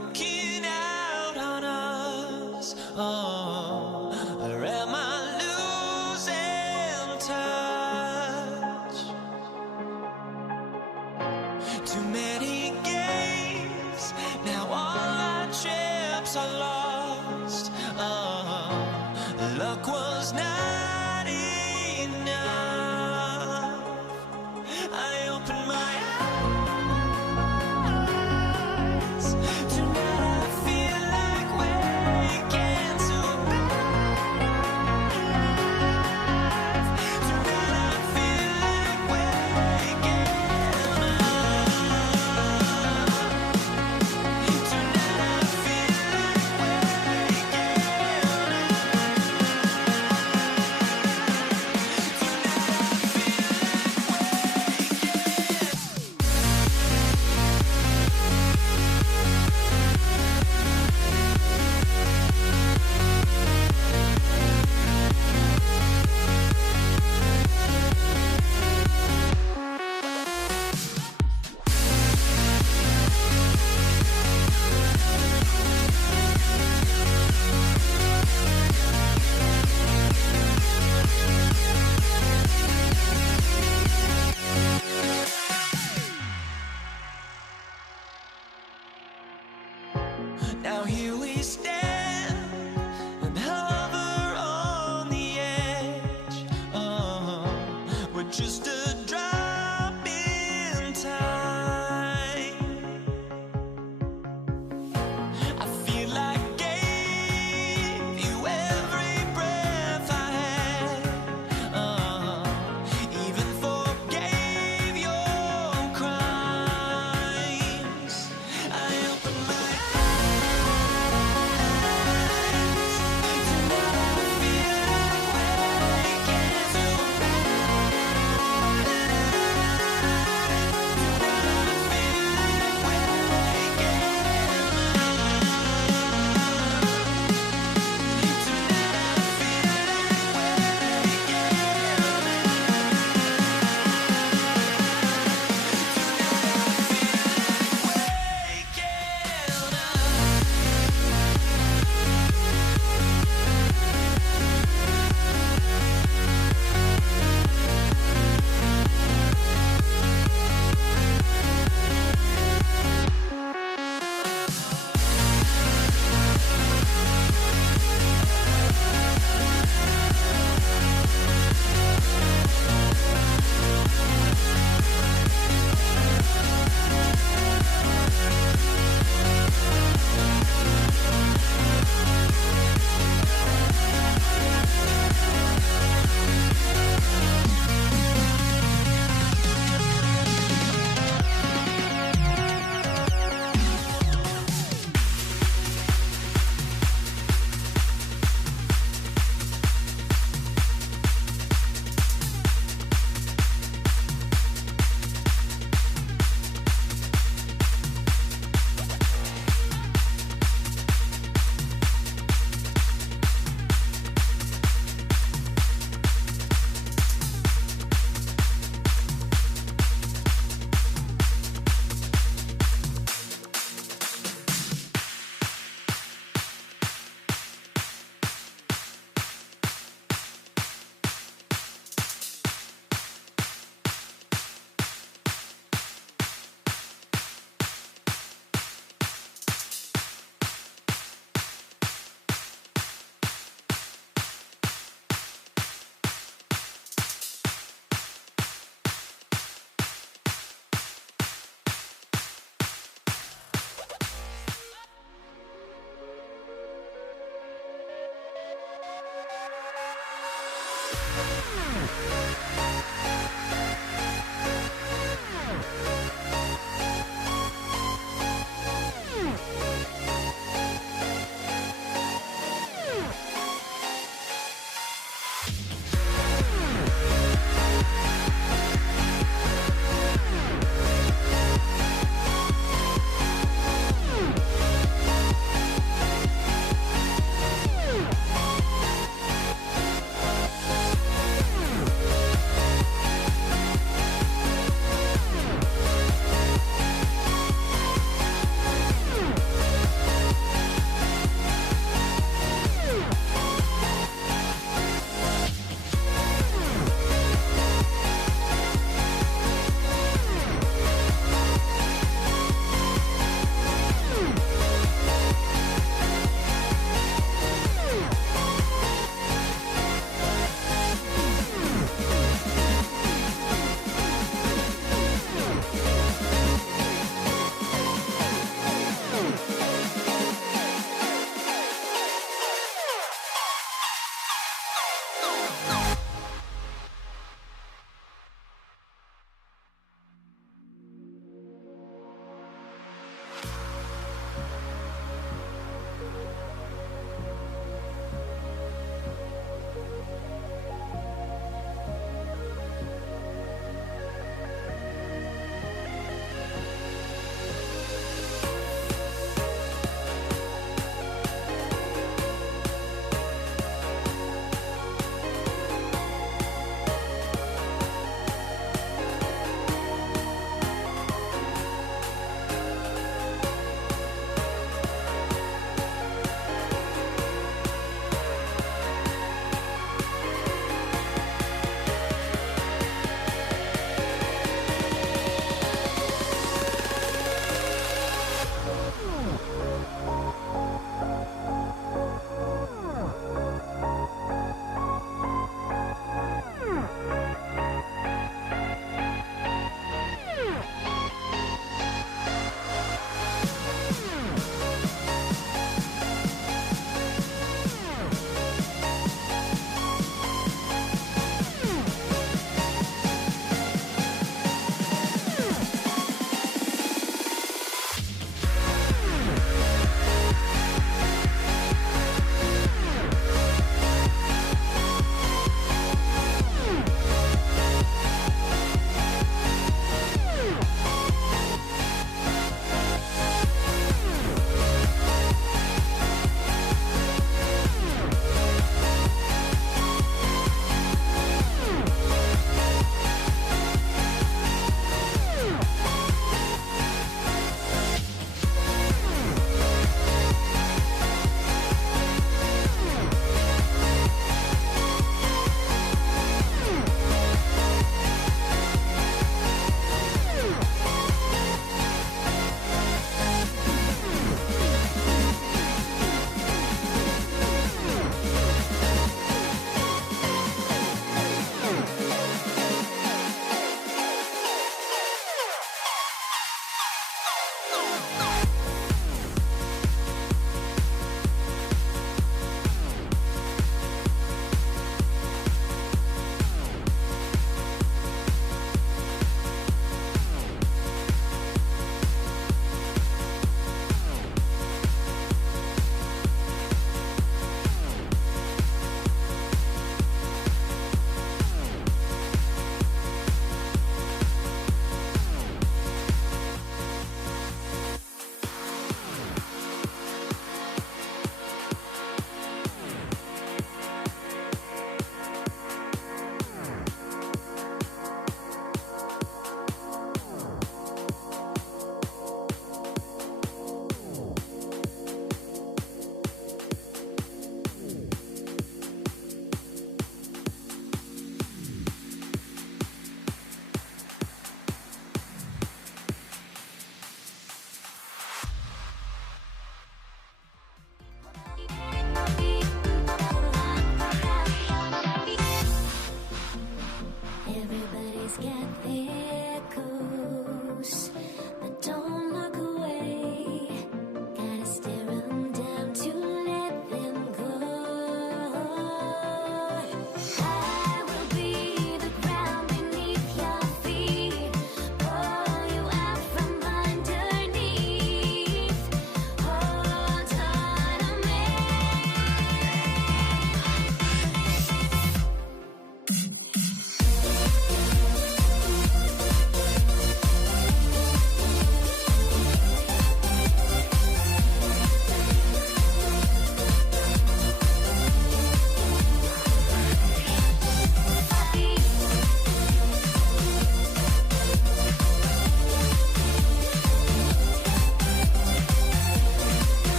walking out on us. Oh, or am I losing touch? Too many games, now all our chips are lost. Oh, luck was not enough. I opened my eyes tonight.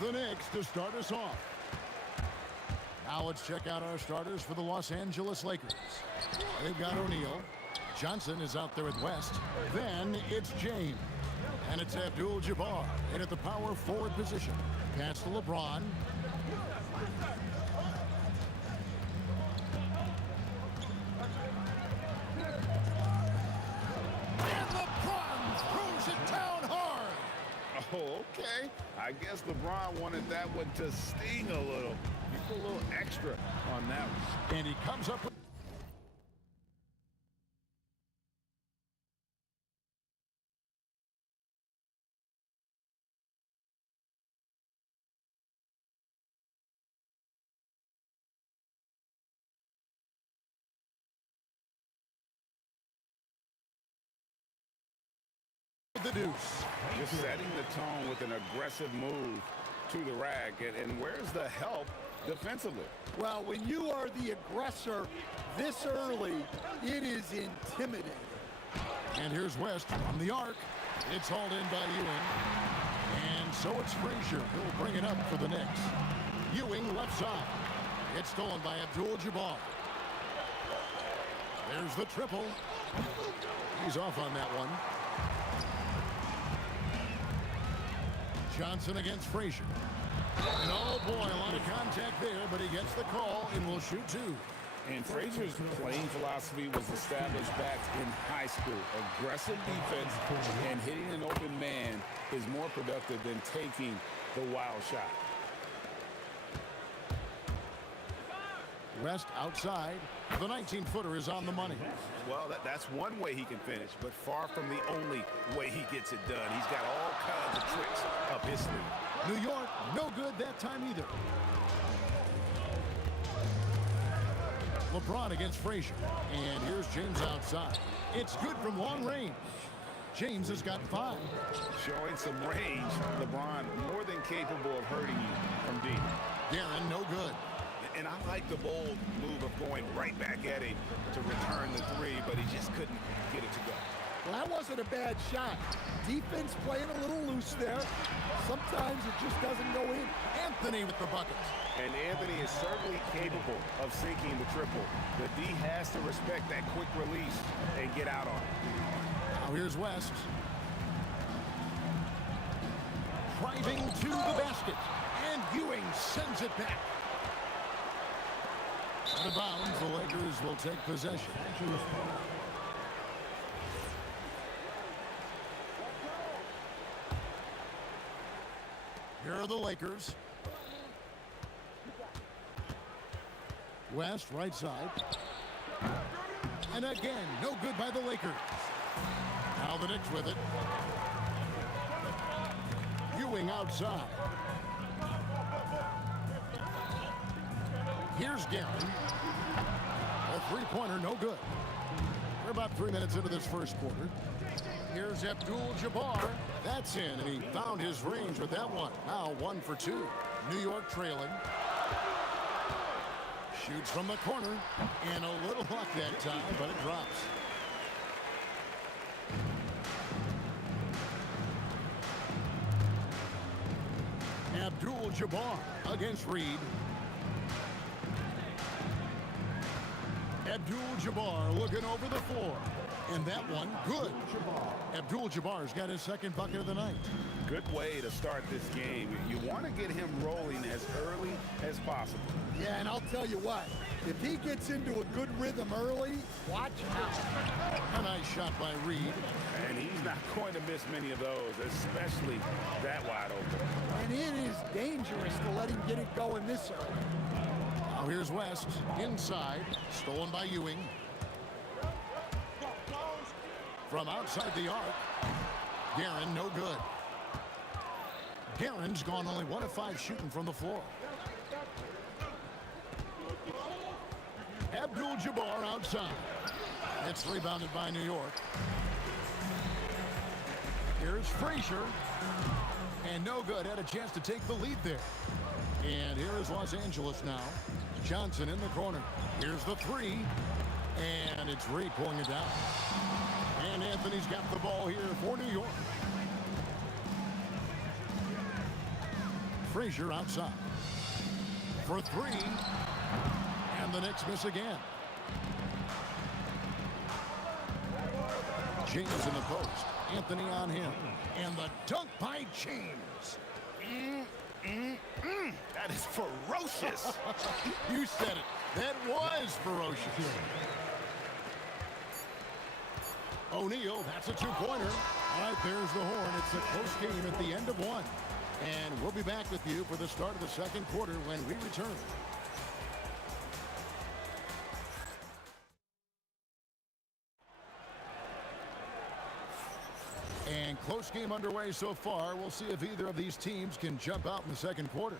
the Knicks to start us off. Now let's check out our starters for the Los Angeles Lakers. They've got O'Neal. Johnson is out there at West. Then it's James. And it's Abdul-Jabbar in at the power forward position. Pass to LeBron. And LeBron throws it down hard. Oh, okay. I guess LeBron wanted that one to sting a little. He put a little extra on that one. And he comes up with... the deuce. Just setting the tone with an aggressive move to the rack. And where's the help defensively? Well, when you are the aggressor this early, it is intimidating. And here's West from the arc. It's hauled in by Ewing. And so it's Frazier who'll bring it up for the Knicks. Ewing left side. It's stolen by Abdul-Jabbar. There's the triple. He's off on that one. Johnson against Frazier. And oh boy, a lot of contact there, but he gets the call and will shoot two. And Frazier's playing philosophy was established back in high school. Aggressive defense and hitting an open man is more productive than taking the wild shot. West outside. The 19-footer is on the money. Well, that's one way he can finish, but far from the only way he gets it done. He's got all kinds of tricks up his sleeve. New York, no good that time either. LeBron against Frazier. And here's James outside. It's good from long range. James has got 5. Showing some range, LeBron more than capable of hurting you from deep. Guerin, no good. And I like the bold move of going right back at him to return the three, but he just couldn't get it to go. Well, that wasn't a bad shot. Defense playing a little loose there. Sometimes it just doesn't go in. Anthony with the bucket. And Anthony is certainly capable of sinking the triple. The D has to respect that quick release and get out on it. Now here's West. Driving to the basket. And Ewing sends it back. Out of bounds, the Lakers will take possession. Here are the Lakers. West, right side. And again, no good by the Lakers. Now the Knicks with it. Ewing outside. Here's Guerin. A three-pointer, no good. We're about 3 minutes into this first quarter. Here's Abdul-Jabbar. That's in, and he found his range with that one. Now 1 for 2. New York trailing. Shoots from the corner. And a little luck that time, but it drops. Abdul-Jabbar against Reed. Abdul-Jabbar looking over the floor. And that one, good. Abdul-Jabbar's got his second bucket of the night. Good way to start this game. You want to get him rolling as early as possible. Yeah, and I'll tell you what, if he gets into a good rhythm early, watch out. A nice shot by Reed. And he's not going to miss many of those, especially that wide open. And it is dangerous to let him get it going this early. Now here's West, inside, stolen by Ewing. From outside the arc, Guerin, no good. Guerin's gone only 1 of 5 shooting from the floor. Abdul-Jabbar outside. It's rebounded by New York. Here's Frazier. And no good. Had a chance to take the lead there. And here is Los Angeles now. Johnson in the corner. Here's the three. And it's Reed pulling it down. And Anthony's got the ball here for New York. Frazier outside. For 3. And the Knicks miss again. James in the post. Anthony on him. And the dunk by James. That is ferocious. You said it. That was ferocious. O'Neal, that's a two-pointer. All right, there's the horn. It's a close game at the end of one. And we'll be back with you for the start of the second quarter when we return. And close game underway so far. We'll see if either of these teams can jump out in the second quarter.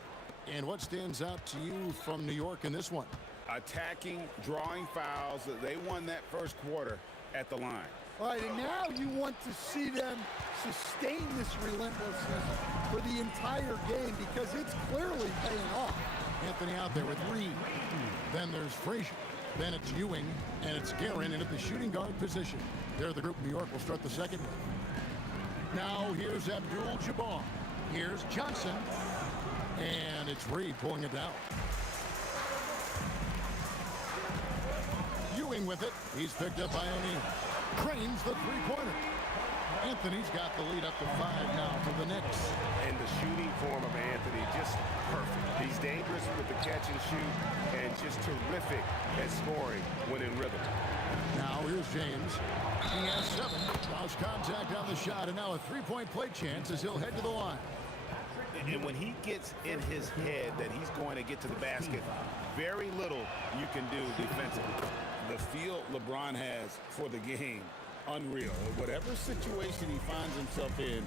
And what stands out to you from New York in this one? Attacking, drawing fouls. They won that first quarter at the line. All right, and now you want to see them sustain this relentlessness for the entire game because it's clearly paying off. Anthony out there with Reed. Then there's Frazier. Then it's Ewing, and it's Guerin in at the shooting guard position. They're the group New York will start the second with. Now here's Abdul-Jabbar. Here's Johnson. And it's Reed pulling it down. Ewing with it. He's picked up by O'Neal. Cranes the three-pointer. Anthony's got the lead up to 5 now for the Knicks. And the shooting form of Anthony, just perfect. He's dangerous with the catch and shoot and just terrific at scoring when in rhythm. Now here's James. He has 7. Lost contact on the shot, and now a three-point play chance as he'll head to the line. And when he gets in his head that he's going to get to the basket, very little you can do defensively. The feel LeBron has for the game, unreal. Whatever situation he finds himself in,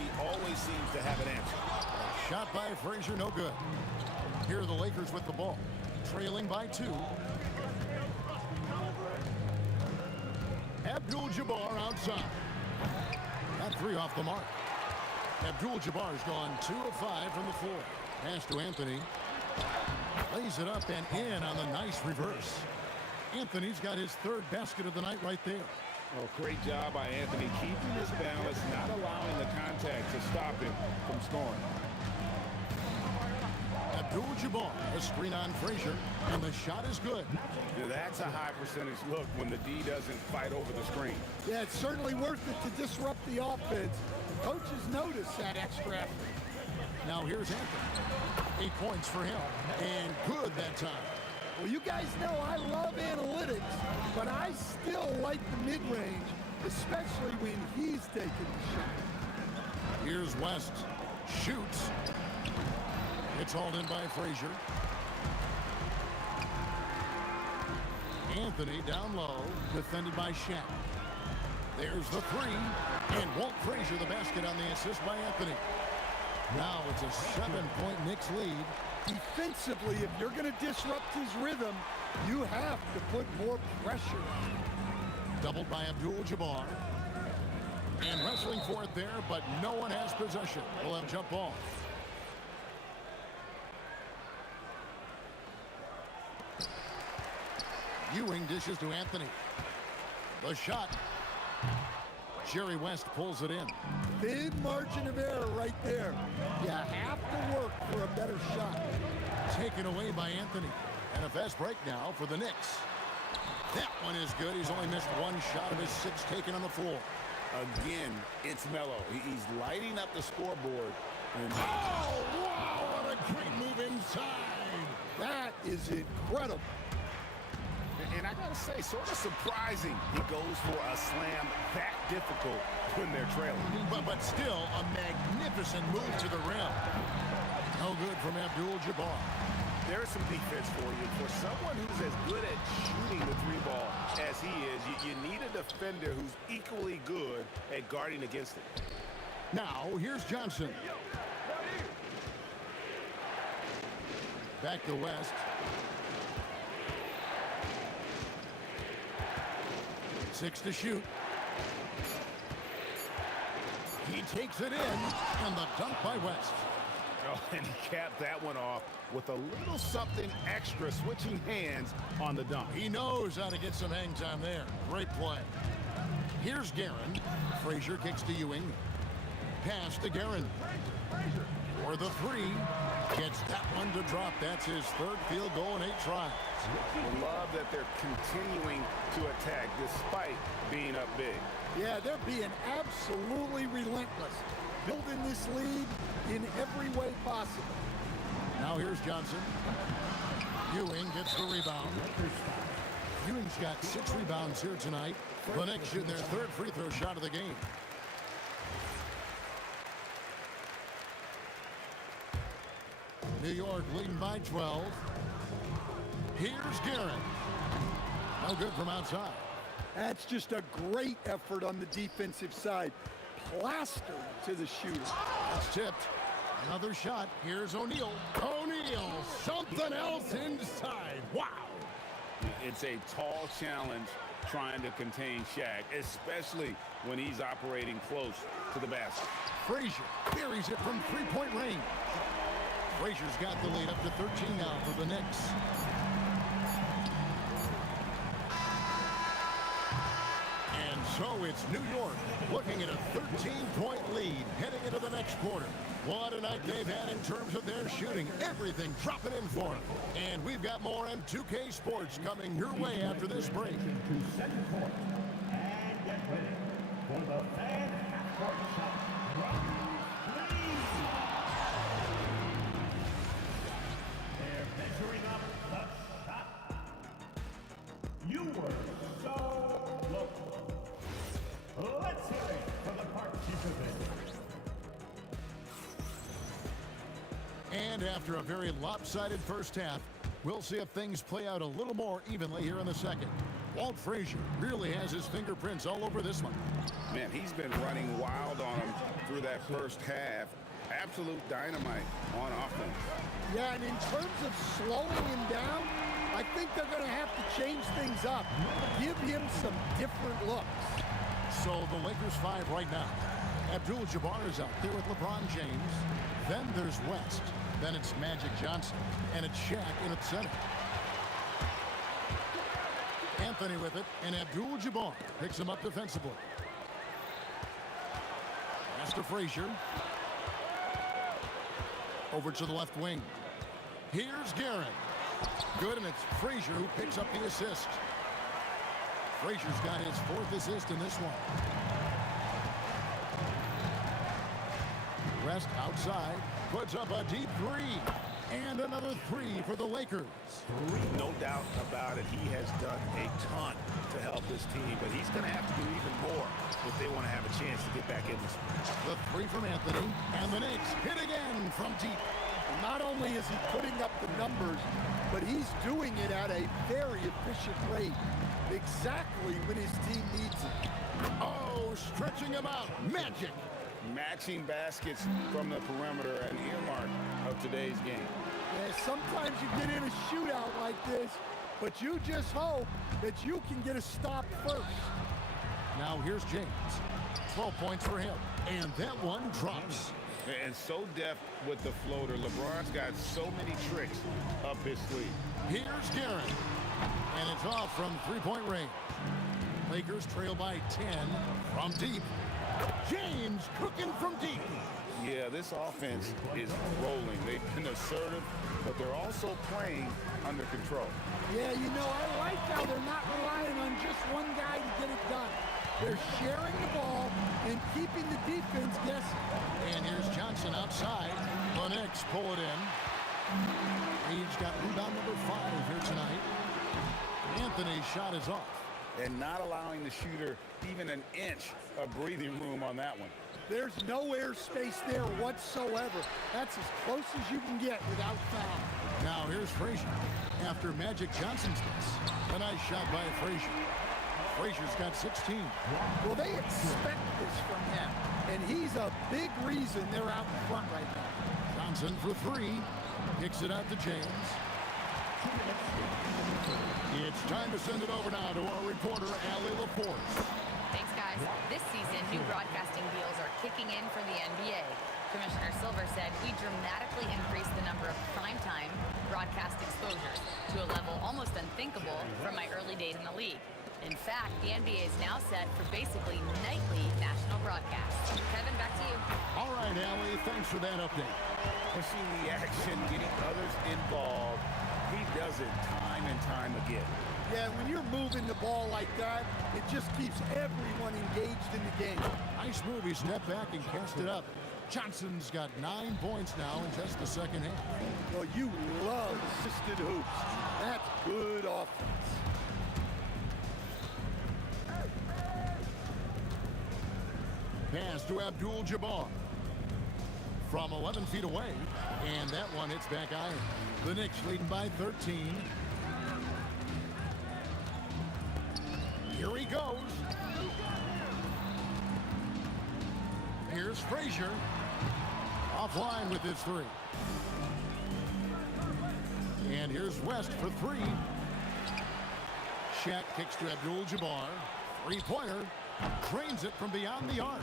he always seems to have an answer. Shot by Frazier, no good. Here are the Lakers with the ball, trailing by 2. Abdul-Jabbar outside. That 3 off the mark. Abdul-Jabbar's gone 2 of 5 from the floor. Pass to Anthony. Lays it up and in on the nice reverse. Anthony's got his 3rd basket of the night right there. Oh, great job by Anthony, keeping his balance, not allowing the contact to stop him from scoring. Abdul-Jabbar, a screen on Frazier, and the shot is good. Yeah, that's a high percentage look when the D doesn't fight over the screen. Yeah, it's certainly worth it to disrupt the offense. Coaches notice that extra effort. Now here's Anthony. 8 points for him, and good that time. Well, you guys know I love analytics, but I still like the mid-range, especially when he's taking the shot. Here's West. Shoots. It's hauled in by Frazier. Anthony down low, defended by Shaq. There's the 3, and Walt Frazier the basket on the assist by Anthony. Now it's a 7-point Knicks lead. Defensively, if you're going to disrupt his rhythm, you have to put more pressure on him. Doubled by Abdul-Jabbar. And wrestling for it there, but no one has possession. We'll have jump ball. Ewing dishes to Anthony. The shot. Jerry West pulls it in. Big margin of error right there. You have to work for a better shot. Taken away by Anthony. And a fast break now for the Knicks. That one is good. He's only missed 1 shot of his 6 taken on the floor. Again, it's Melo. He's lighting up the scoreboard. And oh, wow, what a great move inside. That is incredible. And I gotta say, sort of surprising he goes for a slam that difficult when they're trailing. But still, a magnificent move to the rim. No good from Abdul-Jabbar. There's some defense for you. For someone who's as good at shooting the 3-ball as he is, you need a defender who's equally good at guarding against it. Now, here's Johnson. Back to West. 6 to shoot. He takes it in, and the dunk by West. Oh, and he capped that one off with a little something extra, switching hands on the dunk. He knows how to get some hangs on there. Great play. Here's Guerin. Frazier kicks to Ewing. pass to Guerin. For the three. Gets that one to drop. That's his third field goal in 8 tries. I love that they're continuing to attack despite being up big. Yeah, they're being absolutely relentless, building this lead in every way possible. Now here's Johnson. Ewing gets the rebound. Ewing's got 6 rebounds here tonight. The Knicks shooting their third free throw shot of the game. New York leading by 12. Here's Guerin. No good from outside. That's just a great effort on the defensive side. Plastered to the shooter. That's tipped. Another shot. Here's O'Neal. O'Neal, something else inside. Wow. It's a tall challenge trying to contain Shaq, especially when he's operating close to the basket. Frazier buries it from three-point range. Frazier's got the lead up to 13 now for the Knicks. And so it's New York looking at a 13-point lead heading into the next quarter. What a night they've had in terms of their shooting. Everything dropping in for them. And we've got more on 2K Sports coming your way after this break. And get ready for the fan court shot. They're measuring up the shot. You were so local. Let's hear it for the participants. And after a very lopsided first half, we'll see if things play out a little more evenly here in the second. Walt Frazier really has his fingerprints all over this one. Man, he's been running wild on him through that first half. Absolute dynamite on offense. Yeah, and in terms of slowing him down, I think they're going to have to change things up. Give him some different looks. So the Lakers 5 right now. Abdul-Jabbar is out there with LeBron James. Then there's West. Then it's Magic Johnson. And it's Shaq in at center. Anthony with it, and Abdul-Jabbar picks him up defensively. Pass to Frazier. Over to the left wing. Here's Guerin. Good, and it's Frazier who picks up the assist. Frazier's got his 4th assist in this one. West outside, puts up a deep 3. And another 3 for the Lakers. No doubt about it. He has done a ton to help this team, but he's going to have to do even more if they want to have a chance to get back in this one. The 3 from Anthony, and the Knicks hit again from deep. Not only is he putting up the numbers, but he's doing it at a very efficient rate. Exactly when his team needs it. Oh, stretching him out. Magic. Matching baskets from the perimeter, an earmark of today's game. Yeah, sometimes you get in a shootout like this, but you just hope that you can get a stop first. Now here's James. 12 points for him. And that one drops. And so deft with the floater. LeBron's got so many tricks up his sleeve. Here's Guerin. And it's off from three-point range. Lakers trail by 10 from deep. James cooking from deep. Yeah, this offense is rolling. They've been assertive, but they're also playing under control. Yeah, you know, I like how they're not relying on just one guy to get it done. They're sharing the ball and keeping the defense guessing. And here's Johnson outside. The Knicks pull it in. Reed's got rebound number 5 here tonight. Anthony's shot is off. And not allowing the shooter even an inch of breathing room on that one. There's no airspace there whatsoever. That's as close as you can get without foul. Now here's Frazier. After Magic Johnson's miss. A nice shot by Frazier. Frazier's got 16. Well, they expect this from him, and he's a big reason they're out in front right now. Johnson for 3. Kicks it out to James. It's time to send it over now to our reporter, Allie LaForce. Thanks, guys. This season, new broadcasting deals are kicking in for the NBA. Commissioner Silver said we dramatically increased the number of primetime broadcast exposures to a level almost unthinkable from my early days in the league. In fact, the NBA is now set for basically nightly national broadcasts. Kevin, back to you. All right, Allie, thanks for that update. Pushing the action, getting others involved. He does it time and time again. Yeah, when you're moving the ball like that, it just keeps everyone engaged in the game. Nice move. He stepped back and cast it up. Johnson's got 9 points now in just the second half. Well, you love assisted hoops. That's good offense. Pass to Abdul-Jabbar. From 11 feet away. And that one hits back iron. The Knicks leading by 13. Here he goes. Here's Frazier. Offline with his three. And here's West for three. Shaq kicks to Abdul-Jabbar. Three-pointer. Drains it from beyond the arc.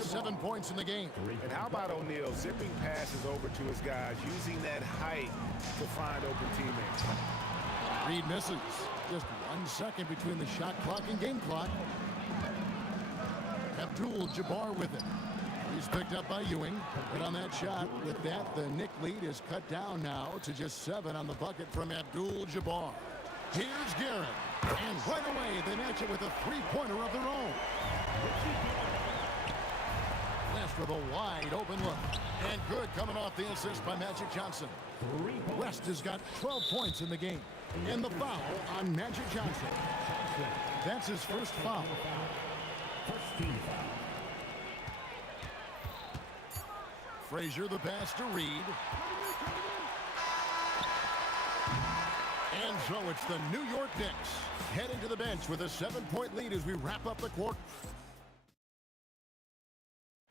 7 points in the game. And how about O'Neal zipping passes over to his guys, using that height to find open teammates. Reed misses. Just 1 second between the shot clock and game clock. Abdul-Jabbar with it. He's picked up by Ewing. But on that shot, with that, the Knick lead is cut down now to just 7 on the bucket from Abdul-Jabbar. Here's Garrett. And right away, they match it with a three-pointer of their own. West with a wide open look. And good coming off the assist by Magic Johnson. West has got 12 points in the game. And the foul on Magic Johnson. That's his first foul. Frazier the pass to Reed. And so it's the New York Knicks heading to the bench with a 7-point lead as we wrap up the quarter.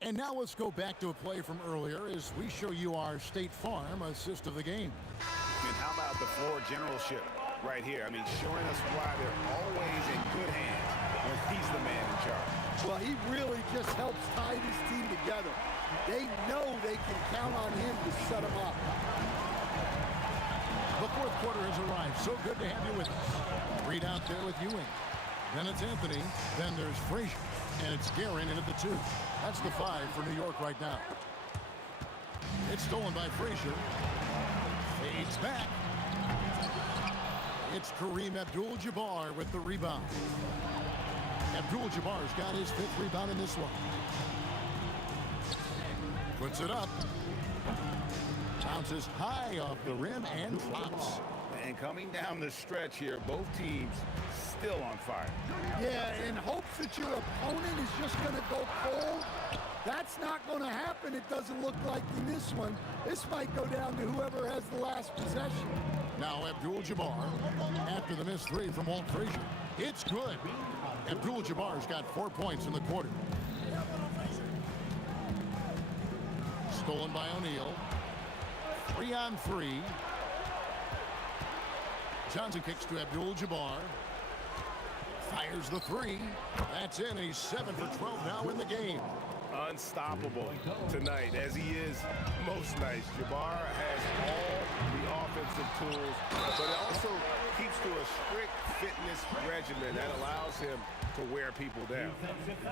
And now let's go back to a play from earlier as we show you our State Farm assist of the game. And how about the floor generalship right here? I mean, showing us why they're always in good hands when he's the man in charge. Well, he really just helps tie this team together. They know they can count on him to set them up. The fourth quarter has arrived. So good to have you with us. Reed out there with Ewing. Then it's Anthony. Then there's Frazier. And it's Guerin in at the 2. That's the 5 for New York right now. It's stolen by Frazier. Fades back. It's Kareem Abdul-Jabbar with the rebound. Abdul-Jabbar's got his 5th rebound in this one. Puts it up. Bounces high off the rim and drops. And coming down the stretch here, both teams still on fire. Yeah, in hopes that your opponent is just going to go cold. That's not going to happen, it doesn't look like in this one. This might go down to whoever has the last possession. Now Abdul-Jabbar, after the missed 3 from Walt Frazier. It's good. Abdul-Jabbar's got 4 points in the quarter. Stolen by O'Neal. 3 on 3. Johnson kicks to Abdul-Jabbar. Fires the 3. That's in, and he's 7 for 12 now in the game. Unstoppable tonight, as he is most nights. Jabbar has all the offensive tools, but it also keeps to a strict fitness regimen that allows him to wear people down.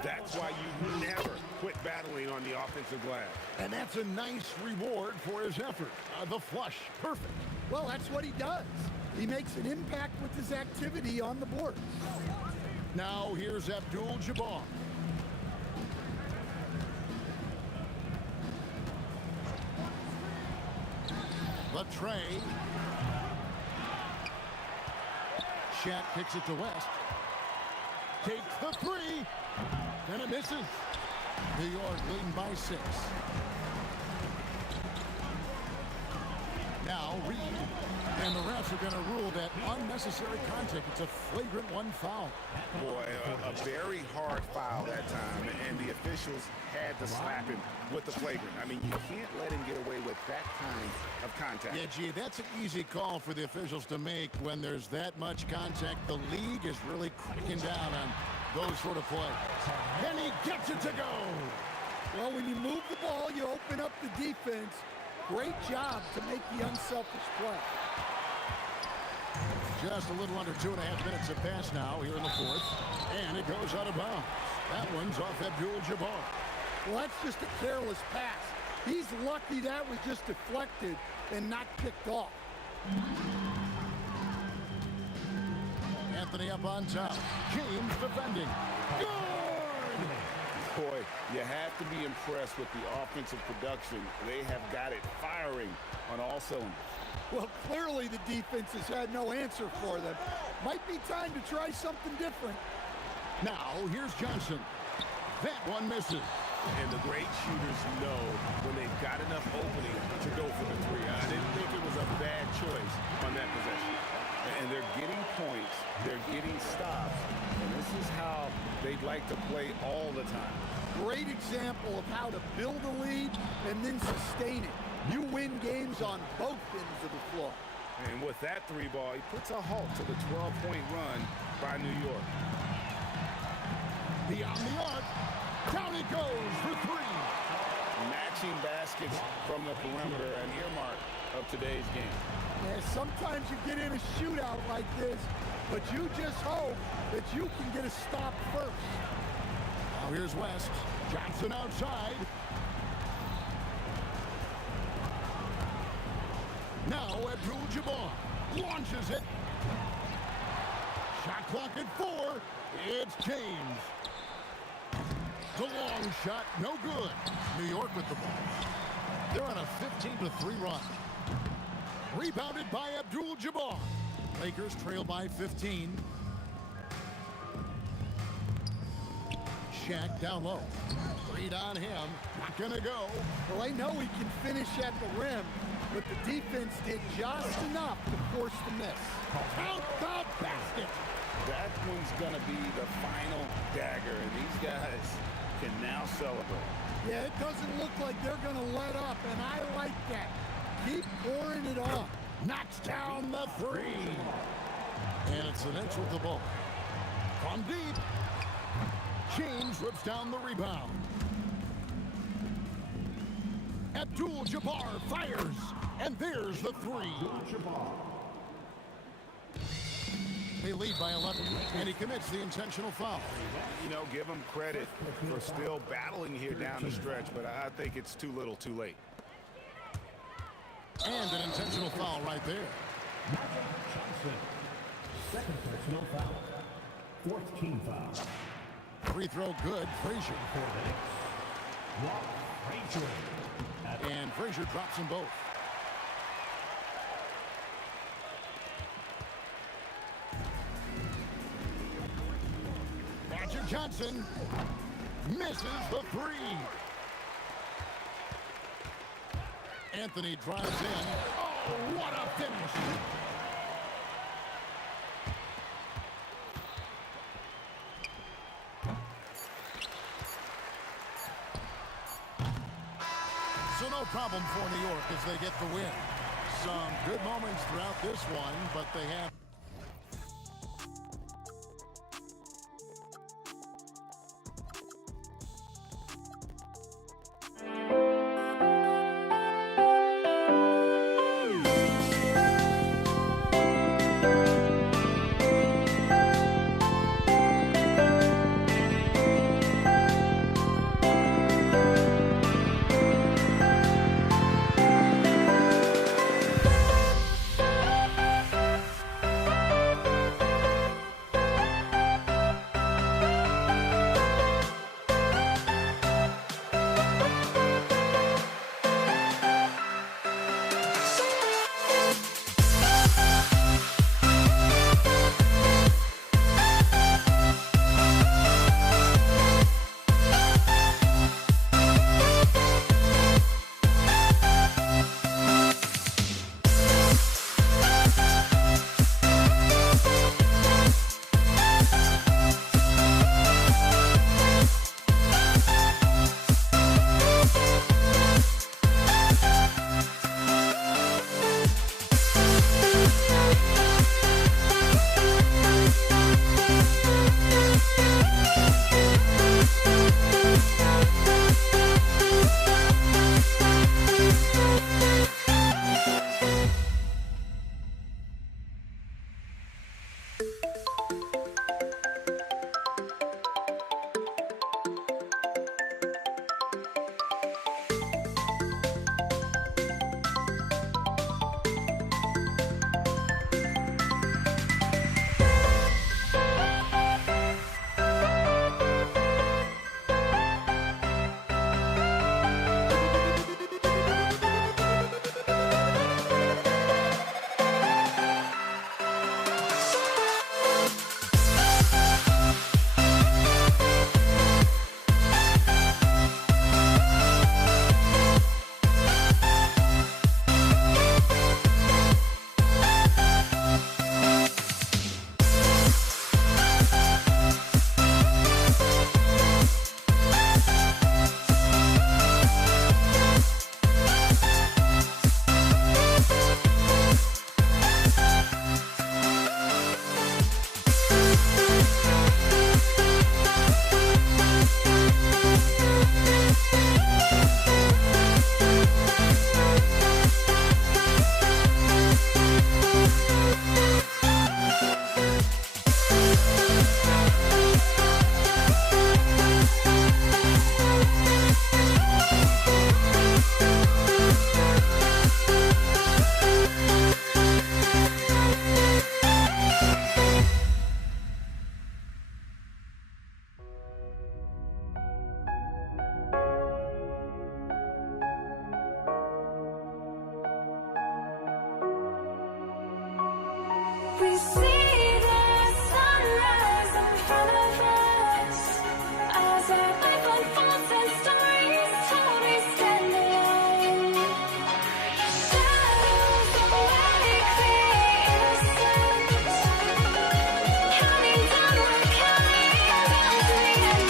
That's why you never quit battling on the offensive glass. And that's a nice reward for his effort. The flush, perfect. Well, that's what he does. He makes an impact with his activity on the board. Now here's Abdul-Jabbar. The tray. Shaq kicks it to West. Takes the 3. And it misses. New York leading by 6. Now Reed. And the refs are going to rule that unnecessary contact. It's a flagrant 1 foul. Boy, a very hard foul that time, and the officials had to slap him with the flagrant. I mean, you can't let him get away with that kind of contact. Yeah, gee, that's an easy call for the officials to make when there's that much contact. The league is really cracking down on those sort of plays. And he gets it to go. Well, when you move the ball, you open up the defense. Great job to make the unselfish play. Just a little under 2.5 minutes have passed now here in the fourth. And it goes out of bounds. That one's off Abdul-Jabbar. Well, that's just a careless pass. He's lucky that was just deflected and not picked off. Anthony up on top. James defending. Good! Boy, you have to be impressed with the offensive production. They have got it firing on all cylinders. Well, clearly the defense has had no answer for them. Might be time to try something different. Now, here's Johnson. That one misses. And the great shooters know when they've got enough opening to go for the three. I didn't think it was a bad choice on that possession. And they're getting points, they're getting stops, and this is how they'd like to play all the time. Great example of how to build a lead and then sustain it. You win games on both ends of the floor. And with that three ball, he puts a halt to the 12-point run by New York. Beyond the arc. Down it goes for three. Matching baskets from the perimeter, an earmark of today's game. Yeah, sometimes you get in a shootout like this, but you just hope that you can get a stop first. Now here's West. Johnson outside. Now Abdul-Jabbar launches it. Shot clock at 4. It's James. The long shot, no good. New York with the ball. They're on a 15-3 run. Rebounded by Abdul-Jabbar. Lakers trail by 15. Shaq down low. Read on him. Not gonna go. Well, they know he can finish at the rim, but the defense did just enough to force the miss. Count the basket. That one's gonna be the final dagger, and these guys can now celebrate. Yeah, it doesn't look like they're going to let up, and I like that. Keep pouring it on. Knocks down the three. And it's an inch with the ball. From deep. James rips down the rebound. Abdul-Jabbar fires. And there's the three. They lead by 11, and he commits the intentional foul. You know, give him credit for still battling here down the stretch, but I think it's too little too late. And an intentional foul right there. Johnson. Second personal foul. Fourth team foul. Free throw good. Frazier. For the Knicks. Frazier. And Frazier drops them both. Johnson misses the three. Anthony drives in. Oh, what a finish. So no problem for New York as they get the win. Some good moments throughout this one, but they have We see the sunrise in front of us as our life unfolds and stories told. We stand alone. Shadows awake the innocent, counting down, we're counting down to the end.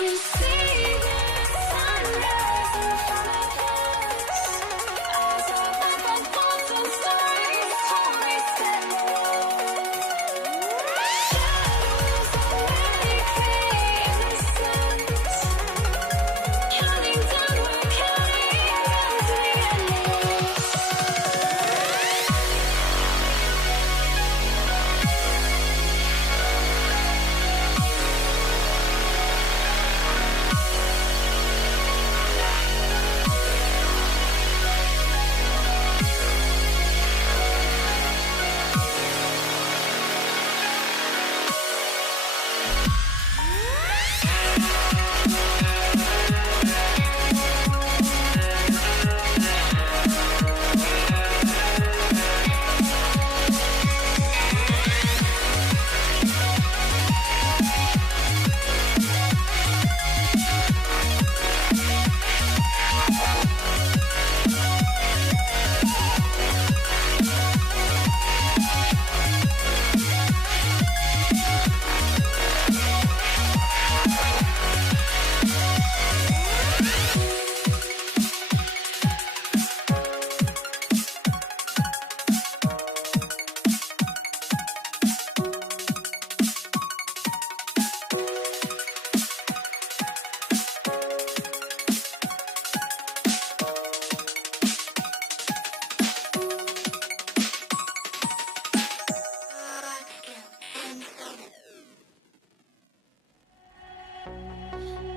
We see the sunrise in front of us as our life unfolds and stories told. We stand alone. Shadows awake the innocent, counting down, we're counting down to the endless.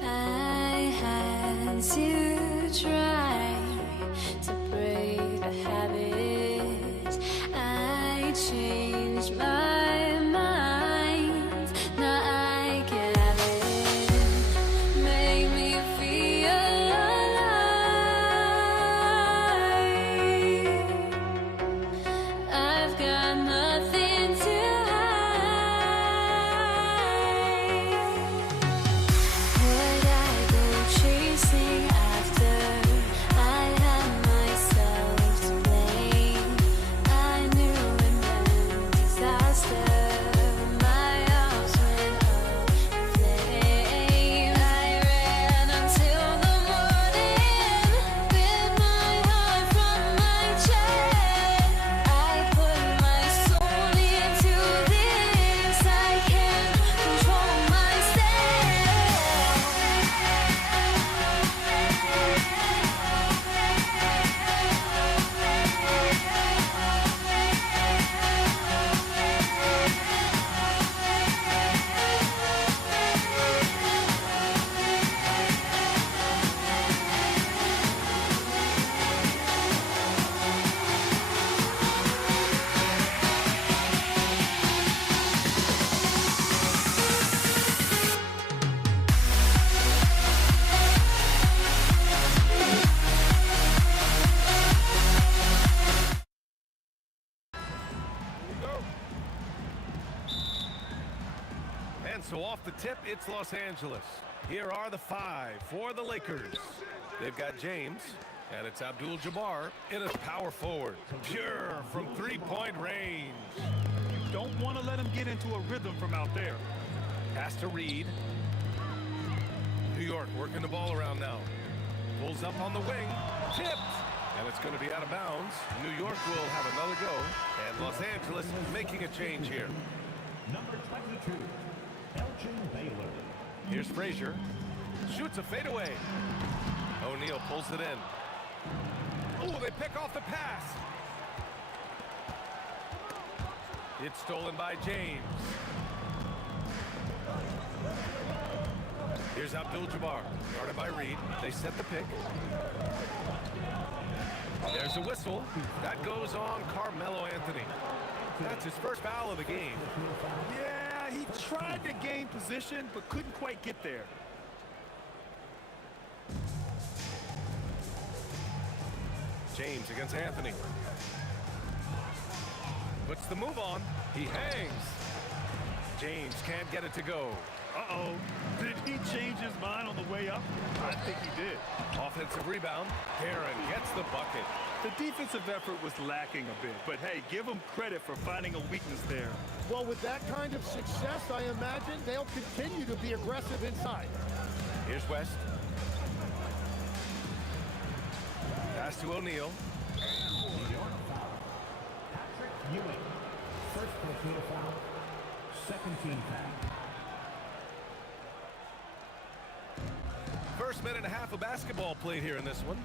I had to try to break a habit. I changed my mind. Now I can have it. Make me feel alive. I've got nothing to hide. Would I go chasing after? I had myself to blame. I knew it meant And so off the tip, it's Los Angeles. Here are the 5 for the Lakers. They've got James, and it's Abdul-Jabbar in his power forward. Pure from three-point range. Don't want to let him get into a rhythm from out there. Pass to Reed. New York working the ball around now. Pulls up on the wing. Tipped. And it's going to be out of bounds. New York will have another go. And Los Angeles making a change here. Number 22, Elgin Baylor. Here's Frazier. Shoots a fadeaway. O'Neal pulls it in. Oh, they pick off the pass. It's stolen by James. Here's Abdul-Jabbar, guarded by Reed. They set the pick. There's a whistle. That goes on Carmelo Anthony. That's his first foul of the game. Yeah, he tried to gain position, but couldn't quite get there. James against Anthony. Puts the move on. He hangs. James can't get it to go. Uh-oh. Did he change his mind on the way up? I think he did. Offensive rebound. Aaron gets the bucket. The defensive effort was lacking a bit, but hey, give him credit for finding a weakness there. Well, with that kind of success, I imagine they'll continue to be aggressive inside. Here's West. Pass to O'Neal. Patrick Ewing. First personal foul. Second team foul. First minute and a half of basketball played here in this one.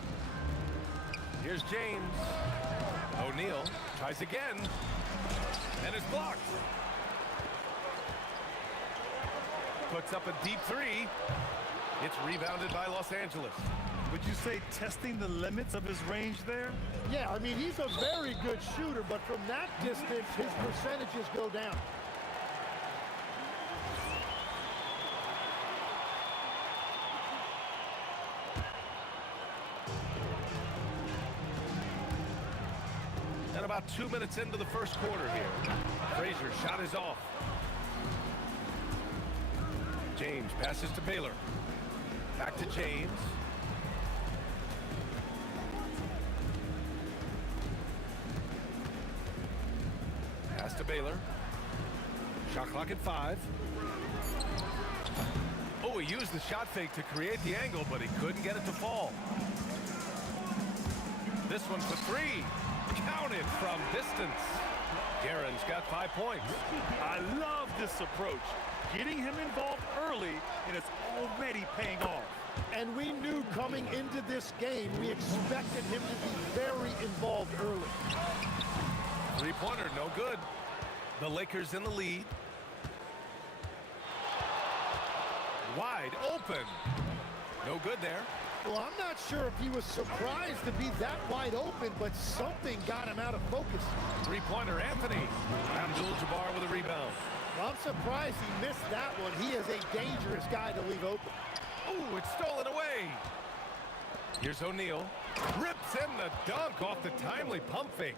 Here's James. O'Neal tries again. And it's blocked. Puts up a deep three. It's rebounded by Los Angeles. Would you say testing the limits of his range there? Yeah, I mean, he's a very good shooter, but from that distance, his percentages go down. And about 2 minutes into the first quarter here. Frazier shot is off. James passes to Baylor. Back to James. Pass to Baylor. Shot clock at 5. Oh, he used the shot fake to create the angle, but he couldn't get it to fall. This one's for 3. Counted from distance. Garen's got 5 points. I love this approach. Getting him involved early, and it's already paying off. And we knew coming into this game, we expected him to be very involved early. Three-pointer, no good. The Lakers in the lead. Wide open. No good there. Well, I'm not sure if he was surprised to be that wide open, but something got him out of focus. Three-pointer, Anthony. Abdul-Jabbar with a rebound. Well, I'm surprised he missed that one. He is a dangerous guy to leave open. Ooh, it's stolen away. Here's O'Neal. Rips in the dunk off the timely pump fake.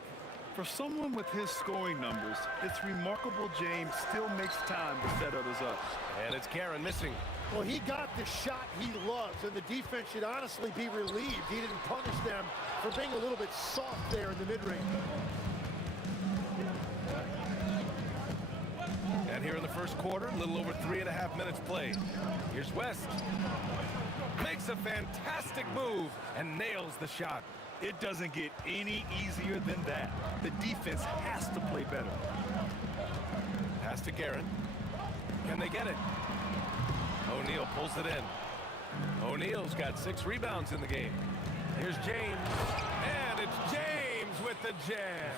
For someone with his scoring numbers, it's remarkable James still makes time to set others up. And it's Garen missing. Well, he got the shot he loves, and the defense should honestly be relieved he didn't punish them for being a little bit soft there in the mid-range. And here in the first quarter, a little over 3.5 minutes played. Here's West. Makes a fantastic move and nails the shot. It doesn't get any easier than that. The defense has to play better. Pass to Garen. Can they get it? O'Neal pulls it in. O'Neal's got 6 rebounds in the game. Here's James. And it's James with the jam.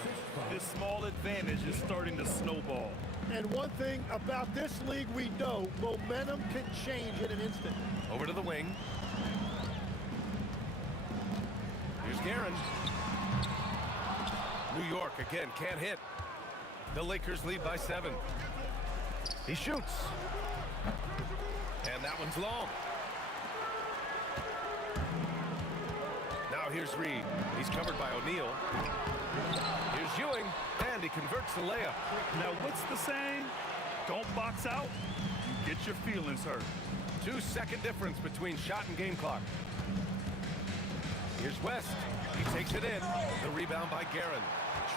This small advantage is starting to snowball. And one thing about this league we know, momentum can change in an instant. Over to the wing. Here's Garen. New York again can't hit. The Lakers lead by 7. He shoots. And that one's long. Now here's Reed. He's covered by O'Neal. Here's Ewing, and he converts the layup. Now, what's the saying? don't box out, you get your feelings hurt. 2-second difference between shot and game clock. Here's West. He takes it in. The rebound by Guerin.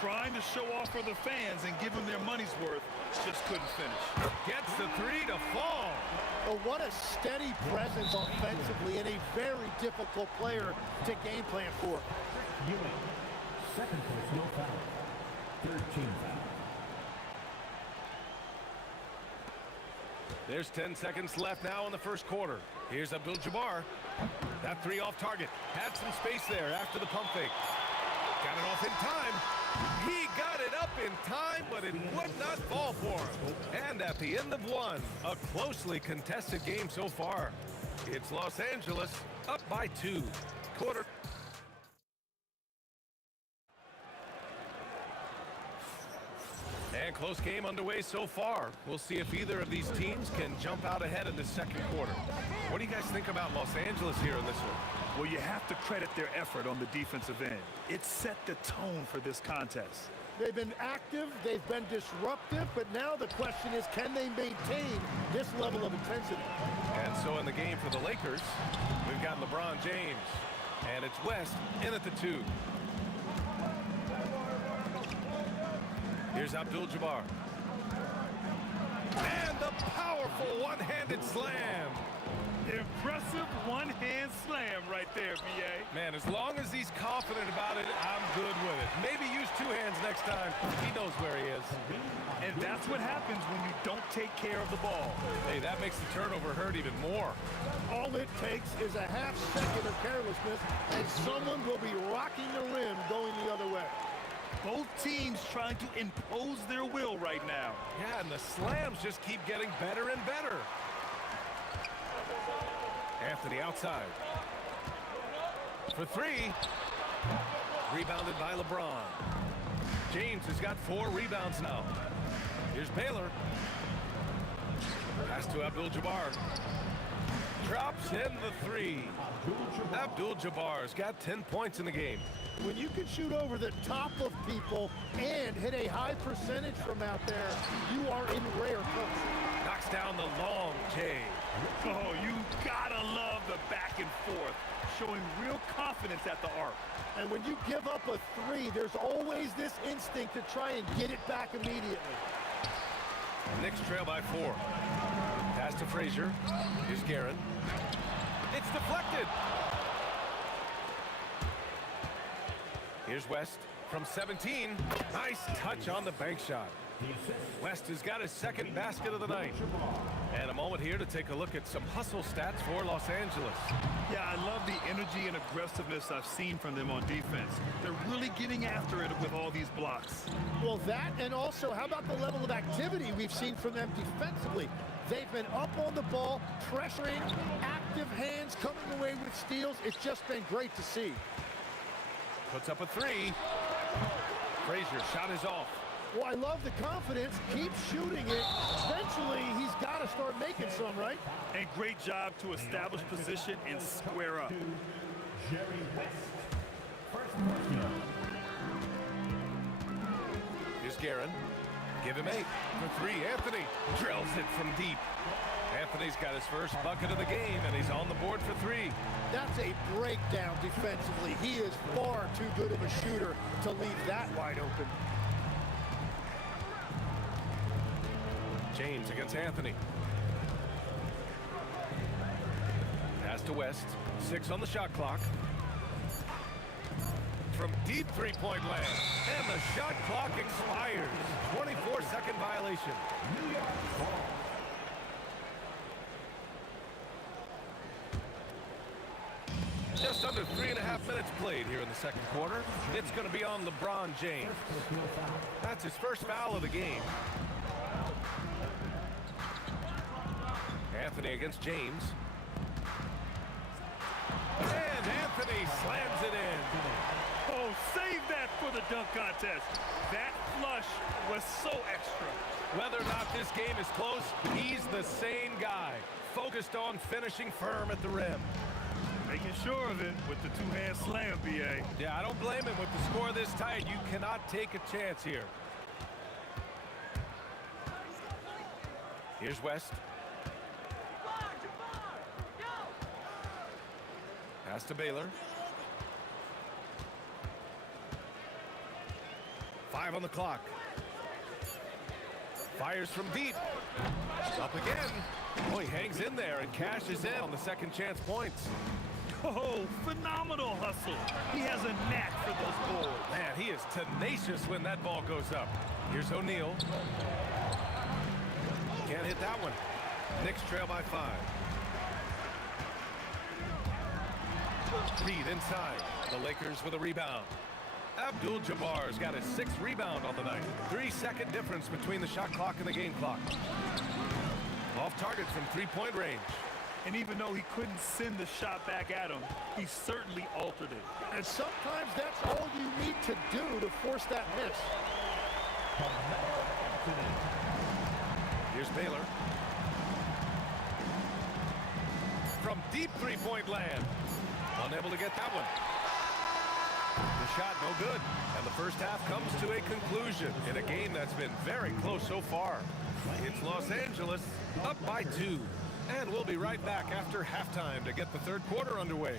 Trying to show off for the fans and give them their money's worth, just couldn't finish. Gets the three to fall. Oh, what a steady presence offensively and a very difficult player to game plan for. Second place, no foul. 13 foul. There's 10 seconds left now in the first quarter. Here's Abdul-Jabbar. That three off target. Had some space there after the pump fake. Got it off in time. He got it up in time, but it would not fall for him. And at the end of one, a closely contested game so far. It's Los Angeles up by 2. Quarter. And close game underway so far. We'll see if either of these teams can jump out ahead in the second quarter. What do you guys think about Los Angeles here in this one? Well, you have to credit their effort on the defensive end. It set the tone for this contest. They've been active, they've been disruptive, but now the question is, can they maintain this level of intensity? And so in the game for the Lakers, we've got LeBron James. And it's West in at the 2. Here's Abdul-Jabbar. And the powerful one-handed slam. Impressive one-hand slam right there, B.A. Man, as long as he's confident about it, I'm good with it. Maybe use 2 hands next time. He knows where he is. And that's what happens when you don't take care of the ball. Hey, that makes the turnover hurt even more. All it takes is a half second of carelessness, and someone will be rocking the rim going the other way. Both teams trying to impose their will right now. Yeah, and the slams just keep getting better and better. Anthony outside. For 3. Rebounded by LeBron. James has got 4 rebounds now. Here's Baylor. Pass to Abdul-Jabbar. Drops in the 3. Abdul-Jabbar's got 10 points in the game. When you can shoot over the top of people and hit a high percentage from out there, you are in rare company. Knocks down the long J. Oh, you gotta love the back and forth, showing real confidence at the arc. And when you give up a 3, there's always this instinct to try and get it back immediately. Knicks trail by 4. Pass to Frazier. Here's Guerin. It's deflected. Here's West from 17. Nice touch on the bank shot. West has got his second basket of the night. And a moment here to take a look at some hustle stats for Los Angeles. Yeah, I love the energy and aggressiveness I've seen from them on defense. They're really getting after it with all these blocks. Well, that, and also, how about the level of activity we've seen from them defensively? They've been up on the ball, pressuring, active hands, coming away with steals. It's just been great to see. Puts up a 3. Frazier shot is off. Well, I love the confidence. Keep shooting it. Eventually, he's got to start making some, right? And great job to establish position and square up. Jerry West. First personal. Here's Guerin. Give him 8. For 3, Anthony drills it from deep. Anthony's got his first bucket of the game, and he's on the board for 3. That's a breakdown defensively. He is far too good of a shooter to leave that wide open. James against Anthony. Pass to West. 6 on the shot clock. From deep three-point land. And the shot clock expires. 24-second violation. New York ball. Just under 3.5 minutes played here in the second quarter. It's going to be on LeBron James. That's his first foul of the game. Anthony against James. And Anthony slams it in. Oh, save that for the dunk contest. That flush was so extra. Whether or not this game is close, he's the same guy. Focused on finishing firm at the rim. Making sure of it with the two-hand slam, B.A. Yeah, I don't blame him with the score this tight. You cannot take a chance here. Here's West. Pass to Baylor. 5 on the clock. Fires from deep. Up again. Oh, he hangs in there and cashes in on the second chance points. Oh, phenomenal hustle. He has a knack for those balls. Man, he is tenacious when that ball goes up. Here's O'Neal. Can't hit that one. Knicks trail by 5. Reed inside. The Lakers with a rebound. Abdul-Jabbar's got his 6th rebound on the night. 3-second difference between the shot clock and the game clock. Off target from 3-point range. And even though he couldn't send the shot back at him, he certainly altered it. And sometimes that's all you need to do to force that miss. Here's Baylor. From deep 3-point land. Unable to get that one. The shot no good. And the first half comes to a conclusion in a game that's been very close so far. It's Los Angeles up by 2. And we'll be right back after halftime to get the third quarter underway.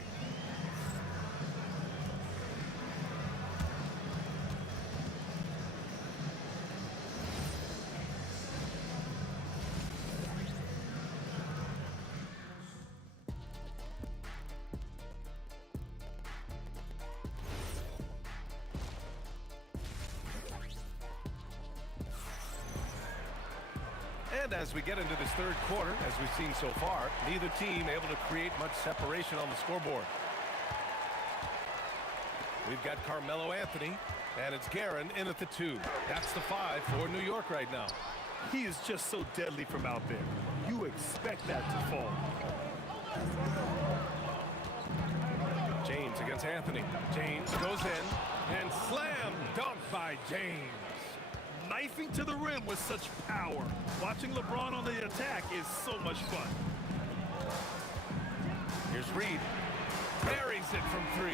And as we get into this third quarter, as we've seen so far, neither team able to create much separation on the scoreboard. We've got Carmelo Anthony, and it's Guerin in at the 2. That's the 5 for New York right now. He is just so deadly from out there. You expect that to fall. James against Anthony. James goes in, and slam dunk by James. Knifing to the rim with such power. Watching LeBron on the attack is so much fun. Here's Reed. Buries it from 3.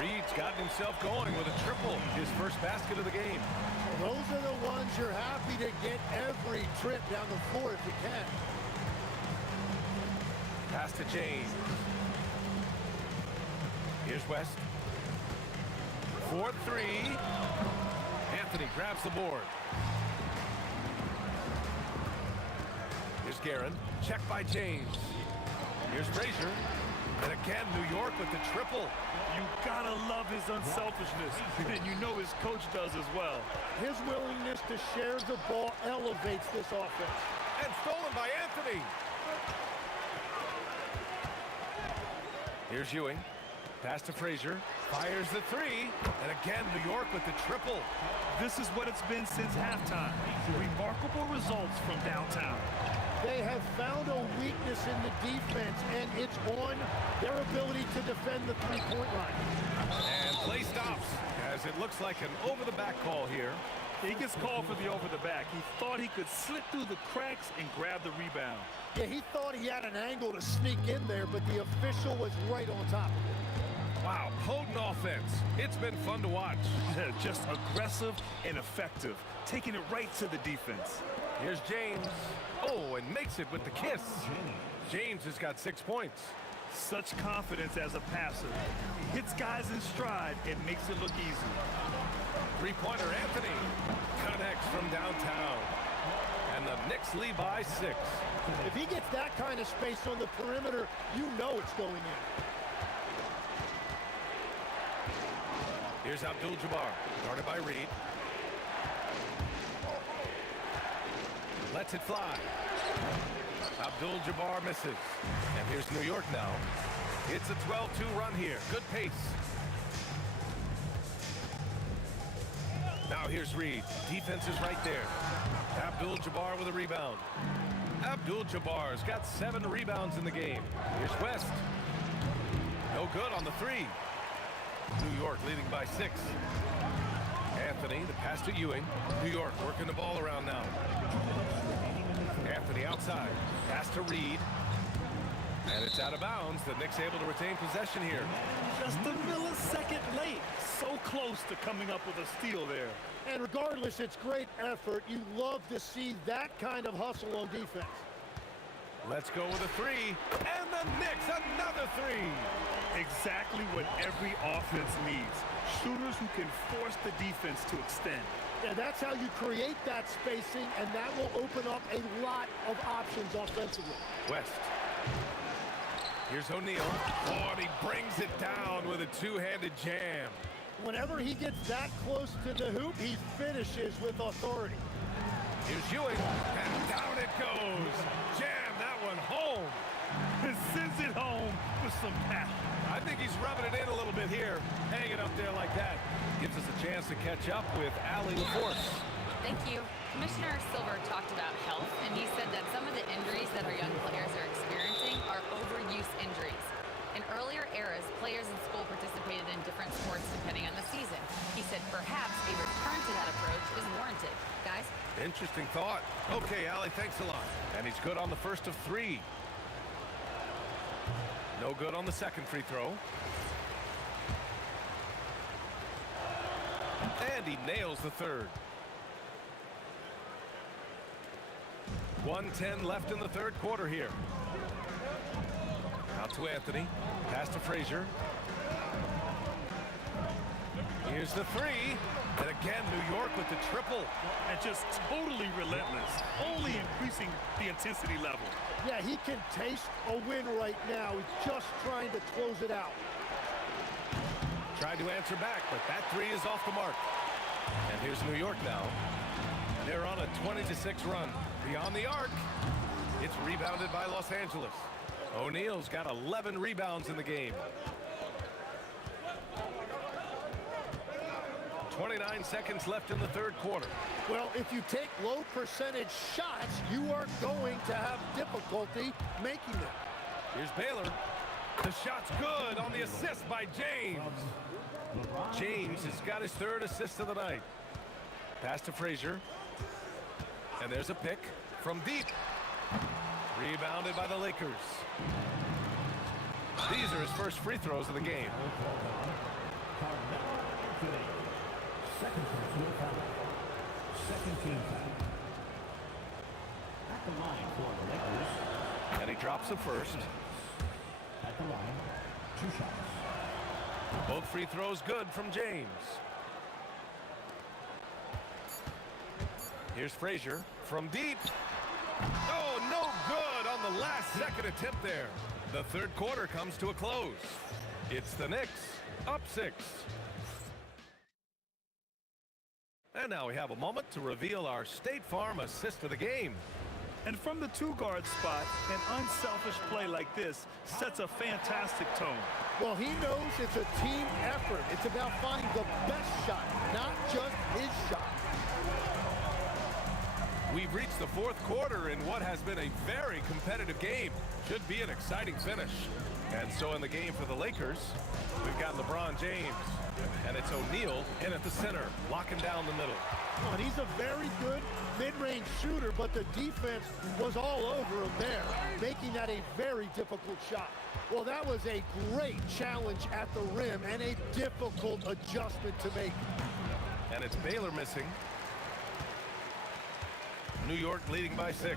Reed's gotten himself going with a triple, his first basket of the game. Those are the ones you're happy to get every trip down the floor if you can. Pass to James. Here's West. 4-3. Anthony grabs the board. Here's Guerin. Checked by James. Here's Frazier. And again, New York with the triple. You gotta love his unselfishness. And you know his coach does as well. His willingness to share the ball elevates this offense. And stolen by Anthony. Here's Ewing. Pass to Frazier. Fires the 3. And again, New York with the triple. This is what it's been since halftime. Remarkable results from downtown. They have found a weakness in the defense, and it's on their ability to defend the three-point line. And play stops, as it looks like an over-the-back call here. He gets called for the over-the-back. He thought he could slip through the cracks and grab the rebound. Yeah, he thought he had an angle to sneak in there, but the official was right on top of it. Wow, potent offense. It's been fun to watch. Just aggressive and effective, taking it right to the defense. Here's James. Oh, and makes it with the kiss. James has got 6 points. Such confidence as a passer. He hits guys in stride and makes it look easy. Three-pointer Anthony connects from downtown. And the Knicks lead by 6. If he gets that kind of space on the perimeter, you know it's going in. Here's Abdul-Jabbar, guarded by Reed. Lets it fly. Abdul-Jabbar misses. And here's New York now. It's a 12-2 run here. Good pace. Now here's Reed. Defense is right there. Abdul-Jabbar with a rebound. Abdul-Jabbar's got 7 rebounds in the game. Here's West. No good on the 3. New York leading by 6. Anthony, the pass to Ewing. New York working the ball around now. Anthony outside. Pass to Reed. And it's out of bounds. The Knicks able to retain possession here. Just a millisecond late. So close to coming up with a steal there. And regardless, it's great effort. You love to see that kind of hustle on defense. Let's go with a three. And the Knicks, another three. Exactly what every offense needs. Shooters who can force the defense to extend. Yeah, that's how you create that spacing, and that will open up a lot of options offensively. West. Here's O'Neal. Oh, and he brings it down with a two-handed jam. Whenever he gets that close to the hoop, he finishes with authority. Here's Ewing, and down it goes. Jam that one home. And sends it home with some passion. I think he's rubbing it in a little bit here. Hanging up there like that. Gives us a chance to catch up with Allie LaForce. Thank you. Commissioner Silver talked about health, and he said that some of the injuries that our young players are experiencing are overuse injuries. In earlier eras, players in school participated in different sports depending on the season. He said perhaps a return to that approach is warranted. Guys? Interesting thought. Okay, Allie, thanks a lot. And he's good on the first of three. No good on the second free throw. And he nails the third. 1:10 left in the third quarter here. Out to Anthony. Pass to Frazier. Here's the three. And again, New York with the triple. And just totally relentless. Only increasing the intensity level. Yeah, he can taste a win right now. He's just trying to close it out. Tried to answer back, but that three is off the mark. And here's New York now. They're on a 20-6 run. Beyond the arc. It's rebounded by Los Angeles. O'Neal's got 11 rebounds in the game. 29 seconds left in the third quarter. Well, if you take low percentage shots, you are going to have difficulty making them. Here's Baylor. The shot's good on the assist by James. James has got his third assist of the night. Pass to Frazier. And there's a pick from deep. Rebounded by the Lakers. These are his first free throws of the game. Second personal foul. Second team foul. At the line for the Lakers. And he drops the first. At the line, 2 shots. Both free throws good from James. Here's Frazier from deep. Oh, no good on the last second attempt there. The third quarter comes to a close. It's the Knicks, up 6. And now we have a moment to reveal our State Farm assist of the game. And from the two-guard spot, an unselfish play like this sets a fantastic tone. Well, he knows it's a team effort. It's about finding the best shot, not just his shot. We've reached the fourth quarter in what has been a very competitive game. Should be an exciting finish. And so in the game for the Lakers, we've got LeBron James. And it's O'Neal in at the center, locking down the middle. And he's a very good mid-range shooter, but the defense was all over him there, making that a very difficult shot. Well, that was a great challenge at the rim and a difficult adjustment to make. And it's Baylor missing. New York leading by 6.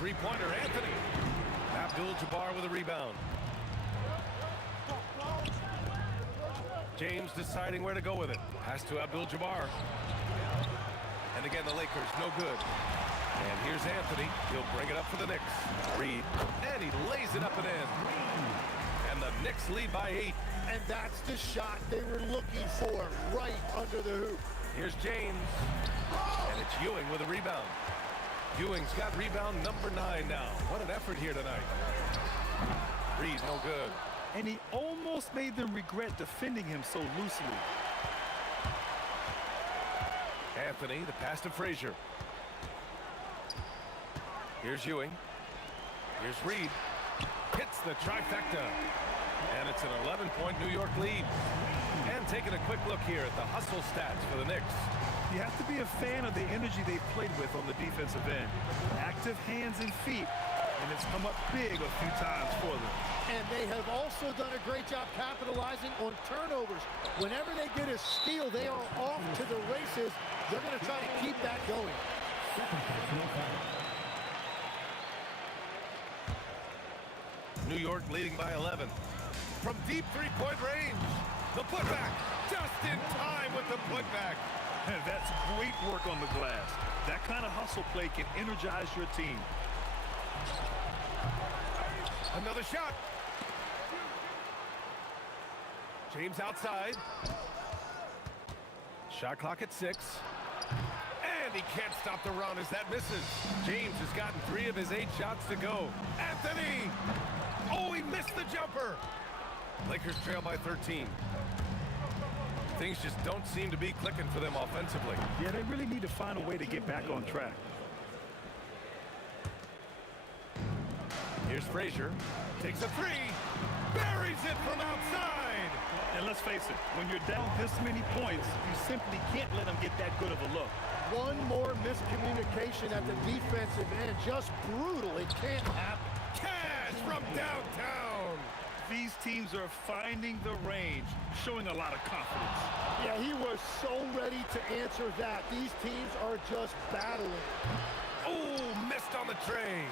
Three-pointer, Anthony. Abdul-Jabbar with a rebound. James deciding where to go with it. Pass to Abdul-Jabbar. And again, the Lakers, no good. And here's Anthony. He'll bring it up for the Knicks. Reed. And he lays it up and in. And the Knicks lead by 8. And that's the shot they were looking for, right under the hoop. Here's James. And it's Ewing with a rebound. Ewing's got rebound number 9 now. What an effort here tonight. Reed, no good. And he almost made them regret defending him so loosely. Anthony, the pass to Frazier. Here's Ewing. Here's Reed. Hits the trifecta. And it's an 11-point New York lead. And taking a quick look here at the hustle stats for the Knicks. You have to be a fan of the energy they played with on the defensive end. Active hands and feet, And it's come up big a few times for them. And they have also done a great job capitalizing on turnovers. Whenever they get a steal, they are off to the races. They're going to try to keep that going. Second personal foul. New York leading by 11. From deep three-point range. The putback. Just in time with the putback. And that's great work on the glass. That kind of hustle play can energize your team. Another shot. James outside. Shot clock at 6. And he can't stop the run as that misses. James has gotten 3 of his 8 shots to go. Anthony! Oh, he missed the jumper. Lakers trail by 13. Things just don't seem to be clicking for them offensively. Yeah, they really need to find a way to get back on track. Here's Frazier. Takes a 3. Buries it from outside. And let's face it, when you're down this many points, you simply can't let them get that good of a look. One more miscommunication at the defensive end. Just brutal. It can't happen. Cash from downtown. These teams are finding the range, showing a lot of confidence. Yeah, he was so ready to answer that. These teams are just battling. Oh, missed on the train.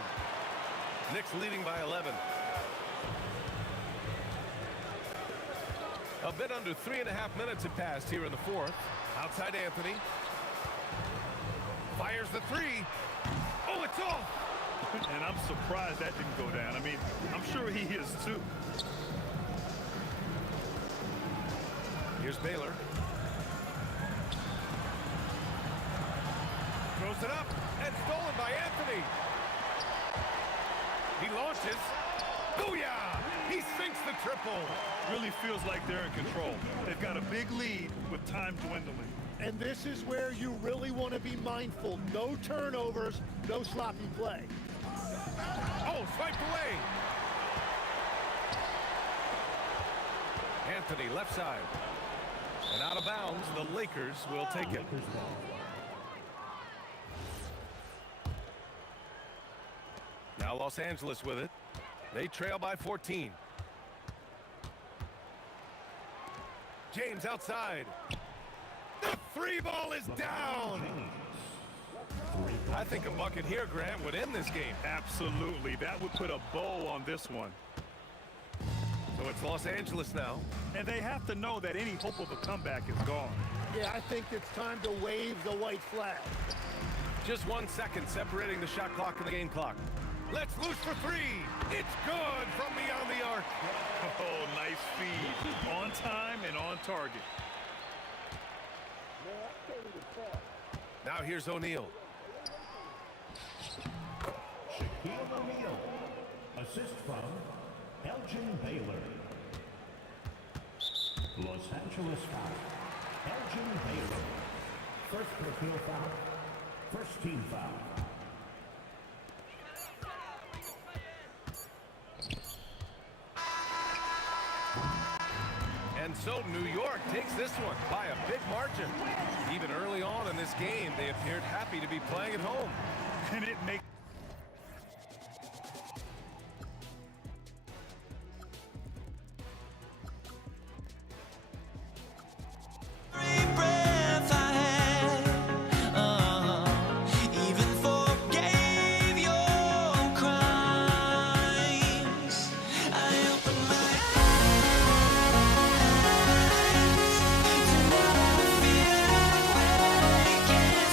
Knicks leading by 11. A bit under 3.5 minutes have passed here in the fourth. Outside Anthony. Fires the 3. Oh, it's off. And I'm surprised that didn't go down. I mean, I'm sure he is too. Here's Baylor. Throws it up and stolen by Anthony. He launches. Booyah! He sinks the triple. Really feels like they're in control. They've got a big lead with time dwindling. And this is where you really want to be mindful. No turnovers, no sloppy play. Oh, swiped away. Anthony left side. And out of bounds, the Lakers will take it. Lakers ball. Now Los Angeles with it. They trail by 14. James outside. The 3 ball is down. I think a bucket here, Grant, would end this game. Absolutely. That would put a bow on this one. So it's Los Angeles now. And they have to know that any hope of a comeback is gone. Yeah, I think it's time to wave the white flag. Just 1 second separating the shot clock and the game clock. Let's loose for 3. It's good from beyond the arc. Oh, nice feed. On time and on target. Now here's O'Neal. Shaquille O'Neal. Assist from Elgin Baylor. Los Angeles foul. Elgin Baylor. First personal foul. First team foul. And so New York takes this one by a big margin. Even early on in this game, they appeared happy to be playing at home. And it makes Every breath I had, even forgave your crimes. I opened my eyes to what I feel awake into.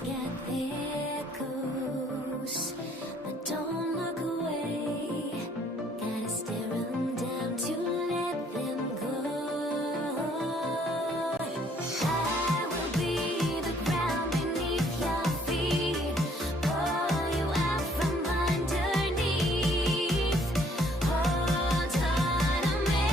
Let's get there close, but don't look away. Gotta stare 'em down to let them go. I will be the ground beneath your feet, pull you out from underneath. Hold on to me.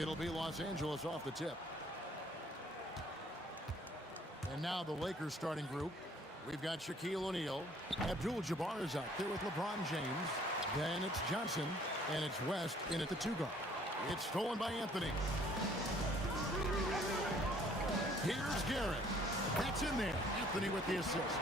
It'll be Los Angeles off the tip. And now the Lakers starting group. We've got Shaquille O'Neal. Abdul-Jabbar is out there with LeBron James. Then it's Johnson, and it's West in at the 2-guard. It's stolen by Anthony. Here's Garrett. That's in there. Anthony with the assist.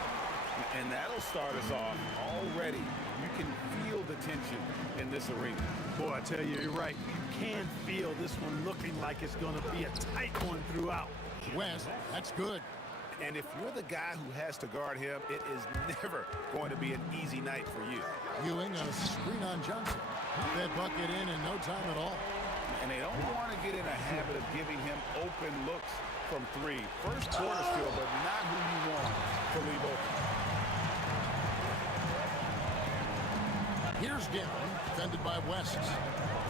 And that'll start us off already. You can feel the tension in this arena. Boy, I tell you, you're right. You can feel this one looking like it's going to be a tight one throughout. West, that's good. And if you're the guy who has to guard him, it is never going to be an easy night for you. Ewing on a screen on Johnson. That bucket in no time at all. And they don't want to get in a habit of giving him open looks from three. First quarter still, but not who you want to leave open. Here's Garrett, defended by West.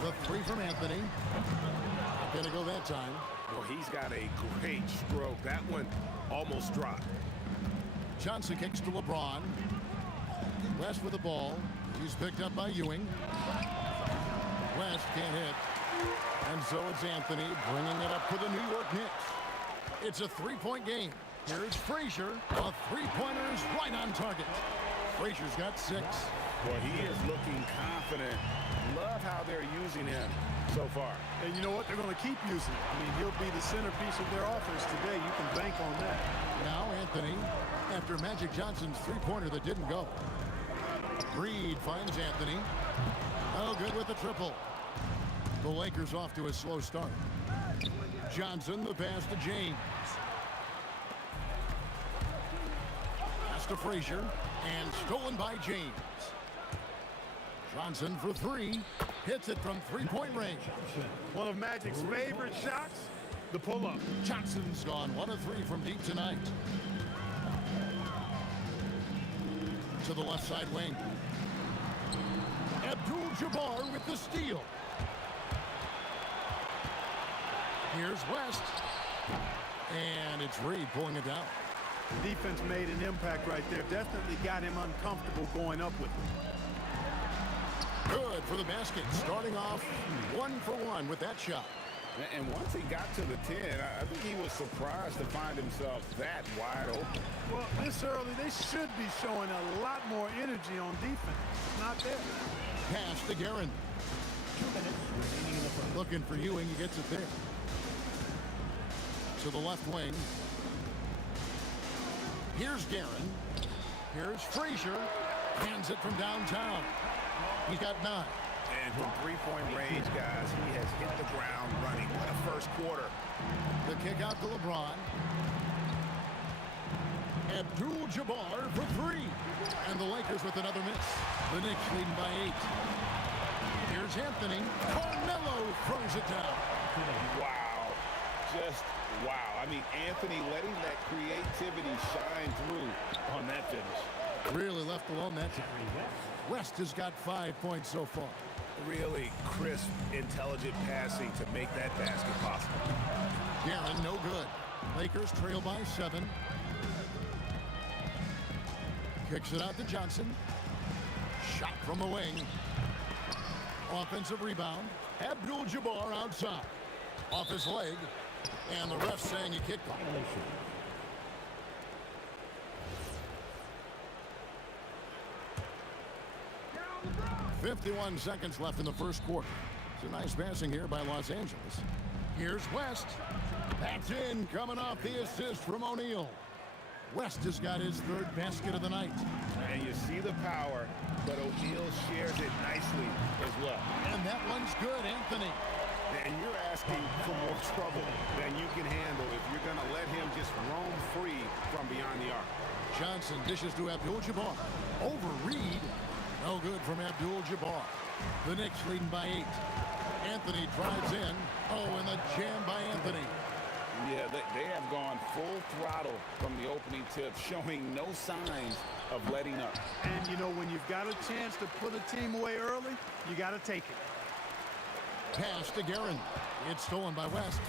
The 3 from Anthony. Not gonna go that time. Well, he's got a great stroke. That one almost dropped. Johnson kicks to LeBron. West with the ball. He's picked up by Ewing. West can't hit. And so it's Anthony bringing it up for the New York Knicks. It's a 3-point game. Here's Frazier. A 3-pointer is right on target. Frazier's got 6. Well, he is looking confident. Love how they're using him so far. And you know what? They're going to keep using it. I mean, he'll be the centerpiece of their offense today. You can bank on that. Now Anthony, after Magic Johnson's 3-pointer that didn't go. Reed finds Anthony. Oh, good with the triple. The Lakers off to a slow start. Johnson, the pass to James. Pass to Frazier, and stolen by James. Johnson for 3. Hits it from 3-point range. One of Magic's favorite shots, the pull-up. Johnson's gone 1 of 3 from deep tonight. To the left side wing. Abdul-Jabbar with the steal. Here's West. And it's Reed pulling it down. The defense made an impact right there. Definitely got him uncomfortable going up with it. Good for the basket. Starting off 1 for 1 with that shot. And once he got to the 10, I think he was surprised to find himself that wide open. Well, this early, they should be showing a lot more energy on defense. It's not there. Pass to Guerin. 2 minutes remaining in the first. Looking for Ewing. He gets it there. To the left wing. Here's Guerin. Here's Frazier. Hands it from downtown. He's got 9. And from 3-point range, guys, he has hit the ground running. What a first quarter. The kick out to LeBron. Abdul-Jabbar for 3. And the Lakers with another miss. The Knicks leading by 8. Here's Anthony. Carmelo throws it down. Wow. Just wow. I mean, Anthony letting that creativity shine through on that finish. Really left alone that time. West has got 5 points so far. Really crisp, intelligent passing to make that basket possible. Guerin, no good. Lakers trail by 7. Kicks it out to Johnson. Shot from the wing. Offensive rebound. Abdul-Jabbar outside. Off his leg. And the ref saying he kicked him. 51 seconds left in the first quarter. It's a nice passing here by Los Angeles. Here's West. That's in, coming off the assist from O'Neal. West has got his third basket of the night. And you see the power, but O'Neal shares it nicely as well. And that one's good, Anthony. And you're asking for more trouble than you can handle if you're going to let him just roam free from beyond the arc. Johnson dishes to Abdul-Jabbar. Over Reed. No good from Abdul-Jabbar. The Knicks leading by 8. Anthony drives in. Oh, and the jam by Anthony. Yeah, they have gone full throttle from the opening tip, showing no signs of letting up. And, you know, when you've got a chance to put a team away early, you got to take it. Pass to Guerin. It's stolen by West.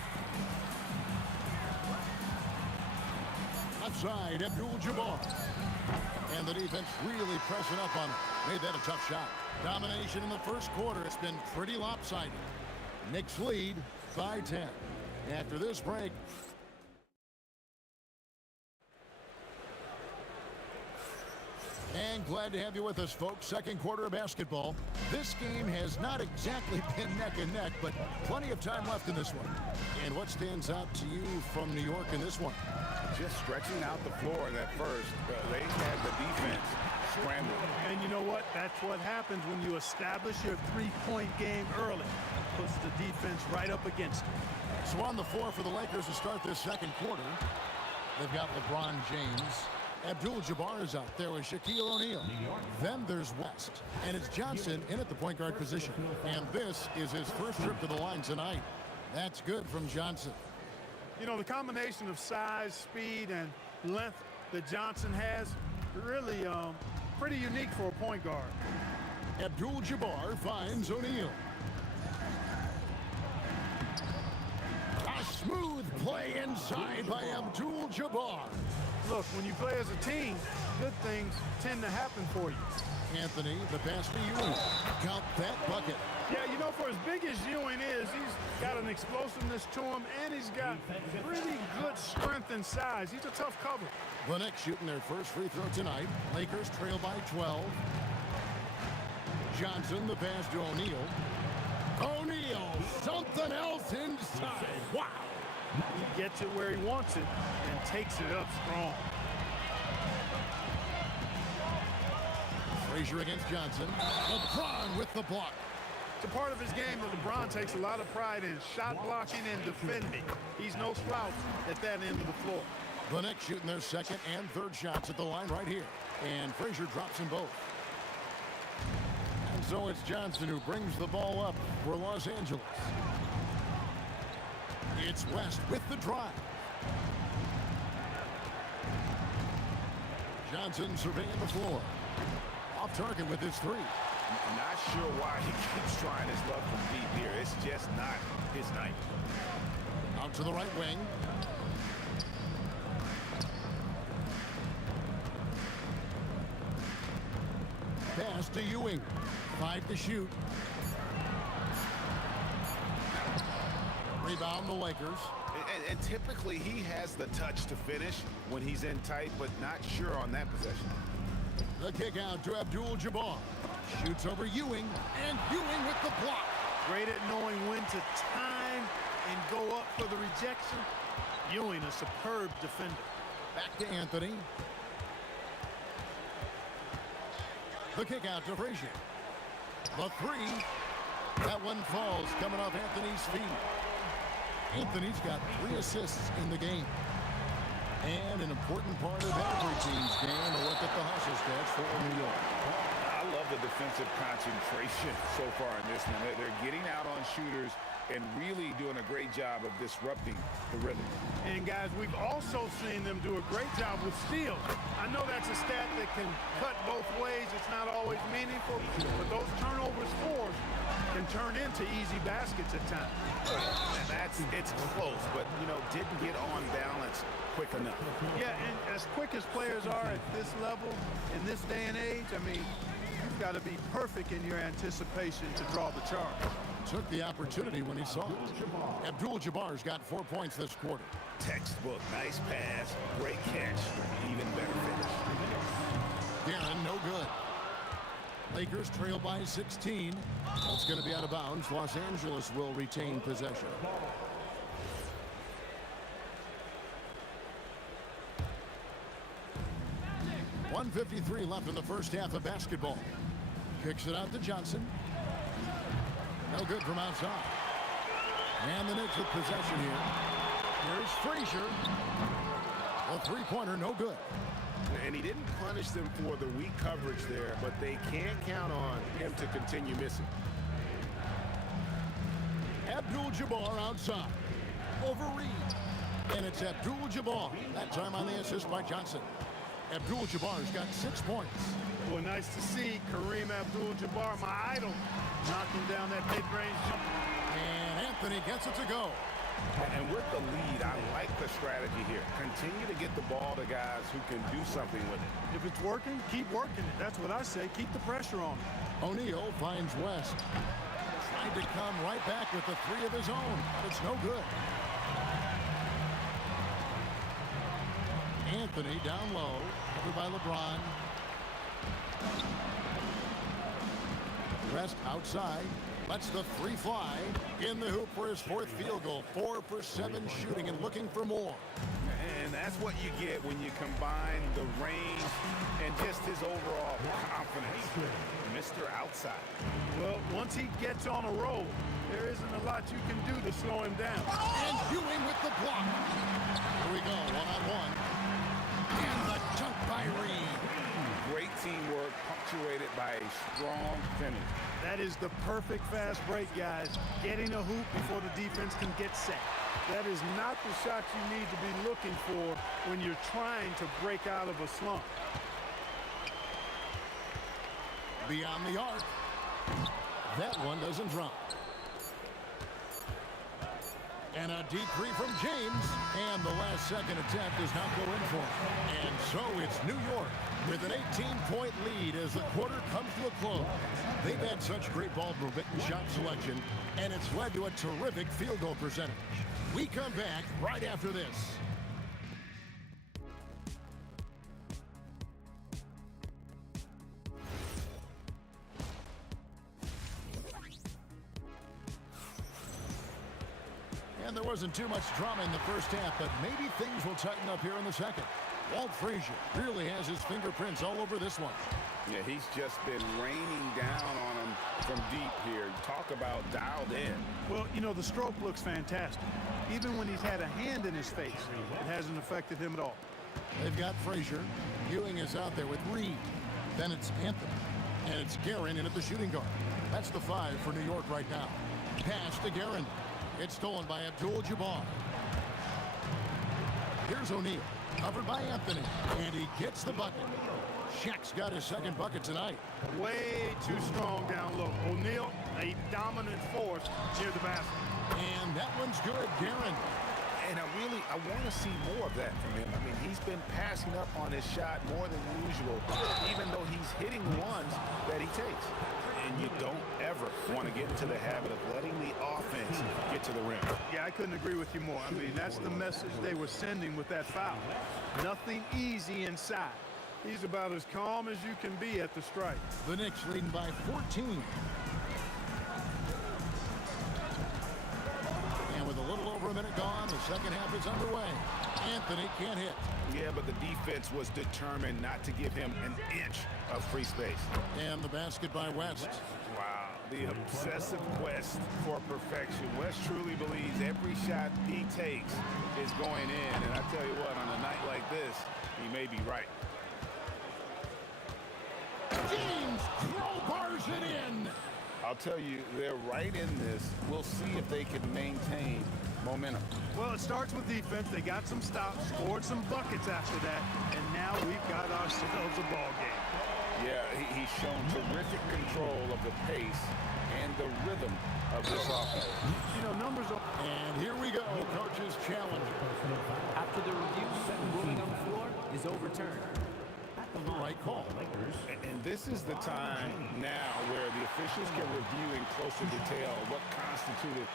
Left side, Abdul-Jabbar. And the defense really pressing up on him. Made that a tough shot. Domination in the first quarter. It's been pretty lopsided. Knicks lead by 10. After this break, and glad to have you with us, folks. Second quarter of basketball. This game has not exactly been neck and neck, but plenty of time left in this one. And what stands out to you from New York in this one? Just stretching out the floor at first. They had the defense scrambling. And you know what? That's what happens when you establish your three-point game early. Puts the defense right up against it. So on the floor for the Lakers to start this second quarter, they've got LeBron James. Abdul-Jabbar is out there with Shaquille O'Neal. Then there's West. And it's Johnson in at the point guard position. And this is his first trip to the line tonight. That's good from Johnson. You know, the combination of size, speed, and length that Johnson has, really pretty unique for a point guard. Abdul-Jabbar finds O'Neal. A smooth play inside by Abdul-Jabbar. Look, when you play as a team, good things tend to happen for you. Anthony, the pass to Ewing. Count that bucket. Yeah, you know, for as big as Ewing is, he's got an explosiveness to him, and he's got pretty good strength and size. He's a tough cover. The Knicks shooting their first free throw tonight. Lakers trail by 12. Johnson, the pass to O'Neal. O'Neal, something else inside. Wow. He gets it where he wants it and takes it up strong. Frazier against Johnson. LeBron with the block. It's a part of his game that LeBron takes a lot of pride in, shot blocking and defending. He's no slouch at that end of the floor. The Knicks shooting their second and third shots at the line right here. And Frazier drops them both. And so it's Johnson who brings the ball up for Los Angeles. It's West with the drive. Johnson surveying the floor. Off target with his three. Not sure why he keeps trying his luck from deep here. It's just not his night. Out to the right wing. Pass to Ewing. 5 to shoot. Rebound the Lakers. And typically he has the touch to finish when he's in tight, but not sure on that possession. The kick out to Abdul-Jabbar. Shoots over Ewing, and Ewing with the block. Great at knowing when to time and go up for the rejection. Ewing, a superb defender. Back to Anthony. The kick out to Frazier. The three. That one falls coming off Anthony's feet. Anthony's got 3 assists in the game. And an important part of every team's game, a look at the hustle stats for New York. I love the defensive concentration so far in this one. They're getting out on shooters and really doing a great job of disrupting the rhythm. And guys, we've also seen them do a great job with steals. I know that's a stat that can cut both ways. It's not always meaningful, but those turnovers forced can turn into easy baskets at times. And it's close, but, you know, didn't get on balance quick enough. Yeah, and as quick as players are at this level, in this day and age, I mean, you've got to be perfect in your anticipation to draw the charge. Took the opportunity when he saw it. Abdul-Jabbar's got 4 points this quarter. Textbook, nice pass, great catch, even better finish. Guerin, no good. Lakers trail by 16. That's going to be out of bounds. Los Angeles will retain possession. .153 left in the first half of basketball. Kicks it out to Johnson. No good from outside. And the Knicks with possession here. Here's Frazier. A three-pointer, no good. And he didn't punish them for the weak coverage there, but they can't count on him to continue missing. Abdul-Jabbar outside. Over Reed. And it's Abdul-Jabbar. That time on the assist by Johnson. Abdul-Jabbar's got 6 points. Well, nice to see Kareem Abdul-Jabbar, my idol, knocking down that mid-range jumper. And Anthony gets it to go. And with the lead, I like the strategy here. Continue to get the ball to guys who can do something with it. If it's working, keep working it. That's what I say. Keep the pressure on him. O'Neal finds West. Tried to come right back with the three of his own, but it's no good. Anthony down low, covered by LeBron. West outside, lets the three fly. In the hoop for his fourth field goal. 4 for 7 shooting and looking for more. And that's what you get when you combine the range and just his overall confidence. Mr. Outside. Well, once he gets on a roll, there isn't a lot you can do to slow him down. And Ewing with the block. Here we go, one-on-one. And the dunk by Reed. Great teamwork punctuated by a strong finish. That is the perfect fast break, guys. Getting a hoop before the defense can get set. That is not the shot you need to be looking for when you're trying to break out of a slump. Beyond the arc. That one doesn't drop. And a deep three from James. And the last second attempt does not go in for him. And so it's New York with an 18-point lead as the quarter comes to a close. They've had such great ball movement and shot selection, and it's led to a terrific field goal percentage. We come back right after this. And there wasn't too much drama in the first half, but maybe things will tighten up here in the second. Walt Frazier really has his fingerprints all over this one. Yeah, he's just been raining down on him from deep here. Talk about dialed in. Well, you know, the stroke looks fantastic. Even when he's had a hand in his face, it hasn't affected him at all. They've got Frazier. Ewing is out there with Reed. Then it's Anthony. And it's Guerin in at the shooting guard. That's the 5 for New York right now. Pass to Guerin. It's stolen by Abdul-Jabbar. Here's O'Neal, covered by Anthony, and he gets the bucket. Shaq's got his second bucket tonight. Way too strong down low. O'Neal, a dominant force near the basket. And that one's good, Guerin. And I want to see more of that from him. I mean, he's been passing up on his shot more than usual, even though he's hitting ones that he takes. And you don't ever want to get into the habit of letting the offense get to the rim. Yeah, I couldn't agree with you more. I mean, that's the message they were sending with that foul. Nothing easy inside. He's about as calm as you can be at the strike. The Knicks leading by 14. And with a little over a minute gone, the second half is underway. Anthony can't hit. Yeah, but the defense was determined not to give him an inch of free space. And the basket by West. Wow, the obsessive quest for perfection. West truly believes every shot he takes is going in. And I tell you what, on a night like this, he may be right. James crowbars it in. I'll tell you, they're right in this. We'll see if they can maintain momentum. Well, it starts with defense. They got some stops, scored some buckets after that, and now we've got ourselves a ball game. Yeah, he's shown terrific control of the pace and the rhythm of this offense. You know, numbers are... And here we go, coach's challenge. After the review, ruling on the floor is overturned. The right call. And this is the time now where the officials can review in closer detail what constituted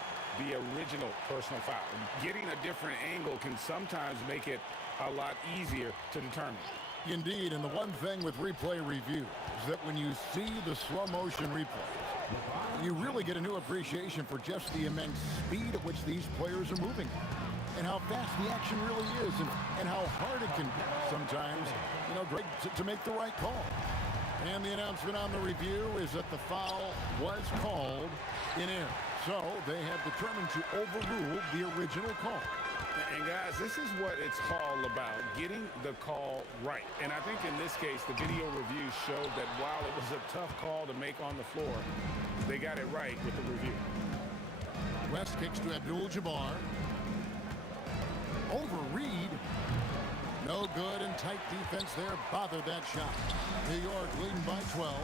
the original personal foul. Getting a different angle can sometimes make it a lot easier to determine. Indeed, and the one thing with replay review is that when you see the slow motion replays, you really get a new appreciation for just the immense speed at which these players are moving and how fast the action really is and how hard it can be sometimes, Greg, to make the right call. And the announcement on the review is that the foul was called in air. So they have determined to overrule the original call. And guys, this is what it's all about, getting the call right. And I think in this case, the video review showed that while it was a tough call to make on the floor, they got it right with the review. West kicks to Abdul-Jabbar. Over Reed. No good, and tight defense there bothered that shot. New York leading by 12.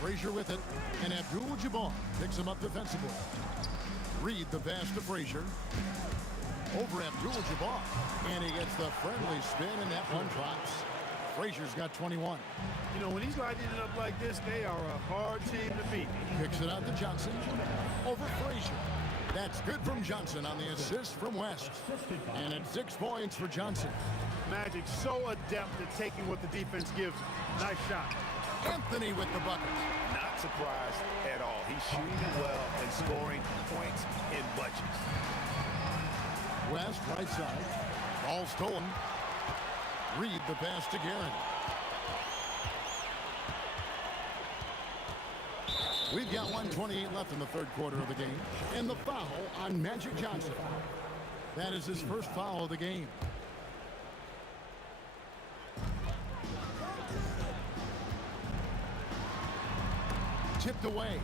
Frazier with it, and Abdul-Jabbar picks him up defensively. Reed the pass to Frazier. Over Abdul-Jabbar, and he gets the friendly spin, and that one drops. Frazier's got 21. When he's lighting it up like this, they are a hard team to beat. Kicks it out to Johnson. Over Frazier. That's good from Johnson on the assist from West. And it's 6 points for Johnson. Magic so adept at taking what the defense gives him. Nice shot. Anthony with the bucket. Not surprised at all. He's shooting it well and scoring points in bunches. West right side. Ball stolen. Reed the pass to Guerin. We've got 1:28 left in the third quarter of the game. And the foul on Magic Johnson. That is his first foul of the game. Tipped away.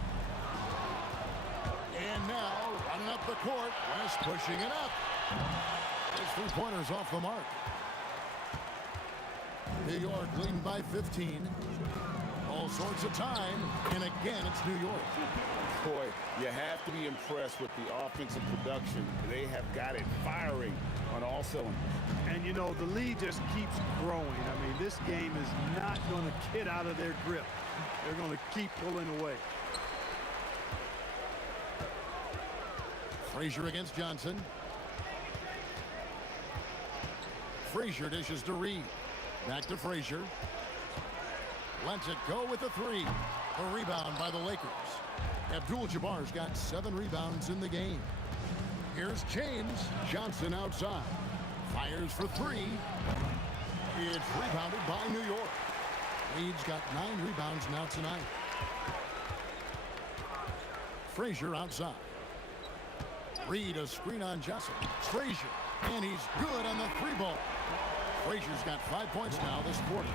And now running up the court. West pushing it up. His 3-pointers off the mark. New York leading by 15. All sorts of time, and again, it's New York. Boy, you have to be impressed with the offensive production. They have got it firing on all cylinders. And, the lead just keeps growing. I mean, this game is not going to get out of their grip. They're going to keep pulling away. Frazier against Johnson. Frazier dishes to Reed. Back to Frazier. Lets it go with the three. A rebound by the Lakers. Abdul-Jabbar's got 7 rebounds in the game. Here's James. Johnson outside. Fires for 3. It's rebounded by New York. Reed's got 9 rebounds now tonight. Frazier outside. Reed a screen on Johnson. Frazier. And he's good on the 3-ball. Frazier's got 5 points now this quarter.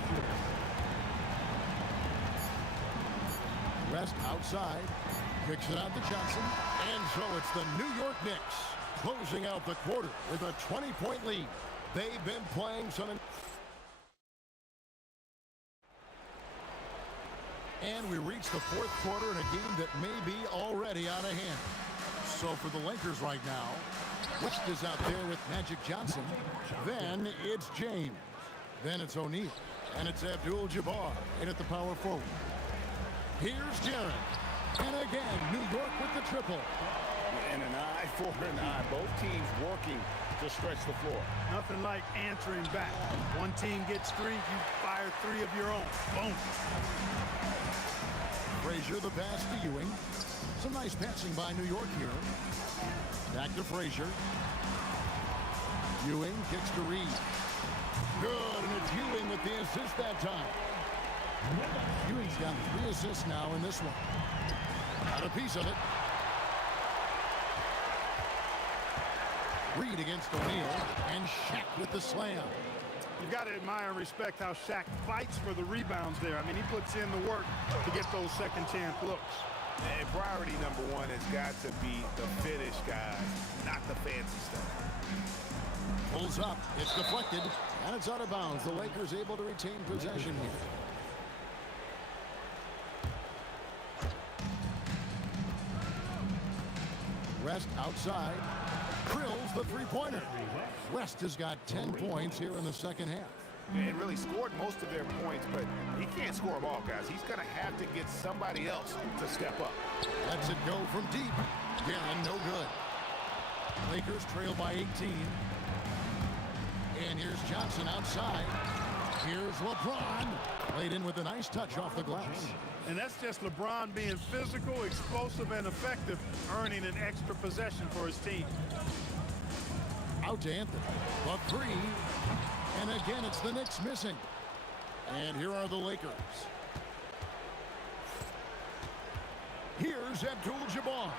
West outside, kicks it out to Johnson, and so it's the New York Knicks closing out the quarter with a 20-point lead. They've been playing some... And we reach the fourth quarter in a game that may be already out of hand. So for the Lakers right now, West is out there with Magic Johnson. Then it's James. Then it's O'Neal. And it's Abdul-Jabbar in at the power forward. Here's Guerin. And again, New York with the triple. And an eye for an eye. Both teams working to stretch the floor. Nothing like answering back. One team gets 3, you fire 3 of your own. Boom. Frazier the pass to Ewing. Some nice passing by New York here. Back to Frazier. Ewing kicks to Reed. Good, and it's Ewing with the assist that time. Ewing's got 3 assists now in this one. Got a piece of it. Reed against O'Neal, and Shaq with the slam. You've got to admire and respect how Shaq fights for the rebounds there. I mean, he puts in the work to get those second chance looks. And priority number 1 has got to be the finish, guys, not the fancy stuff. Pulls up, it's deflected, and it's out of bounds. The Lakers able to retain possession here. West outside. Drills the 3-pointer. West has got 10 points here in the second half. And really scored most of their points, but he can't score them all, guys. He's going to have to get somebody else to step up. Lets it go from deep. Guerin, no good. Lakers trail by 18. And here's Johnson outside. Here's LeBron. Laid in with a nice touch off the glass. And that's just LeBron being physical, explosive, and effective, earning an extra possession for his team. Out to Anthony. The three. And again, it's the Knicks missing. And here are the Lakers. Here's Abdul-Jabbar.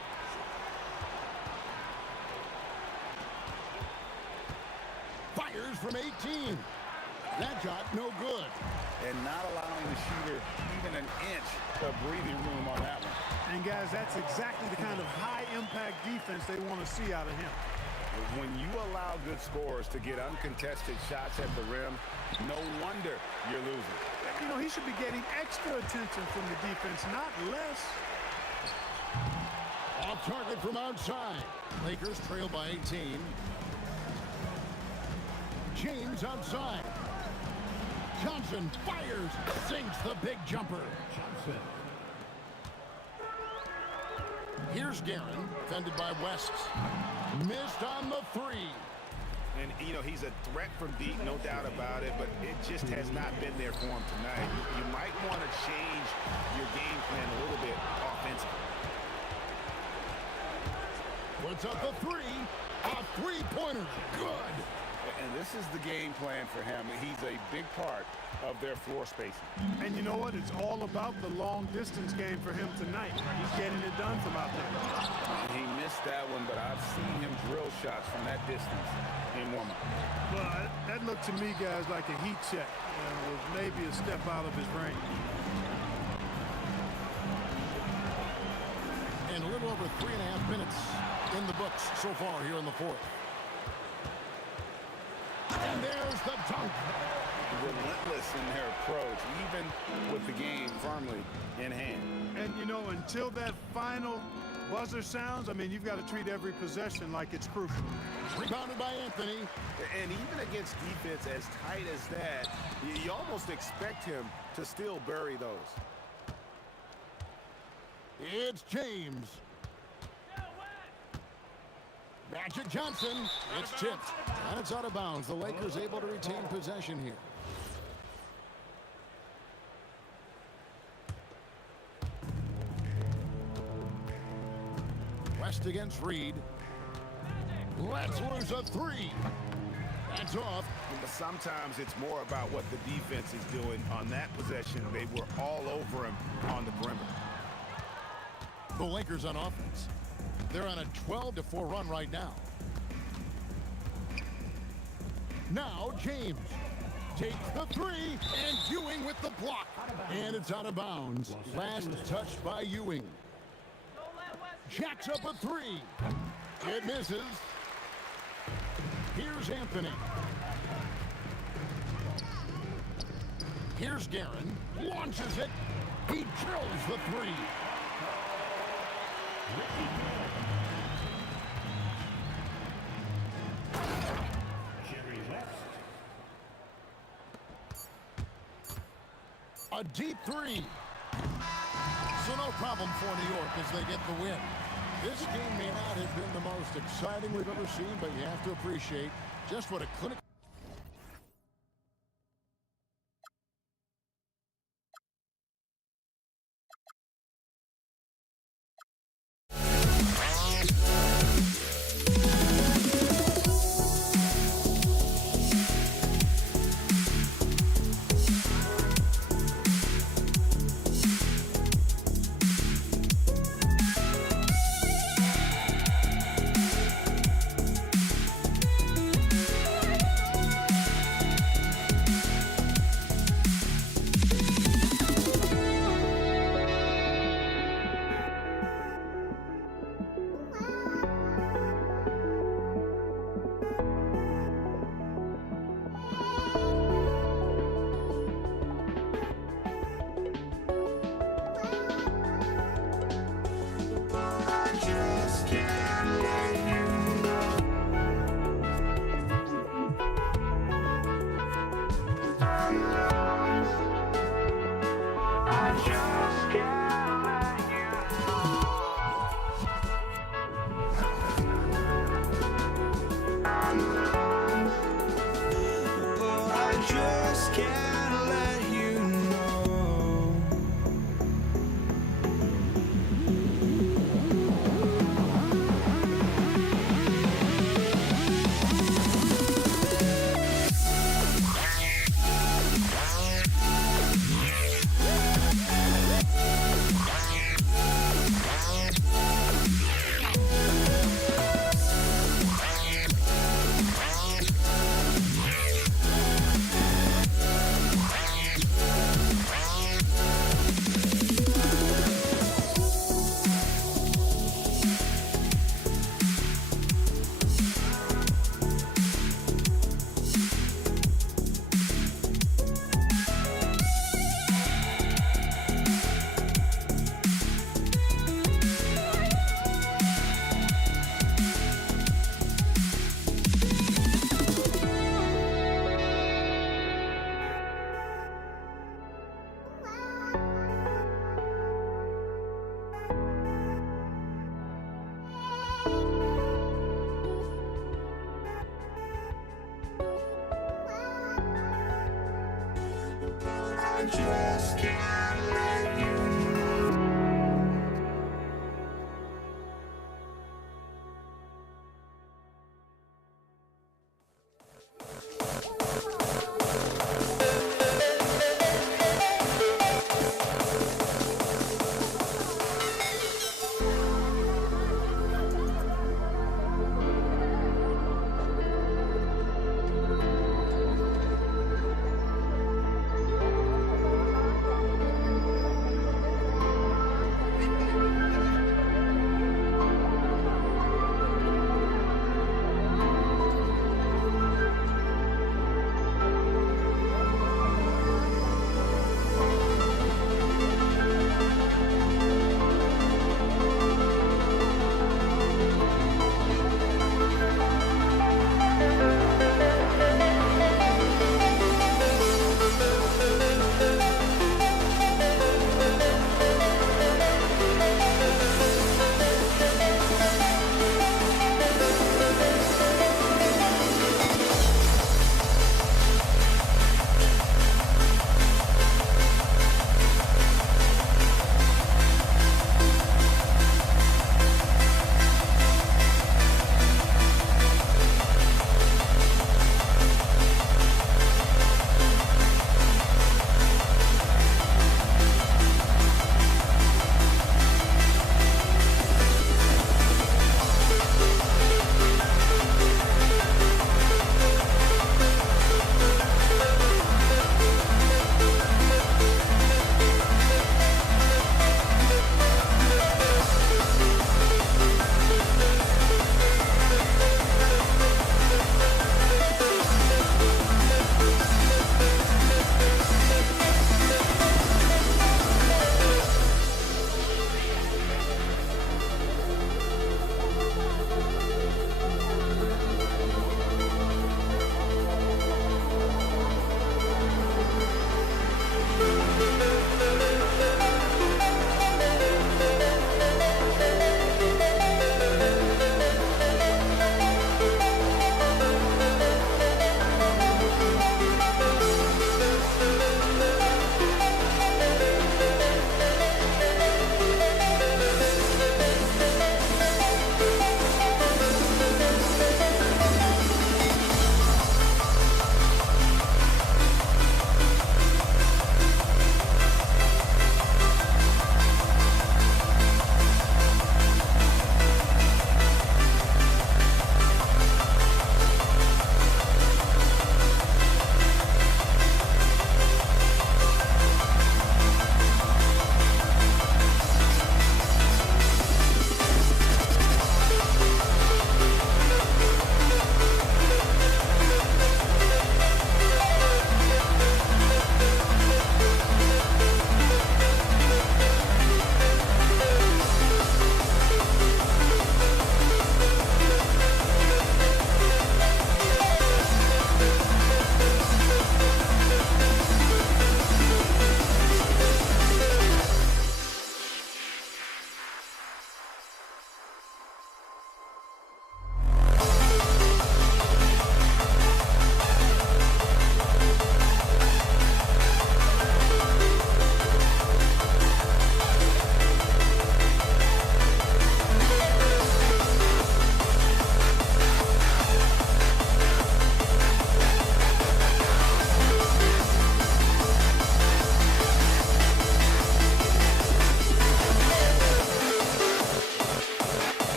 Fires from 18. That got no good. And not allowing the shooter even an inch of breathing room on that one. And guys, that's exactly the kind of high-impact defense they want to see out of him. When you allow good scorers to get uncontested shots at the rim, no wonder you're losing. You know, he should be getting extra attention from the defense, not less. Off target from outside. Lakers trail by 18. James outside. Johnson fires, sinks the big jumper. Johnson. Here's Guerin, defended by West. Missed on the three. And, you know, he's a threat from deep, no doubt about it, but it just has not been there for him tonight. You might want to change your game plan a little bit offensively. Puts up the three. A three-pointer. Good. And this is the game plan for him. He's a big part of their floor spacing. And you know what? It's all about the long-distance game for him tonight. He's getting it done from out there. He missed that one, but I've seen him drill shots from that distance in warm-up. Well, that looked to me, guys, like a heat check. And was maybe a step out of his range. And a little over 3.5 minutes in the books so far here in the fourth. And there's the dunk. Relentless in their approach, even with the game firmly in hand. And, you know, until that final buzzer sounds, I mean, you've got to treat every possession like it's crucial. Rebounded by Anthony. And even against defense as tight as that, you almost expect him to still bury those. It's James. Magic Johnson. It's tipped. And it's out of bounds. The Lakers able to retain possession here. West against Reed. Let's lose a three. That's off. But sometimes it's more about what the defense is doing on that possession. They were all over him on the perimeter. The Lakers on offense. They're on a 12-4 run right now. Now James takes the three, and Ewing with the block. And it's out of bounds. Last touched by Ewing. Jacks up a three. It misses. Here's Anthony. Here's Guerin. Launches it. He drills the three. Jerry West. A deep three. So no problem for New York as they get the win. This game may not have been the most exciting we've ever seen, but you have to appreciate just what a clinical can't let you know. I just can't let you know.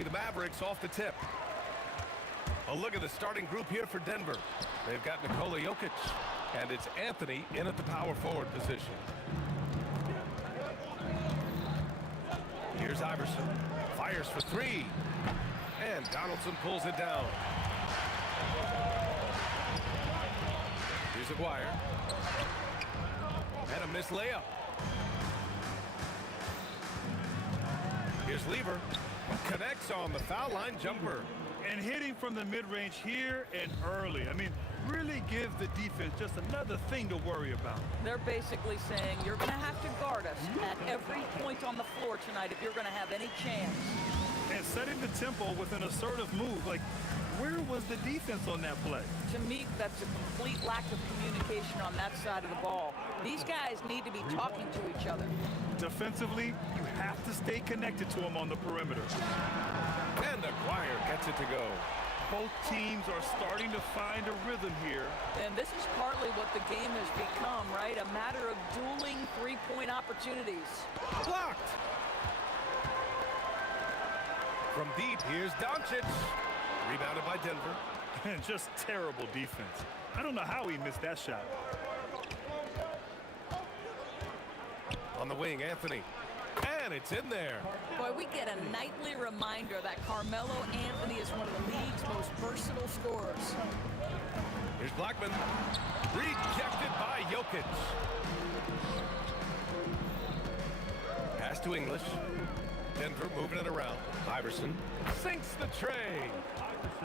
be the Mavericks off the tip. A look at the starting group here for Denver. They've got Nikola Jokic, and it's Anthony in at the power forward position. Here's Iverson. Fires for three. And Donaldson pulls it down. Here's Aguirre. And a missed layup. Here's Lever. Connects on the foul line jumper. And hitting from the mid-range here and early. I mean, really give the defense just another thing to worry about. They're basically saying you're going to have to guard us at every point on the floor tonight if you're going to have any chance. And setting the tempo with an assertive move. Like, where was the defense on that play? To me, that's a complete lack of communication on that side of the ball. These guys need to be talking to each other. Defensively, you have to stay connected to them on the perimeter. And Aguirre gets it to go. Both teams are starting to find a rhythm here. And this is partly what the game has become, right? A matter of dueling three-point opportunities. Blocked. From deep, here's Doncic. Rebounded by Denver. And just terrible defense. I don't know how he missed that shot. On the wing, Anthony. And it's in there. Boy, we get a nightly reminder that Carmelo Anthony is one of the league's most versatile scorers. Here's Blackman. Rejected by Jokic. Pass to English. Denver moving it around. Iverson sinks the tray.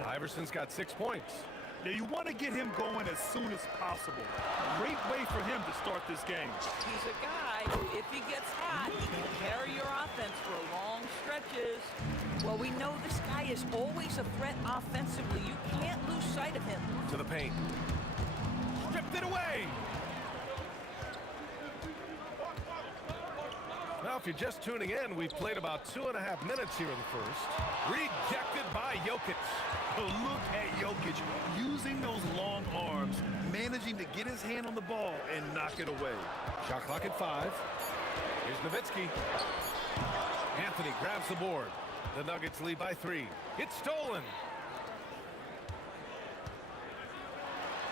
Iverson's got 6 points. Now, you want to get him going as soon as possible. Great way for him to start this game. He's a guy who, if he gets hot, he can carry your offense for long stretches. Well, we know this guy is always a threat offensively. You can't lose sight of him. To the paint. Stripped it away. Now, if you're just tuning in, we've played about 2.5 minutes here in the first. Rejected by Jokic. Oh, look at Jokic using those long arms, managing to get his hand on the ball and knock it away. Shot clock at 5. Here's Nowitzki. Anthony grabs the board. The Nuggets lead by 3. It's stolen.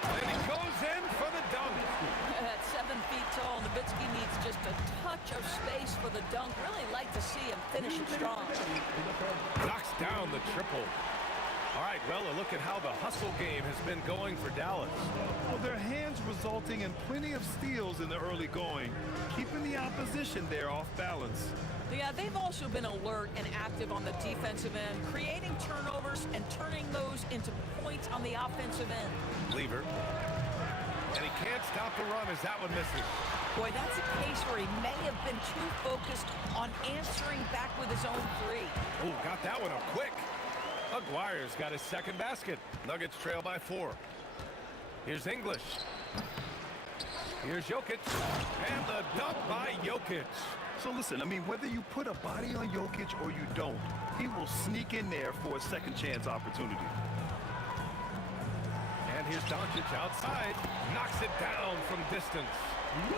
And he goes in for the dunk. At 7 feet tall, Nowitzki needs just a touch of space for the dunk. Really like to see him finish it strong. Knocks down the triple. All right, well, a look at how the hustle game has been going for Dallas. Well, their hands resulting in plenty of steals in the early going, keeping the opposition there off balance. Yeah, they've also been alert and active on the defensive end, creating turnovers and turning those into points on the offensive end. Lever. And he can't stop the run as that one misses. Boy, that's a case where he may have been too focused on answering back with his own three. Oh, got that one up quick. Aguirre's got his second basket. Nuggets trail by 4. Here's English. Here's Jokic. And the dunk by Jokic. So listen, I mean, whether you put a body on Jokic or you don't, he will sneak in there for a second chance opportunity. And here's Doncic outside. Knocks it down from distance.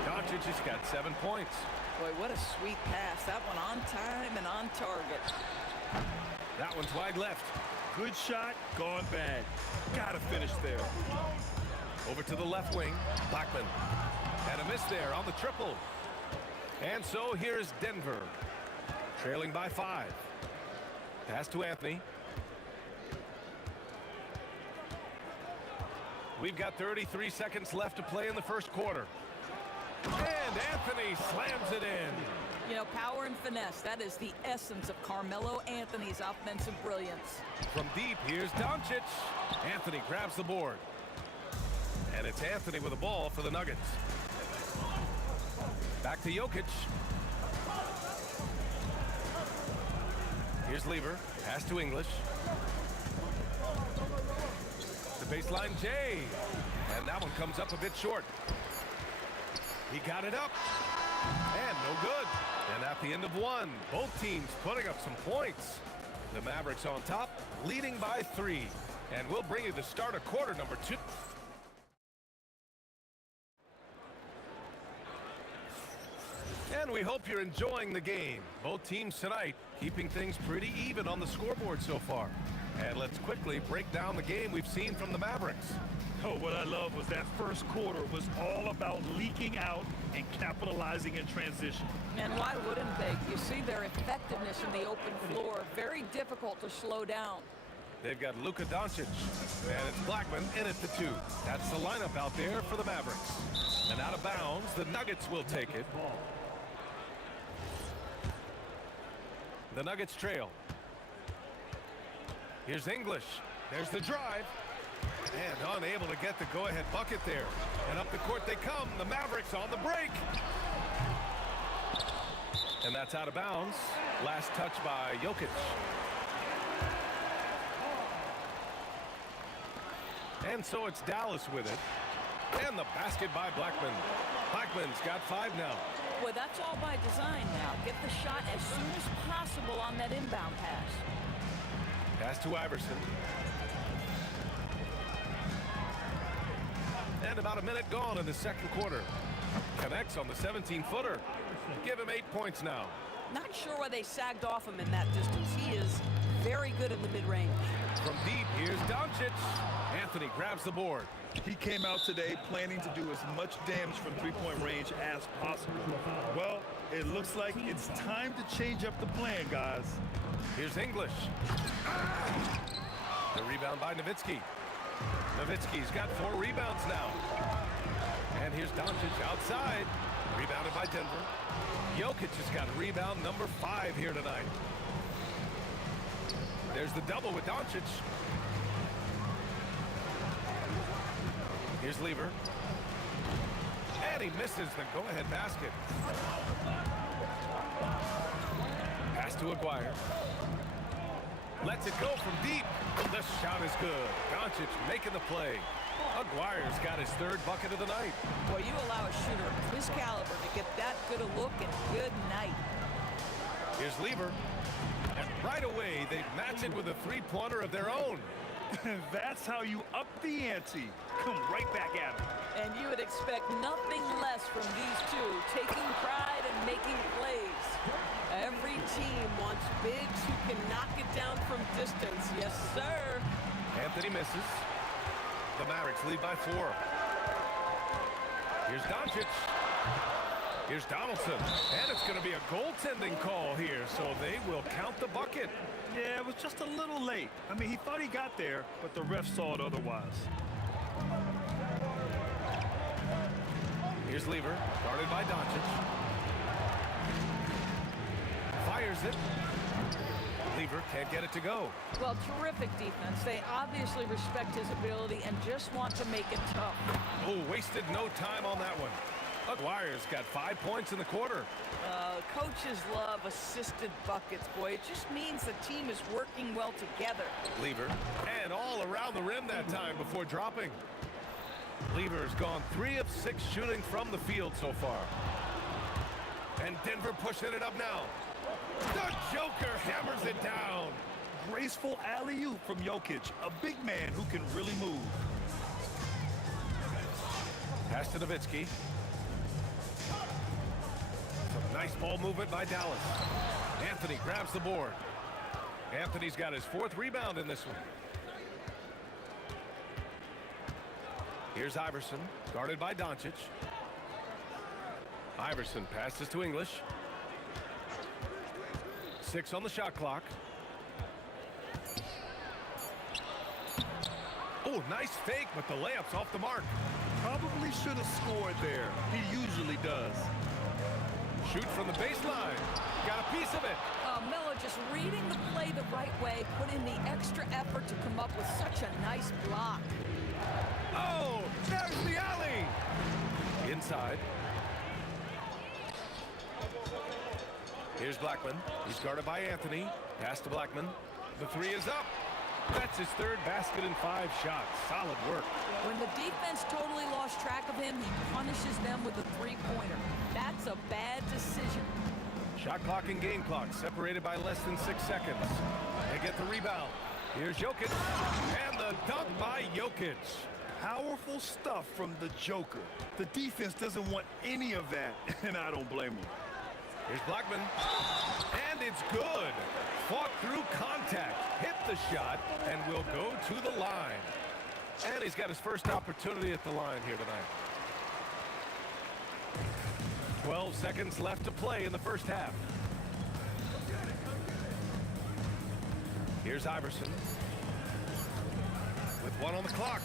Doncic has got 7 points. Boy, what a sweet pass. That one on time and on target. That one's wide left. Good shot, gone bad. Gotta finish there. Over to the left wing. Blackman. And a miss there on the triple. And so here's Denver. Trailing by 5. Pass to Anthony. We've got 33 seconds left to play in the first quarter. And Anthony slams it in. You know, power and finesse, that is the essence of Carmelo Anthony's offensive brilliance. From deep, here's Doncic. Anthony grabs the board. And it's Anthony with the ball for the Nuggets. Back to Jokic. Here's Lever. Pass to English. The baseline J. And that one comes up a bit short. He got it up. And no good. And at the end of 1, both teams putting up some points. The Mavericks on top, leading by 3. And we'll bring you the start of quarter number 2. And we hope you're enjoying the game. Both teams tonight keeping things pretty even on the scoreboard so far. And let's quickly break down the game we've seen from the Mavericks. Oh, what I love was that first quarter was all about leaking out and capitalizing in transition. And why wouldn't they? You see their effectiveness in the open floor. Very difficult to slow down. They've got Luka Doncic, and it's Blackman in at the 2. That's the lineup out there for the Mavericks. And out of bounds, the Nuggets will take it. The Nuggets trail. Here's English. There's the drive. And unable to get the go-ahead bucket there. And up the court they come. The Mavericks on the break. And that's out of bounds. Last touch by Jokic. And so it's Dallas with it. And the basket by Blackman. Blackman's got 5 now. Well, that's all by design now. Get the shot as soon as possible on that inbound pass. Pass to Iverson. And about a minute gone in the second quarter. Connects on the 17-footer. Give him 8 points now. Not sure why they sagged off him in that distance. He is very good in the mid-range. From deep, here's Doncic. Anthony grabs the board. He came out today planning to do as much damage from three-point range as possible. Well, it looks like it's time to change up the plan, guys. Here's English. The rebound by Nowitzki. Nowitzki's got 4 rebounds now. And here's Doncic outside. Rebounded by Denver. Jokic has got rebound number 5 here tonight. There's the double with Doncic. Here's Lever. And he misses the go-ahead basket. Pass to Aguirre. Lets it go from deep. The shot is good. Doncic making the play. Aguirre's got his 3rd bucket of the night. Boy, you allow a shooter of his caliber to get that good a look, and good night. Here's Lever. And right away, they match it with a 3-pointer of their own. That's how you up the ante. Come right back at him. And you would expect nothing less from these two, taking pride and making plays. Every team wants bigs who can knock it down from distance. Yes, sir. Anthony misses. The Mavericks lead by 4. Here's Doncic. Here's Donaldson. And it's going to be a goaltending call here, so they will count the bucket. Yeah, it was just a little late. I mean, he thought he got there, but the ref saw it otherwise. Here's Lever, guarded by Doncic. Fires it. Lever can't get it to go. Well, terrific defense. They obviously respect his ability and just want to make it tough. Oh, wasted no time on that one. Aguirre's got 5 points in the quarter. Coaches love assisted buckets, boy. It just means the team is working well together. Lever, and all around the rim that time before dropping. Lever's gone 3 of 6 shooting from the field so far. And Denver pushing it up now. The Joker hammers it down. Graceful alley-oop from Jokic, a big man who can really move. Pass to Nowitzki. Some nice ball movement by Dallas. Anthony grabs the board. Anthony's got his 4th rebound in this one. Here's Iverson, guarded by Doncic. Iverson passes to English. 6 on the shot clock. Oh, nice fake, but the layup's off the mark. Probably should have scored there. He usually does. Shoot from the baseline. Got a piece of it. Miller just reading the play the right way, put in the extra effort to come up with such a nice block. Oh, there's the alley. Inside. Here's Blackman. He's guarded by Anthony. Pass to Blackman. The 3 is up. That's his 3rd basket in 5 shots. Solid work. When the defense totally lost track of him, he punishes them with a 3-pointer. That's a bad decision. Shot clock and game clock separated by less than 6 seconds. They get the rebound. Here's Jokic. And the dunk by Jokic. Powerful stuff from the Joker. The defense doesn't want any of that, and I don't blame him. Here's Blackman. And it's good. Fought through contact. Hit the shot and will go to the line. And he's got his first opportunity at the line here tonight. 12 seconds left to play in the first half. Here's Iverson. With 1 on the clock.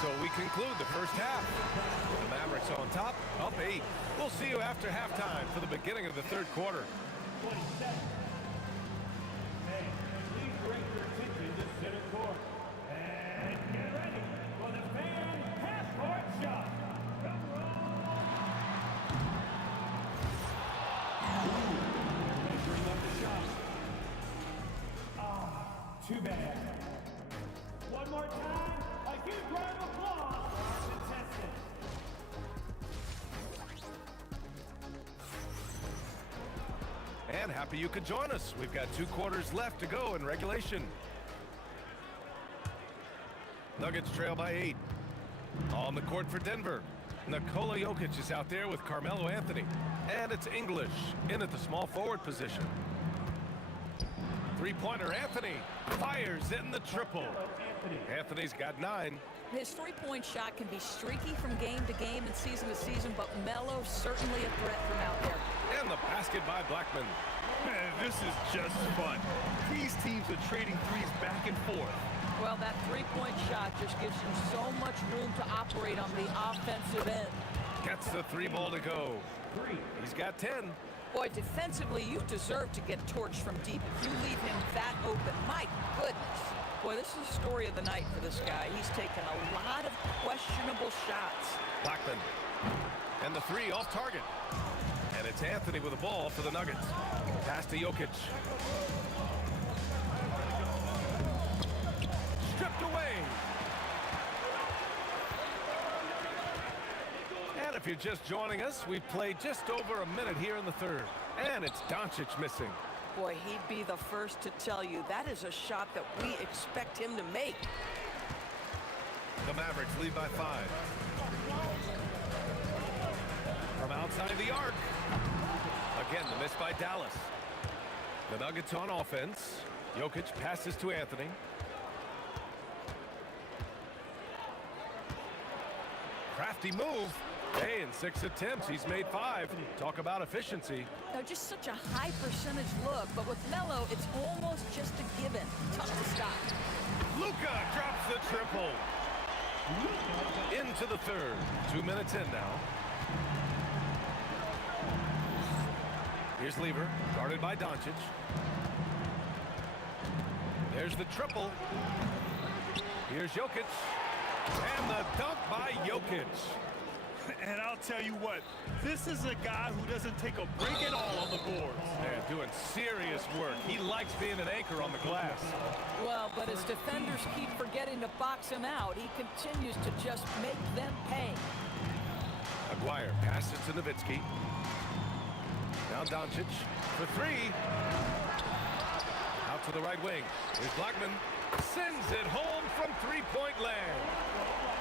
So we conclude the first half. The Mavericks on top, up 8. We'll see you after halftime for the beginning of the third quarter. 27. Hey, please bring your attention to center court. And get ready for the fan half-court shot. Bring up the shot. Too bad. One more time, a huge round of applause for our contestants. And happy you could join us. We've got 2 quarters left to go in regulation. Nuggets trail by 8. On the court for Denver. Nikola Jokic is out there with Carmelo Anthony. And it's English in at the small forward position. Three-pointer Anthony fires in the triple. Anthony's got 9. His three-point shot can be streaky from game to game and season to season, but Melo's certainly a threat from out there. And the basket by Blackman. Man, this is just fun. These teams are trading threes back and forth. Well, that three-point shot just gives you so much room to operate on the offensive end. Gets the 3-ball to go. He's got 10. Boy, defensively, you deserve to get torched from deep if you leave him that open. My goodness. Boy, this is the story of the night for this guy. He's taken a lot of questionable shots. Blackman. And the 3 off target. And it's Anthony with the ball for the Nuggets. Pass to Jokic. Stripped away. And if you're just joining us, we've played just over a minute here in the third. And it's Doncic missing. Boy, he'd be the first to tell you that is a shot that we expect him to make. The Mavericks lead by 5. From outside the arc. Again, the miss by Dallas. The Nuggets on offense. Jokic passes to Anthony. Crafty move. Hey, in 6 attempts, he's made 5. Talk about efficiency. Now, just such a high percentage look, but with Melo, it's almost just a given. Tough to stop. Luka drops the triple. Into the third. 2 minutes in now. Here's Lever, guarded by Doncic. There's the triple. Here's Jokic. And the dunk by Jokic. And I'll tell you what, this is a guy who doesn't take a break at all on the boards. They're doing serious work. He likes being an anchor on the glass. Well, but as defenders keep forgetting to box him out, he continues to just make them pay. Aguirre passes to Nowitzki. Now Doncic for 3. Out to the right wing. Here's Blackman. Sends it home from 3-point land.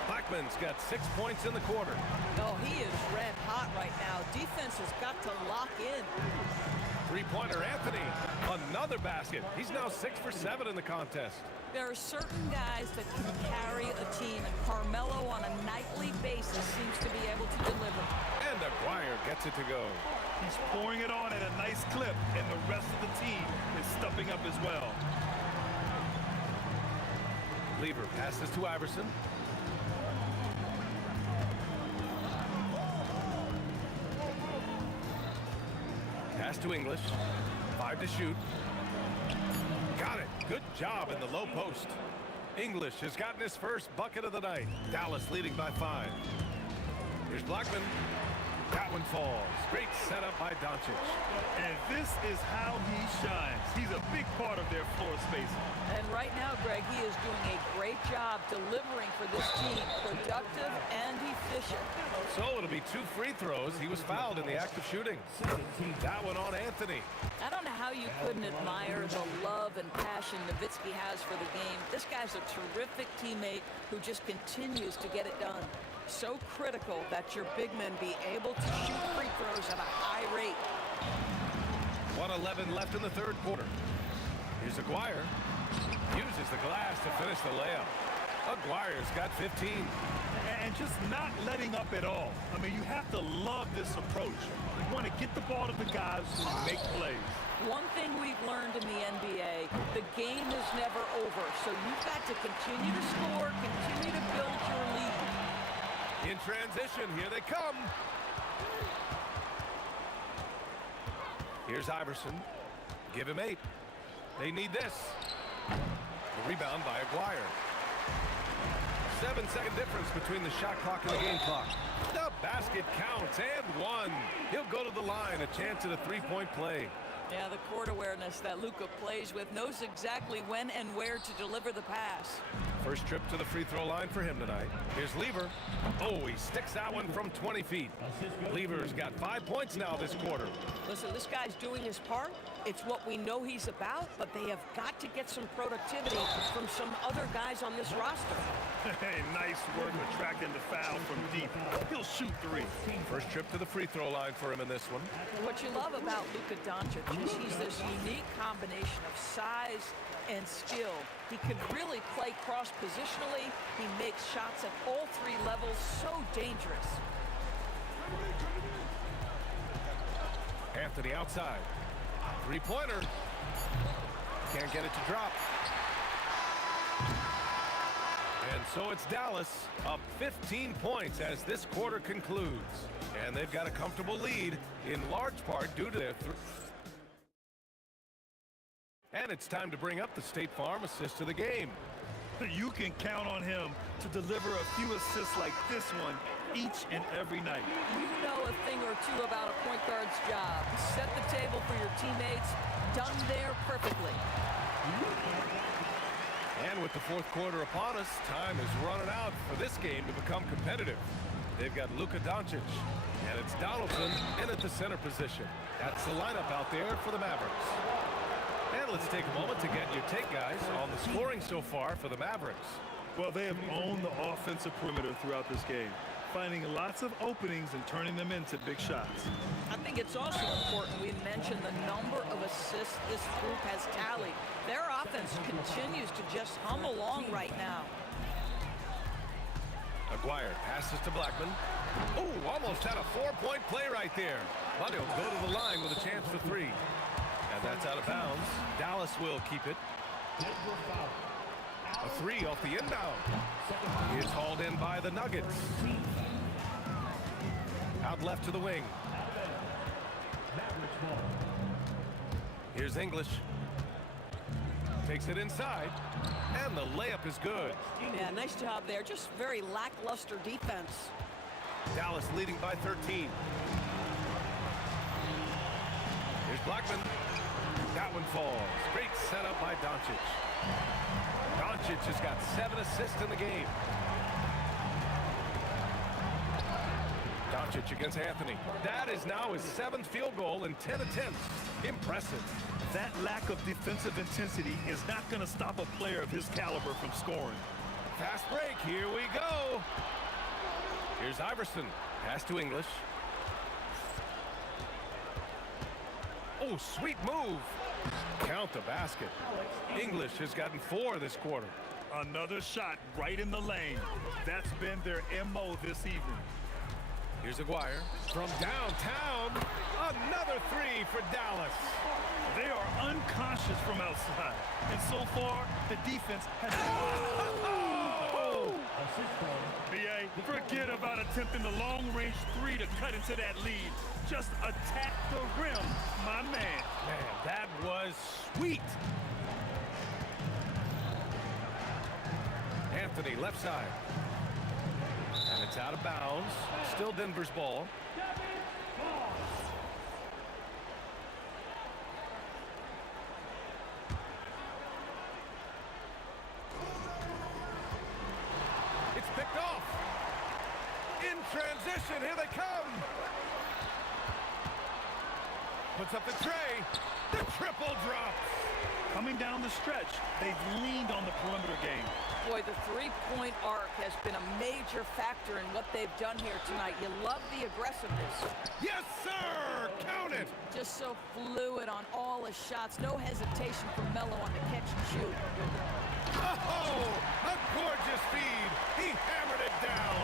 Blackman's got 6 points in the quarter. Oh, he is red hot right now. Defense has got to lock in. 3-pointer Anthony. Another basket. He's now 6 for 7 in the contest. There are certain guys that can carry a team, and Carmelo on a nightly basis seems to be able to deliver. And Aguirre gets it to go. He's pouring it on at a nice clip, and the rest of the team is stepping up as well. Lever passes to Iverson. Pass to English. 5 to shoot. Got it. Good job in the low post. English has gotten his first bucket of the night. Dallas leading by 5. Here's Blackman. That one falls. Great setup by Doncic. And this is how he shines. He's a big part of their floor spacing. And right now, Greg, he is doing a great job delivering for this team. Productive and efficient. So it'll be 2 free throws. He was fouled in the act of shooting. That one on Anthony. I don't know how you couldn't admire the love and passion Nowitzki has for the game. This guy's a terrific teammate who just continues to get it done. So critical that your big men be able to shoot free throws at a high rate. 1:11 left in the third quarter. Here's Aguirre. Uses the glass to finish the layup. Aguirre's got 15. And just not letting up at all. I mean, you have to love this approach. You want to get the ball to the guys who make plays. One thing we've learned in the NBA, the game is never over. So you've got to continue to score, continue to build your lead. In transition, here they come. Here's Iverson. Give him 8. They need this. The rebound by Aguirre. 7-second difference between the shot clock and the game clock. The basket counts and 1. He'll go to the line, a chance at a three-point play. Yeah, the court awareness that Luka plays with, knows exactly when and where to deliver the pass. First trip to the free throw line for him tonight. Here's Lever. Oh, he sticks that one from 20 feet. Lever's got 5 points now this quarter. Listen, this guy's doing his part. It's what we know he's about, but they have got to get some productivity from some other guys on this roster. Hey, nice work attracting the foul from deep. He'll shoot 3. First trip to the free throw line for him in this one. What you love about Luka Doncic is he's this unique combination of size and skill. He can really play cross-positionally. He makes shots at all 3 levels, so dangerous. Anthony outside. Three-pointer. Can't get it to drop. And so it's Dallas up 15 points as this quarter concludes. And they've got a comfortable lead in large part due to their and it's time to bring up the State Farm assist of the game. You can count on him to deliver a few assists like this one each and every night. You know a thing or two about a point guard's job. Set the table for your teammates. Done there perfectly. And with the fourth quarter upon us, time is running out for this game to become competitive. They've got Luka Doncic, and it's Donaldson in at the center position. That's the lineup out there for the Mavericks. And let's take a moment to get your take, guys, on the scoring so far for the Mavericks. Well, they have owned the offensive perimeter throughout this game, finding lots of openings and turning them into big shots. I think it's also important we mention the number of assists this group has tallied. Their offense continues to just hum along right now. Aguirre passes to Blackman. Oh, almost had a 4-point play right there. But he'll go to the line with a chance for 3. And that's out of bounds. Dallas will keep it. A 3 off the inbound. It's hauled in by the Nuggets. Out left to the wing. Here's English. Takes it inside. And the layup is good. Yeah, nice job there. Just very lackluster defense. Dallas leading by 13. Here's Blackman. That one falls. Great setup by Doncic. Doncic has got 7 assists in the game. Doncic against Anthony. That is now his 7th field goal in 10 attempts. Impressive. That lack of defensive intensity is not going to stop a player of his caliber from scoring. Fast break. Here we go. Here's Iverson. Pass to English. Oh, sweet move. Count the basket. English has gotten 4 this quarter. Another shot right in the lane. That's been their MO this evening. Here's Aguirre from downtown. Another 3 for Dallas. They are unconscious from outside. And so far, the defense has... BA, forget about attempting the long-range 3 to cut into that lead. Just attack the rim, my man. Man, that was sweet. Anthony, left side. And it's out of bounds. Still Denver's ball. It's picked off. In transition, here they come. Puts up the tray. The triple drops. Coming down the stretch, they've leaned on the perimeter game. Boy, the three-point arc has been a major factor in what they've done here tonight. You love the aggressiveness. Yes, sir! Count it! Just so fluid on all his shots. No hesitation from Melo on the catch and shoot. Oh, a gorgeous feed. He hammered it down.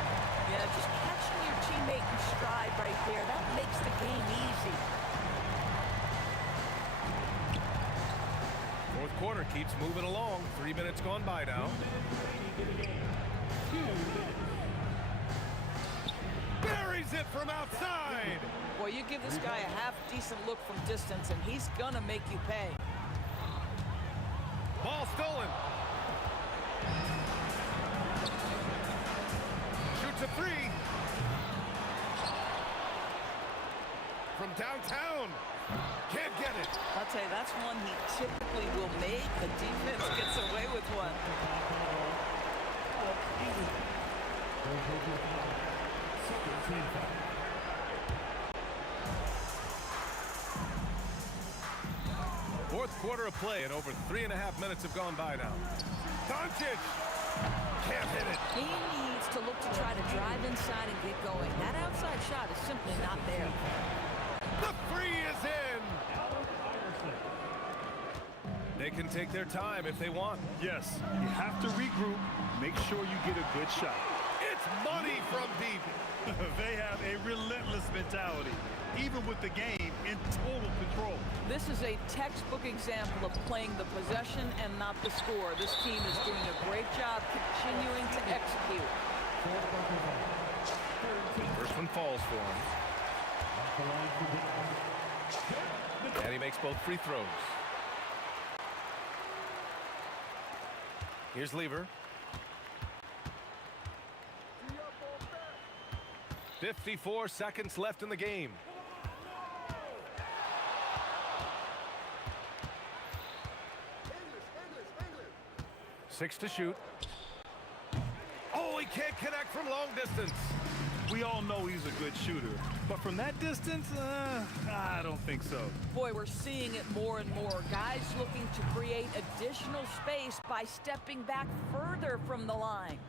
Yeah, just catching your teammate in stride right there. That makes the game easy. Fourth quarter keeps moving along. 3 minutes gone by now. Buries it from outside. Boy, you give this guy a half-decent look from distance, and he's gonna make you pay. Ball stolen. Shoots a three. From downtown. Can't get it. I'll tell you, that's one he typically will make. The defense gets away with one. Fourth quarter of play, and over 3.5 minutes have gone by now. Doncic. Can't hit it. He needs to look to try to drive inside and get going. That outside shot is simply not there. The three is in. They can take their time if they want. Yes, you have to regroup, make sure you get a good shot. It's money from deep. They have a relentless mentality, even with the game in total control. This is a textbook example of playing the possession and not the score. This team is doing a great job continuing to execute. First one falls for him. And he makes both free throws. Here's Lever. 54 seconds left in the game. Six to shoot. Oh, he can't connect from long distance. We all know he's a good shooter, but from that distance, I don't think so. Boy, we're seeing it more and more. Guys looking to create additional space by stepping back further from the line.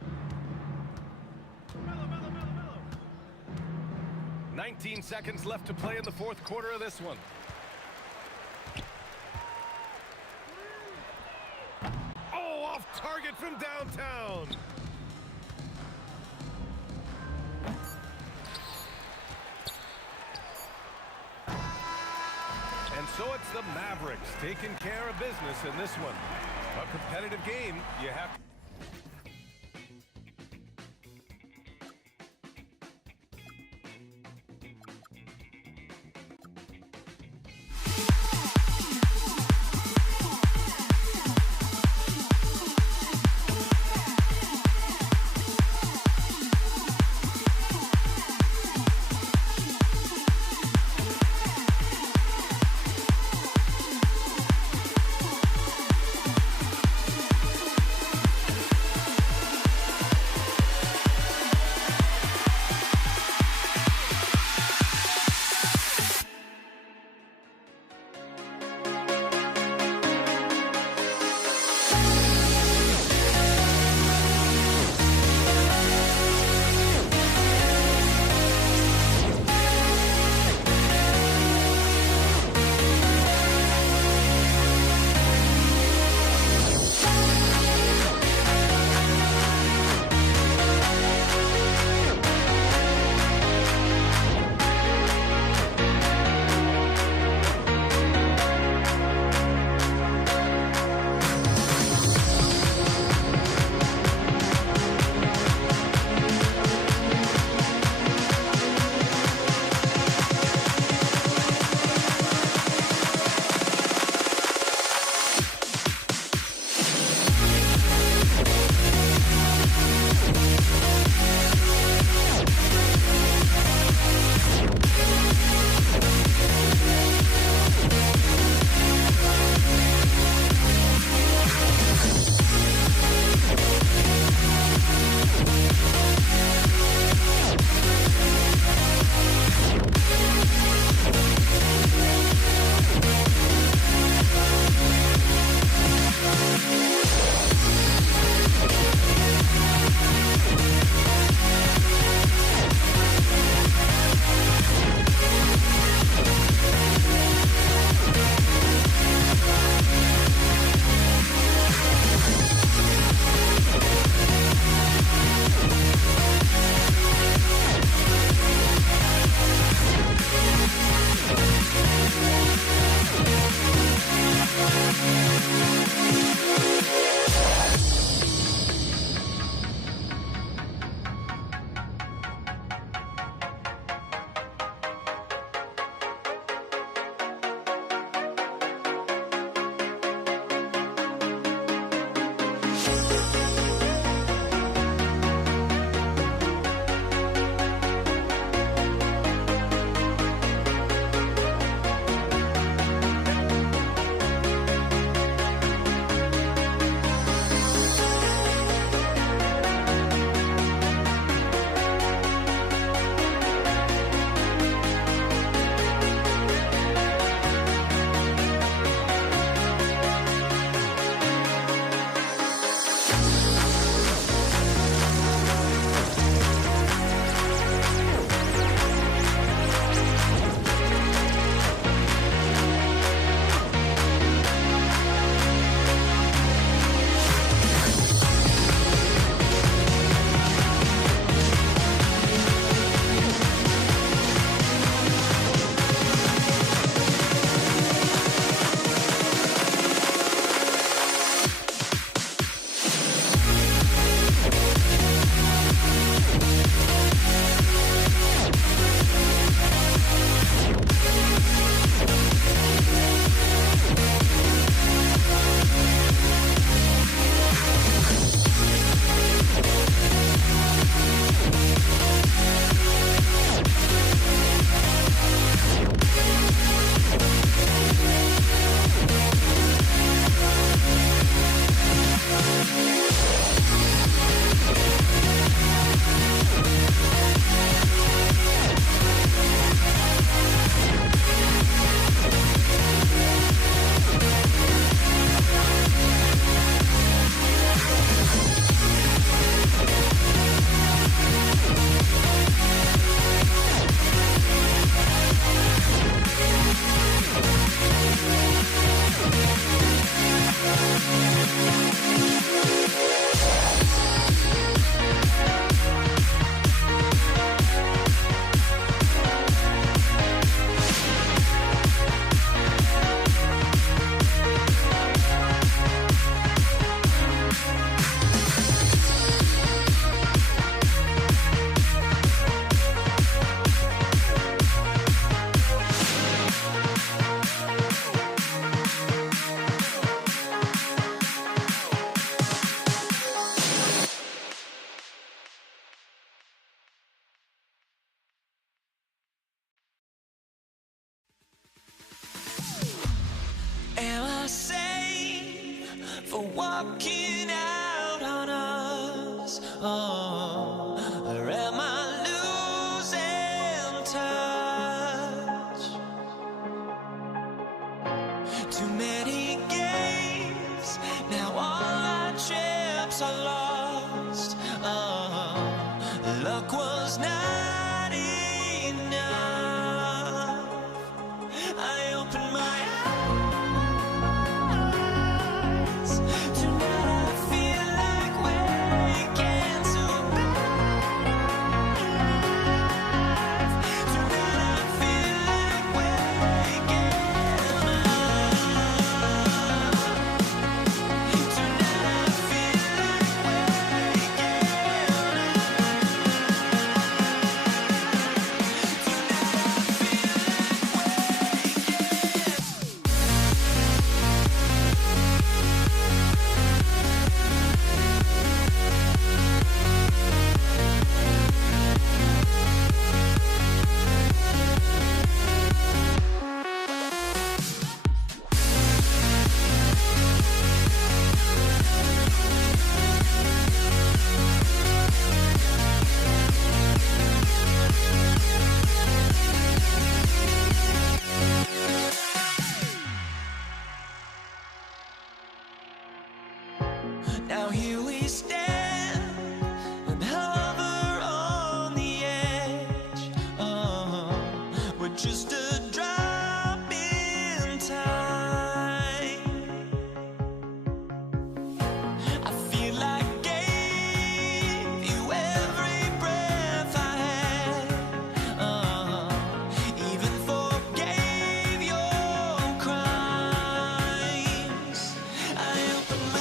19 seconds left to play in the fourth quarter of this one. Oh, off target from downtown. And so it's the Mavericks taking care of business in this one. A competitive game, you have to walking out on us? Oh, or am I losing touch? Too many games, now all our chips are lost. Oh, luck was not enough. I opened my eyes. Tonight I feel like waking to a better life. Tonight I feel like waking up. Tonight I feel like waking Now here we stand and hover on the edge. Oh, we're just a drop in time. I feel like I gave you every breath I had. Oh, even forgave your crimes. I opened my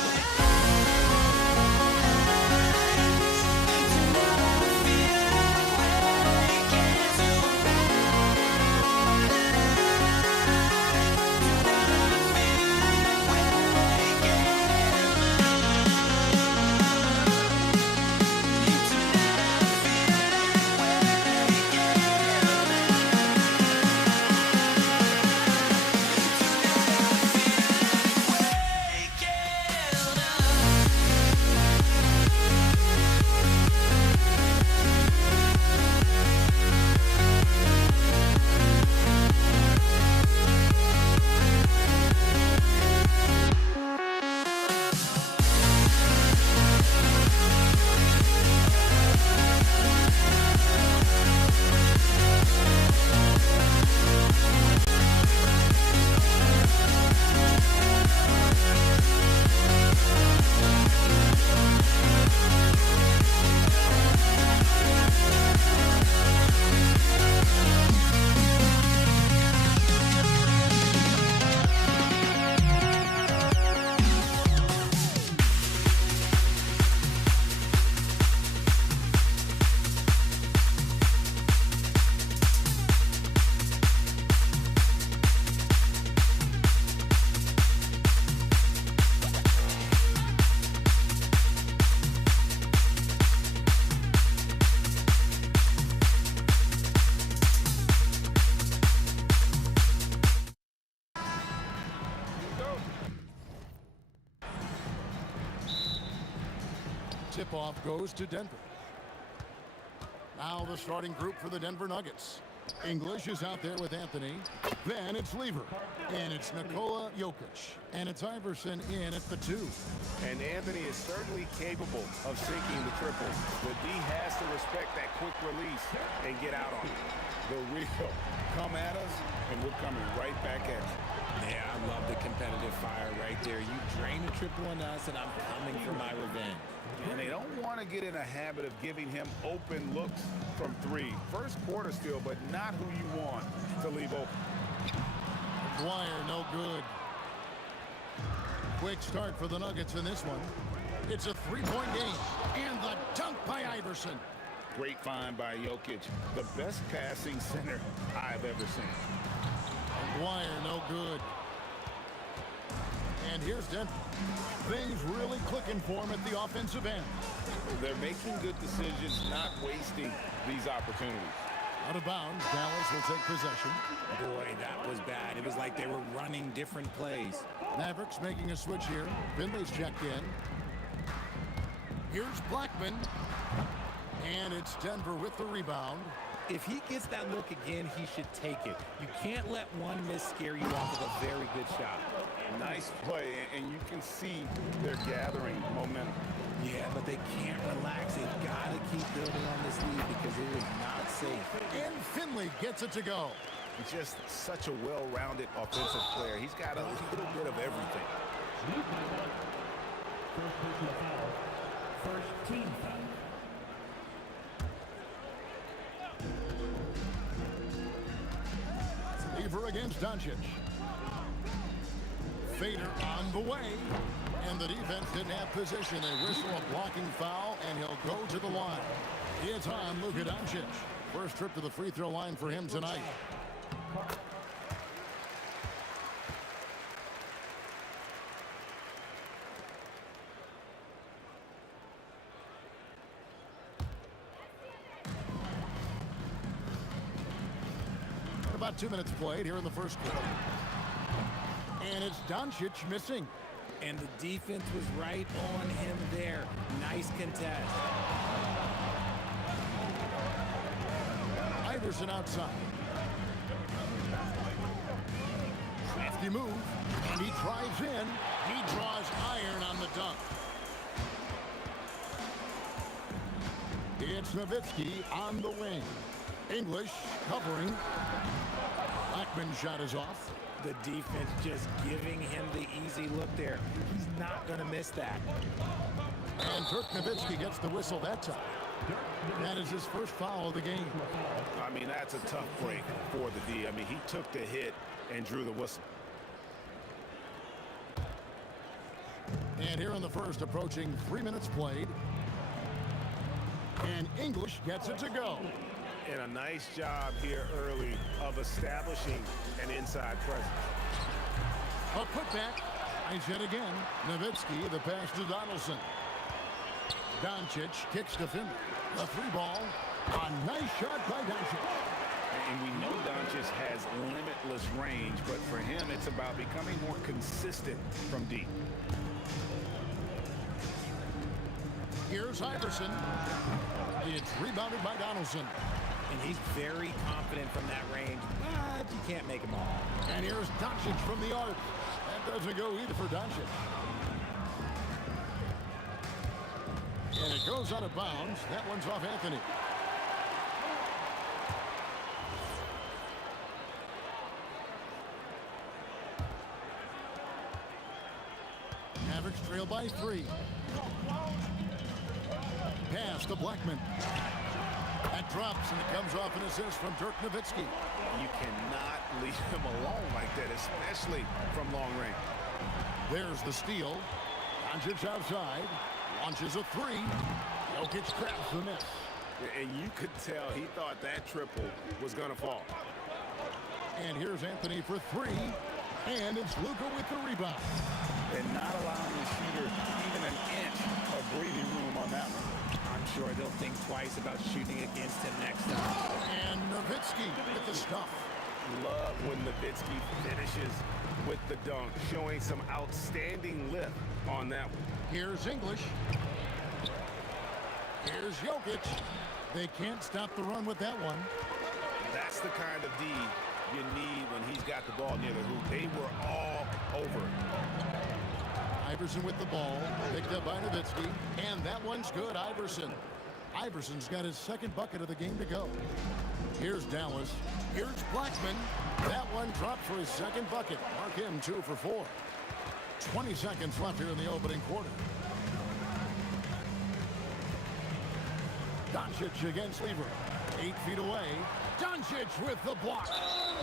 Tip-off goes to Denver. Now the starting group for the Denver Nuggets. English is out there with Anthony. Then it's Lever. And it's Nikola Jokic. And it's Iverson in at the 2. And Anthony is certainly capable of sinking the triple, but D has to respect that quick release and get out on it. The real come at us, and we're coming right back at you. Yeah, I love the competitive fire right there. You drain a triple on us, and I'm coming for my revenge. And they don't want to get in a habit of giving him open looks from 3. First quarter still, but not who you want to leave open. Dwyer, no good. Quick start for the Nuggets in this one. It's a 3-point game. And the dunk by Iverson. Great find by Jokic. The best passing center I've ever seen. Dwyer, no good. And here's Denver. Things really clicking for him at the offensive end. They're making good decisions, not wasting these opportunities. Out of bounds, Dallas will take possession. Boy, that was bad. It was like they were running different plays. Mavericks making a switch here. Finley's checked in. Here's Blackman. And it's Denver with the rebound. If he gets that look again, he should take it. You can't let one miss scare you off of a very good shot. Nice play, and you can see they're gathering momentum. Yeah, but they can't relax. They've got to keep building on this lead because it is not safe. And Finley gets it to go. Just such a well-rounded offensive player. He's got a little bit of everything. First personal foul. First team foul. Lever against Doncic. Fader on the way. And the defense didn't have position. They whistle a blocking foul, and he'll go to the line. It's on Luka Doncic. First trip to the free throw line for him tonight. About 2 minutes played here in the first quarter. And it's Doncic missing. And the defense was right on him there. Nice contest. Iverson outside. Crafty move. And he drives in. He draws iron on the dunk. It's Nowitzki on the wing. English covering. Blackman's shot is off. The defense just giving him the easy look there. He's not going to miss that. And Dirk Nowitzki gets the whistle that time. That is his first foul of the game. I mean, that's a tough break for the D. I mean, he took the hit and drew the whistle. And here in the first, approaching 3 minutes played. And English gets it to go. And a nice job here early of establishing an inside presence. A putback. Nice hit again. Nowitzki, the pass to Donaldson. Doncic kicks to Finley. A three ball. A nice shot by Doncic. And we know Doncic has limitless range, but for him, it's about becoming more consistent from deep. Here's Iverson. It's rebounded by Donaldson. And he's very confident from that range, but you can't make him all. And here's Doncic from the arc. That doesn't go either for Doncic. And it goes out of bounds. That one's off Anthony. Mavericks trail by 3. Pass to Blackman. That drops, and it comes off an assist from Dirk Nowitzki. You cannot leave him alone like that, especially from long range. There's the steal. Doncic outside. Launches a 3. Jokic grabs the miss. And you could tell he thought that triple was going to fall. And here's Anthony for 3. And it's Luka with the rebound. And not allowing the shooter even an inch of breathing room on that one. I'm sure they'll think twice about shooting against him next time. And Nowitzki with the stuff. Love when Nowitzki finishes with the dunk, showing some outstanding lift on that one. Here's English. Here's Jokic. They can't stop the run with that one. That's the kind of D you need when he's got the ball near the hoop. They were all over. Iverson with the ball, picked up by Nowitzki, and that one's good. Iverson's got his second bucket of the game to go. Here's Dallas. Here's Blackman. That one dropped for his second bucket. Mark him 2 for 4. 20 seconds left here in the opening quarter. Doncic against Lever. 8 feet away. Doncic with the block.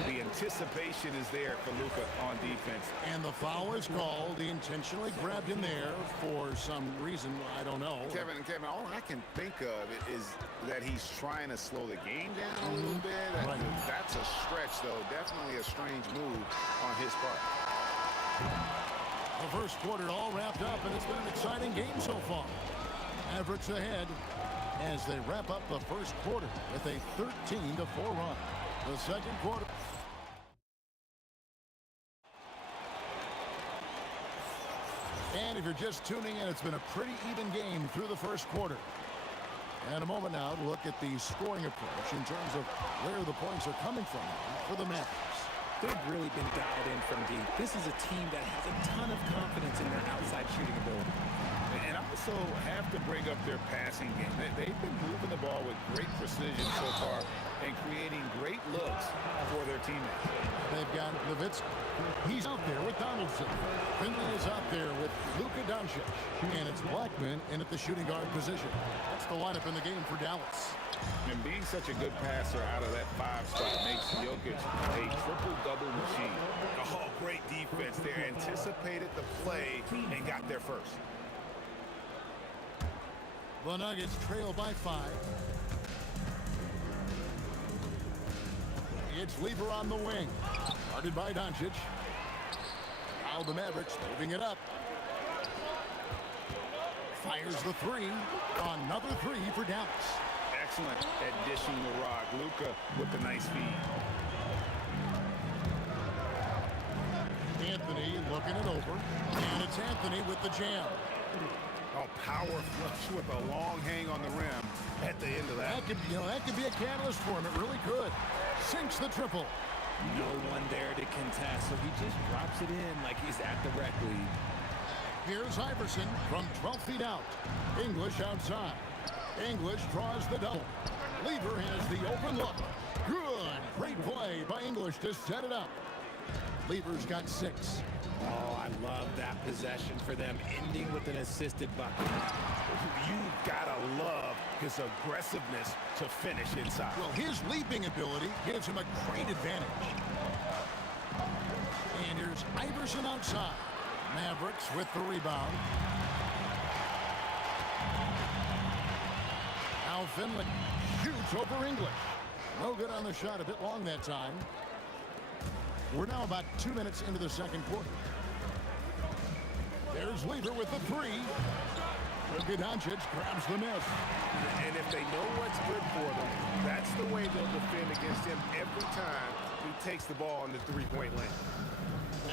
The anticipation is there for Luka on defense. And the foul is called. He intentionally grabbed him there for some reason. I don't know. Kevin, all I can think of is that he's trying to slow the game down a little bit. Right. That's a stretch, though. Definitely a strange move on his part. The first quarter all wrapped up, and it's been an exciting game so far. Mavericks ahead as they wrap up the first quarter with a 13-4 run. The second quarter. And if you're just tuning in, it's been a pretty even game through the first quarter. And a moment now to look at the scoring approach in terms of where the points are coming from for the Mavericks. They've really been dialed in from deep. This is a team that has a ton of confidence in their outside shooting ability. And also have to bring up their passing game. They've been moving the ball with great precision so far and creating great looks for their teammates. They've got Nowitzki. He's out there with Donaldson. Finley is out there with Luka Doncic. And it's Blackman in at the shooting guard position. That's the lineup in the game for Dallas. And being such a good passer out of that 5 spot makes Jokic a triple-double machine. Oh, great defense there. Anticipated the play and got there first. The Nuggets trail by 5. It's Lever on the wing. Guarded by Doncic. Now the Mavericks moving it up. Fires the 3. Another 3 for Dallas. Excellent at dishing the rock. Luka with the nice feed. Anthony looking it over. And it's Anthony with the jam. Oh, power flush with a long hang on the rim at the end of that. That could be a catalyst for him. It really could. Sinks the triple. No one there to contest, so he just drops it in like he's at the rec league. Here's Iverson from 12 feet out. English outside. English draws the double. Lever has the open look. Good. Great play by English to set it up. Lever's got 6. Oh, I love that possession for them, ending with an assisted bucket. You gotta love his aggressiveness to finish inside. Well, his leaping ability gives him a great advantage. And here's Iverson outside. Mavericks with the rebound. Now Finley shoots over English. No good on the shot, a bit long that time. We're now about 2 minutes into the second quarter. There's Lever with the 3. Luka Doncic grabs the miss. And if they know what's good for them, that's the way they'll defend against him every time he takes the ball in the three-point lane.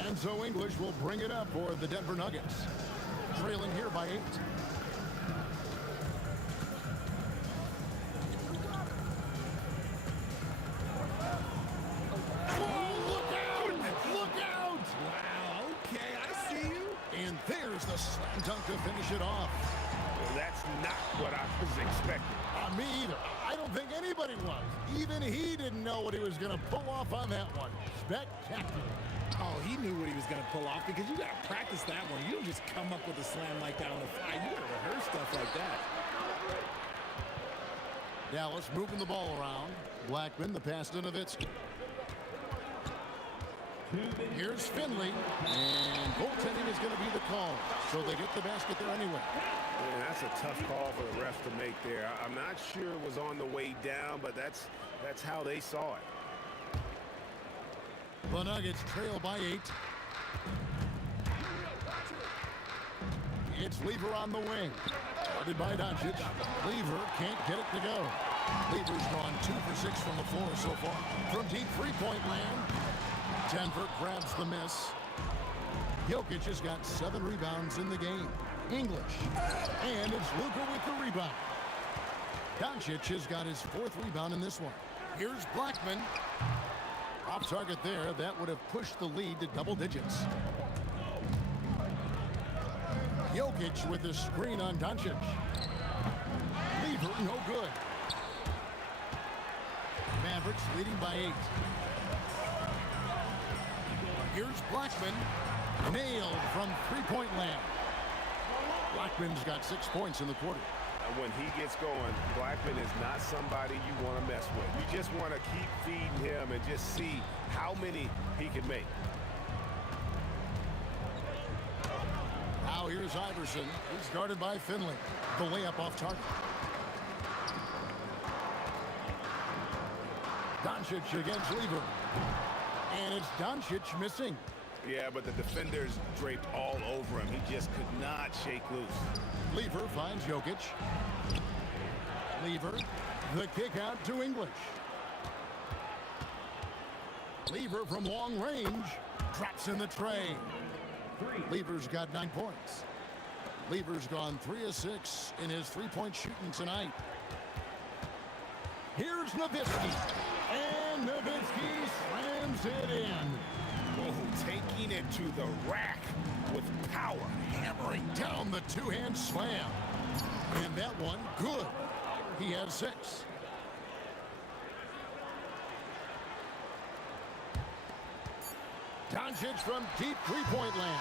And so English will bring it up for the Denver Nuggets. Trailing here by 8. There's the slam dunk to finish it off. Well, that's not what I was expecting. Me either. I don't think anybody was. Even he didn't know what he was going to pull off on that one. Spectacular. Oh, he knew what he was going to pull off because you got to practice that one. You don't just come up with a slam like that on the fly. You got to rehearse stuff like that. Dallas moving the ball around. Blackman, the pass to Nowitzki. Here's Finley, and goaltending is going to be the call, so they get the basket there anyway. Yeah, that's a tough call for the ref to make there. I'm not sure it was on the way down, but that's how they saw it. The Nuggets trail by 8. It's Lever on the wing. Guarded by Doncic. Lever can't get it to go. Lever's gone 2 for 6 from the floor so far. From deep three-point land. Denver grabs the miss. Jokic has got 7 rebounds in the game. English. And it's Luka with the rebound. Doncic has got his 4th rebound in this one. Here's Blackman. Off target there. That would have pushed the lead to double digits. Jokic with the screen on Doncic. Lever, no good. Mavericks leading by 8. Here's Blackman. Nailed from three-point land. Blackman's got 6 points in the quarter. When he gets going, Blackman is not somebody you want to mess with. You just want to keep feeding him and just see how many he can make. Now here's Iverson. He's guarded by Finley. The layup off target. Doncic against Lever. And it's Doncic missing. Yeah, but the defenders draped all over him. He just could not shake loose. Lever finds Jokic. Lever, the kick out to English. Lever from long range, drops in the tray. Lever's got 9 points. Lever's gone 3 of 6 in his three-point shooting tonight. Here's Nowitzki. And Nowitzki slams it in. Oh, taking it to the rack with power. Hammering down the two-hand slam. And that one, good. He has 6. Doncic from deep three-point land.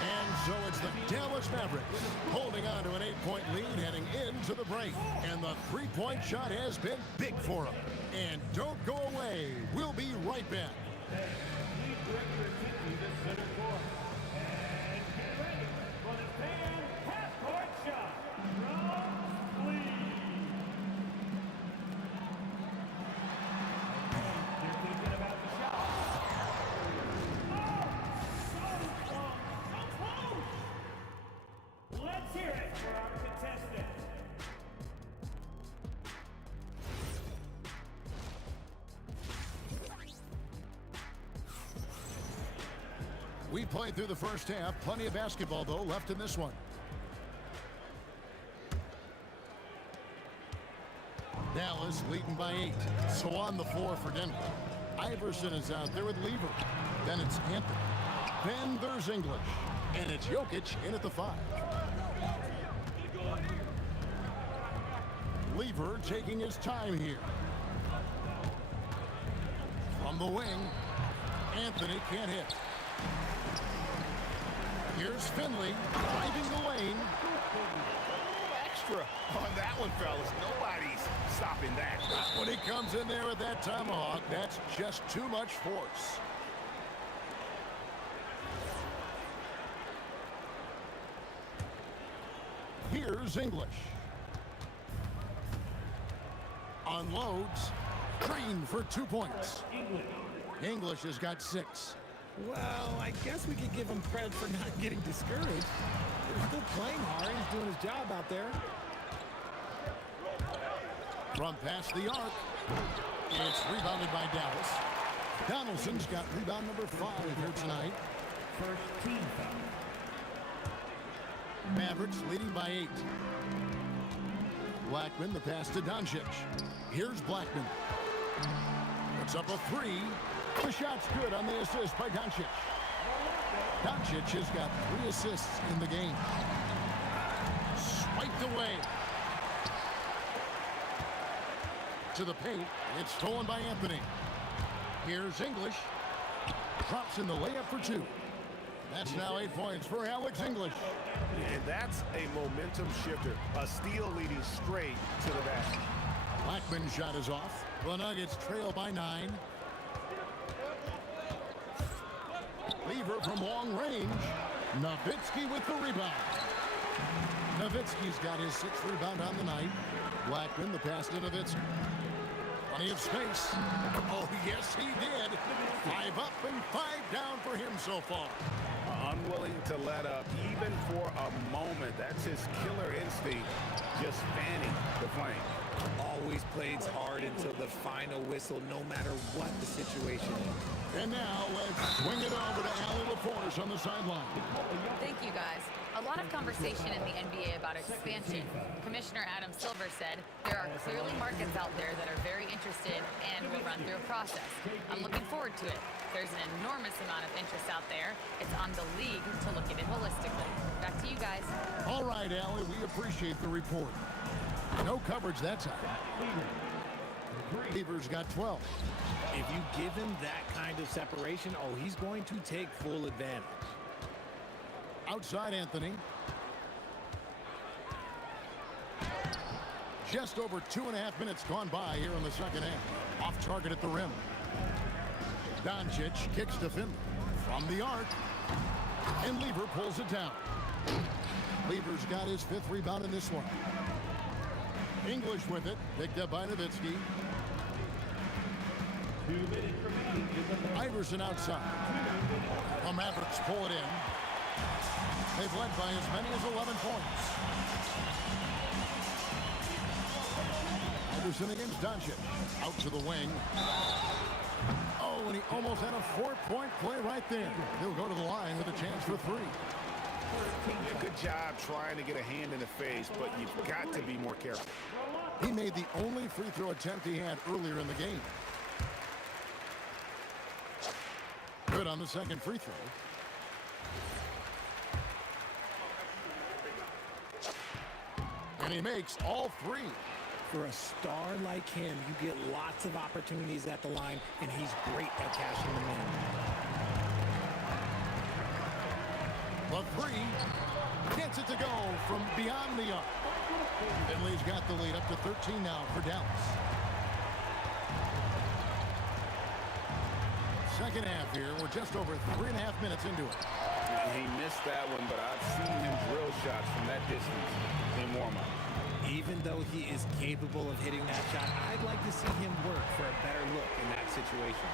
And so it's the Dallas Mavericks holding on to an 8-point lead heading into the break. And the three-point shot has been big for them. And don't go away. We'll be right back. Please direct your attention to center court. And get ready for the fan half-court shot from Lee. You're thinking about the shot. Let's hear it for our contestant. We played through the first half. Plenty of basketball, though, left in this one. Dallas leading by 8. So on the floor for Denver. Iverson is out there with Lever. Then it's Anthony. Then there's English. And it's Jokic in at the 5. Lever taking his time here. From the wing, Anthony can't hit. Here's Finley driving the lane. Extra on that one, fellas. Nobody's stopping that. When he comes in there with that tomahawk, that's just too much force. Here's English. Unloads. Green for 2 points. English has got 6. Well, I guess we could give him credit for not getting discouraged. He's still playing hard. He's doing his job out there. From past the arc. It's rebounded by Dallas. Donaldson's got rebound number 5 here tonight. First team foul. Mavericks leading by 8. Blackman, the pass to Doncic. Here's Blackman. Puts up a 3. The shot's good on the assist by Doncic. Doncic has got 3 assists in the game. Swiped away. To the paint. It's stolen by Anthony. Here's English. Drops in the layup for 2. That's now 8 points for Alex English. And that's a momentum shifter. A steal leading straight to the basket. Blackman's shot is off. The Nuggets trail by 9. Lever from long range. Nowitzki with the rebound. Nowitzki's got his 6th rebound on the night. Blackman, the pass to Nowitzki. Plenty of space. Oh, yes, he did. 5 up and 5 down for him so far. Unwilling to let up, even for a moment. That's his killer instinct, just fanning the flame. Always plays hard until the final whistle, no matter what the situation is. And now let's swing it over to Allie LaForce on the sideline. Thank you, guys. A lot of conversation in the NBA about expansion. Commissioner Adam Silver said there are clearly markets out there that are very interested and will run through a process. I'm looking forward to it. There's an enormous amount of interest out there. It's on the league to look at it holistically. Back to you guys. All right, Allie, we appreciate the report. No coverage that time. Lever's got 12. If you give him that kind of separation, oh, he's going to take full advantage. Outside Anthony. Just over 2.5 minutes gone by here in the second half. Off target at the rim. Doncic kicks to Finley from the arc. And Lever pulls it down. Lever's got his 5th rebound in this one. English with it. Picked up by Nowitzki. Iverson outside. The Mavericks pull it in. They've led by as many as 11 points. Iverson against Doncic. Out to the wing. Oh, and he almost had a 4-point play right there. He'll go to the line with a chance for 3. Good good job trying to get a hand in the face, but you've got to be more careful. He made the only free throw attempt he had earlier in the game. Good on the second free throw. And he makes all three. For a star like him, you get lots of opportunities at the line, and he's great at cashing them in. The three gets it to go from beyond the arc. Finley's got the lead up to 13 now for Dallas. Second half here. We're just over 3.5 minutes into it. He missed that one, but I've seen him drill shots from that distance in warm-up. Even though he is capable of hitting that shot, I'd like to see him work for a better look in that situation.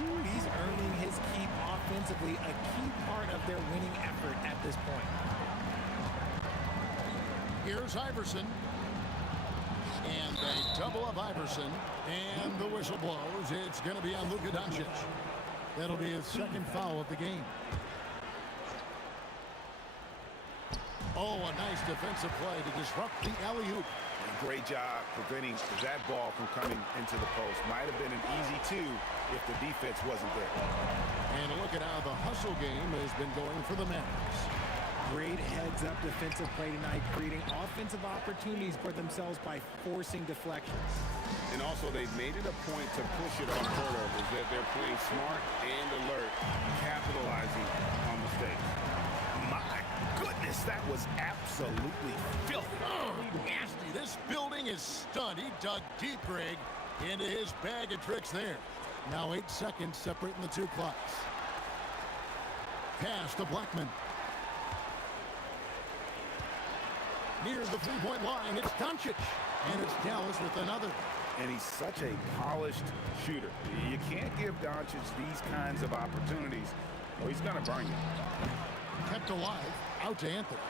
Ooh, he's earning his keep offensively, a key part of their winning effort at this point. Here's Iverson. And a double of Iverson. And the whistle blows. It's going to be on Luka Doncic. That'll be his second foul of the game. Oh, a nice defensive play to disrupt the alley-oop. Great job preventing that ball from coming into the post. Might have been an easy two if the defense wasn't there. And look at how the hustle game has been going for the Mavericks. Great heads-up defensive play tonight, creating offensive opportunities for themselves by forcing deflections. And also, they've made it a point to push it on turnovers, that they're playing smart and alert, capitalizing on mistakes. My goodness, that was absolutely filthy. Oh, nasty. This building is stunned. He dug deep, Greg, into his bag of tricks there. Now 8 seconds separating the two clocks. Pass to Blackman. Near the three-point line, it's Doncic. And it's Dallas with another. And he's such a polished shooter. You can't give Doncic these kinds of opportunities, or he's going to burn you. Kept alive. Out to Anthony.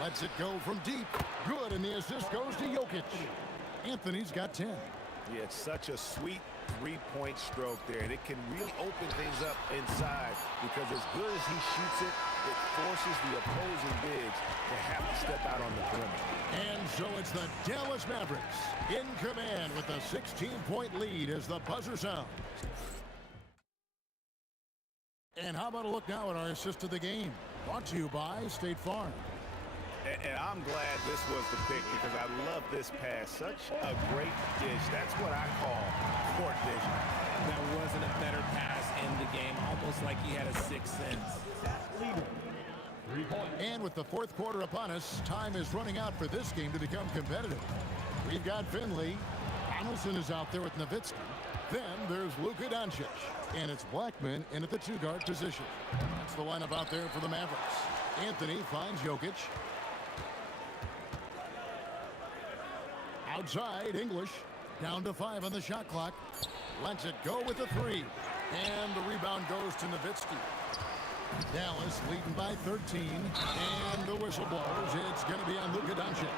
Lets it go from deep. Good, and the assist goes to Jokic. Anthony's got 10. Yeah, it's such a sweet three-point stroke there, and it can really open things up inside because as good as he shoots it, it forces the opposing bigs to have to step out on the perimeter. And so it's the Dallas Mavericks in command with a 16-point lead as the buzzer sounds. And how about a look now at our assist of the game? Brought to you by State Farm. And I'm glad this was the pick because I love this pass. Such a great dish. That's what I call court vision. That wasn't a better pass in the game, almost like he had a sixth sense. And with the fourth quarter upon us, time is running out for this game to become competitive. We've got Finley. Donaldson is out there with Nowitzki. Then there's Luka Doncic. And it's Blackman in at the two-guard position. That's the lineup out there for the Mavericks. Anthony finds Jokic. Outside, English. Down to 5 on the shot clock. Lets it go with the three. And the rebound goes to Nowitzki. Dallas leading by 13. And the whistle blows. It's going to be on Luka Doncic.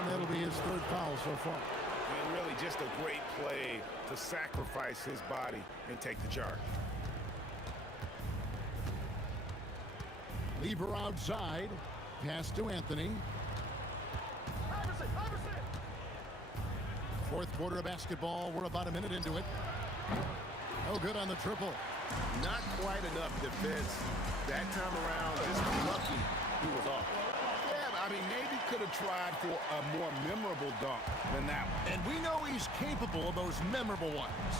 And that'll be his third foul so far. And really just a great play to sacrifice his body and take the charge. Lever outside. Pass to Anthony. Fourth quarter of basketball. We're about a minute into it. No good on the triple. Not quite enough defense that time around. Just lucky he was off. Yeah, I mean, maybe could have tried for a more memorable dunk than that one. And we know he's capable of those memorable ones.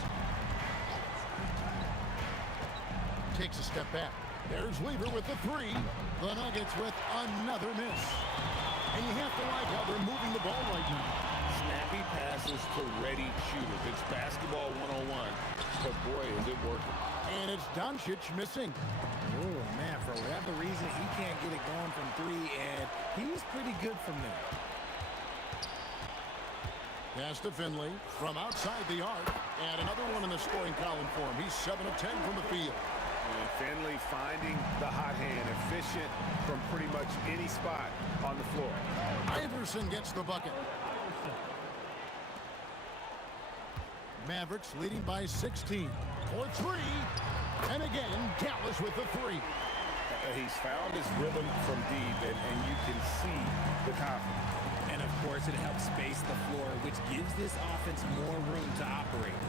Takes a step back. There's Lever with the three. The Nuggets with another miss. And you have to like how they're moving the ball right now. Snappy passes to ready shooters. It's basketball 101, but boy, is it working. And it's Doncic missing. Oh, man, for whatever reason, he can't get it going from three, and he's pretty good from there. Pass to Finley from outside the arc. And another one in the scoring column for him. He's 7 of 10 from the field. And Finley finding the hot hand, efficient from pretty much any spot on the floor. Iverson gets the bucket. Mavericks leading by 16. For three. And again, Dallas with the three. He's found his rhythm from deep, and and you can see the confidence. And of course, it helps space the floor, which gives this offense more room to operate.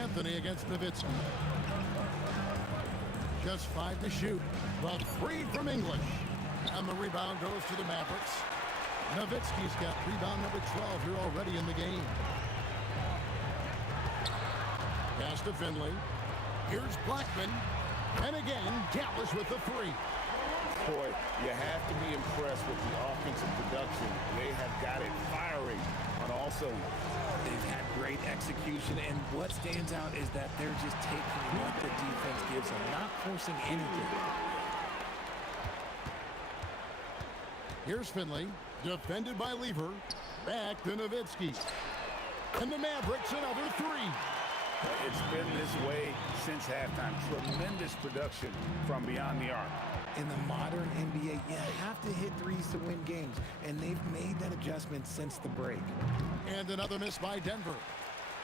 Anthony against Nowitzki. Just 5 to shoot. The 3 from English. And the rebound goes to the Mavericks. Nowitzki's got rebound number 12 here already in the game. Pass to Finley. Here's Blackman. And again, Gallas with the 3. Boy, you have to be impressed with the offensive production. They have got it firing on all cylinders. They've had great execution, and what stands out is that they're just taking what the defense gives them, not forcing anything. Here's Finley, defended by Lever. Back to Nowitzki. And the Mavericks another 3. It's been this way since halftime. Tremendous production from beyond the arc. In the modern NBA, you have to hit threes to win games, and they've made that adjustment since the break. And another miss by Denver.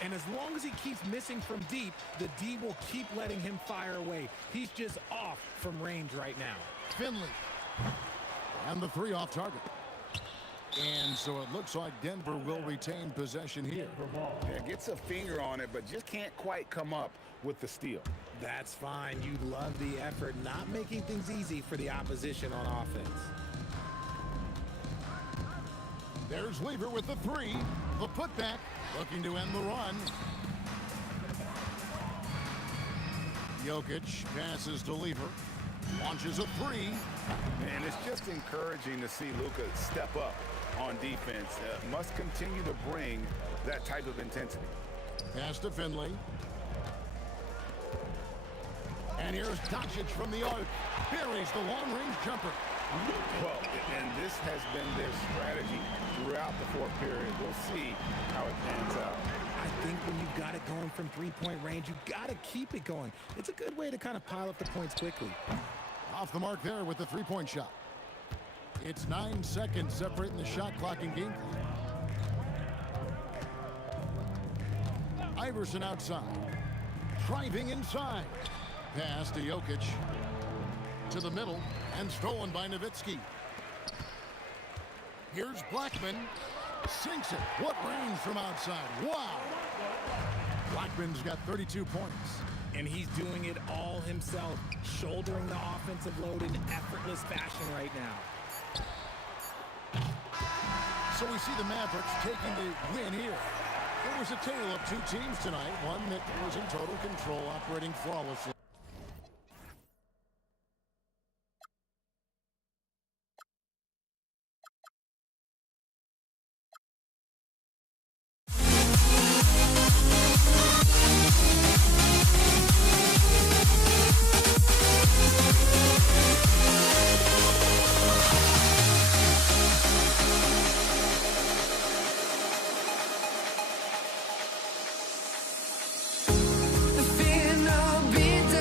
And as long as he keeps missing from deep, the D will keep letting him fire away. He's just off from range right now. Finley. And the 3 off target. And so it looks like Denver will retain possession here. Yeah, gets a finger on it, but just can't quite come up with the steal. That's fine. You love the effort, not making things easy for the opposition on offense. There's Lever with the 3. The putback, looking to end the run. Jokic passes to Lever. Launches a 3. And it's just encouraging to see Luka step up on defense. Must continue to bring that type of intensity. Pass to Finley. And here's Doncic from the arc. Buries the long-range jumper. Well, and this has been their strategy throughout the fourth period. We'll see how it pans out. I think when you've got it going from three-point range, you've got to keep it going. It's a good way to kind of pile up the points quickly. Off the mark there with the three-point shot. It's 9 seconds separating the shot clock and game clock. Iverson outside. Driving inside. Pass to Jokic. To the middle and stolen by Nowitzki. Here's Blackman. Sinks it. What range from outside. Wow. Blackman's got 32 points. And he's doing it all himself, shouldering the offensive load in effortless fashion right now. So we see the Mavericks taking the win here. It was a tale of 2 teams tonight, one that was in total control, operating flawlessly. Fear no beat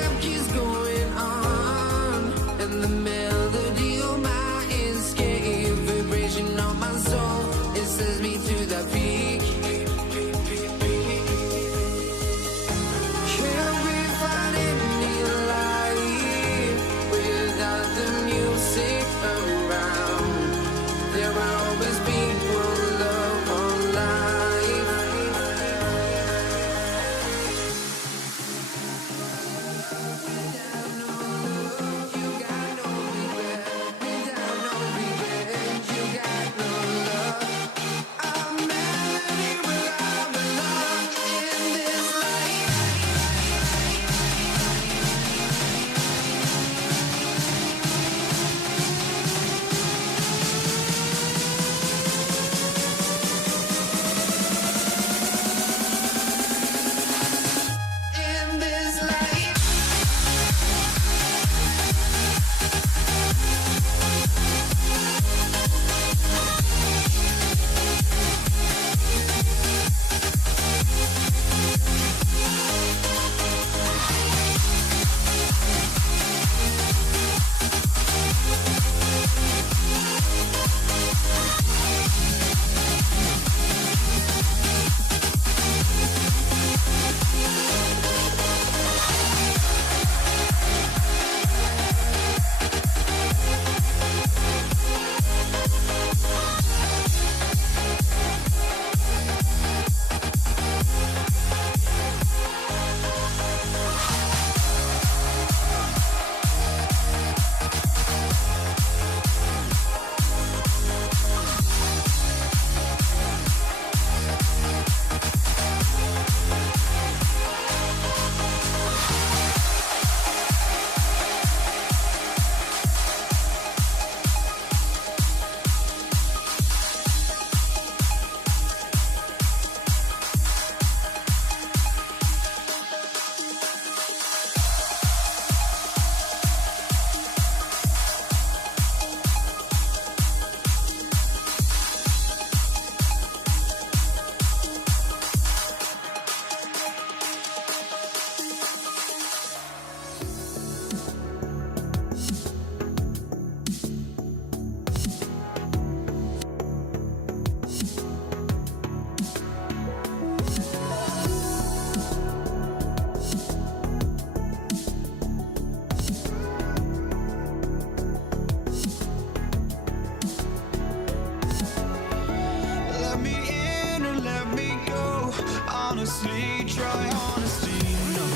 honestly, try honesty. No,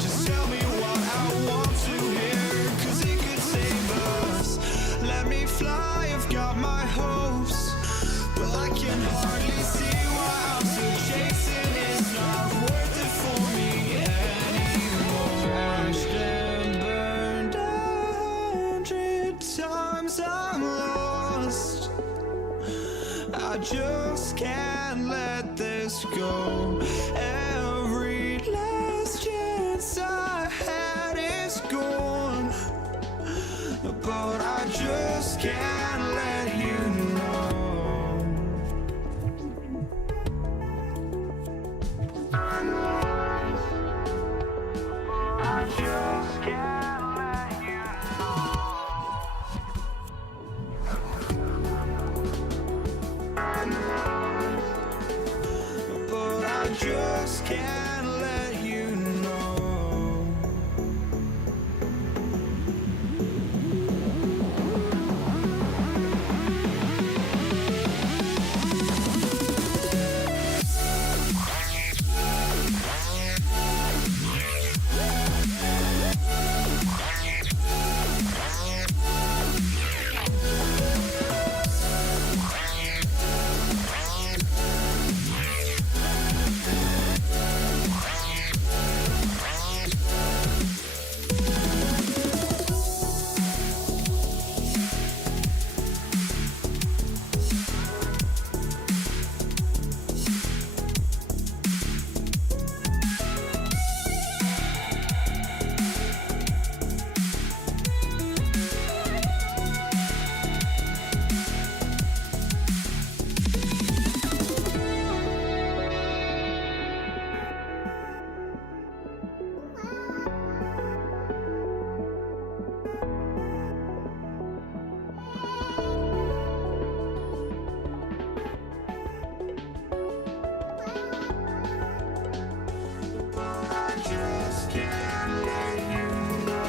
just tell me what I want to hear, 'cause it could save us. Let me fly, I've got my hopes, but I can hardly see why I'm still chasing. It's not worth it for me anymore. Crashed and burned 100 times, I'm lost. I just can't let this go. Every last chance I had is gone, but I just can't let you know. I just can't let you know. But I just can't let you know.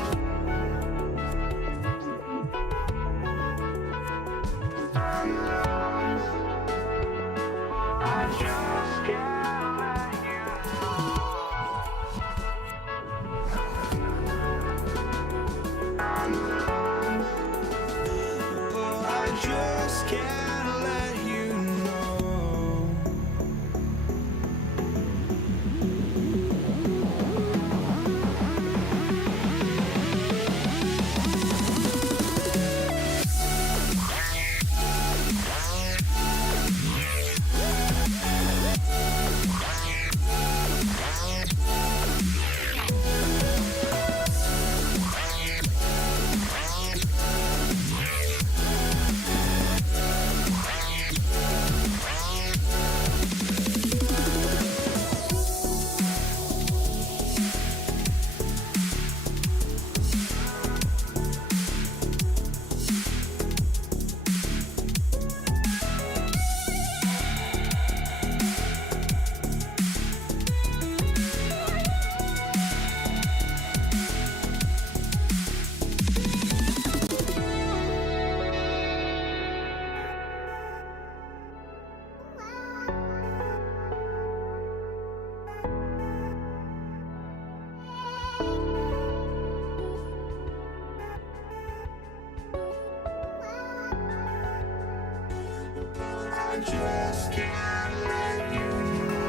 I just can't let you know.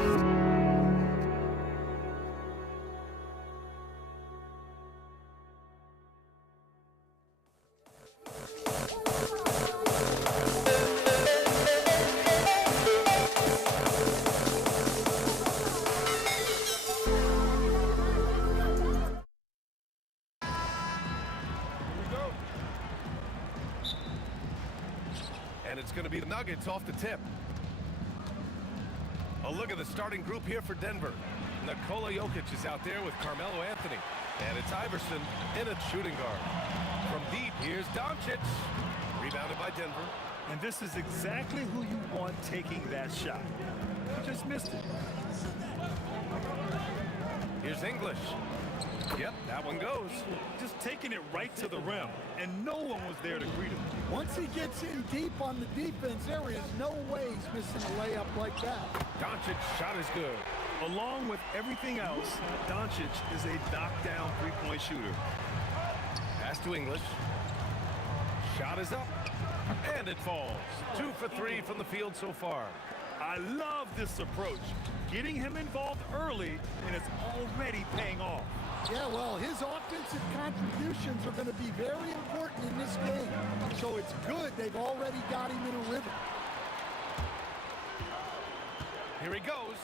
And it's going to be the Nuggets off the tip. A look at the starting group here for Denver. Nikola Jokic is out there with Carmelo Anthony. And it's Iverson in at shooting guard. From deep, here's Doncic. Rebounded by Denver. And this is exactly who you want taking that shot. You just missed it. Here's English. Yep, that one goes. Just taking it right to the rim, and no one was there to greet him. Once he gets in deep on the defense, there is no way he's missing a layup like that. Doncic shot is good. Along with everything else, Doncic is a knockdown three-point shooter. Pass to English. Shot is up, and it falls. 2 for 3 from the field so far. I love this approach. Getting him involved early, and it's already paying off. Yeah, well, his offensive contributions are going to be very important in this game. So it's good they've already got him in a rhythm. Here he goes.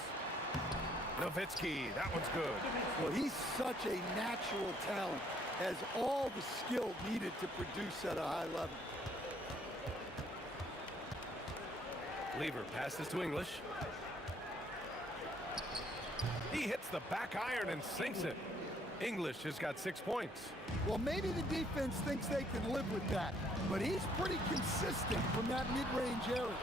Nowitzki, that one's good. Well, he's such a natural talent. Has all the skill needed to produce at a high level. Lever passes to English. He hits the back iron and sinks it. English has got 6 points. Well, maybe the defense thinks they can live with that, but he's pretty consistent from that mid-range area.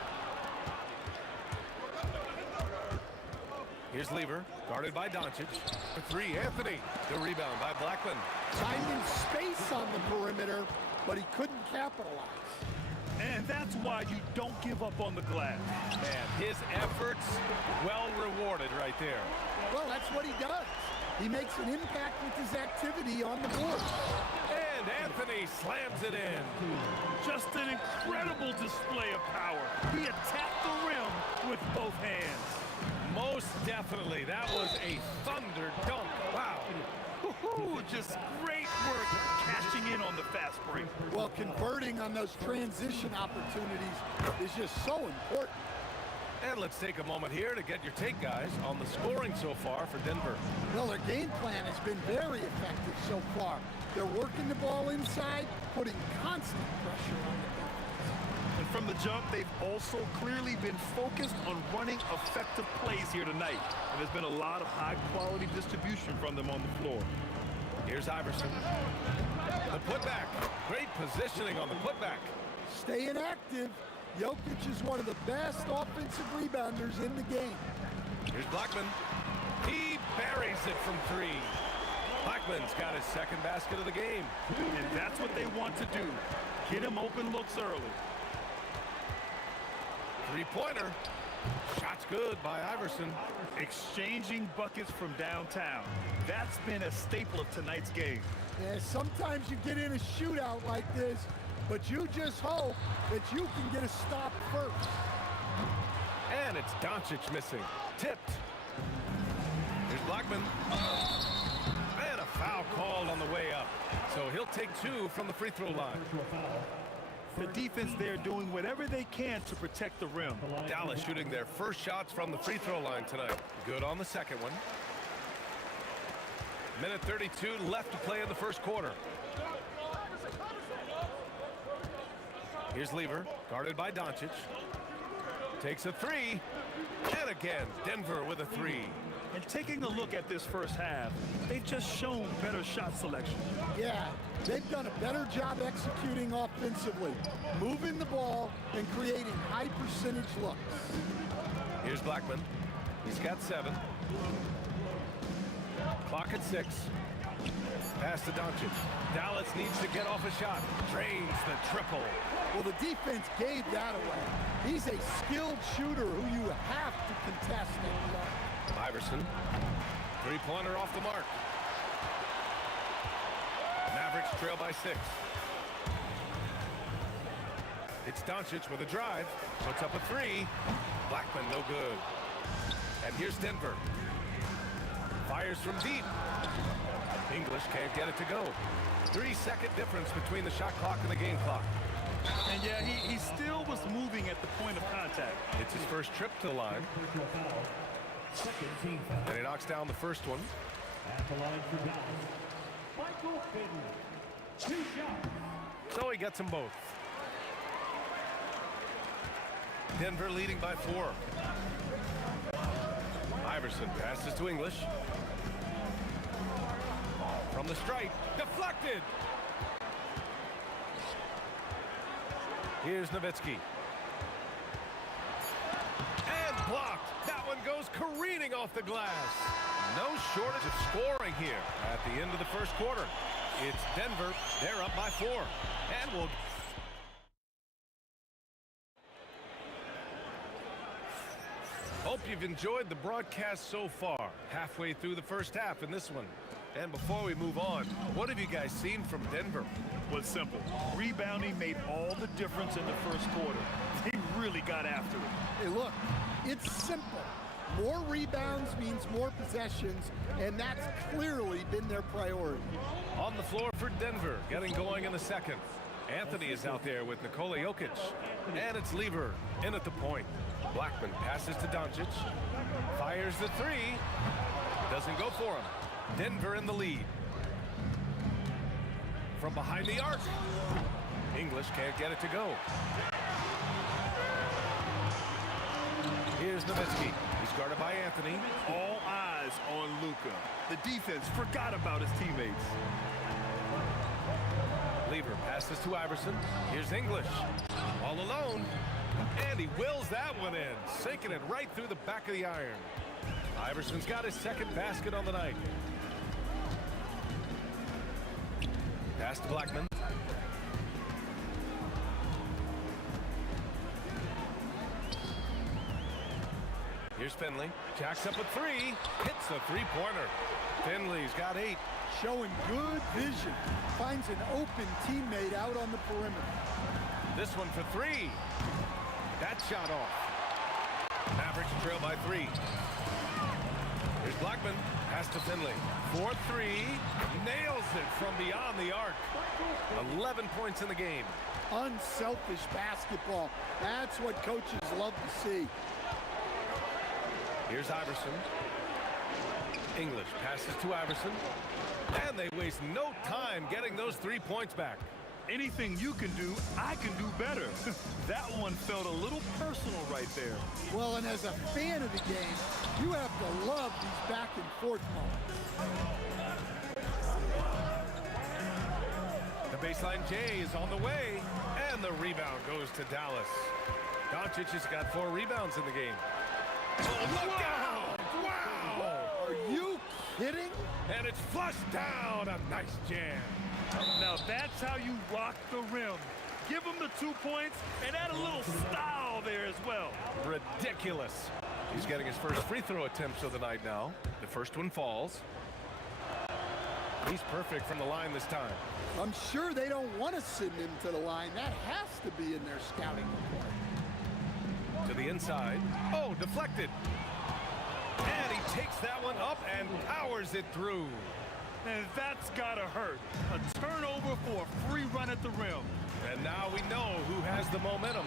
Here's Lever, guarded by Doncic. For 3, Anthony. The rebound by Blackman. Finding space on the perimeter, but he couldn't capitalize. And that's why you don't give up on the glass. Man, his efforts well rewarded right there. Well, that's what he does. He makes an impact with his activity on the board. And Anthony slams it in. Just an incredible display of power. He attacked the rim with both hands. Most definitely. That was a thunder dunk. Wow. Just great work cashing in on the fast break. Well, converting on those transition opportunities is just so important. And let's take a moment here to get your take, guys, on the scoring so far for Denver. Well, their game plan has been very effective so far. They're working the ball inside, putting constant pressure on the defense. And from the jump, they've also clearly been focused on running effective plays here tonight. And there's been a lot of high-quality distribution from them on the floor. Here's Iverson. The putback. Great positioning on the putback. Staying active. Jokic is one of the best offensive rebounders in the game. Here's Blackman. He buries it from 3. Blackman's got his second basket of the game. And that's what they want to do. Get him open looks early. 3-pointer. Shot's good by Iverson. Exchanging buckets from downtown. That's been a staple of tonight's game. Yeah, sometimes you get in a shootout like this, but you just hope that you can get a stop first. And it's Doncic missing. Tipped. Here's Blackman. And a foul called on the way up. So he'll take 2 from the free throw line. The defense there doing whatever they can to protect the rim. Dallas shooting their first shots from the free throw line tonight. Good on the second one. Minute 32 left to play in the first quarter. Here's Lever, guarded by Doncic. Takes a 3. And again, Denver with a 3. And taking a look at this first half, they've just shown better shot selection. Yeah, they've done a better job executing offensively, moving the ball and creating high percentage looks. Here's Blackman. He's got 7. Clock at 6. Pass to Doncic. Dallas needs to get off a shot. Drains the triple. Well, the defense gave that away. He's a skilled shooter who you have to contest and love. Iverson. 3-pointer off the mark. Mavericks trail by 6. It's Doncic with a drive. Puts up a 3. Blackman no good. And here's Denver. Fires from deep. English can't get it to go. 3-second difference between the shot clock and the game clock. And yeah, he still was moving at the point of contact. It's his first trip to the line. And he knocks down the first one. At the line for Dallas, Michael Finley. 2 shots. So he gets them both. Denver leading by 4. Iverson passes to English. From the stripe, deflected. Here's Nowitzki. And blocked. That one goes careening off the glass. No shortage of scoring here at the end of the first quarter. It's Denver. They're up by 4. And we'll... hope you've enjoyed the broadcast so far. Halfway through the first half in this one. And before we move on, what have you guys seen from Denver? Was simple. Rebounding made all the difference in the first quarter. They really got after it. Hey, look, it's simple. More rebounds means more possessions, and that's clearly been their priority. On the floor for Denver, getting going in the second. Anthony is out there with Nikola Jokic. And it's Lever in at the point. Blackman passes to Doncic. Fires the three. Doesn't go for him. Denver in the lead. From behind the arc. English can't get it to go. Here's Nowitzki. He's guarded by Anthony. All eyes on Luka. The defense forgot about his teammates. Lever passes to Iverson. Here's English. All alone. And he wills that one in. Sinking it right through the back of the iron. Iverson's got his second basket on the night. Pass to Blackman. Here's Finley. Jacks up a three. Hits a three-pointer. Finley's got 8. Showing good vision. Finds an open teammate out on the perimeter. This one for 3. That shot off. Mavericks trail by 3. Here's Blackman. Pass to Finley. 4-3. Nails it from beyond the arc. 11 points in the game. Unselfish basketball. That's what coaches love to see. Here's Iverson. English passes to Iverson. And they waste no time getting those 3 points back. Anything you can do, I can do better. That one felt a little personal right there. Well, and as a fan of the game, you have to love these back and forth moments. The baseline J is on the way. And the rebound goes to Dallas. Doncic has got 4 rebounds in the game. Oh, look out! Wow! Are you kidding? And it's flushed down. A nice jam. Now that's how you rock the rim. Give him the 2 points and add a little style there as well. Ridiculous. He's getting his first free throw attempts of the night now. The first one falls. He's perfect from the line this time. I'm sure they don't want to send him to the line. That has to be in their scouting report. To the inside. Oh, deflected. And he takes that one up and powers it through. And that's gotta hurt. A turnover for a free run at the rim. And now we know who has the momentum.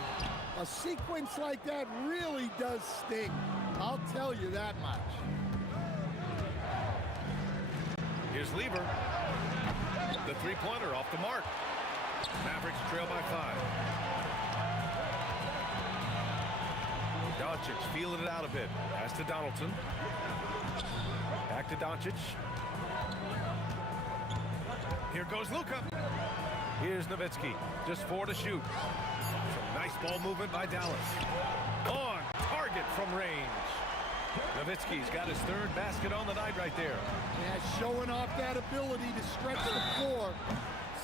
A sequence like that really does sting. I'll tell you that much. Here's Lever. The three-pointer off the mark. Mavericks trail by 5. Doncic feeling it out a bit. Pass to Donaldson. Back to Doncic. Here goes Luka. Here's Nowitzki. Just 4 to shoot. Some nice ball movement by Dallas. On target from range. Nowitzki's got his 3rd basket on the night right there. Yeah, showing off that ability to stretch the floor.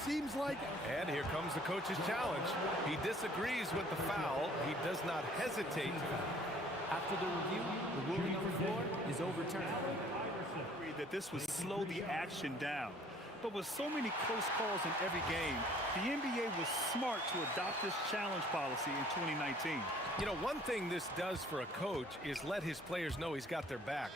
Seems like... And here comes the coach's challenge. He disagrees with the foul. He does not hesitate. After the review, the ruling on the floor is overturned. That this would slow the action down. But with so many close calls in every game, the NBA was smart to adopt this challenge policy in 2019. You know, one thing this does for a coach is let his players know he's got their back.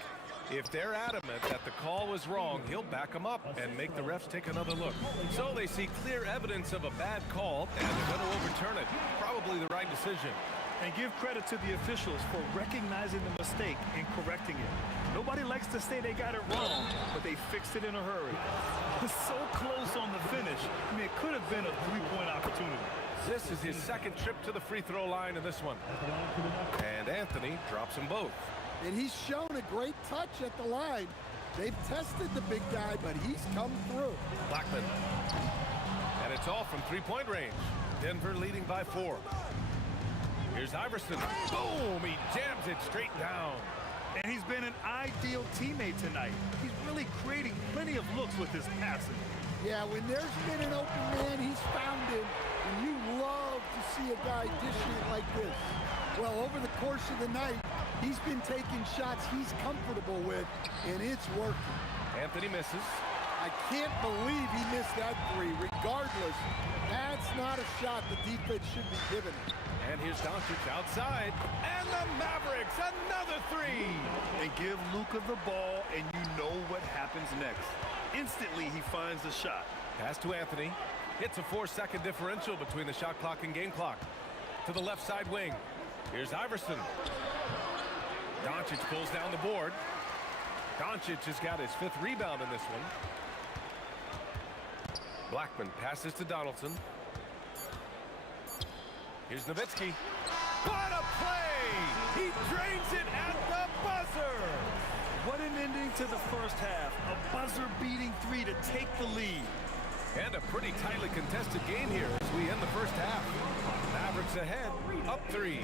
If they're adamant that the call was wrong, he'll back them up and make the refs take another look. So they see clear evidence of a bad call, and they're going to overturn it. Probably the right decision. And give credit to the officials for recognizing the mistake and correcting it. Nobody likes to say they got it wrong, but they fixed it in a hurry. So close on the finish. I mean, it could have been a 3-point opportunity. This is his 2nd trip to the free throw line in this one. And Anthony drops them both. And he's shown a great touch at the line. They've tested the big guy, but he's come through. Blackman. And it's all from 3-point range. Denver leading by 4. Here's Iverson. Boom! He jams it straight down. And he's been an ideal teammate tonight. He's really creating plenty of looks with his passing. Yeah, when there's been an open man, he's found him. And you love to see a guy dishing it like this. Well, over the course of the night, He's been taking shots he's comfortable with, and it's working. Anthony misses. I can't believe he missed that three. Regardless, that's not a shot the defense should be giving him. And here's Doncic outside. And the Mavericks, another three. And give Luka the ball, and you know what happens next. Instantly, he finds the shot. Pass to Anthony. It's a 4-second differential between the shot clock and game clock. To the left side wing. Here's Iverson. Doncic pulls down the board. Doncic has got his 5th rebound in this one. Blackman passes to Donaldson. Here's Nowitzki. What a play! He drains it at the buzzer! What an ending to the first half. A buzzer-beating three to take the lead. And a pretty tightly contested game here as we end the first half. Mavericks ahead, up 3.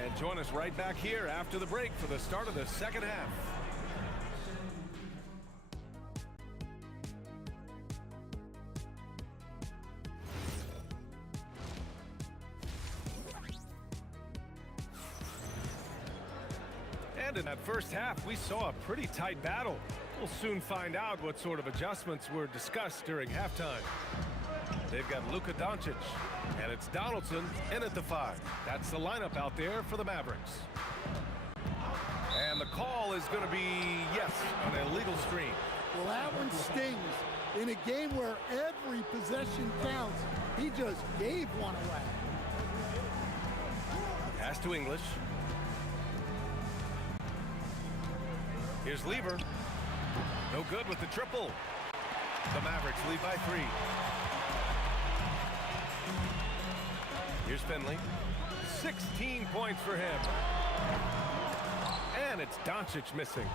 And join us right back here after the break for the start of the second half. And in that first half, we saw a pretty tight battle. We'll soon find out what sort of adjustments were discussed during halftime. They've got Luka Doncic, and it's Donaldson in at the 5. That's the lineup out there for the Mavericks. And the call is going to be, yes, an illegal screen. Well, that one stings. In a game where every possession counts, he just gave one away. Pass to English. Here's Lever. No good with the triple. The Mavericks lead by 3. Here's Finley. 16 points for him. And it's Doncic missing.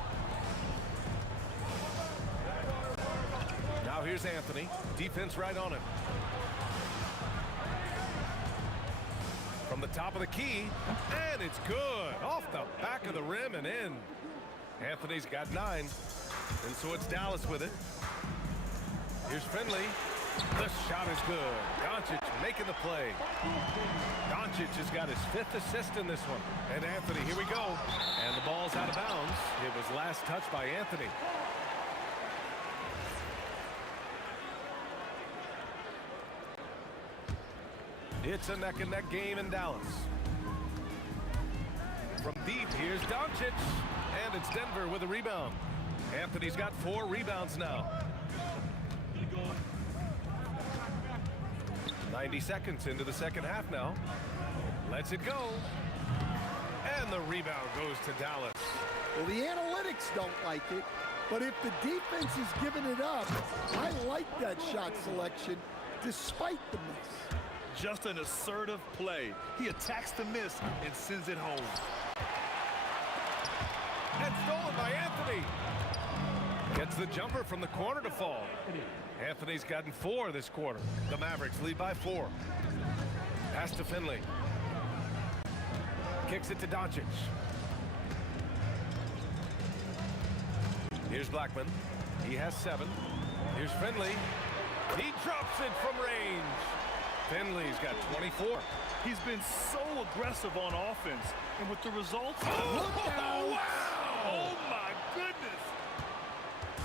Now here's Anthony. Defense right on him. From the top of the key. And it's good. Off the back of the rim and in. Anthony's got 9. And so it's Dallas with it. Here's Finley. The shot is good. Doncic making the play. Doncic has got his 5th assist in this one. And Anthony, here we go. And the ball's out of bounds. It was last touched by Anthony. It's a neck-and-neck game in Dallas. From deep, here's Doncic. And it's Denver with a rebound. Anthony's got 4 rebounds now. 90 seconds into the second half now. Lets it go. And the rebound goes to Dallas. Well, the analytics don't like it, but if the defense is giving it up, I like that shot selection despite the miss. Just an assertive play. He attacks the miss and sends it home. And stolen by Anthony. Gets the jumper from the corner to fall. Anthony's gotten 4 this quarter. The Mavericks lead by 4. Pass to Finley. Kicks it to Doncic. Here's Blackman. He has 7. Here's Finley. He drops it from range. Finley's got 24. He's been so aggressive on offense. And with the results, Oh, wow! Oh my goodness!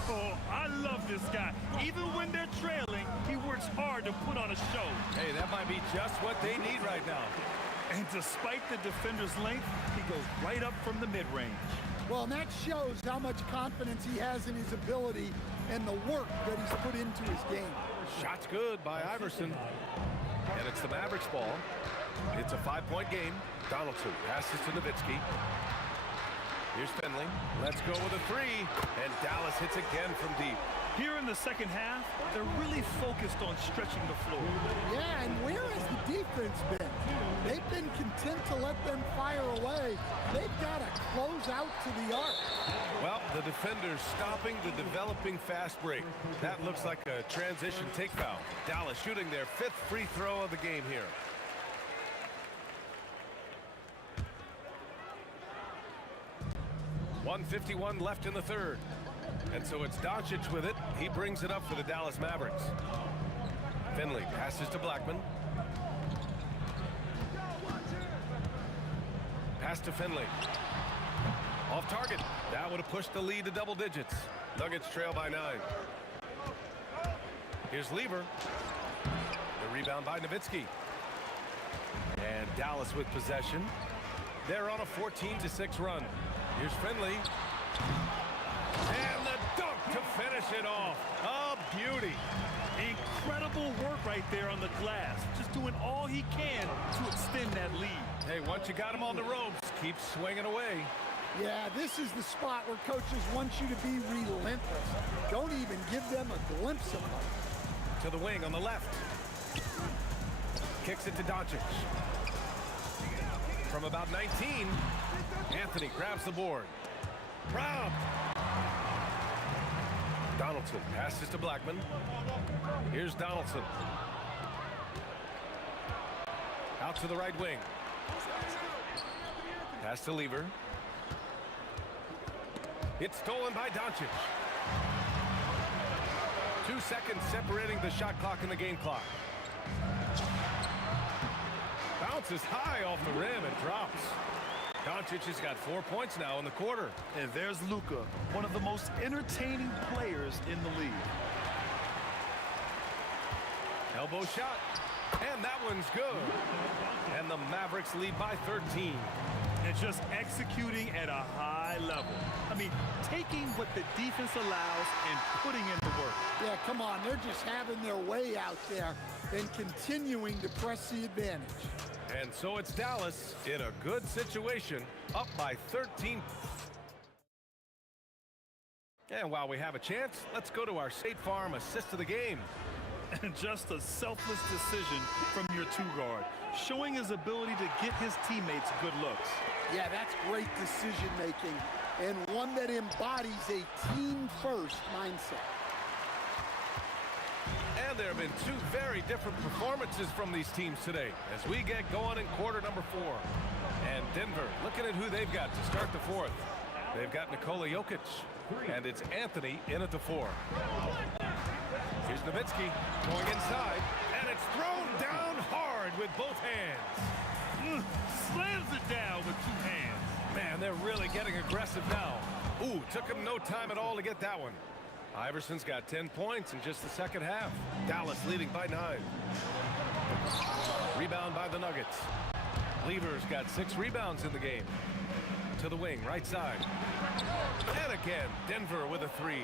Oh, I love this guy. Even when they're trailing, he works hard to put on a show. Hey, that might be just what they need right now. And despite the defender's length, he goes right up from the mid-range. Well, and that shows how much confidence he has in his ability and the work that he's put into his game. Shot's good by Iverson. And it's the Mavericks ball. It's a 5-point game. Donaldson passes to Nowitzki. Here's Finley. Let's go with a 3. And Dallas hits again from deep. Here in the second half, they're really focused on stretching the floor. Yeah, and where has the defense been? They've been content to let them fire away. They've got to close out to the arc. Well, the defender's stopping the developing fast break. That looks like a transition take foul. Dallas shooting their 5th free throw of the game here. .151 left in the third. And so it's Doncic with it. He brings it up for the Dallas Mavericks. Finley passes to Blackman. Pass to Finley. Off target. That would have pushed the lead to double digits. Nuggets trail by 9. Here's Lever. The rebound by Nowitzki. And Dallas with possession. They're on a 14-6 run. Here's Finley. And the dunk to finish it off. A beauty. Incredible work right there on the glass. Just doing all he can to extend that lead. Hey, once you got him on the ropes, keep swinging away. Yeah, this is the spot where coaches want you to be relentless. Don't even give them a glimpse of it. To the wing on the left. Kicks it to Doncic. From about 19, Anthony grabs the board. Robbed. Donaldson passes to Blackman. Here's Donaldson. Out to the right wing. Pass to Lever. It's stolen by Doncic. 2 seconds separating the shot clock and the game clock. Bounces high off the rim and drops. Doncic has got 4 points now in the quarter. And there's Luka, one of the most entertaining players in the league. Elbow shot. And that one's good. And the Mavericks lead by 13. And just executing at a high level. I mean, taking what the defense allows and putting in the work. Yeah, come on. They're just having their way out there and continuing to press the advantage. And so it's Dallas in a good situation, up by 13. And while we have a chance, let's go to our State Farm assist of the game. And just a selfless decision from your two-guard, showing his ability to get his teammates good looks. Yeah, that's great decision-making, and one that embodies a team-first mindset. And there have been 2 very different performances from these teams today as we get going in quarter number 4. And Denver looking at who they've got to start the 4th. They've got Nikola Jokic, and it's Anthony in at the 4. Here's Nowitzki going inside, and it's thrown down hard with both hands. Slams it down with 2 hands. Man, they're really getting aggressive now. Ooh, took him no time at all to get that one. Iverson's got 10 points in just the second half. Dallas leading by 9. Rebound by the Nuggets. Lever's got 6 rebounds in the game. To the wing, right side. And again, Denver with a 3.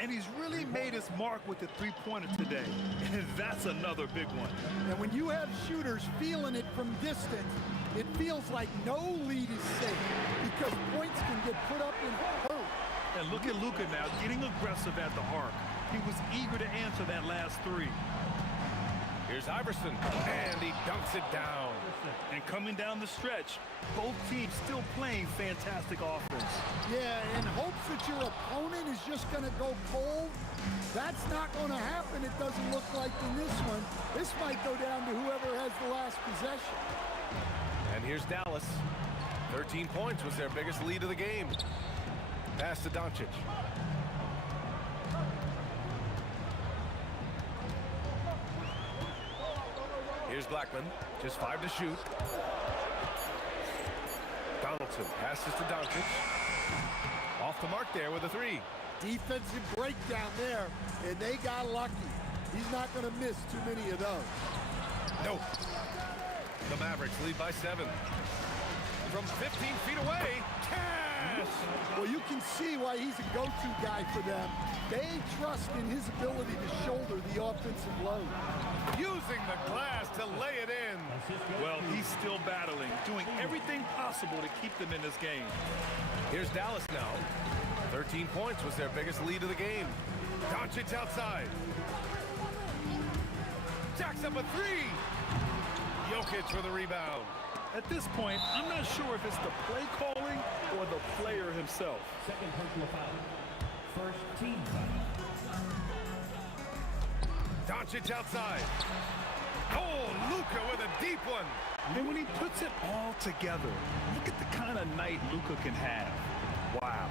And he's really made his mark with the three-pointer today. And that's another big one. And when you have shooters feeling it from distance, it feels like no lead is safe because points can get put up in a hurry. And look at Luka now getting aggressive at the arc. He was eager to answer that last 3. Here's Iverson, and he dunks it down. And coming down the stretch, both teams still playing fantastic offense. Yeah, in hopes that your opponent is just going to go cold, that's not going to happen, it doesn't look like in this one. This might go down to whoever has the last possession. And here's Dallas. 13 points was their biggest lead of the game. Pass to Doncic. Here's Blackman, just 5 to shoot. Donaldson passes to Doncic. Off the mark there with a 3. Defensive breakdown there, and they got lucky. He's not going to miss too many of those. Nope. The Mavericks lead by 7. From 15 feet away, Cash! Well, you can see why he's a go-to guy for them. They trust in his ability to shoulder the offensive load. Using the glass to lay it in. Well, he's still battling, doing everything possible to keep them in this game. Here's Dallas now. 13 points was their biggest lead of the game. Doncic outside. Jacks up a 3. Jokic for the rebound. At this point, I'm not sure if it's the play calling or the player himself. Second personal foul. First team foul. Doncic outside. Oh, Luka with a deep one. And when he puts it all together, look at the kind of night Luka can have. Wow.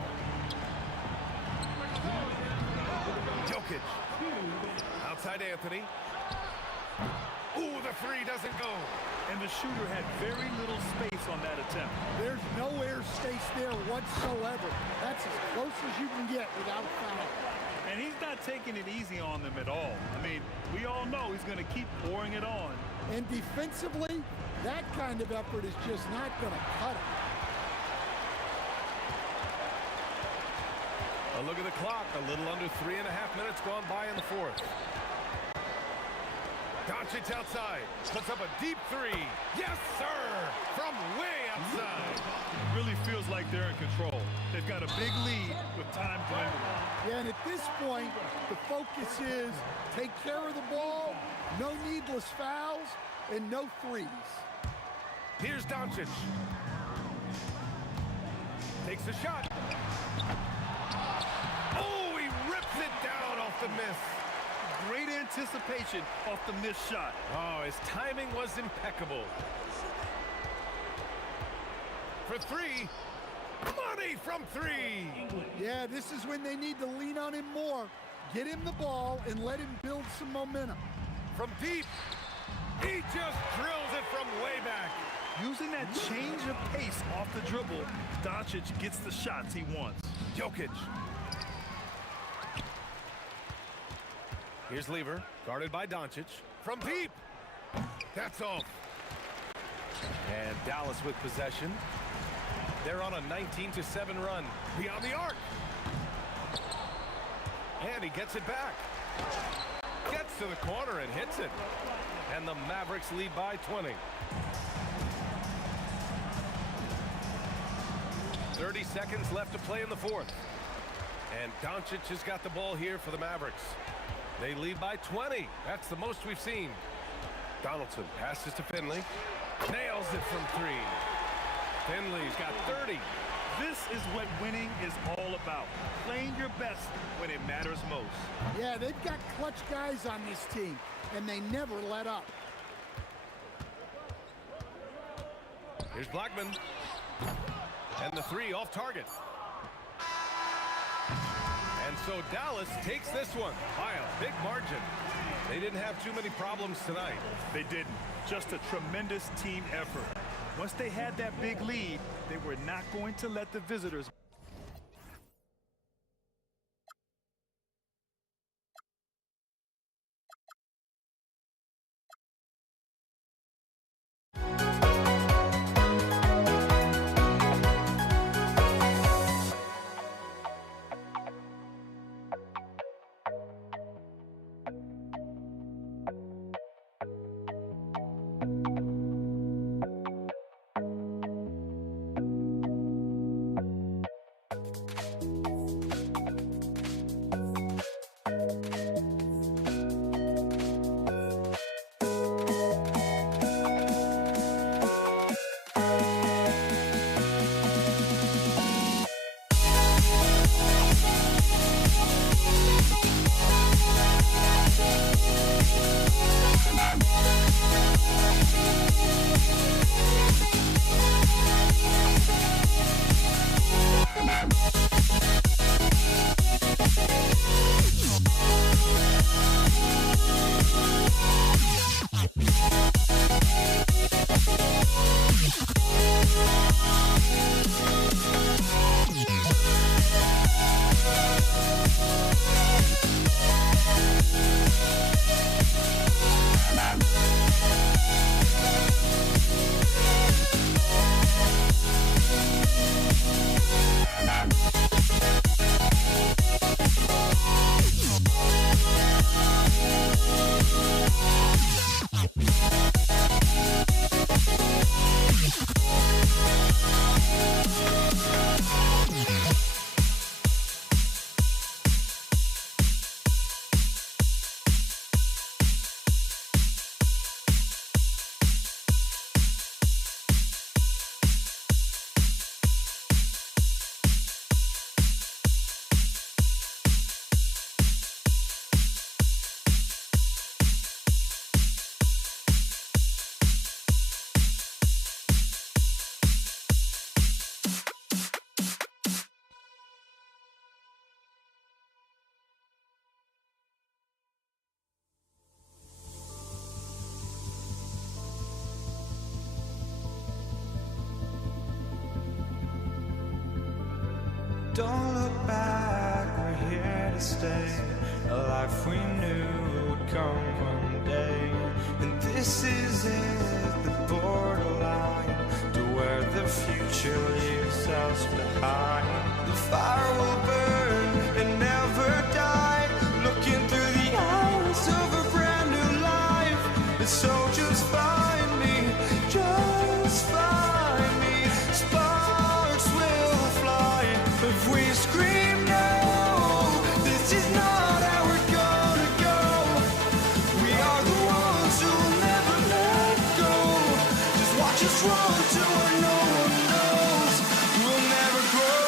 Jokic. Outside Anthony. Ooh, the three doesn't go. And the shooter had very little space on that attempt. There's no air space there whatsoever. That's as close as you can get without a foul. And he's not taking it easy on them at all. I mean, we all know he's going to keep pouring it on. And defensively, that kind of effort is just not going to cut it. A look at the clock. A little under 3.5 minutes gone by in the fourth. Doncic outside. Puts up a deep three. Yes, sir! From way outside. Really feels like they're in control. They've got a big lead with time dwindling. Yeah, and at this point, the focus is take care of the ball, no needless fouls, and no threes. Here's Doncic. Takes a shot. Oh, he rips it down off the miss. Great anticipation off the missed shot. Oh, his timing was impeccable. For three. Money from three. Yeah, this is when they need to lean on him more. Get him the ball and let him build some momentum. From deep. He just drills it from way back. Using that change of pace off the dribble, Doncic gets the shots he wants. Jokic. Here's Lever, guarded by Doncic. From deep. That's off. And Dallas with possession. They're on a 19-7 run. Beyond the arc. And he gets it back. Gets to the corner and hits it. And the Mavericks lead by 20. 30 seconds left to play in the fourth. And Doncic has got the ball here for the Mavericks. They lead by 20. That's the most we've seen. Donaldson passes to Finley. Nails it from three. Finley's got 30. This is what winning is all about. Playing your best when it matters most. Yeah, they've got clutch guys on this team, and they never let up. Here's Blackman. And the three off target. And so Dallas takes this one by a big margin. They didn't have too many problems tonight. They didn't. Just a tremendous team effort. Once they had that big lead, they were not going to let the visitors Don't look back, we're here to stay. A life we knew would come one day. And this is it, the borderline to where the future leaves us behind. The fire will burn and never die. Looking through the eyes of a brand new life. And so just find me, just find me. Sparks will fly if we scream no. This is not how we're gonna go. We are the ones who will never let go. Just watch us run to where no one knows. We'll never grow.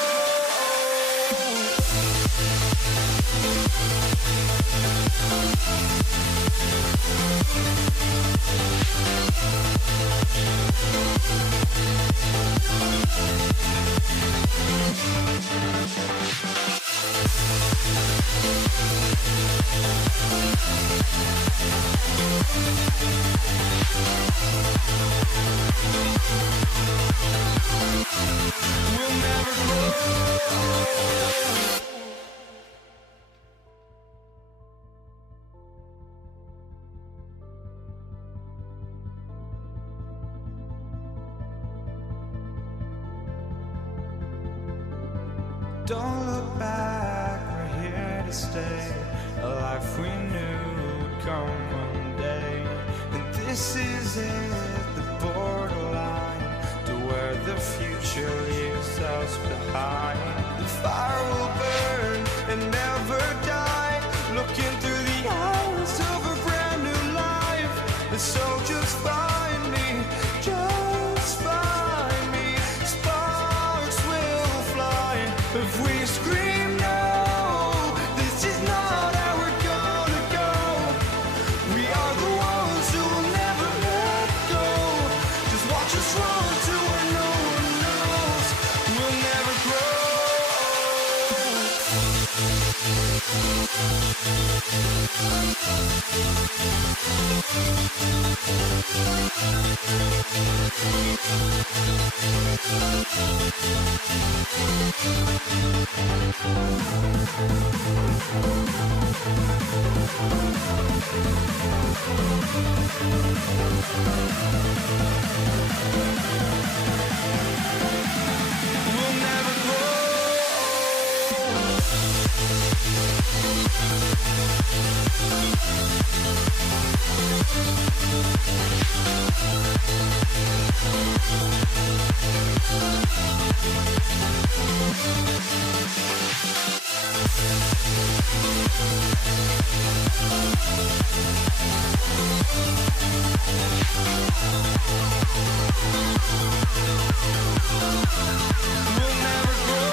We'll never grow. Don't look back, we're here to stay. A life we knew would come one day. And this is it, the borderline to where the future leaves us behind. The fire will burn and never die. Looking through the eyes of a brand new life. And so just find me, just find me. Sparks will fly if we scream no. This is not how we're gonna go. We are the ones who will never let go. Just watch us run to where no one knows. We'll never grow. We'll never grow. We'll never grow.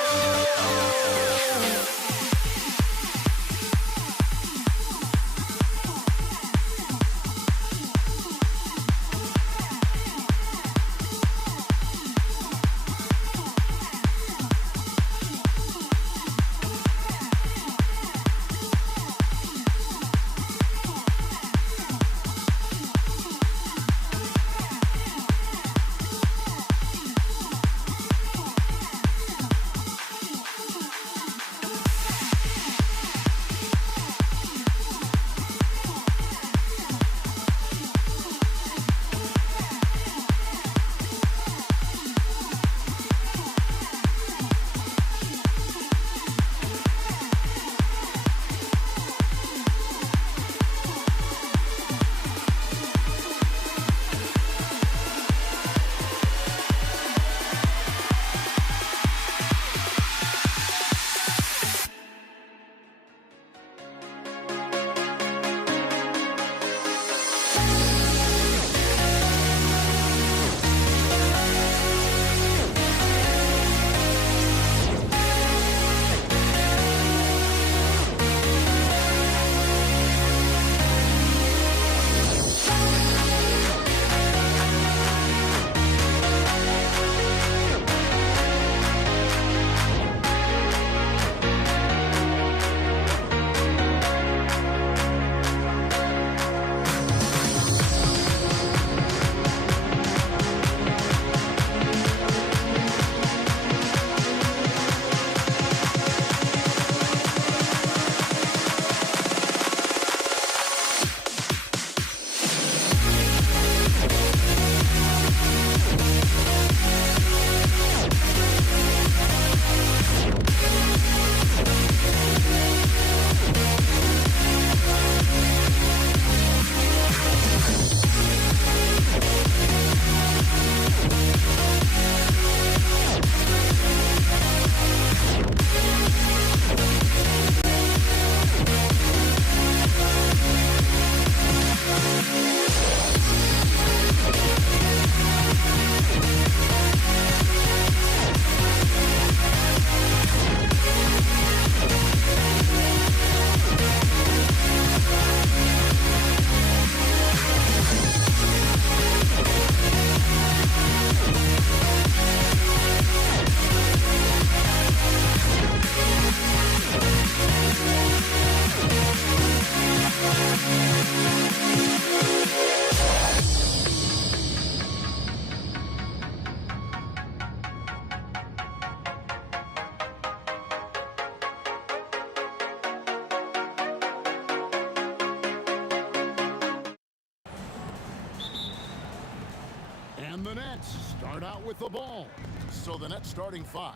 And the Nets start out with the ball. So the Nets starting 5.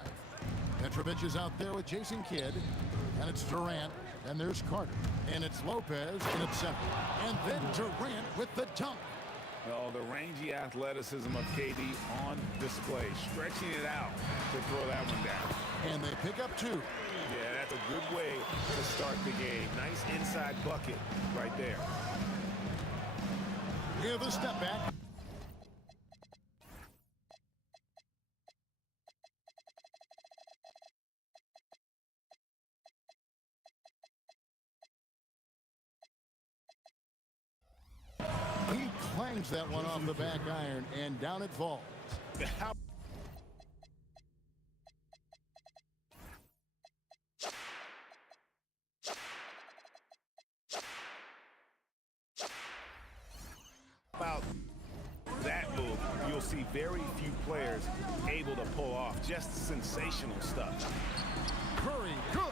Petrovic is out there with Jason Kidd. And it's Durant. And there's Carter. And it's Lopez in at center. And then Durant with the dunk. Oh, the rangy athleticism of KD on display, stretching it out to throw that one down. And they pick up 2. Yeah, that's a good way to start the game. Nice inside bucket right there. Here the step back. He clangs that one off the back iron, and down it falls. About that move, you'll see very few players able to pull off just sensational stuff. Curry, good.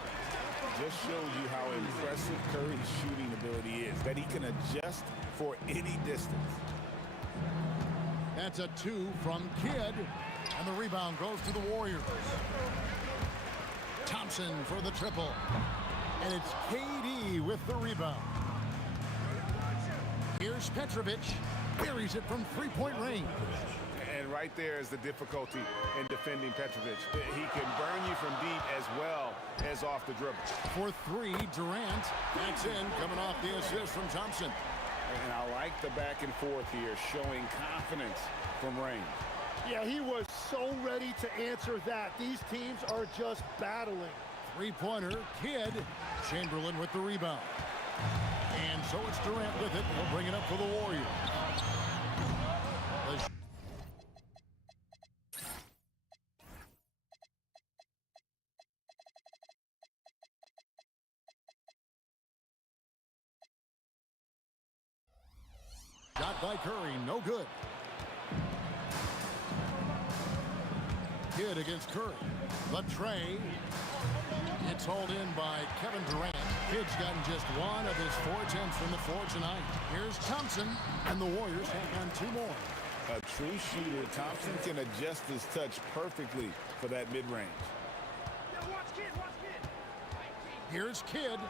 Just shows you how impressive Curry's shooting ability is, that he can adjust for any distance. That's a 2 from Kidd. And the rebound goes to the Warriors. Thompson for the triple. And it's KD with the rebound. Here's Petrovic. Buries it from three-point range. And right there is the difficulty in defending Petrovic. He can burn you from deep as well as off the dribble. For 3, Durant. That's in, coming off the assist from Thompson. And I like the back and forth here, showing confidence from range. Yeah, he was so ready to answer that. These teams are just battling. Three-pointer, Kidd. Chamberlain with the rebound. And so it's Durant with it. He'll bring it up for the Warriors. Shot by Curry, no good. Kidd against Curry. The tray. It's hauled in by Kevin Durant. Kidd's gotten just 1 of his 4 attempts from the floor tonight. Here's Thompson, and the Warriors take on 2 more. A true shooter, Thompson can adjust his touch perfectly for that mid-range. Here's Kidd.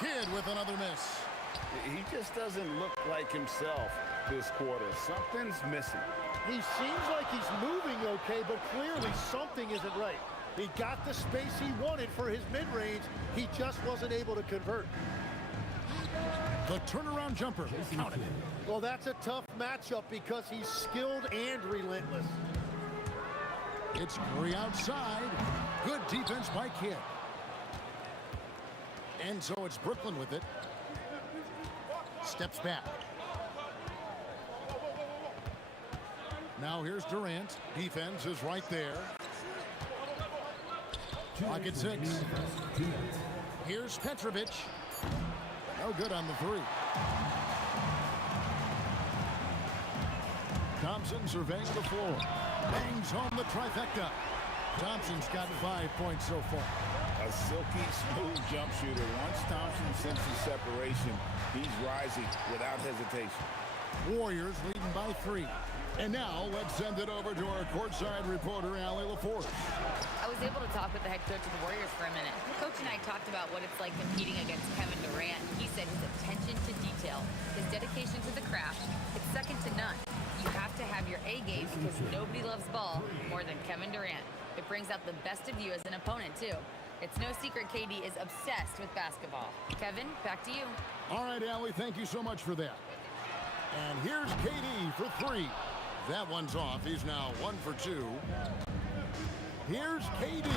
Kidd with another miss. He just doesn't look like himself this quarter. Something's missing. He seems like he's moving okay, but clearly something isn't right. He got the space he wanted for his mid-range. He just wasn't able to convert. The turnaround jumper. Counted it. Well, that's a tough matchup because he's skilled and relentless. It's Curry outside. Good defense by Kidd. And so it's Brooklyn with it. Steps back. Now here's Durant. Defense is right there. Pocket 6. Here's Petrovic. No good on the 3. Thompson surveying the floor. Bangs home the trifecta. Thompson's got 5 points so far. A silky, smooth jump shooter. Once Thompson senses separation, he's rising without hesitation. Warriors leading by 3. And now let's send it over to our courtside reporter, Allie LaForce. I was able to talk with the head coach of the Warriors for a minute. Coach and I talked about what it's like competing against Kevin Durant. He said his attention to detail, his dedication to the craft, it's second to none. You have to have your A game because nobody loves ball more than Kevin Durant. It brings out the best of you as an opponent, too. It's no secret KD is obsessed with basketball. Kevin, back to you. All right, Allie, thank you so much for that. And here's KD for 3. That one's off. He's now 1 for 2. Here's KD.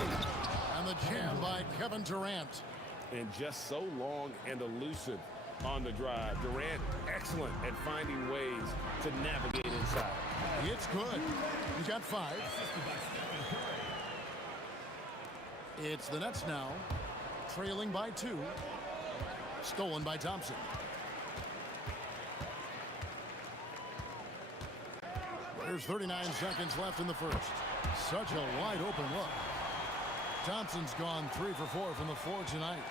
And the jam by Kevin Durant. And just so long and elusive on the drive. Durant, excellent at finding ways to navigate inside. It's good. He's got 5. It's the Nets now, trailing by 2. Stolen by Thompson. There's 39 seconds left in the first. Such a wide open look. Thompson's gone 3 for 4 from the floor tonight.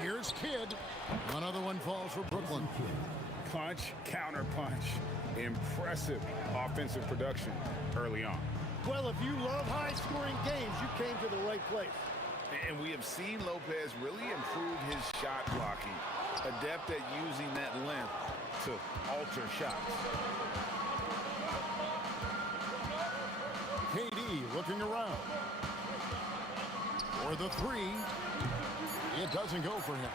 Here's Kidd. Another one falls for Brooklyn. Punch, counter punch. Impressive offensive production early on. Well, if you love high-scoring games, you came to the right place. And we have seen Lopez really improve his shot blocking, adept at using that length to alter shots. KD looking around. For the three. It doesn't go for him.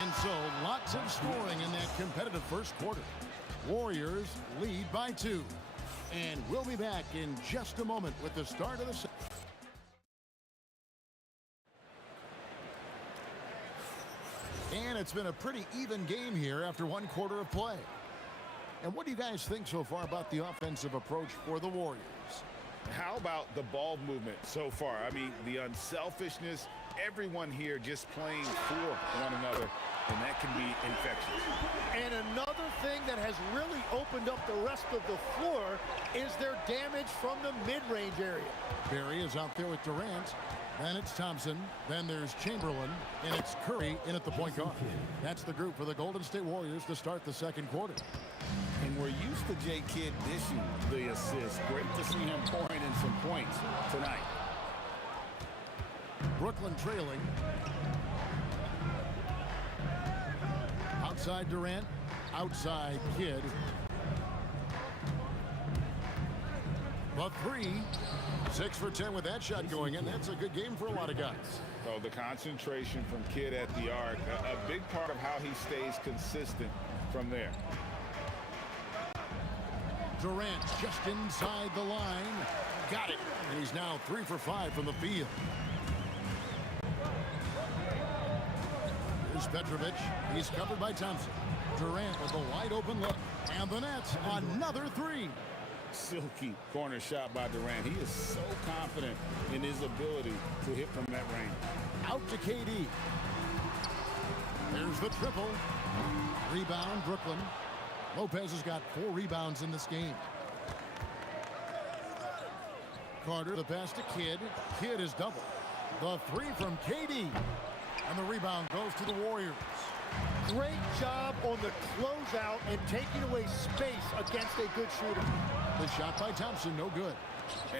And so, lots of scoring in that competitive first quarter. Warriors lead by 2. And we'll be back in just a moment with the start of the second. And it's been a pretty even game here after one quarter of play. And what do you guys think so far about the offensive approach for the Warriors? How about the ball movement so far? I mean, the unselfishness, everyone here just playing for one another, and that can be infectious. And another thing that has really opened up the rest of the floor is their damage from the mid-range area. Barry is out there with Durant. Then it's Thompson. Then there's Chamberlain. And it's Curry in at the point guard. That's the group for the Golden State Warriors to start the second quarter. And we're used to J. Kidd dishing the assist. Great to see him pouring in some points tonight. Brooklyn trailing. Outside Durant. Outside Kidd. The three. 6 for 10 with that shot going in. That's a good game for a lot of guys. So the concentration from Kidd at the arc, a big part of how he stays consistent from there. Durant just inside the line. Got it. And he's now 3 for 5 from the field. Here's Petrovic. He's covered by Thompson. Durant with a wide open look. And the Nets, another 3. Silky corner shot by Durant. He is so confident in his ability to hit from that range. Out to KD. There's the triple. Rebound, Brooklyn. Lopez has got 4 rebounds in this game. Carter, the pass to Kidd. Kidd is double. The 3 from KD. And the rebound goes to the Warriors. Great job on the closeout and taking away space against a good shooter. The shot by Thompson, no good.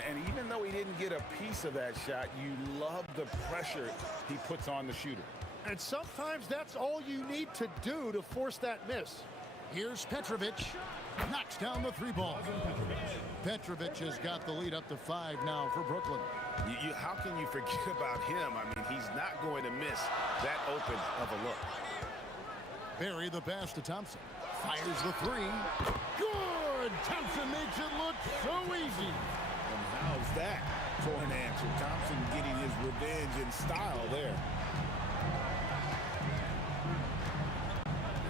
And even though he didn't get a piece of that shot, you love the pressure he puts on the shooter. And sometimes that's all you need to do to force that miss. Here's Petrovic. Knocks down the 3 ball. Petrovic has got the lead up to 5 now for Brooklyn. How can you forget about him? I mean, he's not going to miss that open of a look. Barry, the pass to Thompson. Fires the 3. Good! Thompson makes it look so easy. And how's that for an answer? Thompson getting his revenge in style there.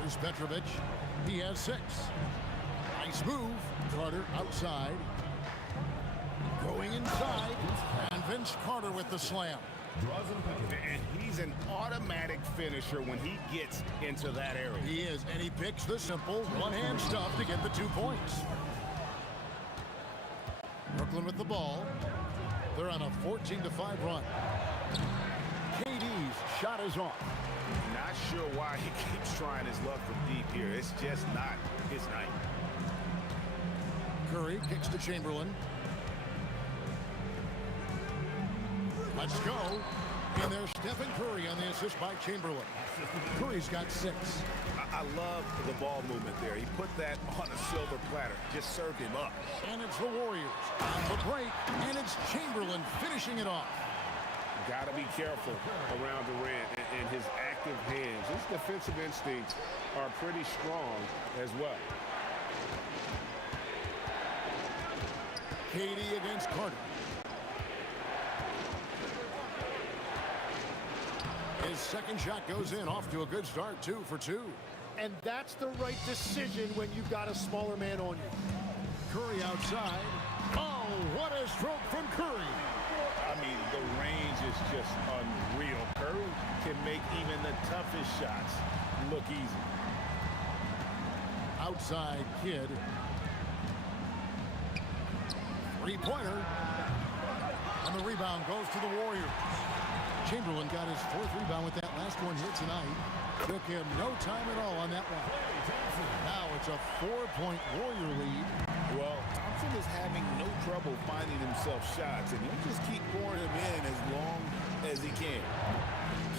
Here's Petrovic. He has 6. Nice move. Carter outside. Going inside. And Vince Carter with the slam. And he's an automatic finisher when he gets into that area. He is, and he picks the simple one-hand stuff to get the 2 points. Brooklyn with the ball. They're on a 14-5 run. KD's shot is off. Not sure why he keeps trying his luck from deep here. It's just not his night. Curry kicks to Chamberlain. Let's go. And there's Stephen Curry on the assist by Chamberlain. Curry's got 6. I love the ball movement there. He put that on a silver platter. Just served him up. And it's the Warriors on the break. And it's Chamberlain finishing it off. Got to be careful around Durant and his active hands. His defensive instincts are pretty strong as well. KD against Carter. His second shot goes in, off to a good start, 2 for 2. And that's the right decision when you've got a smaller man on you. Curry outside. Oh, what a stroke from Curry. I mean, the range is just unreal. Curry can make even the toughest shots look easy. Outside Kidd. 3-pointer. And the rebound goes to the Warriors. Chamberlain got his 4th rebound with that last one here tonight. Took him no time at all on that one. It's a 4-point Warrior lead. Well, Thompson is having no trouble finding himself shots, and he'll just keep pouring them in as long as he can.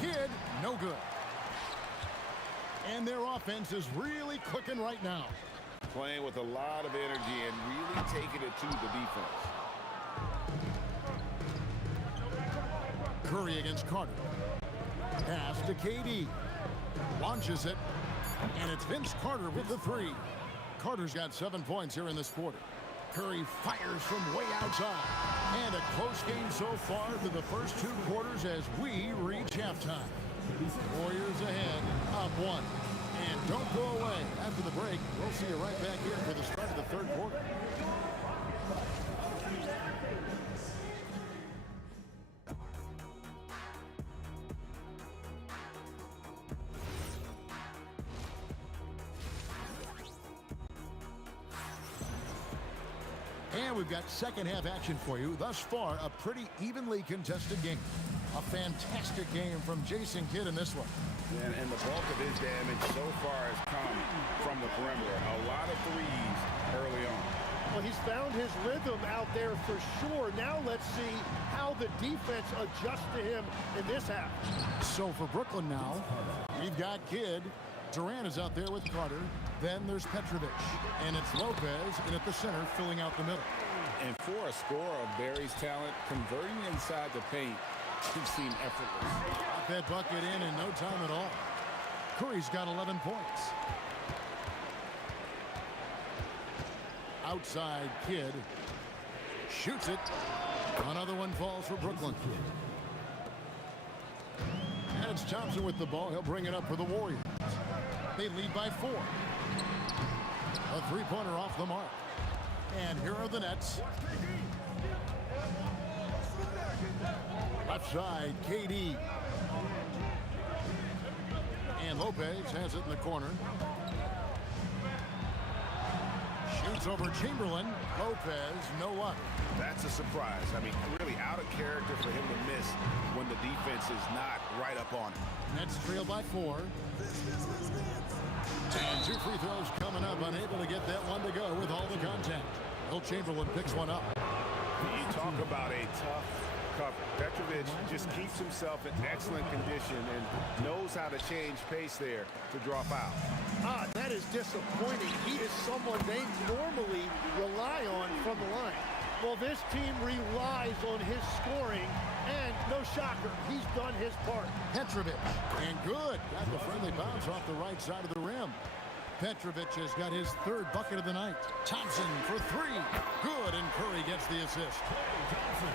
Kidd, no good. And their offense is really clicking right now. Playing with a lot of energy and really taking it to the defense. Curry against Carter. Pass to KD. Launches it. And it's Vince Carter with the three. Carter's got 7 points here in this quarter. Curry fires from way outside. And a close game so far for the first 2 quarters as we reach halftime. Warriors ahead, up 1. And don't go away. After the break, we'll see you right back here for the start of the 3rd quarter. And we've got second half action for you. Thus far, a pretty evenly contested game. A fantastic game from Jason Kidd in this one. And the bulk of his damage so far has come from the perimeter. A lot of threes early on. Well, he's found his rhythm out there for sure. Now let's see how the defense adjusts to him in this half. So for Brooklyn now, we've got Kidd. Durant is out there with Carter. Then there's Petrovic. And it's Lopez in at the center, filling out the middle. And for a scorer of Barry's talent, converting inside the paint should seem effortless. Got that bucket in no time at all. Curry's got 11 points. Outside Kidd. Shoots it. Another one falls for Brooklyn. And it's Thompson with the ball. He'll bring it up for the Warriors. They lead by 4. A 3-pointer off the mark. And here are the Nets. Left side, KD. And Lopez has it in the corner. Shoots over Chamberlain. Lopez, no luck. That's a surprise. I mean, really out of character for him to miss when the defense is not right up on him. Nets trail by 4. And 2 free throws coming up. Unable to get that one to go with all the contact. Will Chamberlain picks one up. You talk about a tough cover. Petrovic just keeps himself in excellent condition and knows how to change pace there to draw fouls. That is disappointing. He is someone they normally rely on from the line. Well, this team relies on his scoring, and no shocker, he's done his part. Petrovic, and good. Got the friendly bounce off the right side of the rim. Petrovic has got his 3rd bucket of the night. Thompson for 3. Good, and Curry gets the assist.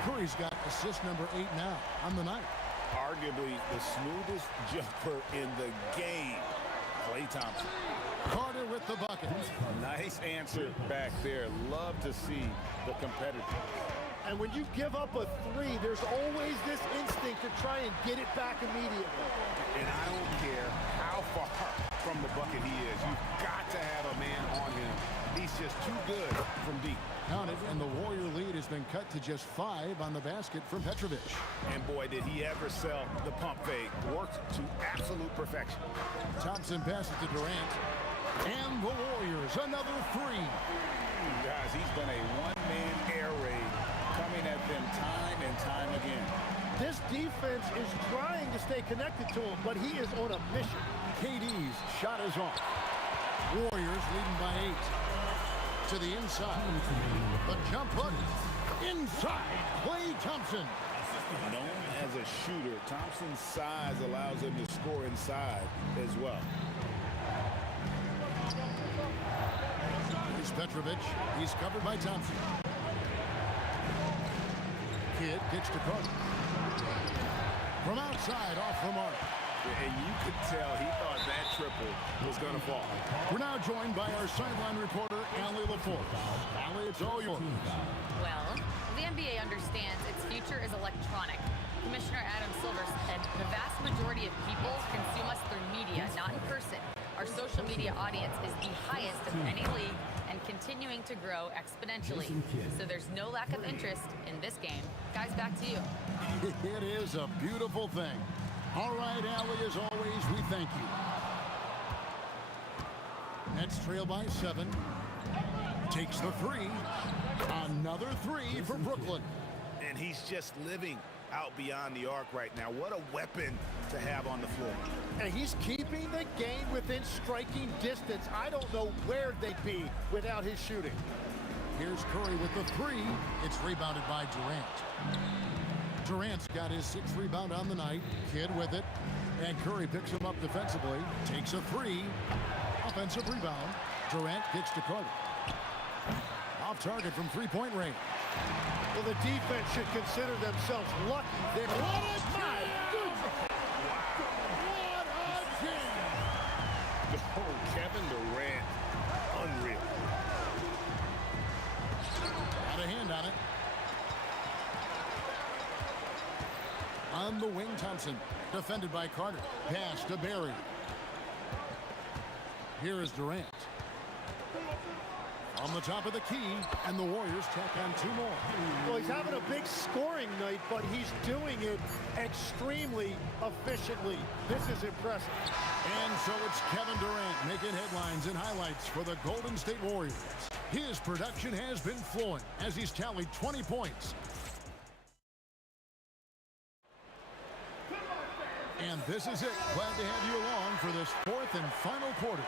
Curry's got assist number 8 now on the night. Arguably the smoothest jumper in the game. Klay Thompson. Carter with the bucket. Nice answer back there. Love to see the competitor. And when you give up a 3, there's always this instinct to try and get it back immediately. And I don't care how far from the bucket he is. You've got to have a man on him. He's just too good from deep. Counted, and the Warrior lead has been cut to just 5 on the basket from Petrovic. And boy, did he ever sell the pump fake. Worked to absolute perfection. Thompson passes to Durant. And the Warriors, another 3. Guys, he's been a one-man air raid coming at them time and time again. This defense is trying to stay connected to him, but he is on a mission. KD's shot is off. Warriors leading by 8. To the inside. The jump hook. Inside. Klay Thompson. Known as a shooter, Thompson's size allows him to score inside as well. Here's Petrovic. He's covered by Thompson. Kidd kicks to Carter. From outside, off the mark. And you could tell he thought that triple was going to fall. We're now joined by our sideline reporter, Allie LaForce. Allie, it's all yours. Well, the NBA understands its future is electronic. Commissioner Adam Silver said the vast majority of people consume us through media, not in person. Our social media audience is the highest of any league and continuing to grow exponentially. So there's no lack of interest in this game. Guys, back to you. It is a beautiful thing. All right, Allie, as always, we thank you. Nets Nets trail by 7. Takes the 3. Another 3 for Brooklyn. And he's just living out beyond the arc right now. What a weapon to have on the floor. And he's keeping the game within striking distance. I don't know where they'd be without his shooting. Here's Curry with the 3. It's rebounded by Durant. Durant's got his 6th rebound on the night. Kidd with it. And Curry picks him up defensively. Takes a 3. Offensive rebound. Durant kicks to Carter. Off target from three-point range. Well, the defense should consider themselves lucky that What a game! What a game! Oh, Kevin Durant, unreal. Got a hand on it. On the wing, Thompson. Defended by Carter. Pass to Barry. Here is Durant. On the top of the key, and the Warriors tack on 2 more. Well, he's having a big scoring night, but he's doing it extremely efficiently. This is impressive. And so it's Kevin Durant making headlines and highlights for the Golden State Warriors. His production has been flowing as he's tallied 20 points. And this is it. Glad to have you along for this 4th and final quarter.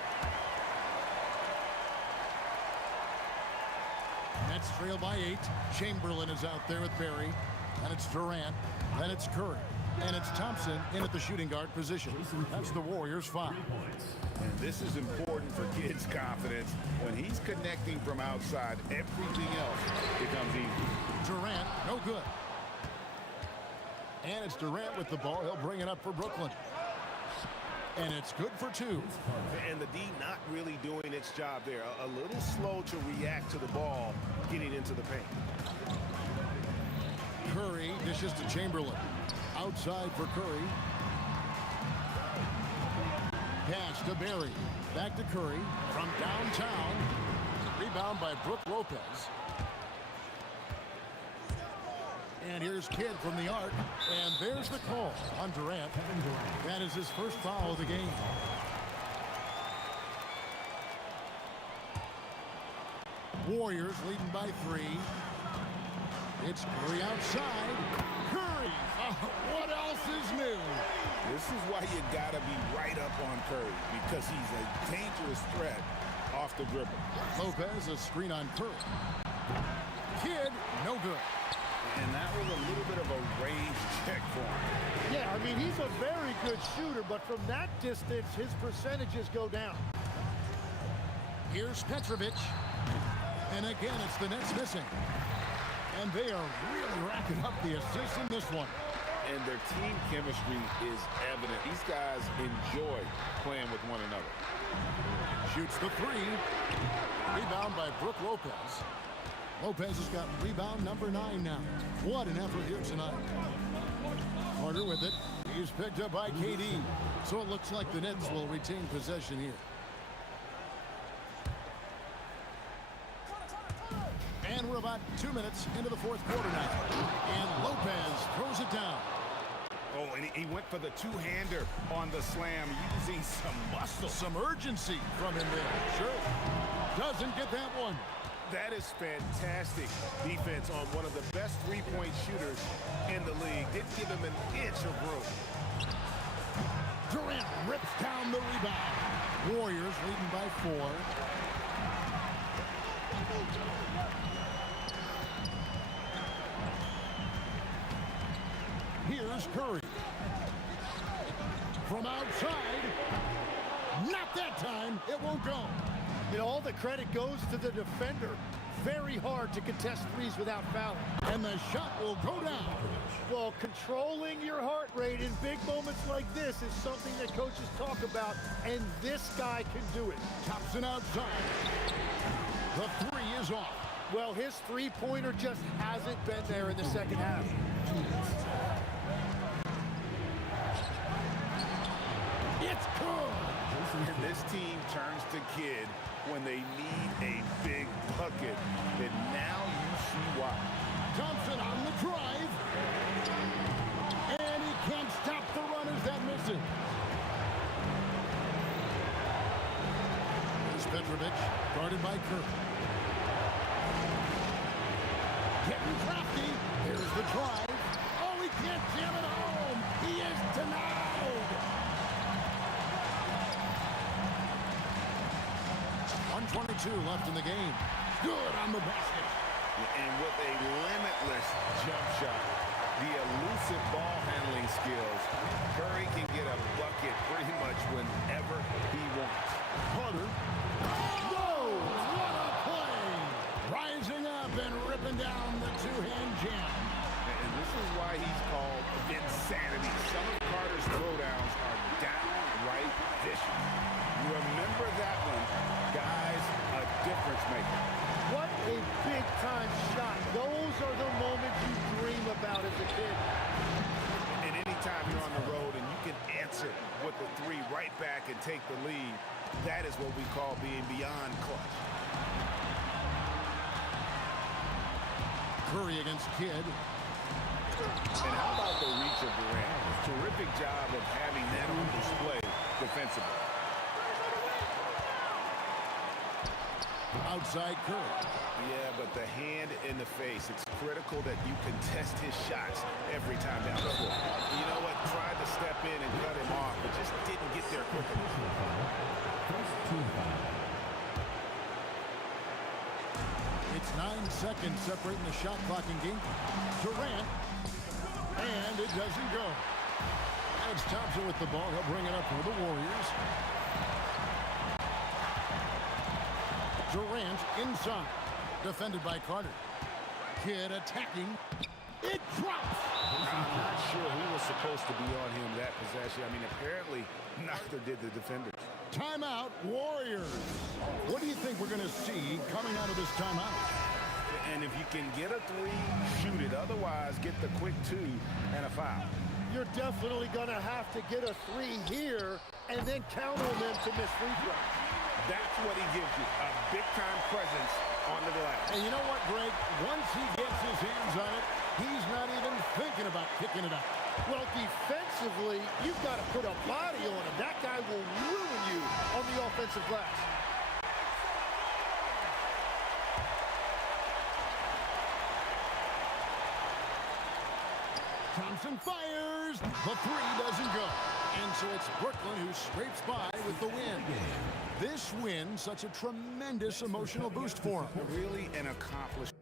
Nets trail by 8. Chamberlain is out there with Barry. And it's Durant. Then it's Curry. And it's Thompson in at the shooting guard position. That's the Warriors' 5. And this is important for Kidd's confidence. When he's connecting from outside, everything else becomes easy. Durant, no good. And it's Durant with the ball. He'll bring it up for Brooklyn. And it's good for 2. And the D not really doing its job there. A little slow to react to the ball getting into the paint. Curry dishes to Chamberlain. Outside for Curry. Pass to Barry. Back to Curry from downtown. Rebound by Brook Lopez. And here's Kidd from the arc. And there's the call on Durant. That is his first foul of the game. Warriors leading by 3. It's Curry outside. Curry! What else is new? This is why you gotta be right up on Curry, because he's a dangerous threat off the dribble. Lopez, a screen on Curry. Kidd, no good. And that was a little bit of a range check for him. Yeah, I mean, he's a very good shooter, but from that distance, his percentages go down. Here's Petrovic. And again, it's the Nets missing. And they are really racking up the assists in this one. And their team chemistry is evident. These guys enjoy playing with one another. Shoots the 3. Rebound by Brook Lopez. Lopez has got rebound number 9 now. What an effort here tonight. Carter with it. He's picked up by KD. So it looks like the Nets will retain possession here. And we're about 2 minutes into the 4th quarter now. And Lopez throws it down. Oh, and he went for the two-hander on the slam, using some muscle. Some urgency from him there. Sure. Doesn't get that one. That is fantastic defense on one of the best three-point shooters in the league. Didn't give him an inch of room. Durant rips down the rebound. Warriors leading by 4. Here's Curry. From outside. Not that time. It won't go. You know, all the credit goes to the defender. Very hard to contest threes without fouling. And the shot will go down. Well, controlling your heart rate in big moments like this is something that coaches talk about, and this guy can do it. Thompson outside. The 3 is off. Well, his three-pointer just hasn't been there in the second half. It's good. And this team turns to Kidd when they need a big bucket. And now you see why. Thompson on the drive. And he can't stop the runners that miss it. Here's Petrovic, guarded by Curry. Getting crafty. Here's the drive. Oh, he can't jam it home. He is denied. 1:22 left in the game. Good on the basket. And with a limitless jump shot, the elusive ball handling skills, Curry can get a bucket pretty much whenever he wants. Carter. Whoa! What a play! Rising up and ripping down the two-hand jam. And this is why he's called insanity. Some of Carter's throwdowns are downright vicious. Remember that one, guys, a difference maker. What a big-time shot. Those are the moments you dream about as a kid. And anytime you're on the road and you can answer with the three right back and take the lead, that is what we call being beyond clutch. Curry against Kidd. And how about the reach of Durant? Terrific job of having that on display defensively. Outside Curry. Yeah, but the hand in the face, it's critical that you contest his shots every time down the floor. You know what? Tried to step in and cut him off, but just didn't get there quick enough. It's 9 seconds separating the shot clock and game. Durant. And it doesn't go. Edge Thompson with the ball. He'll bring it up for the Warriors. Durant inside. Defended by Carter. Kidd attacking. It drops. I'm not sure who was supposed to be on him that possession. I mean, apparently neither did the defenders. Timeout, Warriors. What do you think we're going to see coming out of this timeout? And if you can get a three, shoot it. Otherwise, get the quick two and a foul. You're definitely going to have to get a three here and then count on them to miss free throws. That's what he gives you, a big-time presence on the glass. And you know what, Greg? Once he gets his hands on it, he's not even thinking about kicking it up. Well, defensively, you've got to put a body on him. That guy will ruin you on the offensive glass. Thompson fires. The three doesn't go. And so it's Brooklyn who scrapes by with the win. This win, such a tremendous emotional boost for him. Really an accomplishment.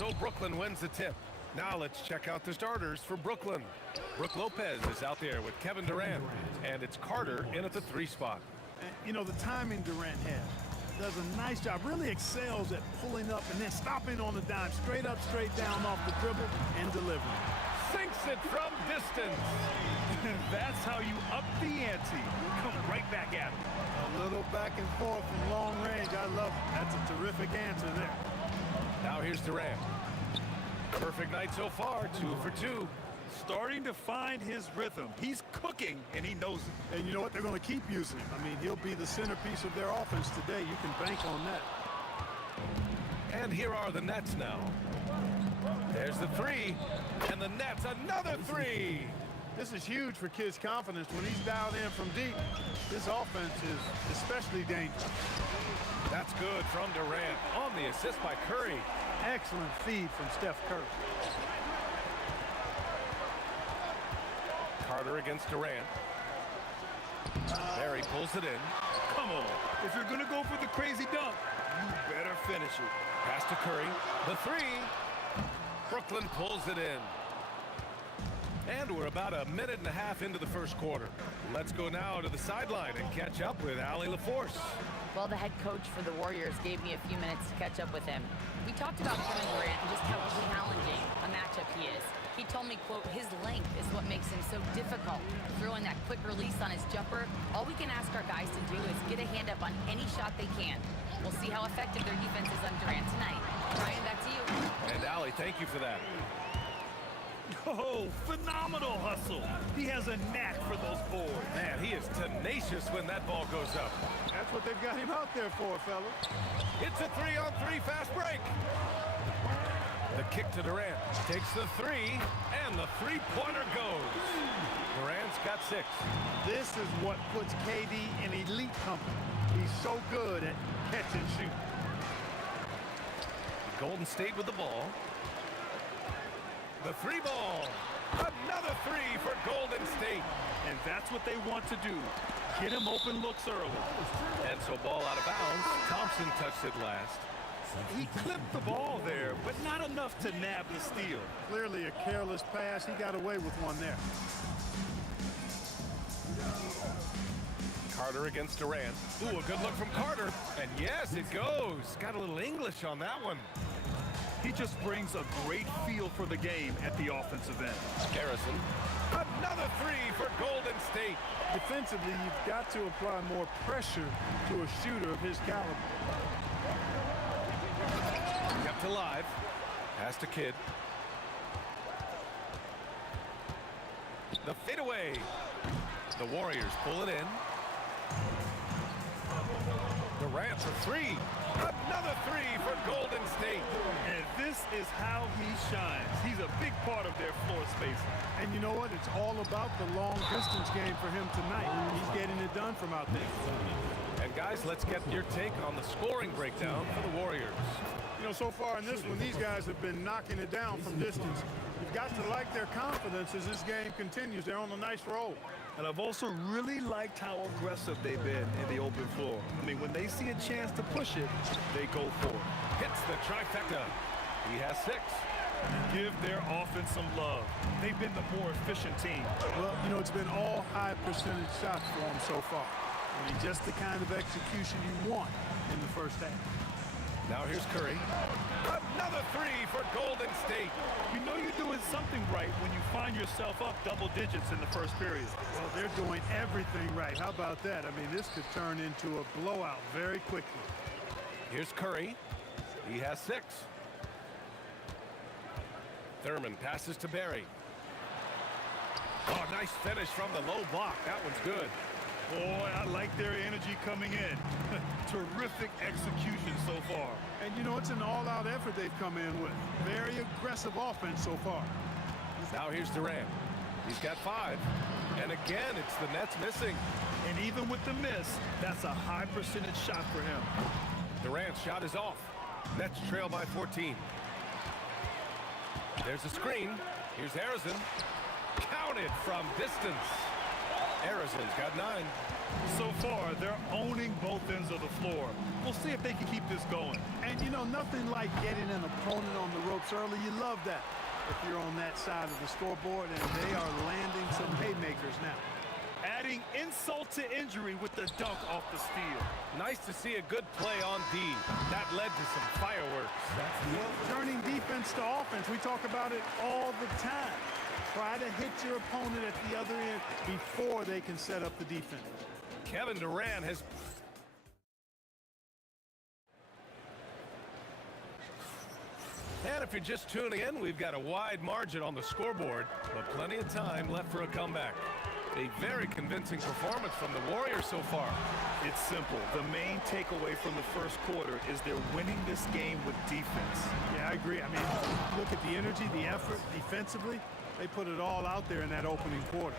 So Brooklyn wins the tip. Now let's check out the starters for Brooklyn. Brooke Lopez is out there with Kevin Durant, and it's Carter in at the 3 spot. And, you know, the timing Durant has. Does a nice job, really excels at pulling up and then stopping on the dime, straight up, straight down off the dribble and delivering. Sinks it from distance. That's how you up the ante. Come right back at him. A little back and forth from long range. I love it. That's a terrific answer there. Now here's Durant. Perfect night so far, 2 for 2. Starting to find his rhythm. He's cooking, and he knows it. And you know what? They're going to keep using him. I mean, he'll be the centerpiece of their offense today. You can bank on that. And here are the Nets now. There's the 3, and the Nets another 3. This is huge for Kid's confidence. When he's dialed in from deep, this offense is especially dangerous. That's good from Durant on the assist by Curry. Excellent feed from Steph Curry. Carter against Durant. Barry pulls it in. Come on. If you're going to go for the crazy dunk, you better finish it. Pass to Curry. The 3. Brooklyn pulls it in. And we're about a minute and a half into the first quarter. Let's go now to the sideline and catch up with Allie LaForce. Well, the head coach for the Warriors gave me a few minutes to catch up with him. We talked about Kevin Durant and just how challenging a matchup he is. He told me, quote, his length is what makes him so difficult. Throwing that quick release on his jumper, all we can ask our guys to do is get a hand up on any shot they can. We'll see how effective their defense is on Durant tonight. Ryan, back to you. And Allie, thank you for that. Oh, phenomenal hustle. He has a knack for those boards. Man, he is tenacious when that ball goes up. That's what they've got him out there for, fellas. It's a 3-on-3 fast break. The kick to Durant. Takes the 3, and the three-pointer goes. Durant's got 6. This is what puts KD in elite company. He's so good at catch and shoot. Golden State with the ball. The 3 ball. Another 3 for Golden State. And that's what they want to do. Get him open looks early. And so ball out of bounds. Thompson touched it last. He clipped the ball there, but not enough to nab the steal. Clearly a careless pass. He got away with one there. Carter against Durant. Ooh, a good look from Carter. And yes, it goes. Got a little English on that one. He just brings a great feel for the game at the offensive end. Harrison. Another 3 for Golden State. Defensively, you've got to apply more pressure to a shooter of his caliber. Kept alive. Pass to Kidd. The fadeaway. The Warriors pull it in. Durant for 3. Another 3 for Golden State. And this is how he shines. He's a big part of their floor spacing. And you know what? It's all about the long distance game for him tonight. He's getting it done from out there. And guys, let's get your take on the scoring breakdown for the Warriors. You know, so far in this one, these guys have been knocking it down from distance. You've got to like their confidence as this game continues. They're on a nice roll. And I've also really liked how aggressive they've been in the open floor. I mean, when they see a chance to push it, they go for it. Hits the trifecta. He has 6. Give their offense some love. They've been the more efficient team. Well, you know, it's been all high percentage shots for them so far. I mean, just the kind of execution you want in the first half. Now here's Curry. Another 3 for Golden State. You know you're doing something right when you find yourself up double digits in the first period. Well, they're doing everything right. How about that? I mean, this could turn into a blowout very quickly. Here's Curry. He has 6. Thurman passes to Barry. Oh, nice finish from the low block. That one's good. Boy, I like their energy coming in. Terrific execution so far. And you know, it's an all-out effort they've come in with. Very aggressive offense so far. Now here's Durant. He's got 5. And again, it's the Nets missing. And even with the miss, that's a high percentage shot for him. Durant's shot is off. Nets trail by 14. There's a screen. Here's Harrison. Counted from distance. Harrison's got 9. So far, they're owning both ends of the floor. We'll see if they can keep this going. And, you know, nothing like getting an opponent on the ropes early. You love that if you're on that side of the scoreboard, and they are landing some haymakers now. Adding insult to injury with the dunk off the steal. Nice to see a good play on D. That led to some fireworks. Well, turning defense to offense, we talk about it all the time. Try to hit your opponent at the other end before they can set up the defense. Kevin Durant has... And if you're just tuning in, we've got a wide margin on the scoreboard, but plenty of time left for a comeback. A very convincing performance from the Warriors so far. It's simple. The main takeaway from the first quarter is they're winning this game with defense. Yeah, I agree. I mean, look at the energy, the effort defensively. They put it all out there in that opening quarter.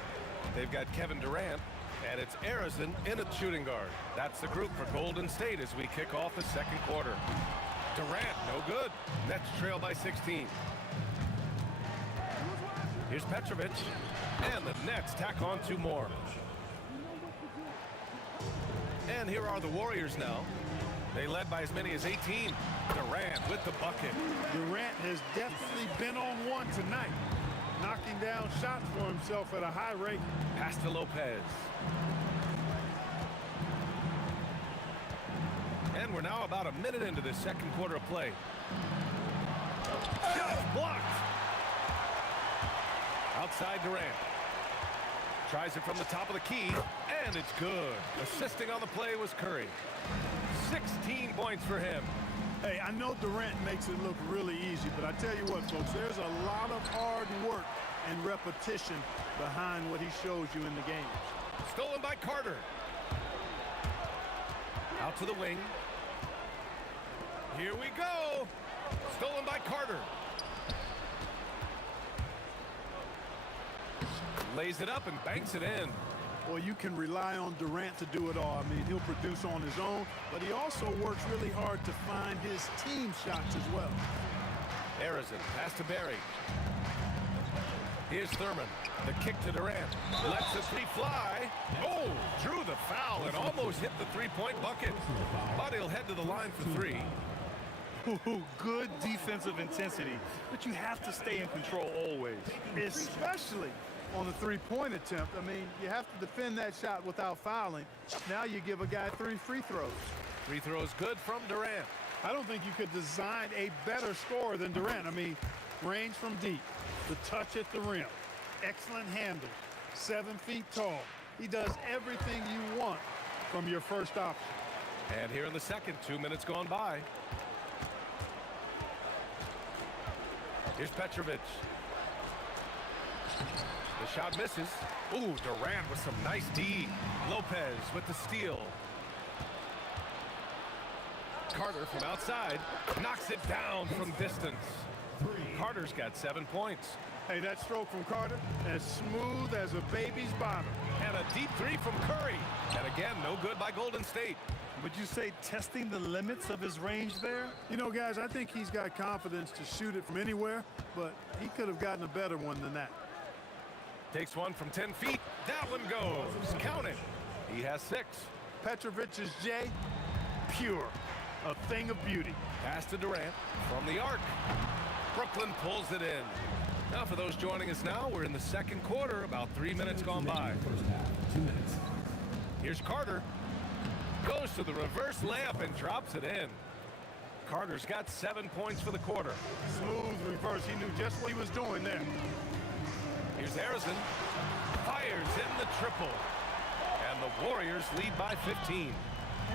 They've got Kevin Durant, and it's Arizon in at shooting guard. That's the group for Golden State as we kick off the second quarter. Durant, no good. Nets trail by 16. Here's Petrovic, and the Nets tack on 2 more. And here are the Warriors now. They led by as many as 18. Durant with the bucket. Durant has definitely been on one tonight, knocking down shots for himself at a high rate. Pass to Lopez. And we're now about a minute into the second quarter of play. Shot blocked. Outside Durant. Tries it from the top of the key, and it's good. Assisting on the play was Curry. 16 points for him. Hey, I know Durant makes it look really easy, but I tell you what, folks, there's a lot of hard work and repetition behind what he shows you in the game. Stolen by Carter. Out to the wing. Here we go. Stolen by Carter. Lays it up and banks it in. Well, you can rely on Durant to do it all. I mean, he'll produce on his own, but he also works really hard to find his team shots as well. Arizon, pass to Barry. Here's Thurman. The kick to Durant. Lets the 3 fly. Oh, drew the foul and almost hit the 3-point bucket. But he'll head to the line for 3. Good defensive intensity, but you have to stay in control always. Especially on the 3-point attempt. I mean, you have to defend that shot without fouling. Now you give a guy 3 free throws. Free throws good from Durant. I don't think you could design a better scorer than Durant. I mean, range from deep, the touch at the rim, excellent handle, 7 feet tall. He does everything you want from your first option. And here in the second, 2 minutes gone by. Here's Petrovic. The shot misses. Ooh, Durant with some nice D. Lopez with the steal. Carter from outside knocks it down from distance. Carter's got 7 points. Hey, that stroke from Carter, as smooth as a baby's bottom. And a deep 3 from Curry. And again, no good by Golden State. Would you say testing the limits of his range there? You know, guys, I think he's got confidence to shoot it from anywhere, but he could have gotten a better one than that. Takes one from 10 feet. That one goes. Count it. He has 6. Petrovic's J, pure. A thing of beauty. Pass to Durant from the arc. Brooklyn pulls it in. Now for those joining us now, we're in the second quarter, about 3 minutes gone by. Here's Carter. Goes to the reverse layup and drops it in. Carter's got 7 points for the quarter. Smooth reverse. He knew just what he was doing there. Here's Harrison. Fires in the triple. And the Warriors lead by 15.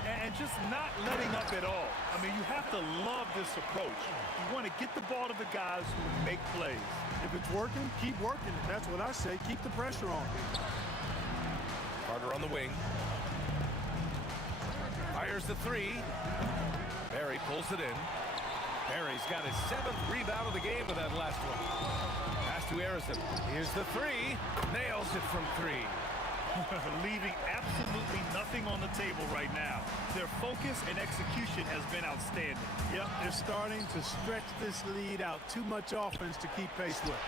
And just not letting up at all. I mean, you have to love this approach. You want to get the ball to the guys who make plays. If it's working, keep working it. That's what I say. Keep the pressure on. Carter on the wing. Fires the 3. Barry pulls it in. Barry's got his 7th rebound of the game with that last one. Pass to Harrison. Here's the 3. Nails it from 3. Leaving absolutely nothing on the table right now. Their focus and execution has been outstanding. Yep, they're starting to stretch this lead out. Too much offense to keep pace with.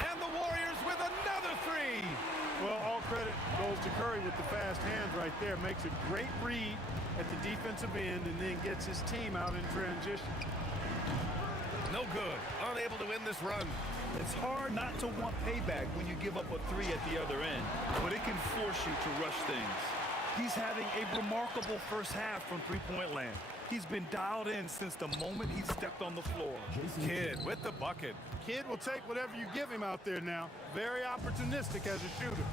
And the Warriors with another 3. Well, all credit goes to Curry with the fast hands right there. Makes a great read at the defensive end and then gets his team out in transition. No good. Unable to win this run. It's hard not to want payback when you give up a 3 at the other end, but it can force you to rush things. He's having a remarkable first half from three-point land. He's been dialed in since the moment he stepped on the floor. Kidd with the bucket. Kidd will take whatever you give him out there now. Very opportunistic as a shooter.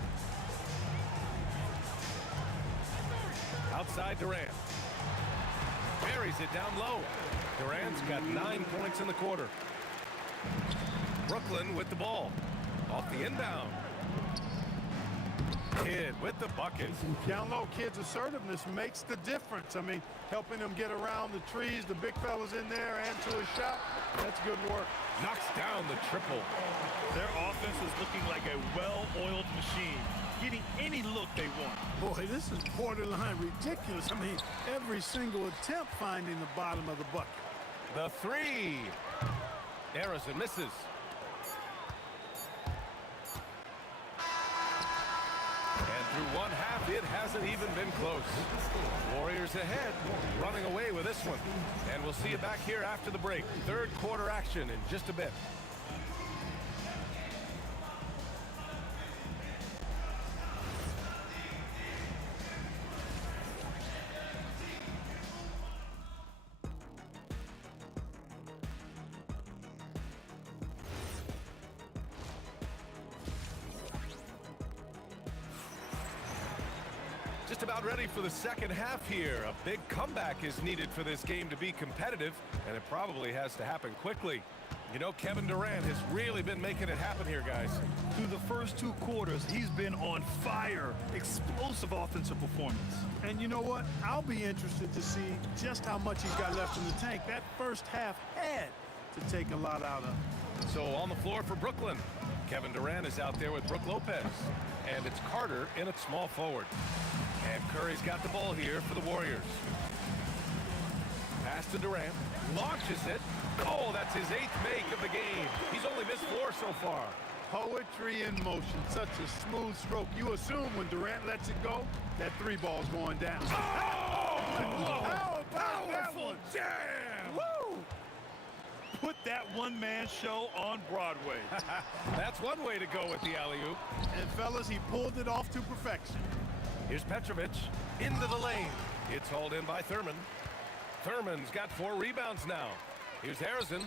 Outside Durant. Buries it down low. Durant's got 9 points in the quarter. Brooklyn with the ball. Off the inbound. Kidd with the bucket. Down low, Kidd's assertiveness makes the difference. I mean, helping him get around the trees, the big fellas in there, and to his shot. That's good work. Knocks down the triple. Their offense is looking like a well-oiled machine, getting any look they want. Boy, this is borderline ridiculous. I mean, every single attempt finding the bottom of the bucket. The 3. Harrison misses. And through one half, it hasn't even been close. Warriors ahead, running away with this one. And we'll see you back here after the break. Third quarter action in just a bit. Just about ready for the second half here. A big comeback is needed for this game to be competitive, and it probably has to happen quickly. You know, Kevin Durant has really been making it happen here, guys. Through the first 2 quarters, he's been on fire. Explosive offensive performance. And you know what? I'll be interested to see just how much he's got left in the tank. That first half had to take a lot out of. So on the floor for Brooklyn, Kevin Durant is out there with Brook Lopez. And it's Carter in at small forward. And Curry's got the ball here for the Warriors. Pass to Durant. Launches it. Oh, that's his 8th make of the game. He's only missed 4 so far. Poetry in motion. Such a smooth stroke. You assume when Durant lets it go, that 3 ball's going down. Oh! How about that one? Jam! Woo! Put that one-man show on Broadway. That's one way to go with the alley-oop. And fellas, he pulled it off to perfection. Here's Petrovic into the lane. It's hauled in by Thurman. Thurman's got 4 rebounds now. Here's Harrison.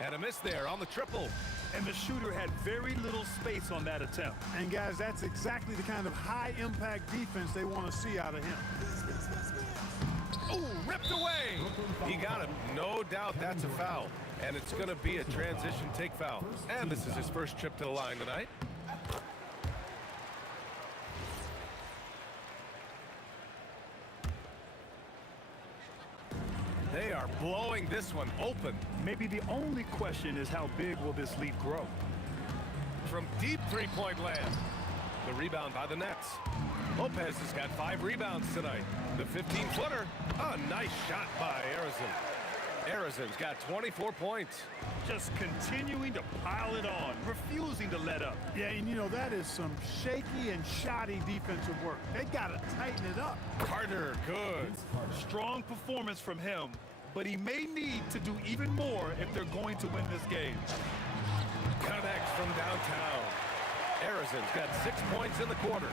And a miss there on the triple. And the shooter had very little space on that attempt. And guys, that's exactly the kind of high-impact defense they want to see out of him. Oh, ripped away. He got him. No doubt that's a foul. And it's going to be a transition take foul. And this is his first trip to the line tonight. They are blowing this one open. Maybe the only question is how big will this lead grow? From deep three-point land. The rebound by the Nets. Lopez has got 5 rebounds tonight. The 15-footer. A nice shot by Harrison. Harrison's got 24 points. Just continuing to pile it on, refusing to let up. Yeah, and you know, that is some shaky and shoddy defensive work. They got to tighten it up. Carter, good. Strong performance from him, but he may need to do even more if they're going to win this game. Connects from downtown. Harrison's got 6 points in the quarter.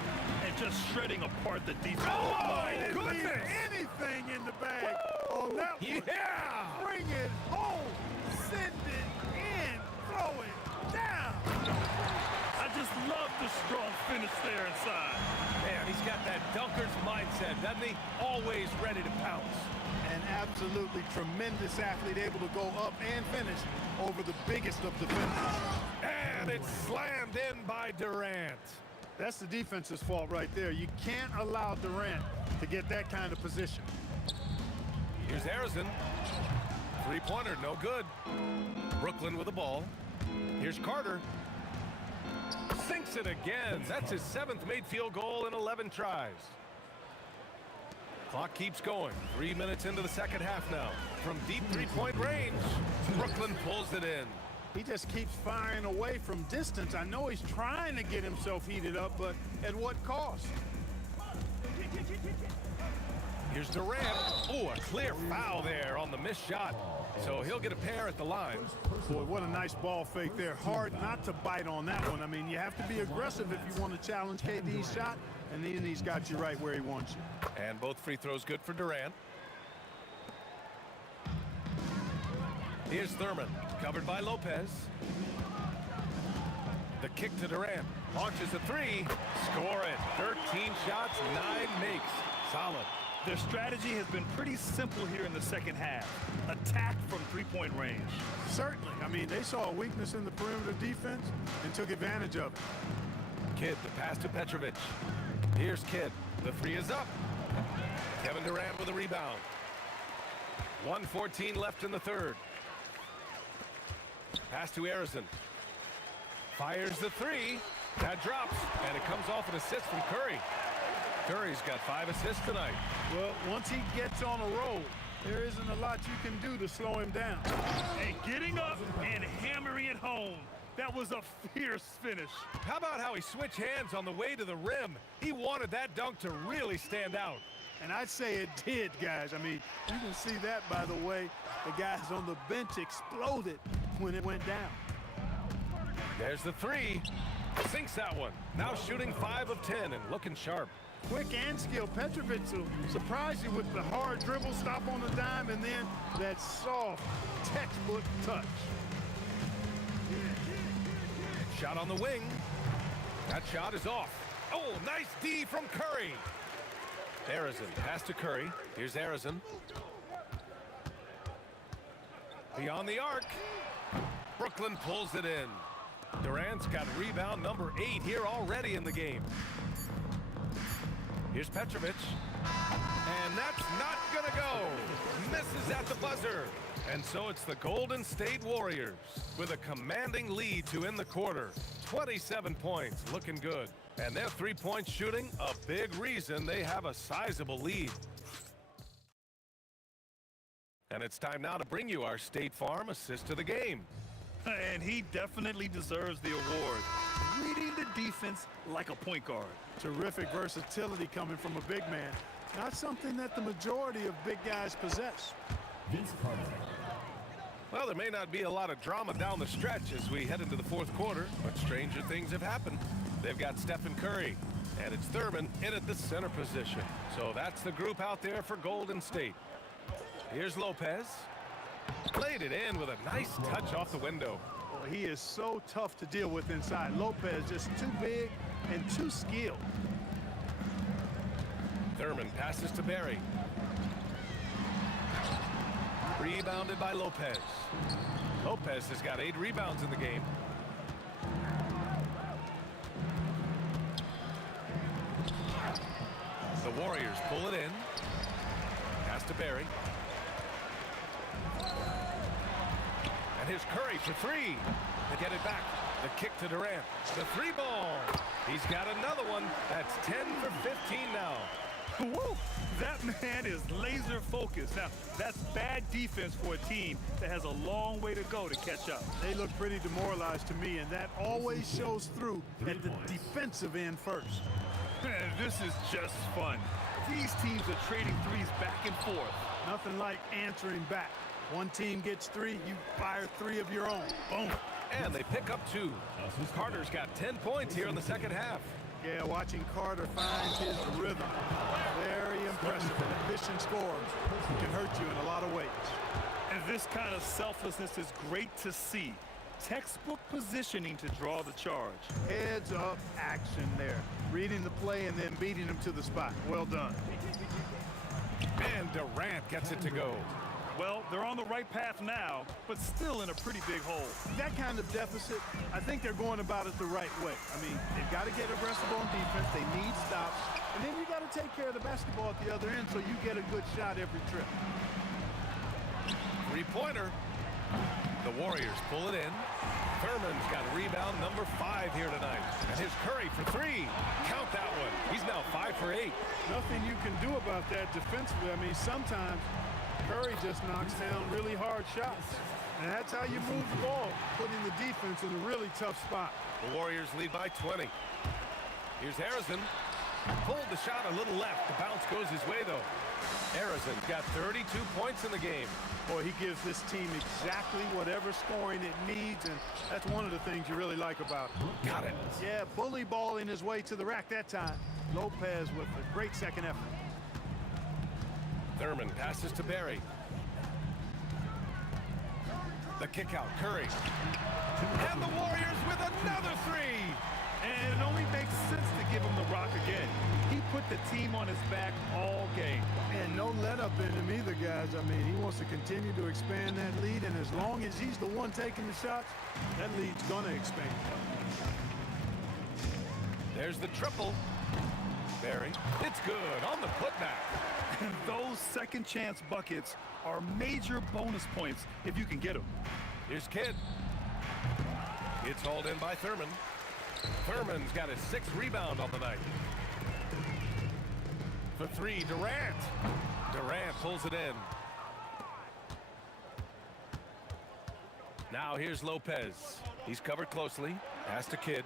And just shredding apart the defense. Oh, my goodness! Anything in the bag on that one. Yeah! Bring it home. Send it in. Throw it down. I just love the strong finish there inside. Man, he's got that dunker's mindset, doesn't he? Always ready to pounce. An absolutely tremendous athlete, able to go up and finish over the biggest of defenders. And it's slammed in by Durant. That's the defense's fault right there. You can't allow Durant to get that kind of position. Here's Harrison. Three-pointer, no good. Brooklyn with the ball. Here's Carter. Sinks it again. That's his 7th made field goal in 11 tries. Clock keeps going. 3 minutes into the second half now. From deep three-point range, Brooklyn pulls it in. He just keeps firing away from distance. I know he's trying to get himself heated up, but at what cost? Here's Durant. Oh, a clear foul there on the missed shot. So he'll get a pair at the line. Boy, what a nice ball fake there. Hard not to bite on that one. I mean, you have to be aggressive if you want to challenge KD's shot, and then he's got you right where he wants you. And both free throws good for Durant. Here's Thurman, covered by Lopez. The kick to Durant. Launches a three. Score it. 13 shots, 9 makes. Solid. Their strategy has been pretty simple here in the second half. Attack from three-point range. Certainly. I mean, they saw a weakness in the perimeter defense and took advantage of it. Kidd, the pass to Petrovic. Here's Kidd. The three is up. Kevin Durant with a rebound. 1:14 left in the third. Pass to Arizon. Fires the three. That drops, and it comes off an assist from Curry. Curry's got 5 assists tonight. Well, once he gets on a roll, there isn't a lot you can do to slow him down. And getting up and hammering it home. That was a fierce finish. How about how he switched hands on the way to the rim? He wanted that dunk to really stand out. And I'd say it did, guys. I mean, you can see that by the way the guys on the bench exploded when it went down. There's the three. Sinks that one. Now shooting 5 of 10 and looking sharp. Quick and skilled. Petrovic will surprise you with the hard dribble, stop on the dime, and then that soft textbook touch. Shot on the wing. That shot is off. Oh, nice D from Curry. Arizon, pass to Curry. Here's Arizon. Beyond the arc. Brooklyn pulls it in. Durant's got rebound number 8 here already in the game. Here's Petrovic. And that's not gonna go. Misses at the buzzer. And so it's the Golden State Warriors with a commanding lead to end the quarter. 27 points, looking good. And their three-point shooting, a big reason they have a sizable lead. And it's time now to bring you our State Farm assist of the game. And he definitely deserves the award. Reading the defense like a point guard. Terrific versatility coming from a big man. Not something that the majority of big guys possess. Well, there may not be a lot of drama down the stretch as we head into the fourth quarter, but stranger things have happened. They've got Stephen Curry, and it's Thurman in at the center position. So that's the group out there for Golden State. Here's Lopez. Played it in with a nice touch off the window. Well, he is so tough to deal with inside. Lopez just too big and too skilled. Thurman passes to Barry. Rebounded by Lopez. Lopez has got 8 rebounds in the game. The Warriors pull it in. Pass to Barry. And here's Curry for 3. They get it back. The kick to Durant. The 3 ball. He's got another one. That's 10 for 15 now. Woo! That man is laser focused. Now, that's bad defense for a team that has a long way to go to catch up. They look pretty demoralized to me, and that always shows through at the defensive end first. Man, this is just fun. These teams are trading threes back and forth. Nothing like answering back. One team gets 3, you fire 3 of your own. Boom. And they pick up 2. Carter's got 10 points here in the second half. Yeah, watching Carter find his rhythm. Very impressive. And efficient scores can hurt you in a lot of ways. And this kind of selflessness is great to see. Textbook positioning to draw the charge. Heads up action there. Reading the play and then beating him to the spot. Well done. And Durant gets it to go. Well, they're on the right path now, but still in a pretty big hole. That kind of deficit, I think they're going about it the right way. I mean, they've got to get aggressive on defense. They need stops. And then you got to take care of the basketball at the other end so you get a good shot every trip. 3-pointer. The Warriors pull it in. Thurman's got rebound number 5 here tonight. And here's Curry for 3. Count that one. He's now 5 for 8. Nothing you can do about that defensively. I mean, sometimes Curry just knocks down really hard shots. And that's how you move the ball, putting the defense in a really tough spot. The Warriors lead by 20. Here's Harrison. Pulled the shot a little left. The bounce goes his way, though. Harrison's got 32 points in the game. Boy, he gives this team exactly whatever scoring it needs, and that's one of the things you really like about it. Got it. Yeah, bully balling his way to the rack that time. Lopez with a great second effort. Thurman passes to Barry. The kick out, Curry. And the Warriors with another three. And it only makes sense to give him the rock again. He put the team on his back all game. And no let up in him either, guys. I mean, he wants to continue to expand that lead, and as long as he's the one taking the shots, that lead's going to expand. There's the triple. Barry, it's good on the putback. And those second chance buckets are major bonus points if you can get them. Here's Kidd. It's hauled in by Thurman. Thurman's got his 6th rebound on the night. For three, Durant. Durant pulls it in. Now here's Lopez. He's covered closely. Pass to Kidd.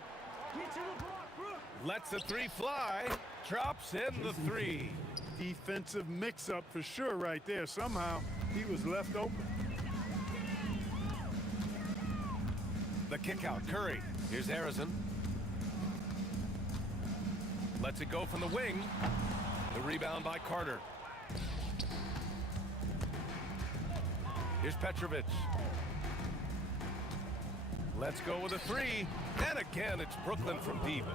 Lets the three fly. Drops in the three. Defensive mix-up for sure right there. Somehow he was left open. The kick out, Curry. Here's Harrison. Lets it go from the wing. The rebound by Carter. Here's Petrovic. Let's go with a three. And again, it's Brooklyn from deep.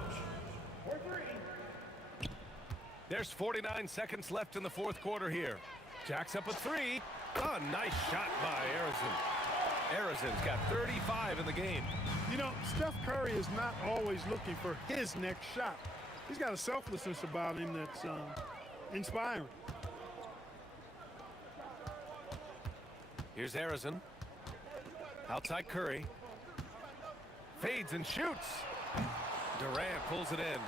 There's 49 seconds left in the 4th quarter here. Jacks up a three. Oh, nice shot by Harrison. Harrison's got 35 in the game. You know, Steph Curry is not always looking for his next shot. He's got a selflessness about him that's inspiring. Here's Harrison. Outside Curry. Fades and shoots. Durant pulls it in.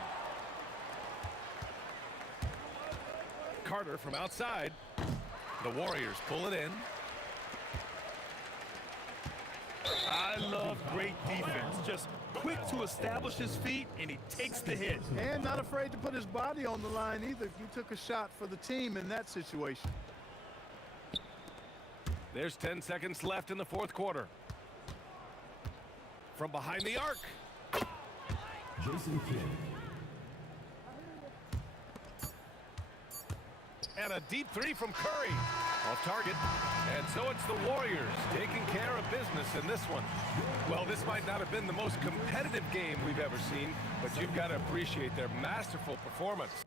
Carter from outside. The Warriors pull it in. I love great defense. Just quick to establish his feet, and he takes the hit. And not afraid to put his body on the line either. He took a shot for the team in that situation. There's 10 seconds left in the 4th quarter. From behind the arc. Jason Kidd. And a deep three from Curry. Off target. And so it's the Warriors taking care of business in this one. Well, this might not have been the most competitive game we've ever seen, but you've got to appreciate their masterful performance.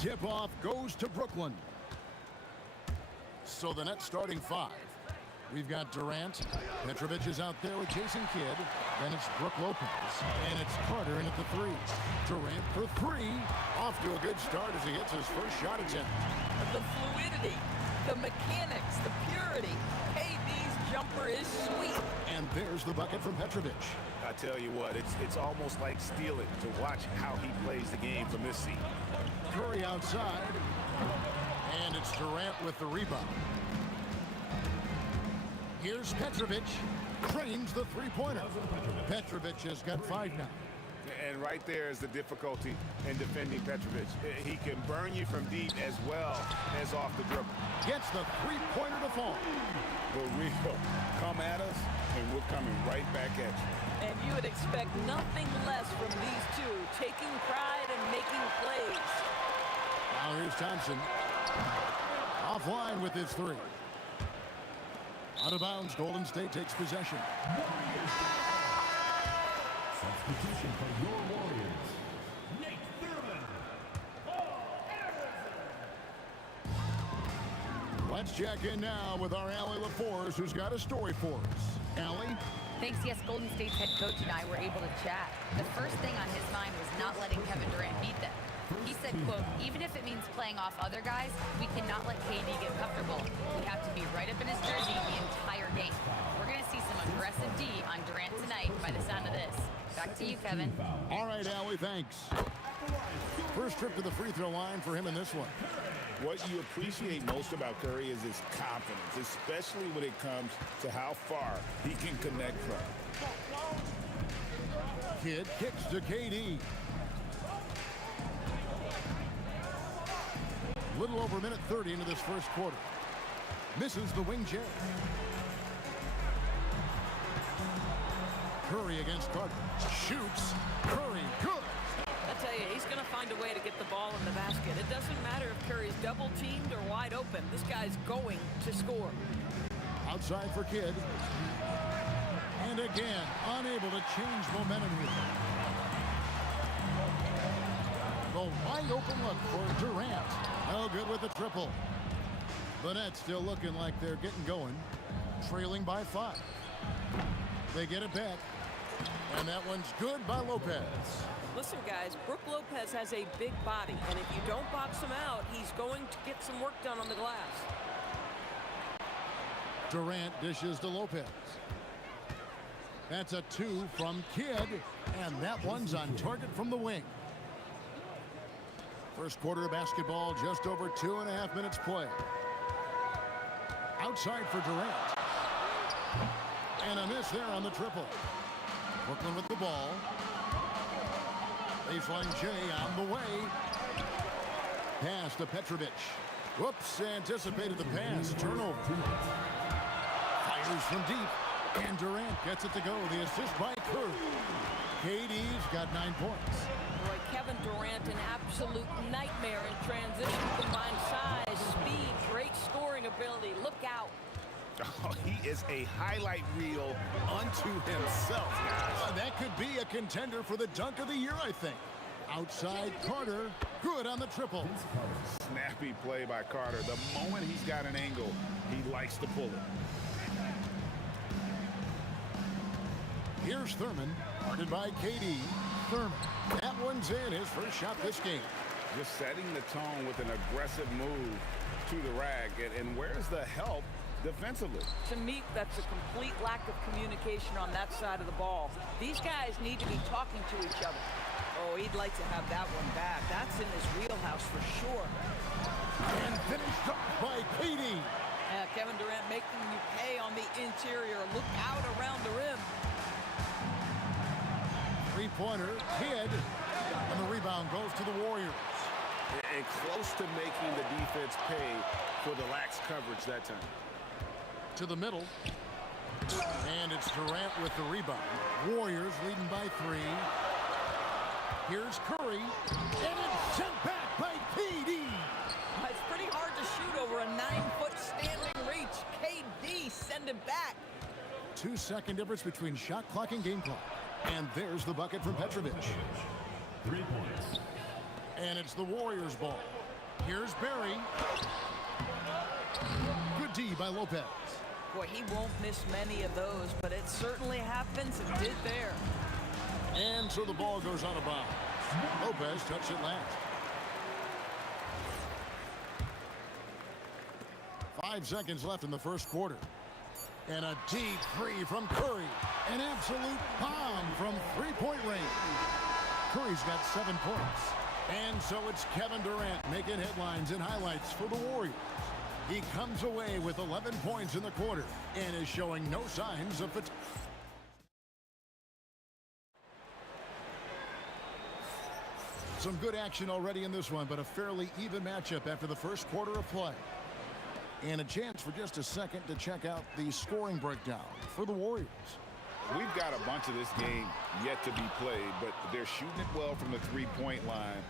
Tip-off goes to Brooklyn. So the net starting 5. We've got Durant. Petrovic is out there with Jason Kidd. Then it's Brook Lopez. And it's Carter in at the 3. Durant for 3. Off to a good start as he hits his first shot attempt. The fluidity, the mechanics, the purity. KD's jumper is sweet. And there's the bucket from Petrovic. I tell you what, it's almost like stealing to watch how he plays the game from this seat. Curry outside. And it's Durant with the rebound. Here's Petrovic. Trains the three-pointer. Petrovic has got 5 now. And right there is the difficulty in defending Petrovic. He can burn you from deep as well as off the dribble. Gets the three-pointer to fall. For real. Come at us, and we're coming right back at you. And you would expect nothing less from these two, taking pride and making plays. Now here's Thompson. Offline with his 3. Out of bounds, Golden State takes possession. Substitution for your Warriors, Nate Thurman. Let's check in now with our Allie LaForce, who's got a story for us. Allie? Thanks, yes, Golden State's head coach and I were able to chat. The first thing on his mind was not letting Kevin Durant beat them. He said, quote, even if it means playing off other guys, we cannot let KD get comfortable. We have to be right up in his jersey the entire game. We're going to see some aggressive D on Durant tonight by the sound of this. Back to you, Kevin. All right, Allie, thanks. First trip to the free throw line for him in this one. What you appreciate most about Curry is his confidence, especially when it comes to how far he can connect from. Kidd kicks to KD. Little over a minute 30 into this first quarter. Misses the wing J. Curry against Carter. Shoots. Curry, good. I tell you, he's going to find a way to get the ball in the basket. It doesn't matter if Curry's double-teamed or wide open. This guy's going to score. Outside for Kidd. And again, unable to change momentum here. The wide open look for Durant. No good with the triple. The Nets still looking like they're getting going. Trailing by 5. They get it back. And that one's good by Lopez. Listen, guys, Brook Lopez has a big body, and if you don't box him out, he's going to get some work done on the glass. Durant dishes to Lopez. That's a 2 from Kidd, and that one's on target from the wing. First quarter of basketball, just over 2.5 minutes play. Outside for Durant. And a miss there on the triple. Brooklyn with the ball. Baseline J on the way. Pass to Petrovic. Whoops, anticipated the pass. Turnover. Fires from deep. And Durant gets it to go. The assist by Curry. KD's got 9 points. Boy, Kevin Durant, an absolute nightmare in transition. Combined size, speed, great scoring ability. Look out. Oh, he is a highlight reel unto himself, guys. That could be a contender for the dunk of the year, I think. Outside Carter, good on the triple. Snappy play by Carter. The moment he's got an angle, he likes to pull it. Here's Thurman, guarded by KD. Thurman, that one's in, his first shot this game. Just setting the tone with an aggressive move to the rag. And where's the help defensively? To me, that's a complete lack of communication on that side of the ball. These guys need to be talking to each other. Oh, he'd like to have that one back. That's in his wheelhouse for sure. And finished up by KD. Yeah, Kevin Durant making you pay on the interior. Look out around the rim. Three-pointer, Kidd. And the rebound goes to the Warriors. And close to making the defense pay for the lax coverage that time. To the middle. And it's Durant with the rebound. Warriors leading by 3. Here's Curry. And it's sent back by KD. It's pretty hard to shoot over a 9-foot standing reach. KD send it back. 2-second difference between shot clock and game clock. And there's the bucket from Petrovic. 3 points. And it's the Warriors' ball. Here's Barry. Good D by Lopez. Boy, he won't miss many of those, but it certainly happens and did there. And so the ball goes out of bounds. Lopez touched it last. 5 seconds left in the first quarter. And a deep three from Curry. An absolute bomb from three-point range. Curry's got 7 points. And so it's Kevin Durant making headlines and highlights for the Warriors. He comes away with 11 points in the quarter and is showing no signs of fatigue. Some good action already in this one, but a fairly even matchup after the first quarter of play. And a chance for just a second to check out the scoring breakdown for the Warriors. We've got a bunch of this game yet to be played, but they're shooting it well from the three-point line.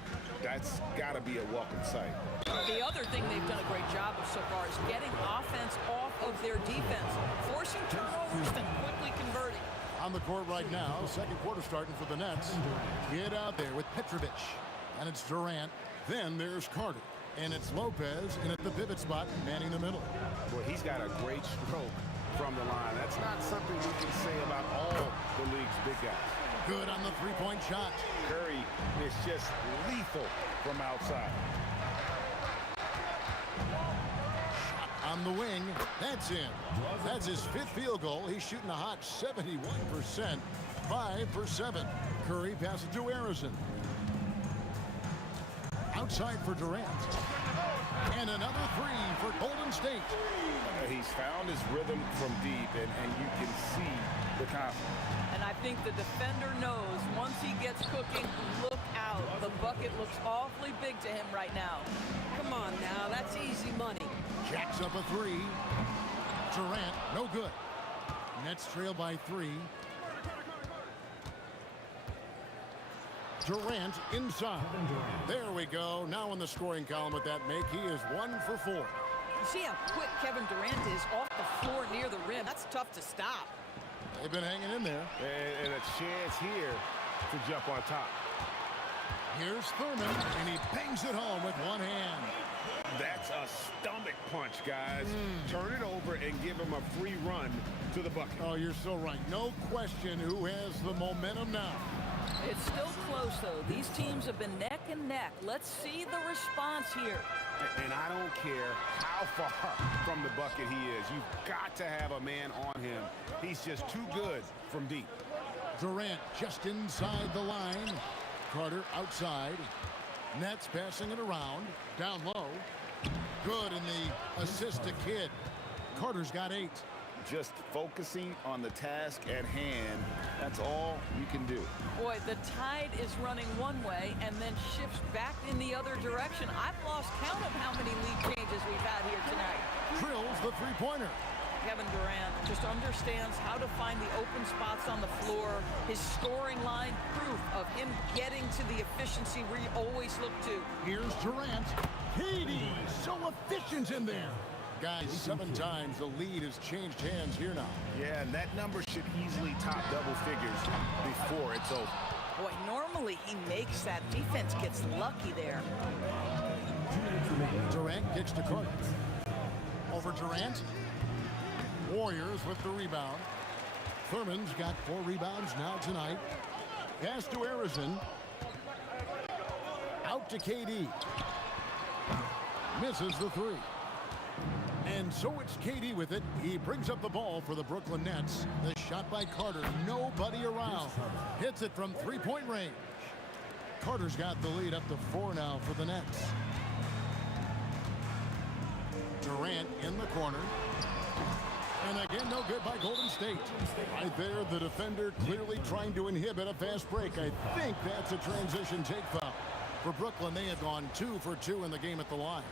That's got to be a welcome sight. The other thing they've done a great job of so far is getting offense off of their defense, forcing turnovers and quickly converting. On the court right now, second quarter starting for the Nets. Get out there with Petrovic. And it's Durant. Then there's Carter. And it's Lopez in at the pivot spot, manning the middle. Boy, he's got a great stroke from the line. That's not something we can say about all the league's big guys. Good on the three-point shot. Curry is just lethal from outside. Shot on the wing. That's in. That's his 5th field goal. He's shooting a hot 71%. 5 for 7. Curry passes to Harrison. Outside for Durant. And another 3 for Golden State. He's found his rhythm from deep, and you can see the confidence. And I think the defender knows once he gets cooking, look out. The bucket looks awfully big to him right now. Come on now, that's easy money. Jacks up a 3. Durant, no good. Nets trail by 3. Durant inside. There we go. Now in the scoring column with that make, he is 1 for 4. You see how quick Kevin Durant is off the floor near the rim. That's tough to stop. They've been hanging in there. And a chance here to jump on top. Here's Thurman, and he bangs it home with one hand. That's a stomach punch, guys. Turn it over and give him a free run to the bucket. Oh, you're so right. No question who has the momentum now. It's still close, though. These teams have been neck and neck. Let's see the response here. And I don't care how far from the bucket he is. You've got to have a man on him. He's just too good from deep. Durant just inside the line. Carter outside. Nets passing it around. Down low. Good in the assist to Kidd. Carter's got 8. Just focusing on the task at hand. That's all you can do. Boy, the tide is running one way and then shifts back in the other direction. I've lost count of how many lead changes we've had here tonight. Drills the three-pointer. Kevin Durant just understands how to find the open spots on the floor. His scoring line, proof of him getting to the efficiency we always look to. Here's Durant. Katie, so efficient in there. Guys, 7 times the lead has changed hands here now. Yeah, and that number should easily top double figures before it's over. Boy, normally he makes that. Defense gets lucky there. Durant kicks to Carter. Over Durant. Warriors with the rebound. Thurman's got 4 rebounds now tonight. Pass to Harrison. Out to KD. Misses the 3. And so it's KD with it. He brings up the ball for the Brooklyn Nets. The shot by Carter. Nobody around. Hits it from three-point range. Carter's got the lead up to 4 now for the Nets. Durant in the corner. And again, no good by Golden State. Right there, the defender clearly trying to inhibit a fast break. I think that's a transition take foul. For Brooklyn, they have gone 2 for 2 in the game at the line.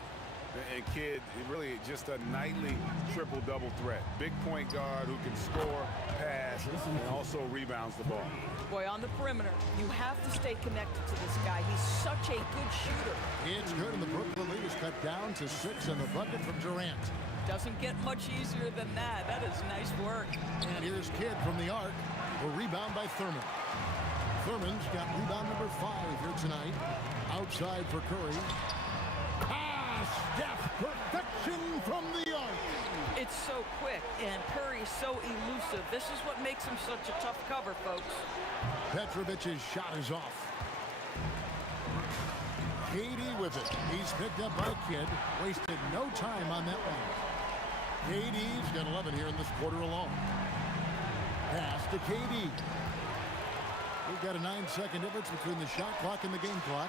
And Kidd, really just a nightly triple-double threat. Big point guard who can score, pass, and also rebounds the ball. Boy, on the perimeter, you have to stay connected to this guy. He's such a good shooter. It's good, and the Brooklyn lead is cut down to 6 in the bucket from Durant. Doesn't get much easier than that. That is nice work. And here's Kidd from the arc. A rebound by Thurman. Thurman's got rebound number 5 here tonight. Outside for Curry. Steph, perfection from the arc. It's so quick, and Curry's so elusive. This is what makes him such a tough cover, folks. Petrovic's shot is off. KD with it. He's picked up by Kidd. Wasted no time on that one. KD's got 11 here in this quarter alone. Pass to KD. We've got a 9-second difference between the shot clock and the game clock.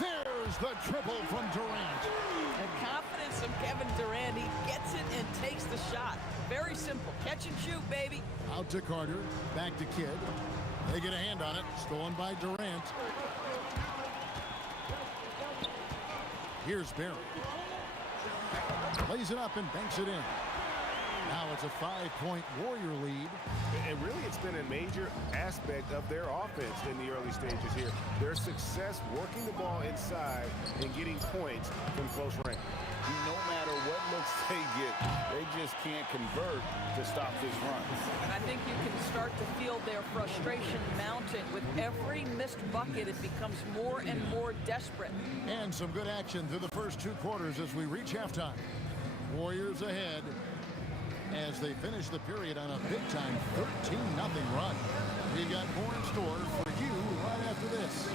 There's the triple from Durant. The confidence of Kevin Durant. He gets it and takes the shot. Very simple. Catch and shoot, baby. Out to Carter. Back to Kidd. They get a hand on it. Stolen by Durant. Here's Barry. Lays it up and banks it in. Now it's a 5-point Warrior lead. And really, it's been a major aspect of their offense in the early stages here. Their success working the ball inside and getting points from close range. No matter what looks they get, they just can't convert to stop this run. And I think you can start to feel their frustration mounting. With every missed bucket, it becomes more and more desperate. And some good action through the first 2 quarters as we reach halftime. Warriors ahead as they finish the period on a big-time 13-0 run. We've got more in store for you right after this.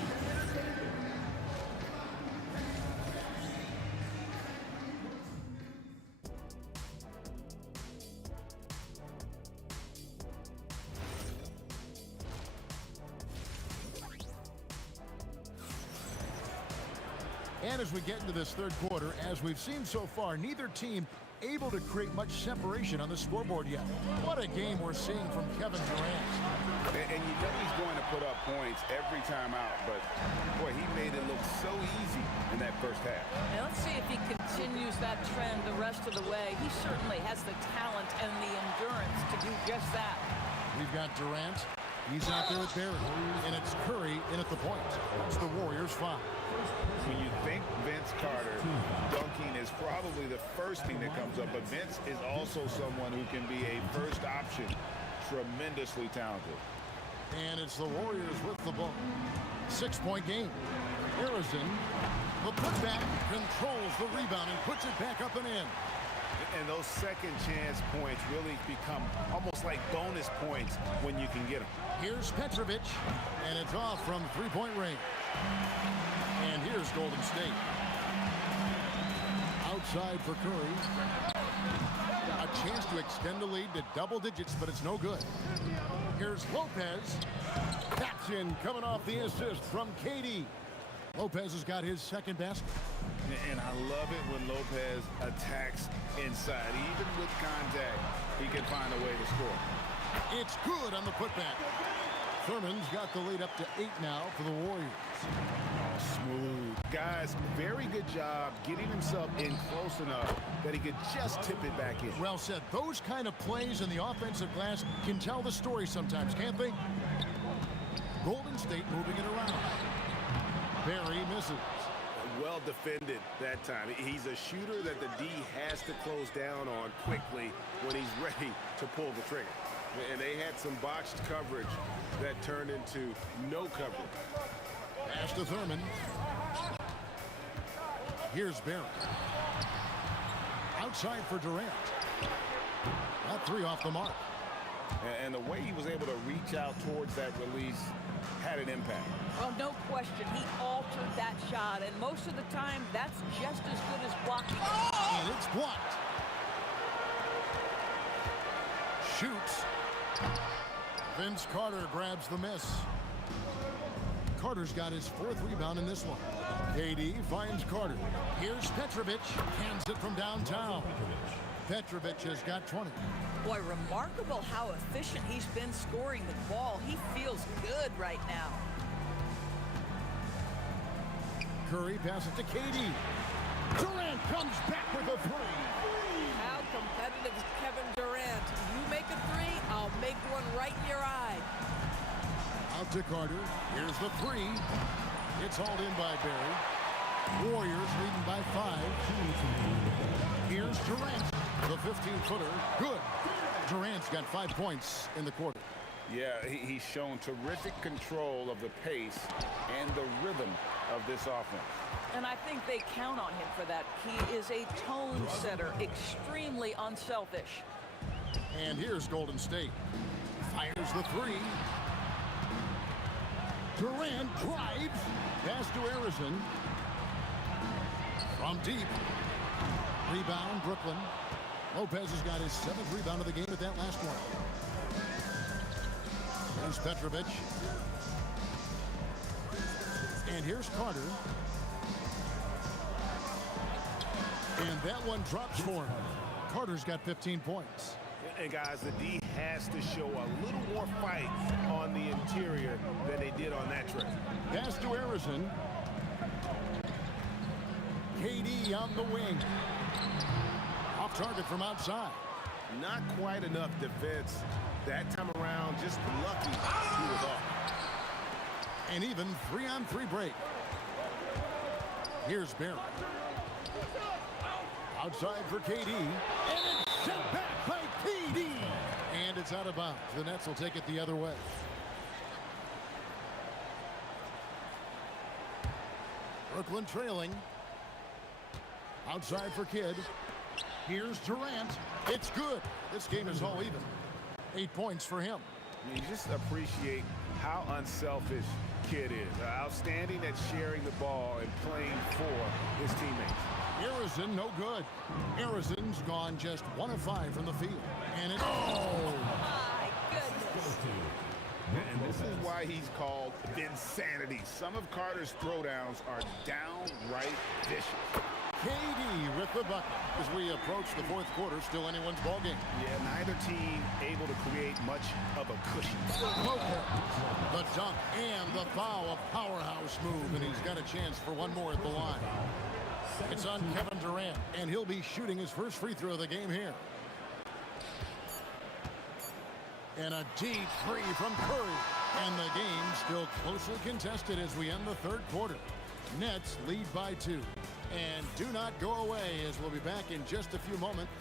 And as we get into this third quarter, as we've seen so far, neither team able to create much separation on the scoreboard yet. What a game we're seeing from Kevin Durant. And you know he's going to put up points every time out, but boy, he made it look so easy in that first half. And let's see if he continues that trend the rest of the way. He certainly has the talent and the endurance to do just that. We've got Durant. He's out there with Barry. And it's Curry in at the point. It's the Warriors 5. When you think Vince Carter, dunking is probably the first thing that comes up, but Vince is also someone who can be a first option. Tremendously talented. And it's the Warriors with the ball. 6-point game. Harrison, the putback, controls the rebound and puts it back up and in. And those second chance points really become almost like bonus points when you can get them. Here's Petrovic, and it's off from 3-point range. And here's Golden State. Outside for Curry. A chance to extend the lead to double digits, but it's no good. Here's Lopez. Taps in, coming off the assist from KD. Lopez has got his second basket. And I love it when Lopez attacks inside. Even with contact, he can find a way to score. It's good on the putback. Thurman's got the lead up to 8 now for the Warriors. Smooth. Guys, very good job getting himself in close enough that he could just tip it back in. Well said. Those kind of plays in the offensive glass can tell the story sometimes, can't they? Golden State moving it around. Barry misses. Well defended that time. He's a shooter that the D has to close down on quickly when he's ready to pull the trigger. And they had some botched coverage that turned into no coverage. Pass to Thurman. Here's Barry. Outside for Durant. That 3 off the mark. And the way he was able to reach out towards that release had an impact. Well, no question. He altered that shot, and most of the time, that's just as good as blocking. And it's blocked. Shoots. Vince Carter grabs the miss. Carter's got his 4th rebound in this one. KD finds Carter. Here's Petrovic. Hands it from downtown. Petrovic has got 20. Boy, remarkable how efficient he's been scoring the ball. He feels good right now. Curry passes to KD. Durant comes back with a 3. How competitive is Kevin Durant? You make a 3, I'll make one right in your eye. Out to Carter. Here's the 3. It's hauled in by Barry. Warriors leading by 5. Here's Durant. The 15-footer. Good. Durant's got 5 points in the quarter. Yeah, he's shown terrific control of the pace and the rhythm of this offense. And I think they count on him for that. He is a tone setter, extremely unselfish. And here's Golden State. Fires the three. Durant drives. Pass to Harrison. From deep. Rebound, Brooklyn. Lopez has got his 7th rebound of the game at that last one. There's Petrovic. And here's Carter. And that one drops for him. Carter's got 15 points. And guys, the D has to show a little more fight on the interior than they did on that trip. Pass to Harrison. KD on the wing. Off target from outside. Not quite enough defense that time around. Just lucky he was off. An even 3-on-3 break. Here's Barrett. Outside for KD. And it's sent back by KD. And it's out of bounds. The Nets will take it the other way. Brooklyn trailing. Outside for Kidd. Here's Durant. It's good. This game is all even. 8 points for him. You just appreciate how unselfish Kidd is. Outstanding at sharing the ball and playing for his teammates. Harrison, no good. Harrison's gone just 1 of 5 from the field. And it's... Oh! My goodness. And this is why he's called Vinsanity. Some of Carter's throwdowns are downright vicious. KD with the bucket as we approach the 4th quarter. Still anyone's ball game. Yeah, neither team able to create much of a cushion. The dunk and the foul, a powerhouse move, and he's got a chance for one more at the line. It's on Kevin Durant, and he'll be shooting his first free throw of the game here. And a deep three from Curry. And the game still closely contested as we end the 3rd quarter. Nets lead by 2. And do not go away, as we'll be back in just a few moments.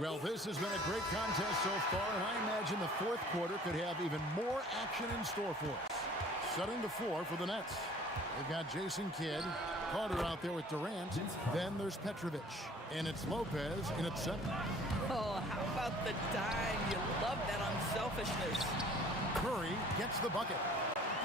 Well, this has been a great contest so far, and I imagine the 4th quarter could have even more action in store for us. Setting the floor for the Nets. They've got Jason Kidd, Carter out there with Durant. Then there's Petrovic, and it's Lopez in at center. Oh, how about the dime? You love that unselfishness. Curry gets the bucket.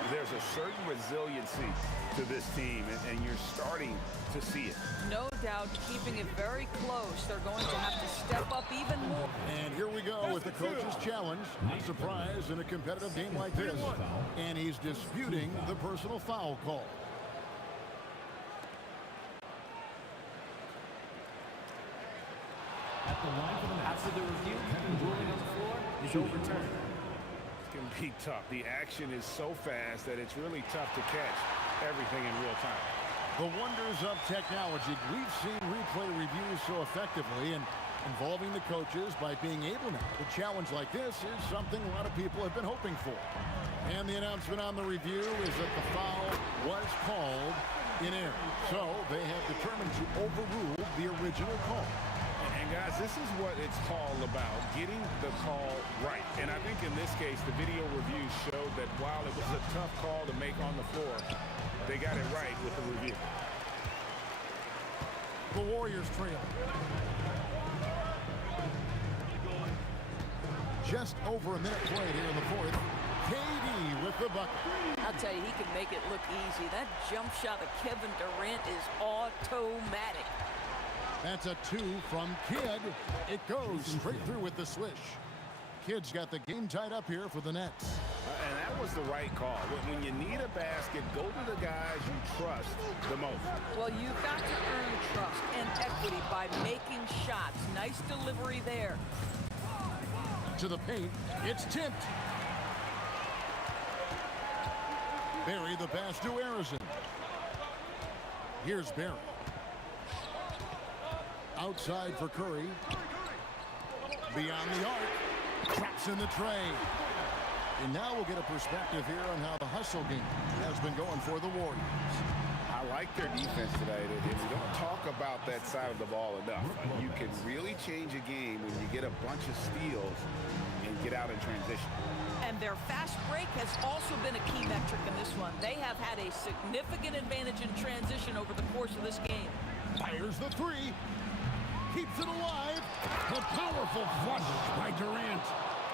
There's a certain resiliency to this team, and you're starting to see it. No doubt, keeping it very close. They're going to have to step up even more. And here we go with the coach's challenge. No surprise in a competitive game like this. And he's disputing the personal foul call. At the line for the Nets. After the review, the ruling on the floor is overturned. Can be tough. The action is so fast that it's really tough to catch everything in real time. The wonders of technology. We've seen replay reviews so effectively and involving the coaches by being able now. A challenge like this is something a lot of people have been hoping for. And the announcement on the review is that the foul was called in error. So they have determined to overrule the original call. And guys, this is what it's all about, getting the call right. And I think in this case, the video review showed that while it was a tough call to make on the floor, they got it right with the review. The Warriors trail. Just over a minute played here in the 4th. KD with the bucket. I'll tell you, he can make it look easy. That jump shot of Kevin Durant is automatic. That's a 2 from Kidd. It goes straight through with the swish. Kidd's got the game tied up here for the Nets. And that was the right call. When you need a basket, go to the guys you trust the most. Well, you've got to earn trust and equity by making shots. Nice delivery there. To the paint, it's tipped. Barry the pass to Harrison. Here's Barry. Outside for Curry. Beyond the arc. Traps in the tray. And now we'll get a perspective here on how the hustle game has been going for the Warriors. How I like their defense tonight, and we don't talk about that side of the ball enough. You can really change a game when you get a bunch of steals and get out in transition. And their fast break has also been a key metric in this one. They have had a significant advantage in transition over the course of this game. Fires the three. Keeps it alive. The powerful flush by Durant.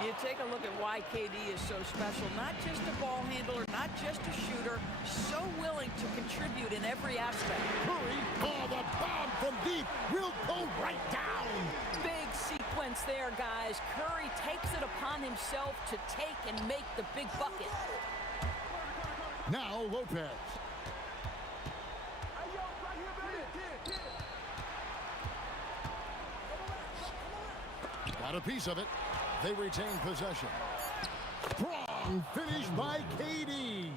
You take a look at why KD is so special. Not just a ball handler, not just a shooter, so willing to contribute in every aspect. Curry, the bomb from deep will go right down. Big sequence there, guys. Curry takes it upon himself to take and make the big bucket. Now Lopez. Got a piece of it. They retain possession. Strong finish by KD.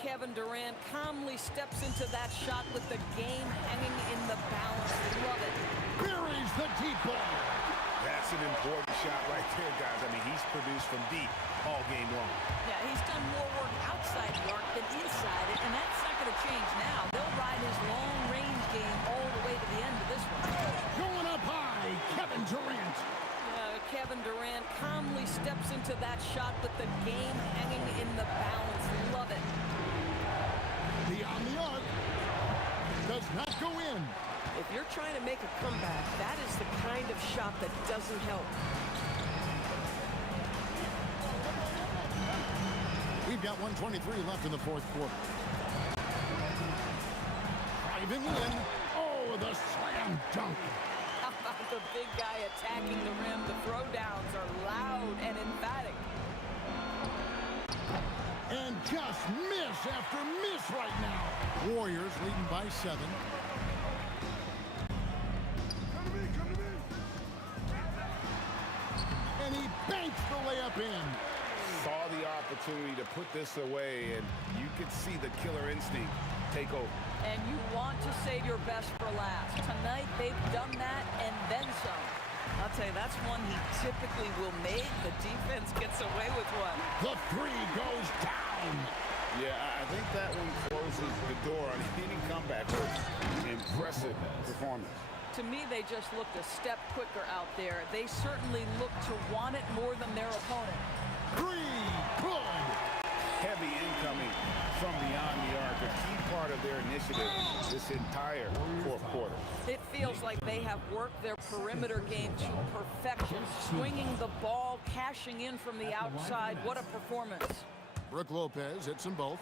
Kevin Durant calmly steps into that shot with the game hanging in the balance. Love it. Buries the deep ball. That's an important shot right there, guys. I mean, he's produced from deep all game long. Yeah, he's done more work outside the arc than inside it, and that's not going to change now. They'll ride his long-range game all the way to the end of this one. Going up high, Kevin Durant. Kevin Durant calmly steps into that shot with the game hanging in the balance. Love it. Beyond the arc. Does not go in. If you're trying to make a comeback, that is the kind of shot that doesn't help. We've got 1:23 left in the fourth quarter. Driving in. Oh, the slam dunk. How about the big guy attacking the rim? The throwdowns are loud and emphatic. And just miss after miss right now. Warriors leading by 7. And he banks the layup in. Saw the opportunity to put this away, and you could see the killer instinct take over. And you want to save your best for last. Tonight, they've done that and then some. I'll tell you, that's one he typically will make. The defense gets away with one. The three goes down. Yeah, I think that one closes the door on any comeback. Impressive performance. To me, they just looked a step quicker out there. They certainly look to want it more than their opponent. Three, good. Heavy incoming from beyond the arc, a key part of their initiative this entire fourth quarter. It feels like they have worked their perimeter game to perfection, swinging the ball, cashing in from the outside. What a performance. Brook Lopez hits them both.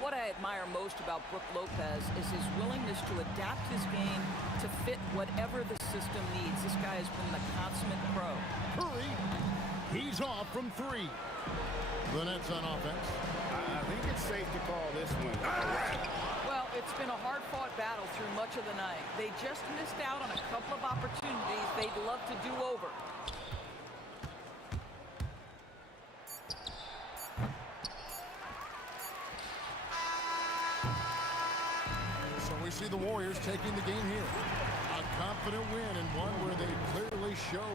What I admire most about Brook Lopez is his willingness to adapt his game to fit whatever the system needs. This guy has been the consummate pro. Curry, he's off from 3. The Nets on offense. I think it's safe to call this one a wrap. Well, it's been a hard-fought battle through much of the night. They just missed out on a couple of opportunities they'd love to do over. So we see the Warriors taking the game here. A confident win and one where they clearly show.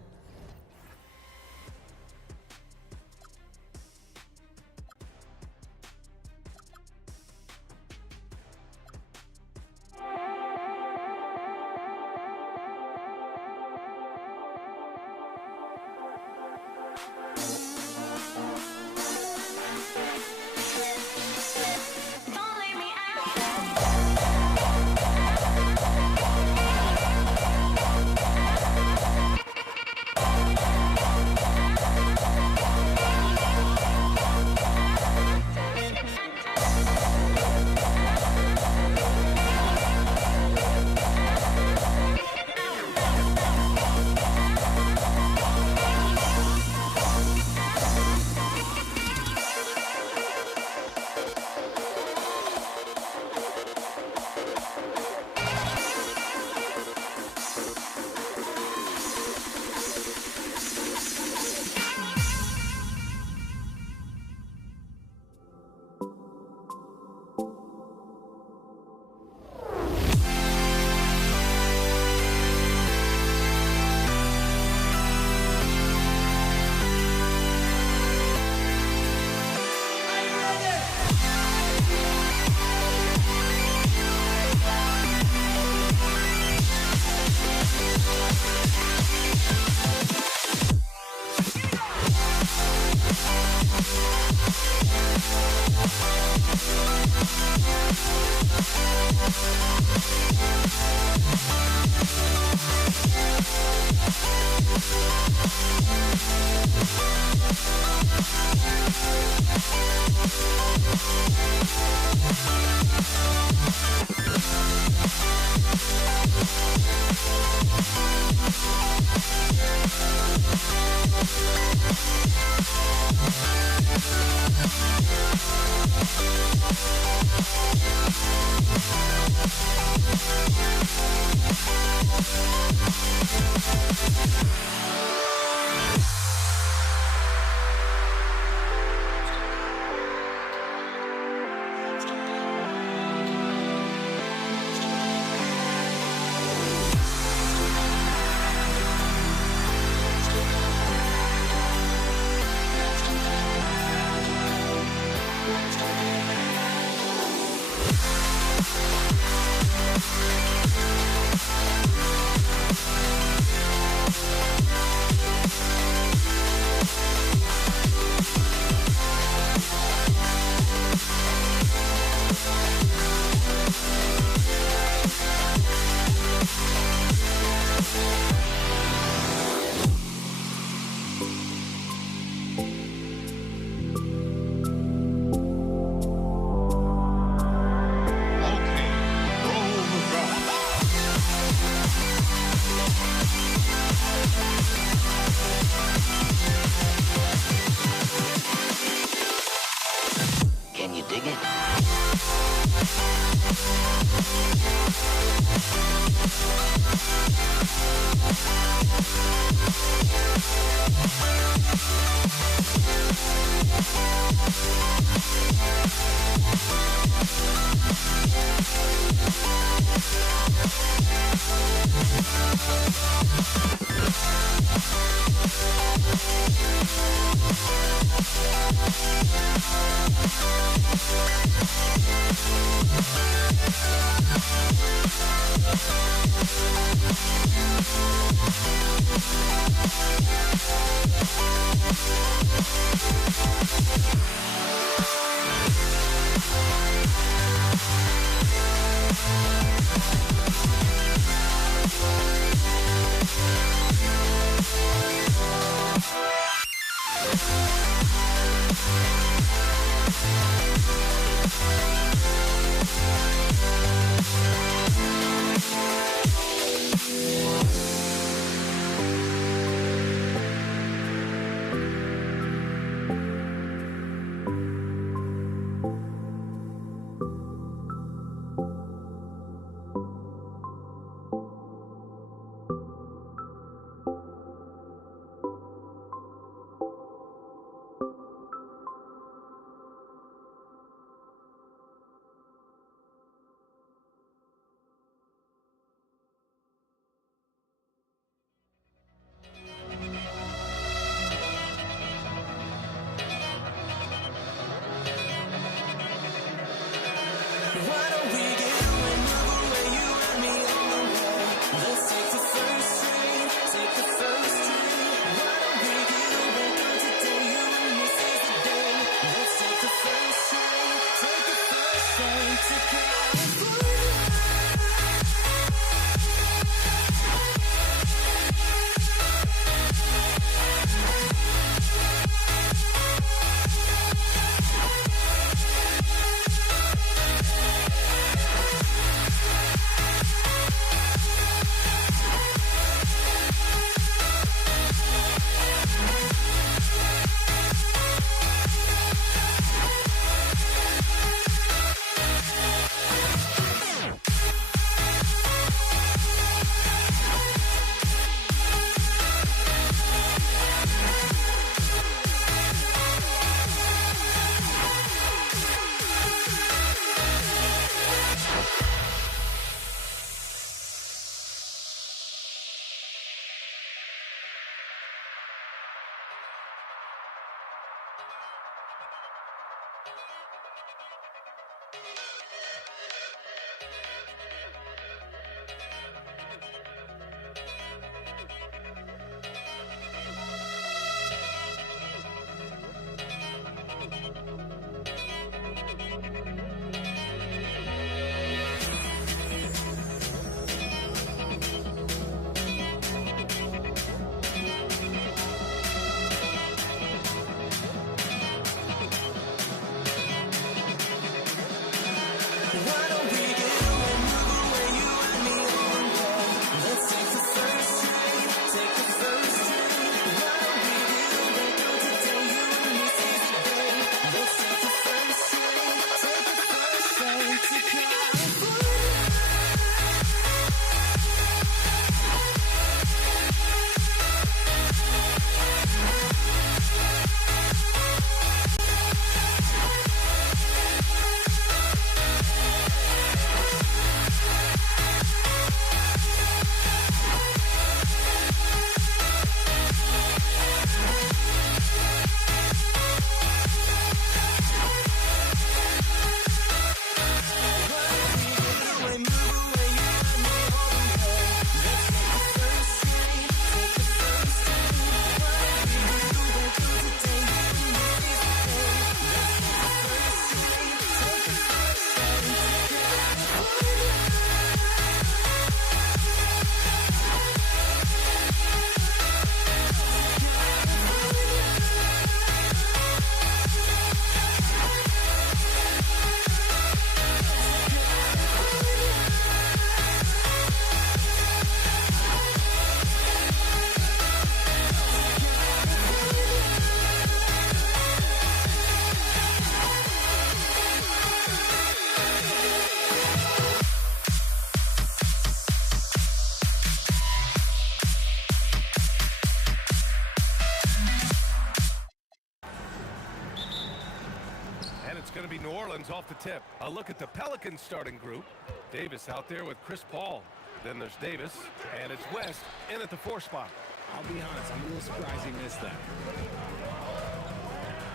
It's going to be New Orleans off the tip. A look at the Pelicans starting group. Davis out there with Chris Paul. Then there's Davis, and it's West in at the 4 spot. I'll be honest, I'm a little surprised he missed that.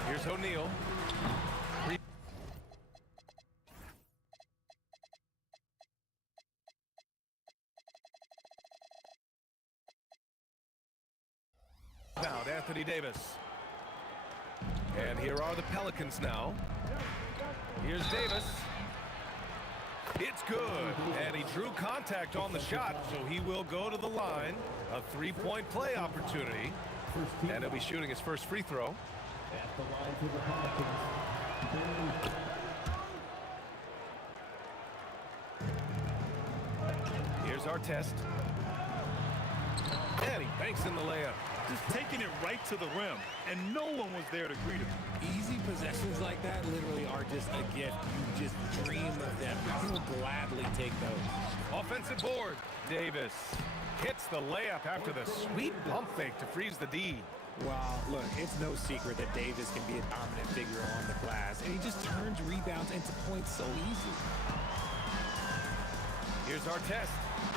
Here's O'Neal. Now, Anthony Davis. And here are the Pelicans now. Here's Davis. It's good. And he drew contact on the shot, so he will go to the line. A 3-point play opportunity. And he'll be shooting his first free throw. At the line for the Pelicans. Here's our test. And he banks in the layup. Just taking it right to the rim, and no one was there to greet him. Easy possessions like that literally are just a gift. You just dream of them. I will gladly take those. Offensive board. Davis hits the layup after the sweet pump fake to freeze the D. Well, look, it's no secret that Davis can be a dominant figure on the glass, and he just turns rebounds into points so easy. Here's our test.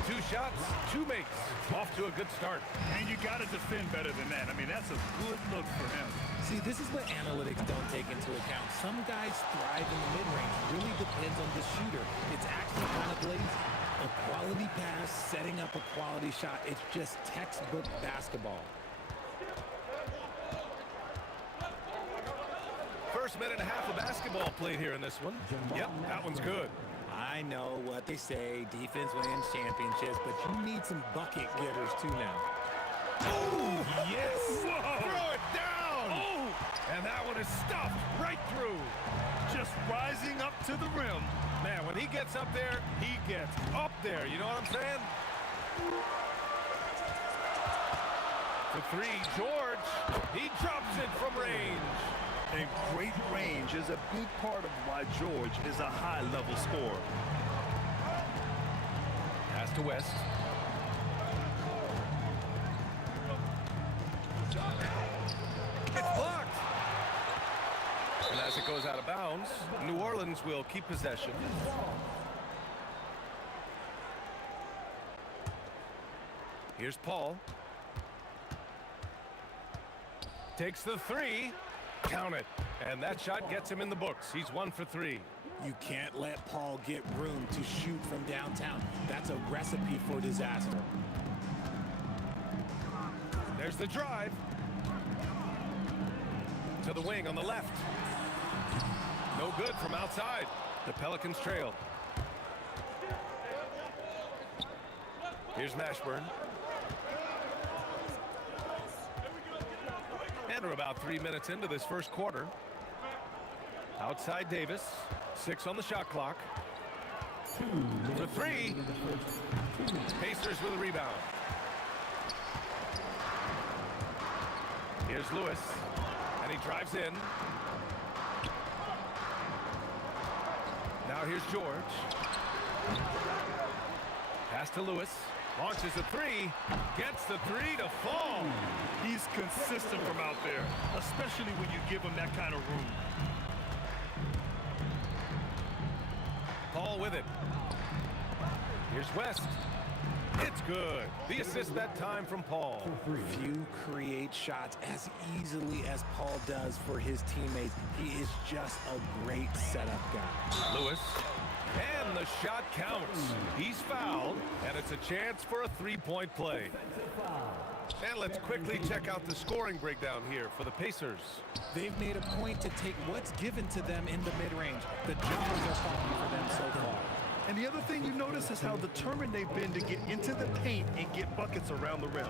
2 shots, 2 makes. Off to a good start. And you got to defend better than that. I mean, that's a good look for him. See, this is what analytics don't take into account. Some guys thrive in the mid-range. Really depends on the shooter. It's actually kind of lazy. A quality pass, setting up a quality shot. It's just textbook basketball. First minute and a half of basketball played here in this one. Yep, that one's good. I know what they say, defense wins championships, but you need some bucket getters too now. Oh, yes! Whoa. Throw it down! Oh. And that one is stuffed right through. Just rising up to the rim. Man, when he gets up there, he gets up there. You know what I'm saying? The 3, George. He drops it from range. And great range is a big part of why George is a high-level scorer. Pass to West. It's blocked. And as it goes out of bounds, New Orleans will keep possession. Here's Paul. Takes the 3. Count it. And that shot gets him in the books. He's 1 for 3. You can't let Paul get room to shoot from downtown. That's a recipe for disaster. There's the drive. To the wing on the left. No good from outside. The Pelicans trail. Here's Mashburn. And we're about 3 minutes into this first quarter. Outside Davis. 6 on the shot clock. For 3. Pacers with a rebound. Here's Lewis. And he drives in. Now here's George. Pass to Lewis. Launches a 3. Gets the 3 to fall. He's consistent from out there, especially when you give him that kind of room. Paul with it. Here's West. It's good. The assist that time from Paul. Few create shots as easily as Paul does for his teammates. He is just a great setup guy. Lewis. And the shot counts. He's fouled, and it's a chance for a 3-point play. And let's quickly check out the scoring breakdown here for the Pacers. They've made a point to take what's given to them in the mid-range. The jumpers are falling for them so far. And the other thing you notice is how determined they've been to get into the paint and get buckets around the rim.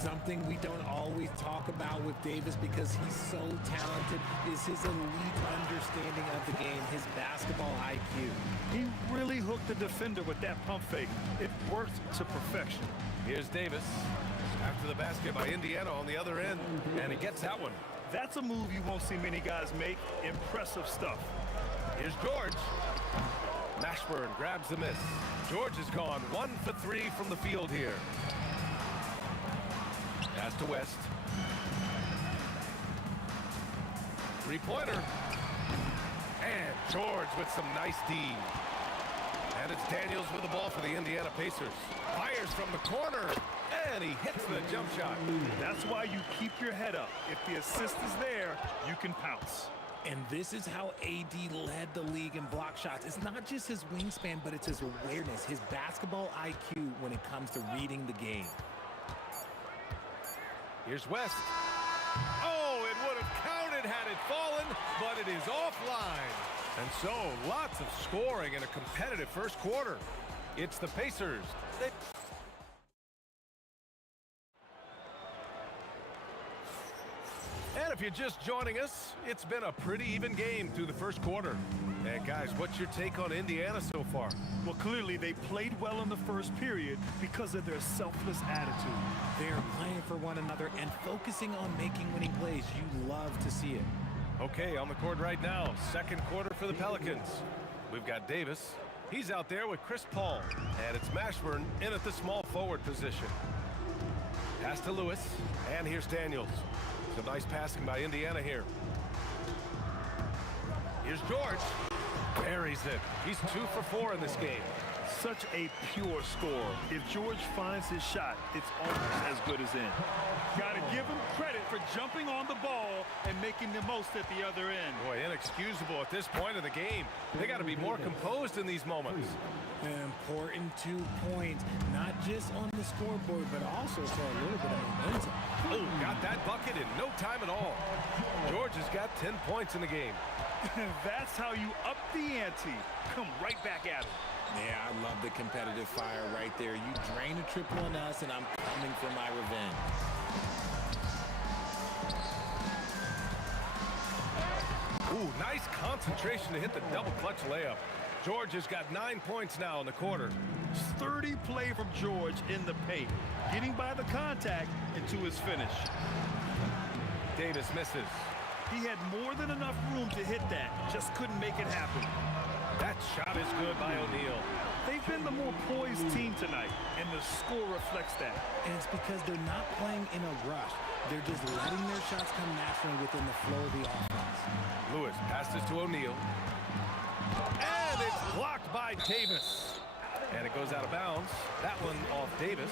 Something we don't always talk about with Davis because he's so talented is his elite understanding of the game, his basketball IQ. He really hooked the defender with that pump fake. It worked to perfection. Here's Davis after the basket by Indiana on the other end, and he gets that one. That's a move you won't see many guys make. Impressive stuff. Here's George. Mashburn grabs the miss. George has gone 1 for 3 from the field here. Pass to West. 3-pointer. And George with some nice D. And it's Daniels with the ball for the Indiana Pacers. Fires from the corner, and he hits the jump shot. That's why you keep your head up. If the assist is there, you can pounce. And this is how AD led the league in block shots. It's not just his wingspan, but it's his awareness, his basketball IQ when it comes to reading the game. Here's West. Oh, it would have counted had it fallen, but it is offline. And so, lots of scoring in a competitive first quarter. It's the Pacers. And if you're just joining us, it's been a pretty even game through the first quarter. And guys, what's your take on Indiana so far? Well, clearly they played well in the first period because of their selfless attitude. They're playing for one another and focusing on making winning plays. You love to see it. Okay, on the court right now, second quarter for the Pelicans. We've got Davis. He's out there with Chris Paul. And it's Mashburn in at the small forward position. Pass to Lewis. And here's Daniels. Some nice passing by Indiana here. Here's George. Buries it. He's 2 for 4 in this game. Such a pure score. If George finds his shot, it's almost as good as in. Got to give him credit for jumping on the ball and making the most at the other end. Boy, inexcusable at this point of the game. They got to be more composed in these moments. Important 2 points, not just on the scoreboard, but also for a little bit of momentum. Oh, got that bucket in no time at all. George has got 10 points in the game. That's how you up the ante. Come right back at him. Yeah, I love the competitive fire right there. You drain a triple on us, and I'm coming for my revenge. Ooh, nice concentration to hit the double clutch layup. George has got 9 points now in the quarter. Sturdy play from George in the paint, getting by the contact into his finish. Davis misses. He had more than enough room to hit that, just couldn't make it happen. That shot is good by O'Neal. They've been the more poised team tonight, and the score reflects that. And it's because they're not playing in a rush. They're just letting their shots come naturally within the flow of the offense. Lewis passes to O'Neal. And it's blocked by Davis. And it goes out of bounds. That one off Davis.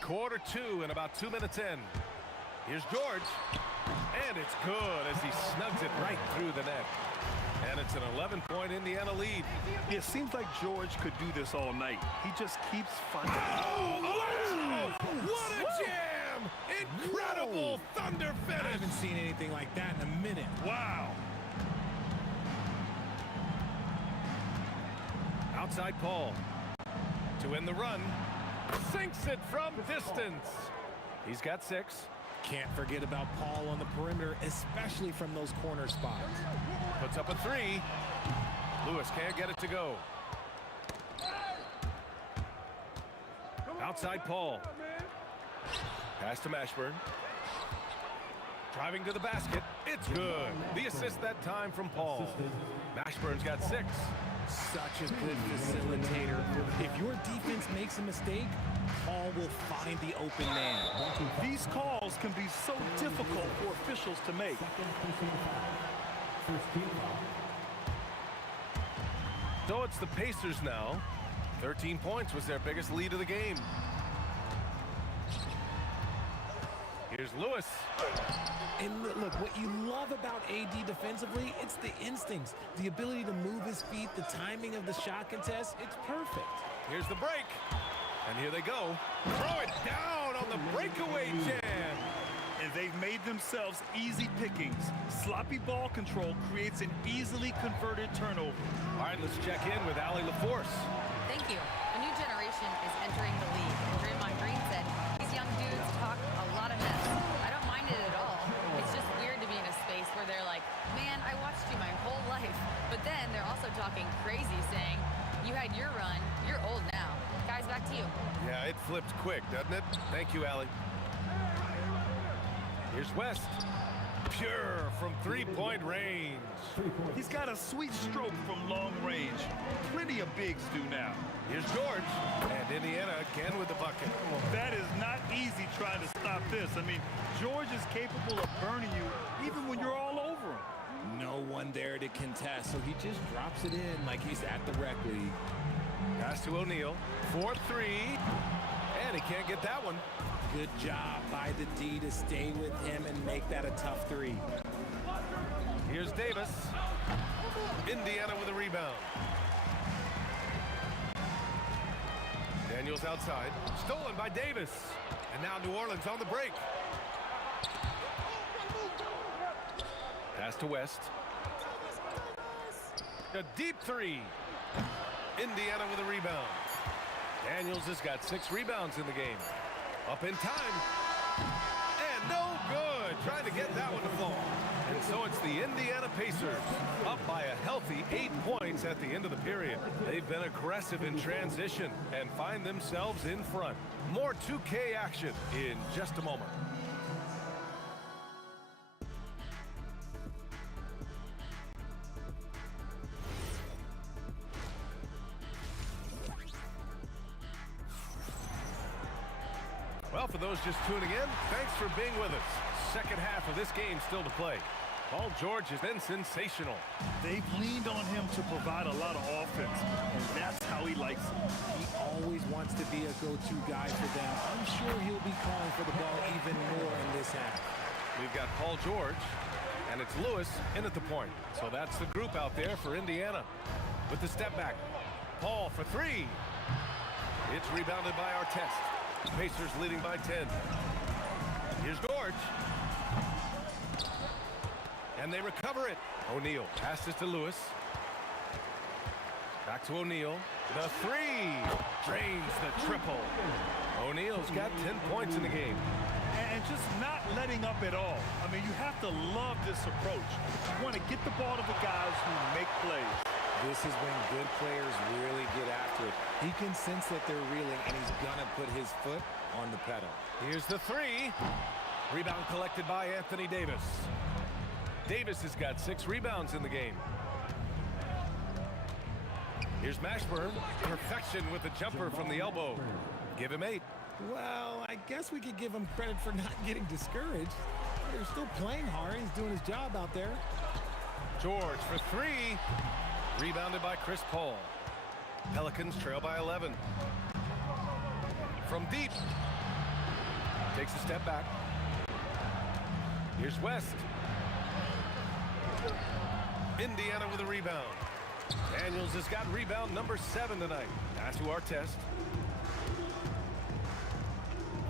Quarter 2 and about 2 minutes in. Here's George. And it's good as he snugs it right through the net. And it's an 11-point Indiana lead. It seems like George could do this all night. He just keeps finding. Oh, what a jam! Incredible thunder finish. I haven't seen anything like that in a minute. Wow. Outside Paul. To win the run. Sinks it from distance. He's got 6. Can't forget about Paul on the perimeter, especially from those corner spots. Puts up a 3. Lewis can't get it to go. Outside Paul. Pass to Mashburn. Driving to the basket. It's good. The assist that time from Paul. Mashburn's got 6. Such a good facilitator. If your defense makes a mistake, Paul will find the open man. These calls can be so difficult for officials to make. So it's the Pacers now. 13 points was their biggest lead of the game. Here's Lewis. And look, what you love about AD defensively, it's the instincts, the ability to move his feet, the timing of the shot contest. It's perfect. Here's the break. And here they go. Throw it down on the breakaway jam. And they've made themselves easy pickings. Sloppy ball control creates an easily converted turnover. All right, let's check in with Allie LaForce. Thank you. A new generation is entering the league. And Draymond Green said, these young dudes talk a lot of mess. I don't mind it at all. It's just weird to be in a space where they're like, man, I watched you my whole life. But then they're also talking crazy, saying, you had your run, you're old now. Guys, back to you. Yeah, it flipped quick, doesn't it? Thank you, Allie. Here's West. Pure from three-point range. He's got a sweet stroke from long range. Plenty of bigs do now. Here's George, and Indiana again with the bucket. Well, that is not easy trying to stop this. I mean, George is capable of burning you even when you're all over him. No one there to contest, so he just drops it in like he's at the rec league. Pass to O'Neal, 4-3, and he can't get that one. Good job by the D to stay with him and make that a tough three. Here's Davis. Indiana with a rebound. Daniels outside. Stolen by Davis. And now New Orleans on the break. Pass to West. A deep three. Indiana with a rebound. Daniels has got 6 rebounds in the game. Up in time. And no good. Trying to get that one to fall. And so it's the Indiana Pacers up by a healthy 8 points at the end of the period. They've been aggressive in transition and find themselves in front. More 2K action in just a moment. Well, for those just tuning in, thanks for being with us. Second half of this game still to play. Paul George has been sensational. They've leaned on him to provide a lot of offense, and that's how he likes it. He always wants to be a go-to guy for them. I'm sure he'll be calling for the ball even more in this half. We've got Paul George, and it's Lewis in at the point. So that's the group out there for Indiana. With the step back, Paul for 3. It's rebounded by Artest. Pacers leading by 10. Here's George. And they recover it. O'Neal passes to Lewis. Back to O'Neal. The 3. Drains the triple. O'Neal's got 10 points in the game. And just not letting up at all. I mean, you have to love this approach. You want to get the ball to the guys who make plays. This is when good players really get after it. He can sense that they're reeling, and he's going to put his foot on the pedal. Here's the 3. Rebound collected by Anthony Davis. Davis has got 6 rebounds in the game. Here's Mashburn. Perfection with the jumper from the elbow. Give him 8. Well, I guess we could give him credit for not getting discouraged. They're still playing hard. He's doing his job out there. George for 3. Rebounded by Chris Paul. Pelicans trail by 11. From deep. Takes a step back. Here's West. Indiana with a rebound. Daniels has got rebound number 7 tonight. Pass to Artest.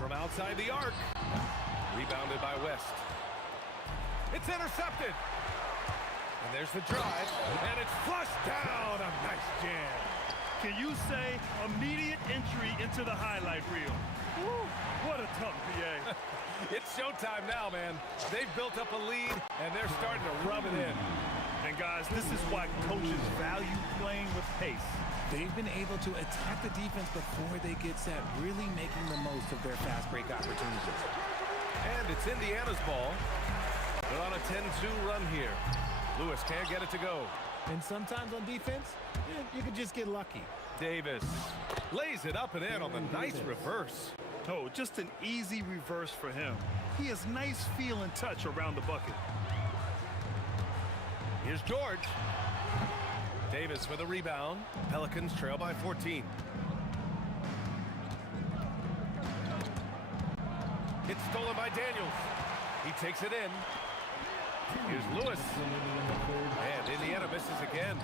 From outside the arc. Rebounded by West. It's intercepted. And there's the drive. And it's flushed down. A nice jam. Can you say immediate entry into the highlight reel? Woo, what a tough PA. It's showtime now, man. They've built up a lead, and they're starting to rub it in. And guys, this is why coaches value playing with pace. They've been able to attack the defense before they get set, really making the most of their fast break opportunities. And it's Indiana's ball. They're on a 10-2 run here. Lewis can't get it to go. And sometimes on defense, you can just get lucky. Davis lays it up and in on the nice reverse. Oh, just an easy reverse for him. He has nice feel and touch around the bucket. Here's George. Davis for the rebound. Pelicans trail by 14. It's stolen by Daniels. He takes it in. Here's Lewis. And Indiana misses again.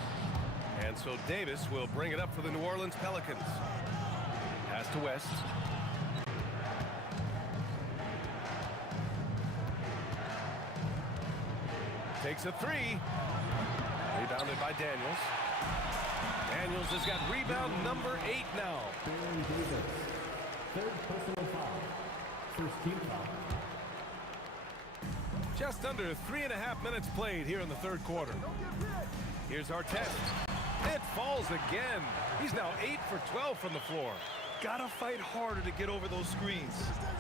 And so Davis will bring it up for the New Orleans Pelicans. Pass to West. Takes a 3. Rebounded by Daniels. Daniels has got rebound number 8 now. Third personal foul. First team foul. Just under 3.5 minutes played here in the third quarter. Here's Artest. It falls again. He's now 8 for 12 from the floor. got to fight harder to get over those screens.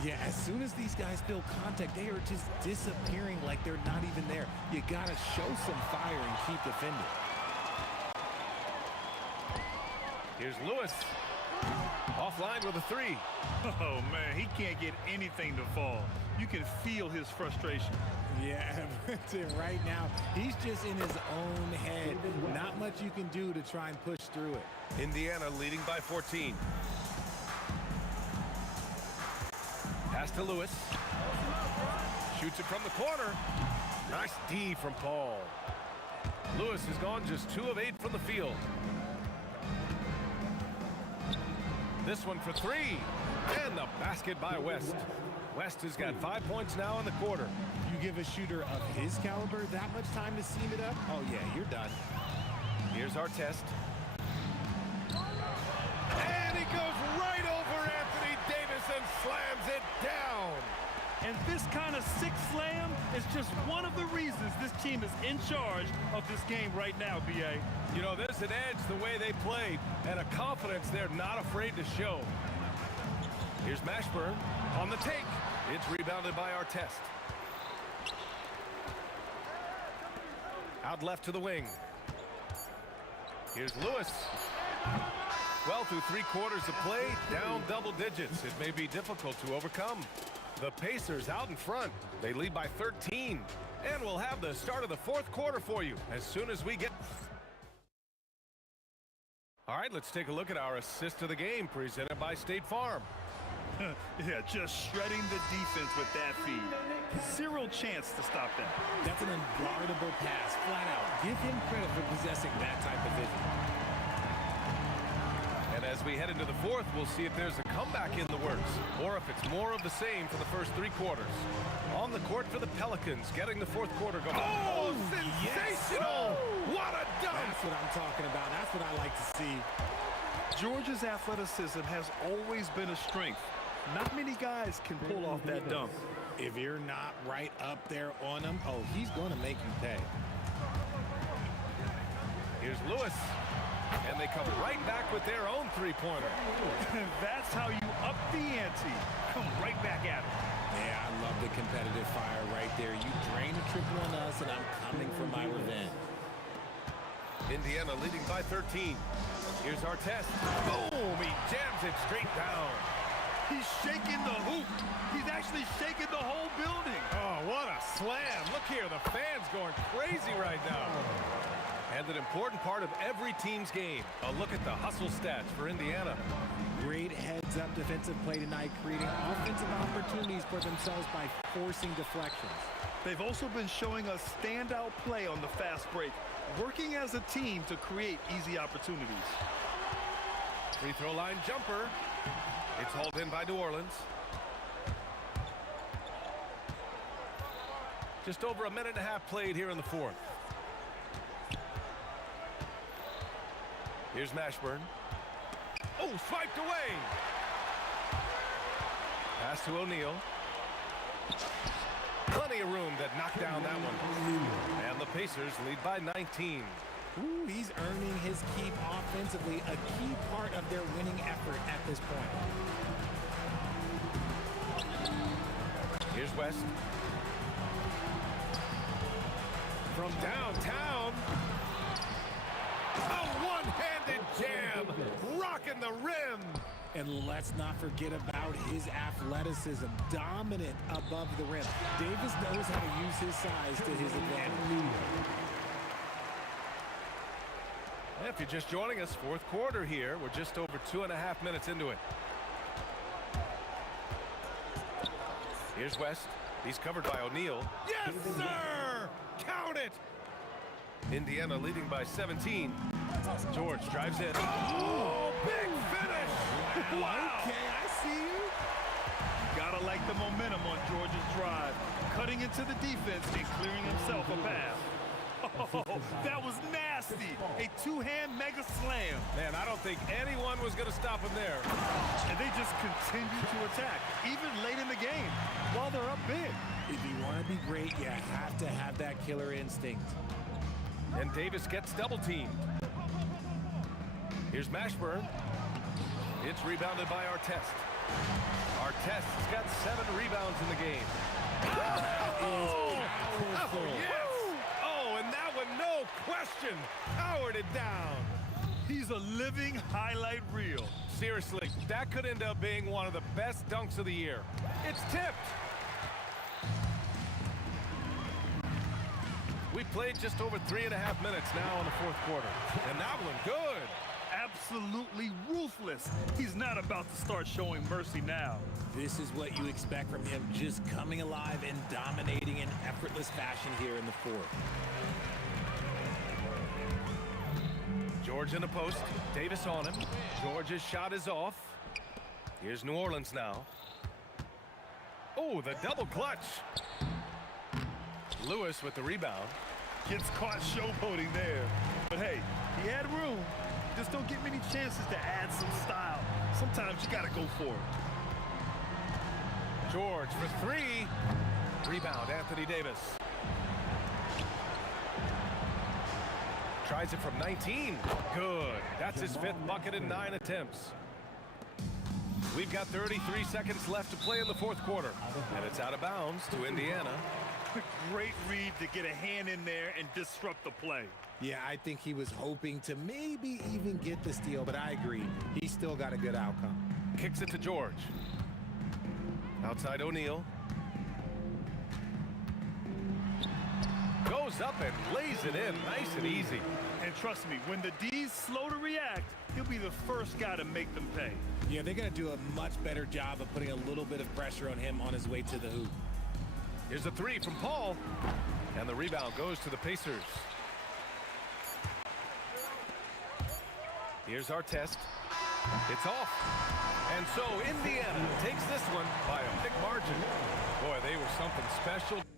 Yeah, as soon as these guys feel contact, they are just disappearing like they're not even there. You got to show some fire and keep defending. Here's Lewis. Offline with a three. Oh, man, he can't get anything to fall. You can feel his frustration. Yeah, right now, he's just in his own head. Not much you can do to try and push through it. Indiana leading by 14. Pass to Lewis. Shoots it from the corner. Nice D from Paul. Lewis has gone just 2 of 8 from the field. This one for 3. And the basket by West. West has got 5 points now in the quarter. You give a shooter of his caliber that much time to seam it up? Oh, yeah, you're done. Here's our test. And he goes right over Anthony Davis and slams it down. And this kind of sick slam is just one of the reasons this team is in charge of this game right now, B.A. You know, there's an edge the way they play and a confidence they're not afraid to show. Here's Mashburn on the take. It's rebounded by our test. Out left to the wing. Here's Lewis. Well, through 3 quarters of play, down double digits. It may be difficult to overcome. The Pacers out in front. They lead by 13. And we'll have the start of the 4th quarter for you as soon as we get... All right, let's take a look at our assist of the game presented by State Farm. Yeah, just shredding the defense with that feed. 0 chance to stop that. That's an unguardable pass, flat out. Give him credit for possessing that type of vision. And as we head into the 4th, we'll see if there's a comeback in the works or if it's more of the same for the first 3 quarters. On the court for the Pelicans, getting the 4th quarter going. Oh, sensational! Yes. What a dunk! That's what I'm talking about. That's what I like to see. Georgia's athleticism has always been a strength. Not many guys can pull off that dunk. If you're not right up there on him, oh, he's going to make you pay. Here's Lewis. And they come right back with their own 3-pointer. That's how you up the ante. Come right back at it. Yeah, I love the competitive fire right there. You drain a triple on us, and I'm coming for my revenge. Indiana leading by 13. Here's our test. Boom! He jams it straight down. He's shaking the hoop. He's actually shaking the whole building. Oh, what a slam. Look here, the fans going crazy right now. And an important part of every team's game. A look at the hustle stats for Indiana. Great heads-up defensive play tonight, creating offensive opportunities for themselves by forcing deflections. They've also been showing us standout play on the fast break, working as a team to create easy opportunities. Free throw line jumper. It's hauled in by New Orleans. Just over a minute and a half played here in the 4th. Here's Mashburn. Oh, swiped away. Pass to O'Neal. Plenty of room that knocked down that one. And the Pacers lead by 19. Ooh, he's earning his keep offensively, a key part of their winning effort at this point. Here's West. From downtown. A one-handed jam, rocking the rim. And let's not forget about his athleticism, dominant above the rim. Davis knows how to use his size to his advantage. If you're just joining us, 4th quarter here. We're just over 2.5 minutes into it. Here's West. He's covered by O'Neal. Yes, sir! Count it! Indiana leading by 17. George drives in. Oh, big finish! Wow! Okay, I see you. Gotta like the momentum on Georgia's drive. Cutting into the defense and clearing himself a path. Oh, that was nasty. A 2-hand mega slam. Man, I don't think anyone was going to stop him there. And they just continue to attack, even late in the game, while they're up big. If you want to be great, you have to have that killer instinct. And Davis gets double-teamed. Here's Mashburn. It's rebounded by Artest. Artest's got 7 rebounds in the game. Oh, Yes! Oh, and that one, no question, powered it down. He's a living highlight reel. Seriously, that could end up being one of the best dunks of the year. It's tipped. We played just over 3.5 minutes now in the fourth quarter. And that one good. Absolutely ruthless. He's not about to start showing mercy now. This is what you expect from him, just coming alive and dominating in effortless fashion here in the fourth. George in the post. Davis on him. George's shot is off. Here's New Orleans now. Oh, the double clutch. Lewis with the rebound. Gets caught showboating there. But hey, he had room. Just don't get many chances to add some style. Sometimes you gotta go for it. George for 3. Rebound, Anthony Davis. Tries it from 19. Good. That's his 5th bucket in 9 attempts. We've got 33 seconds left to play in the fourth quarter. And it's out of bounds to Indiana. Great read to get a hand in there and disrupt the play. Yeah, I think he was hoping to maybe even get the steal, but I agree. He still got a good outcome. Kicks it to George. Outside O'Neal. Goes up and lays it in nice and easy. And trust me, when the D's slow to react, he'll be the first guy to make them pay. Yeah, they're going to do a much better job of putting a little bit of pressure on him on his way to the hoop. Here's a 3 from Paul. And the rebound goes to the Pacers. Here's Artest. It's off. And so Indiana takes this one by a big margin. Boy, they were something special.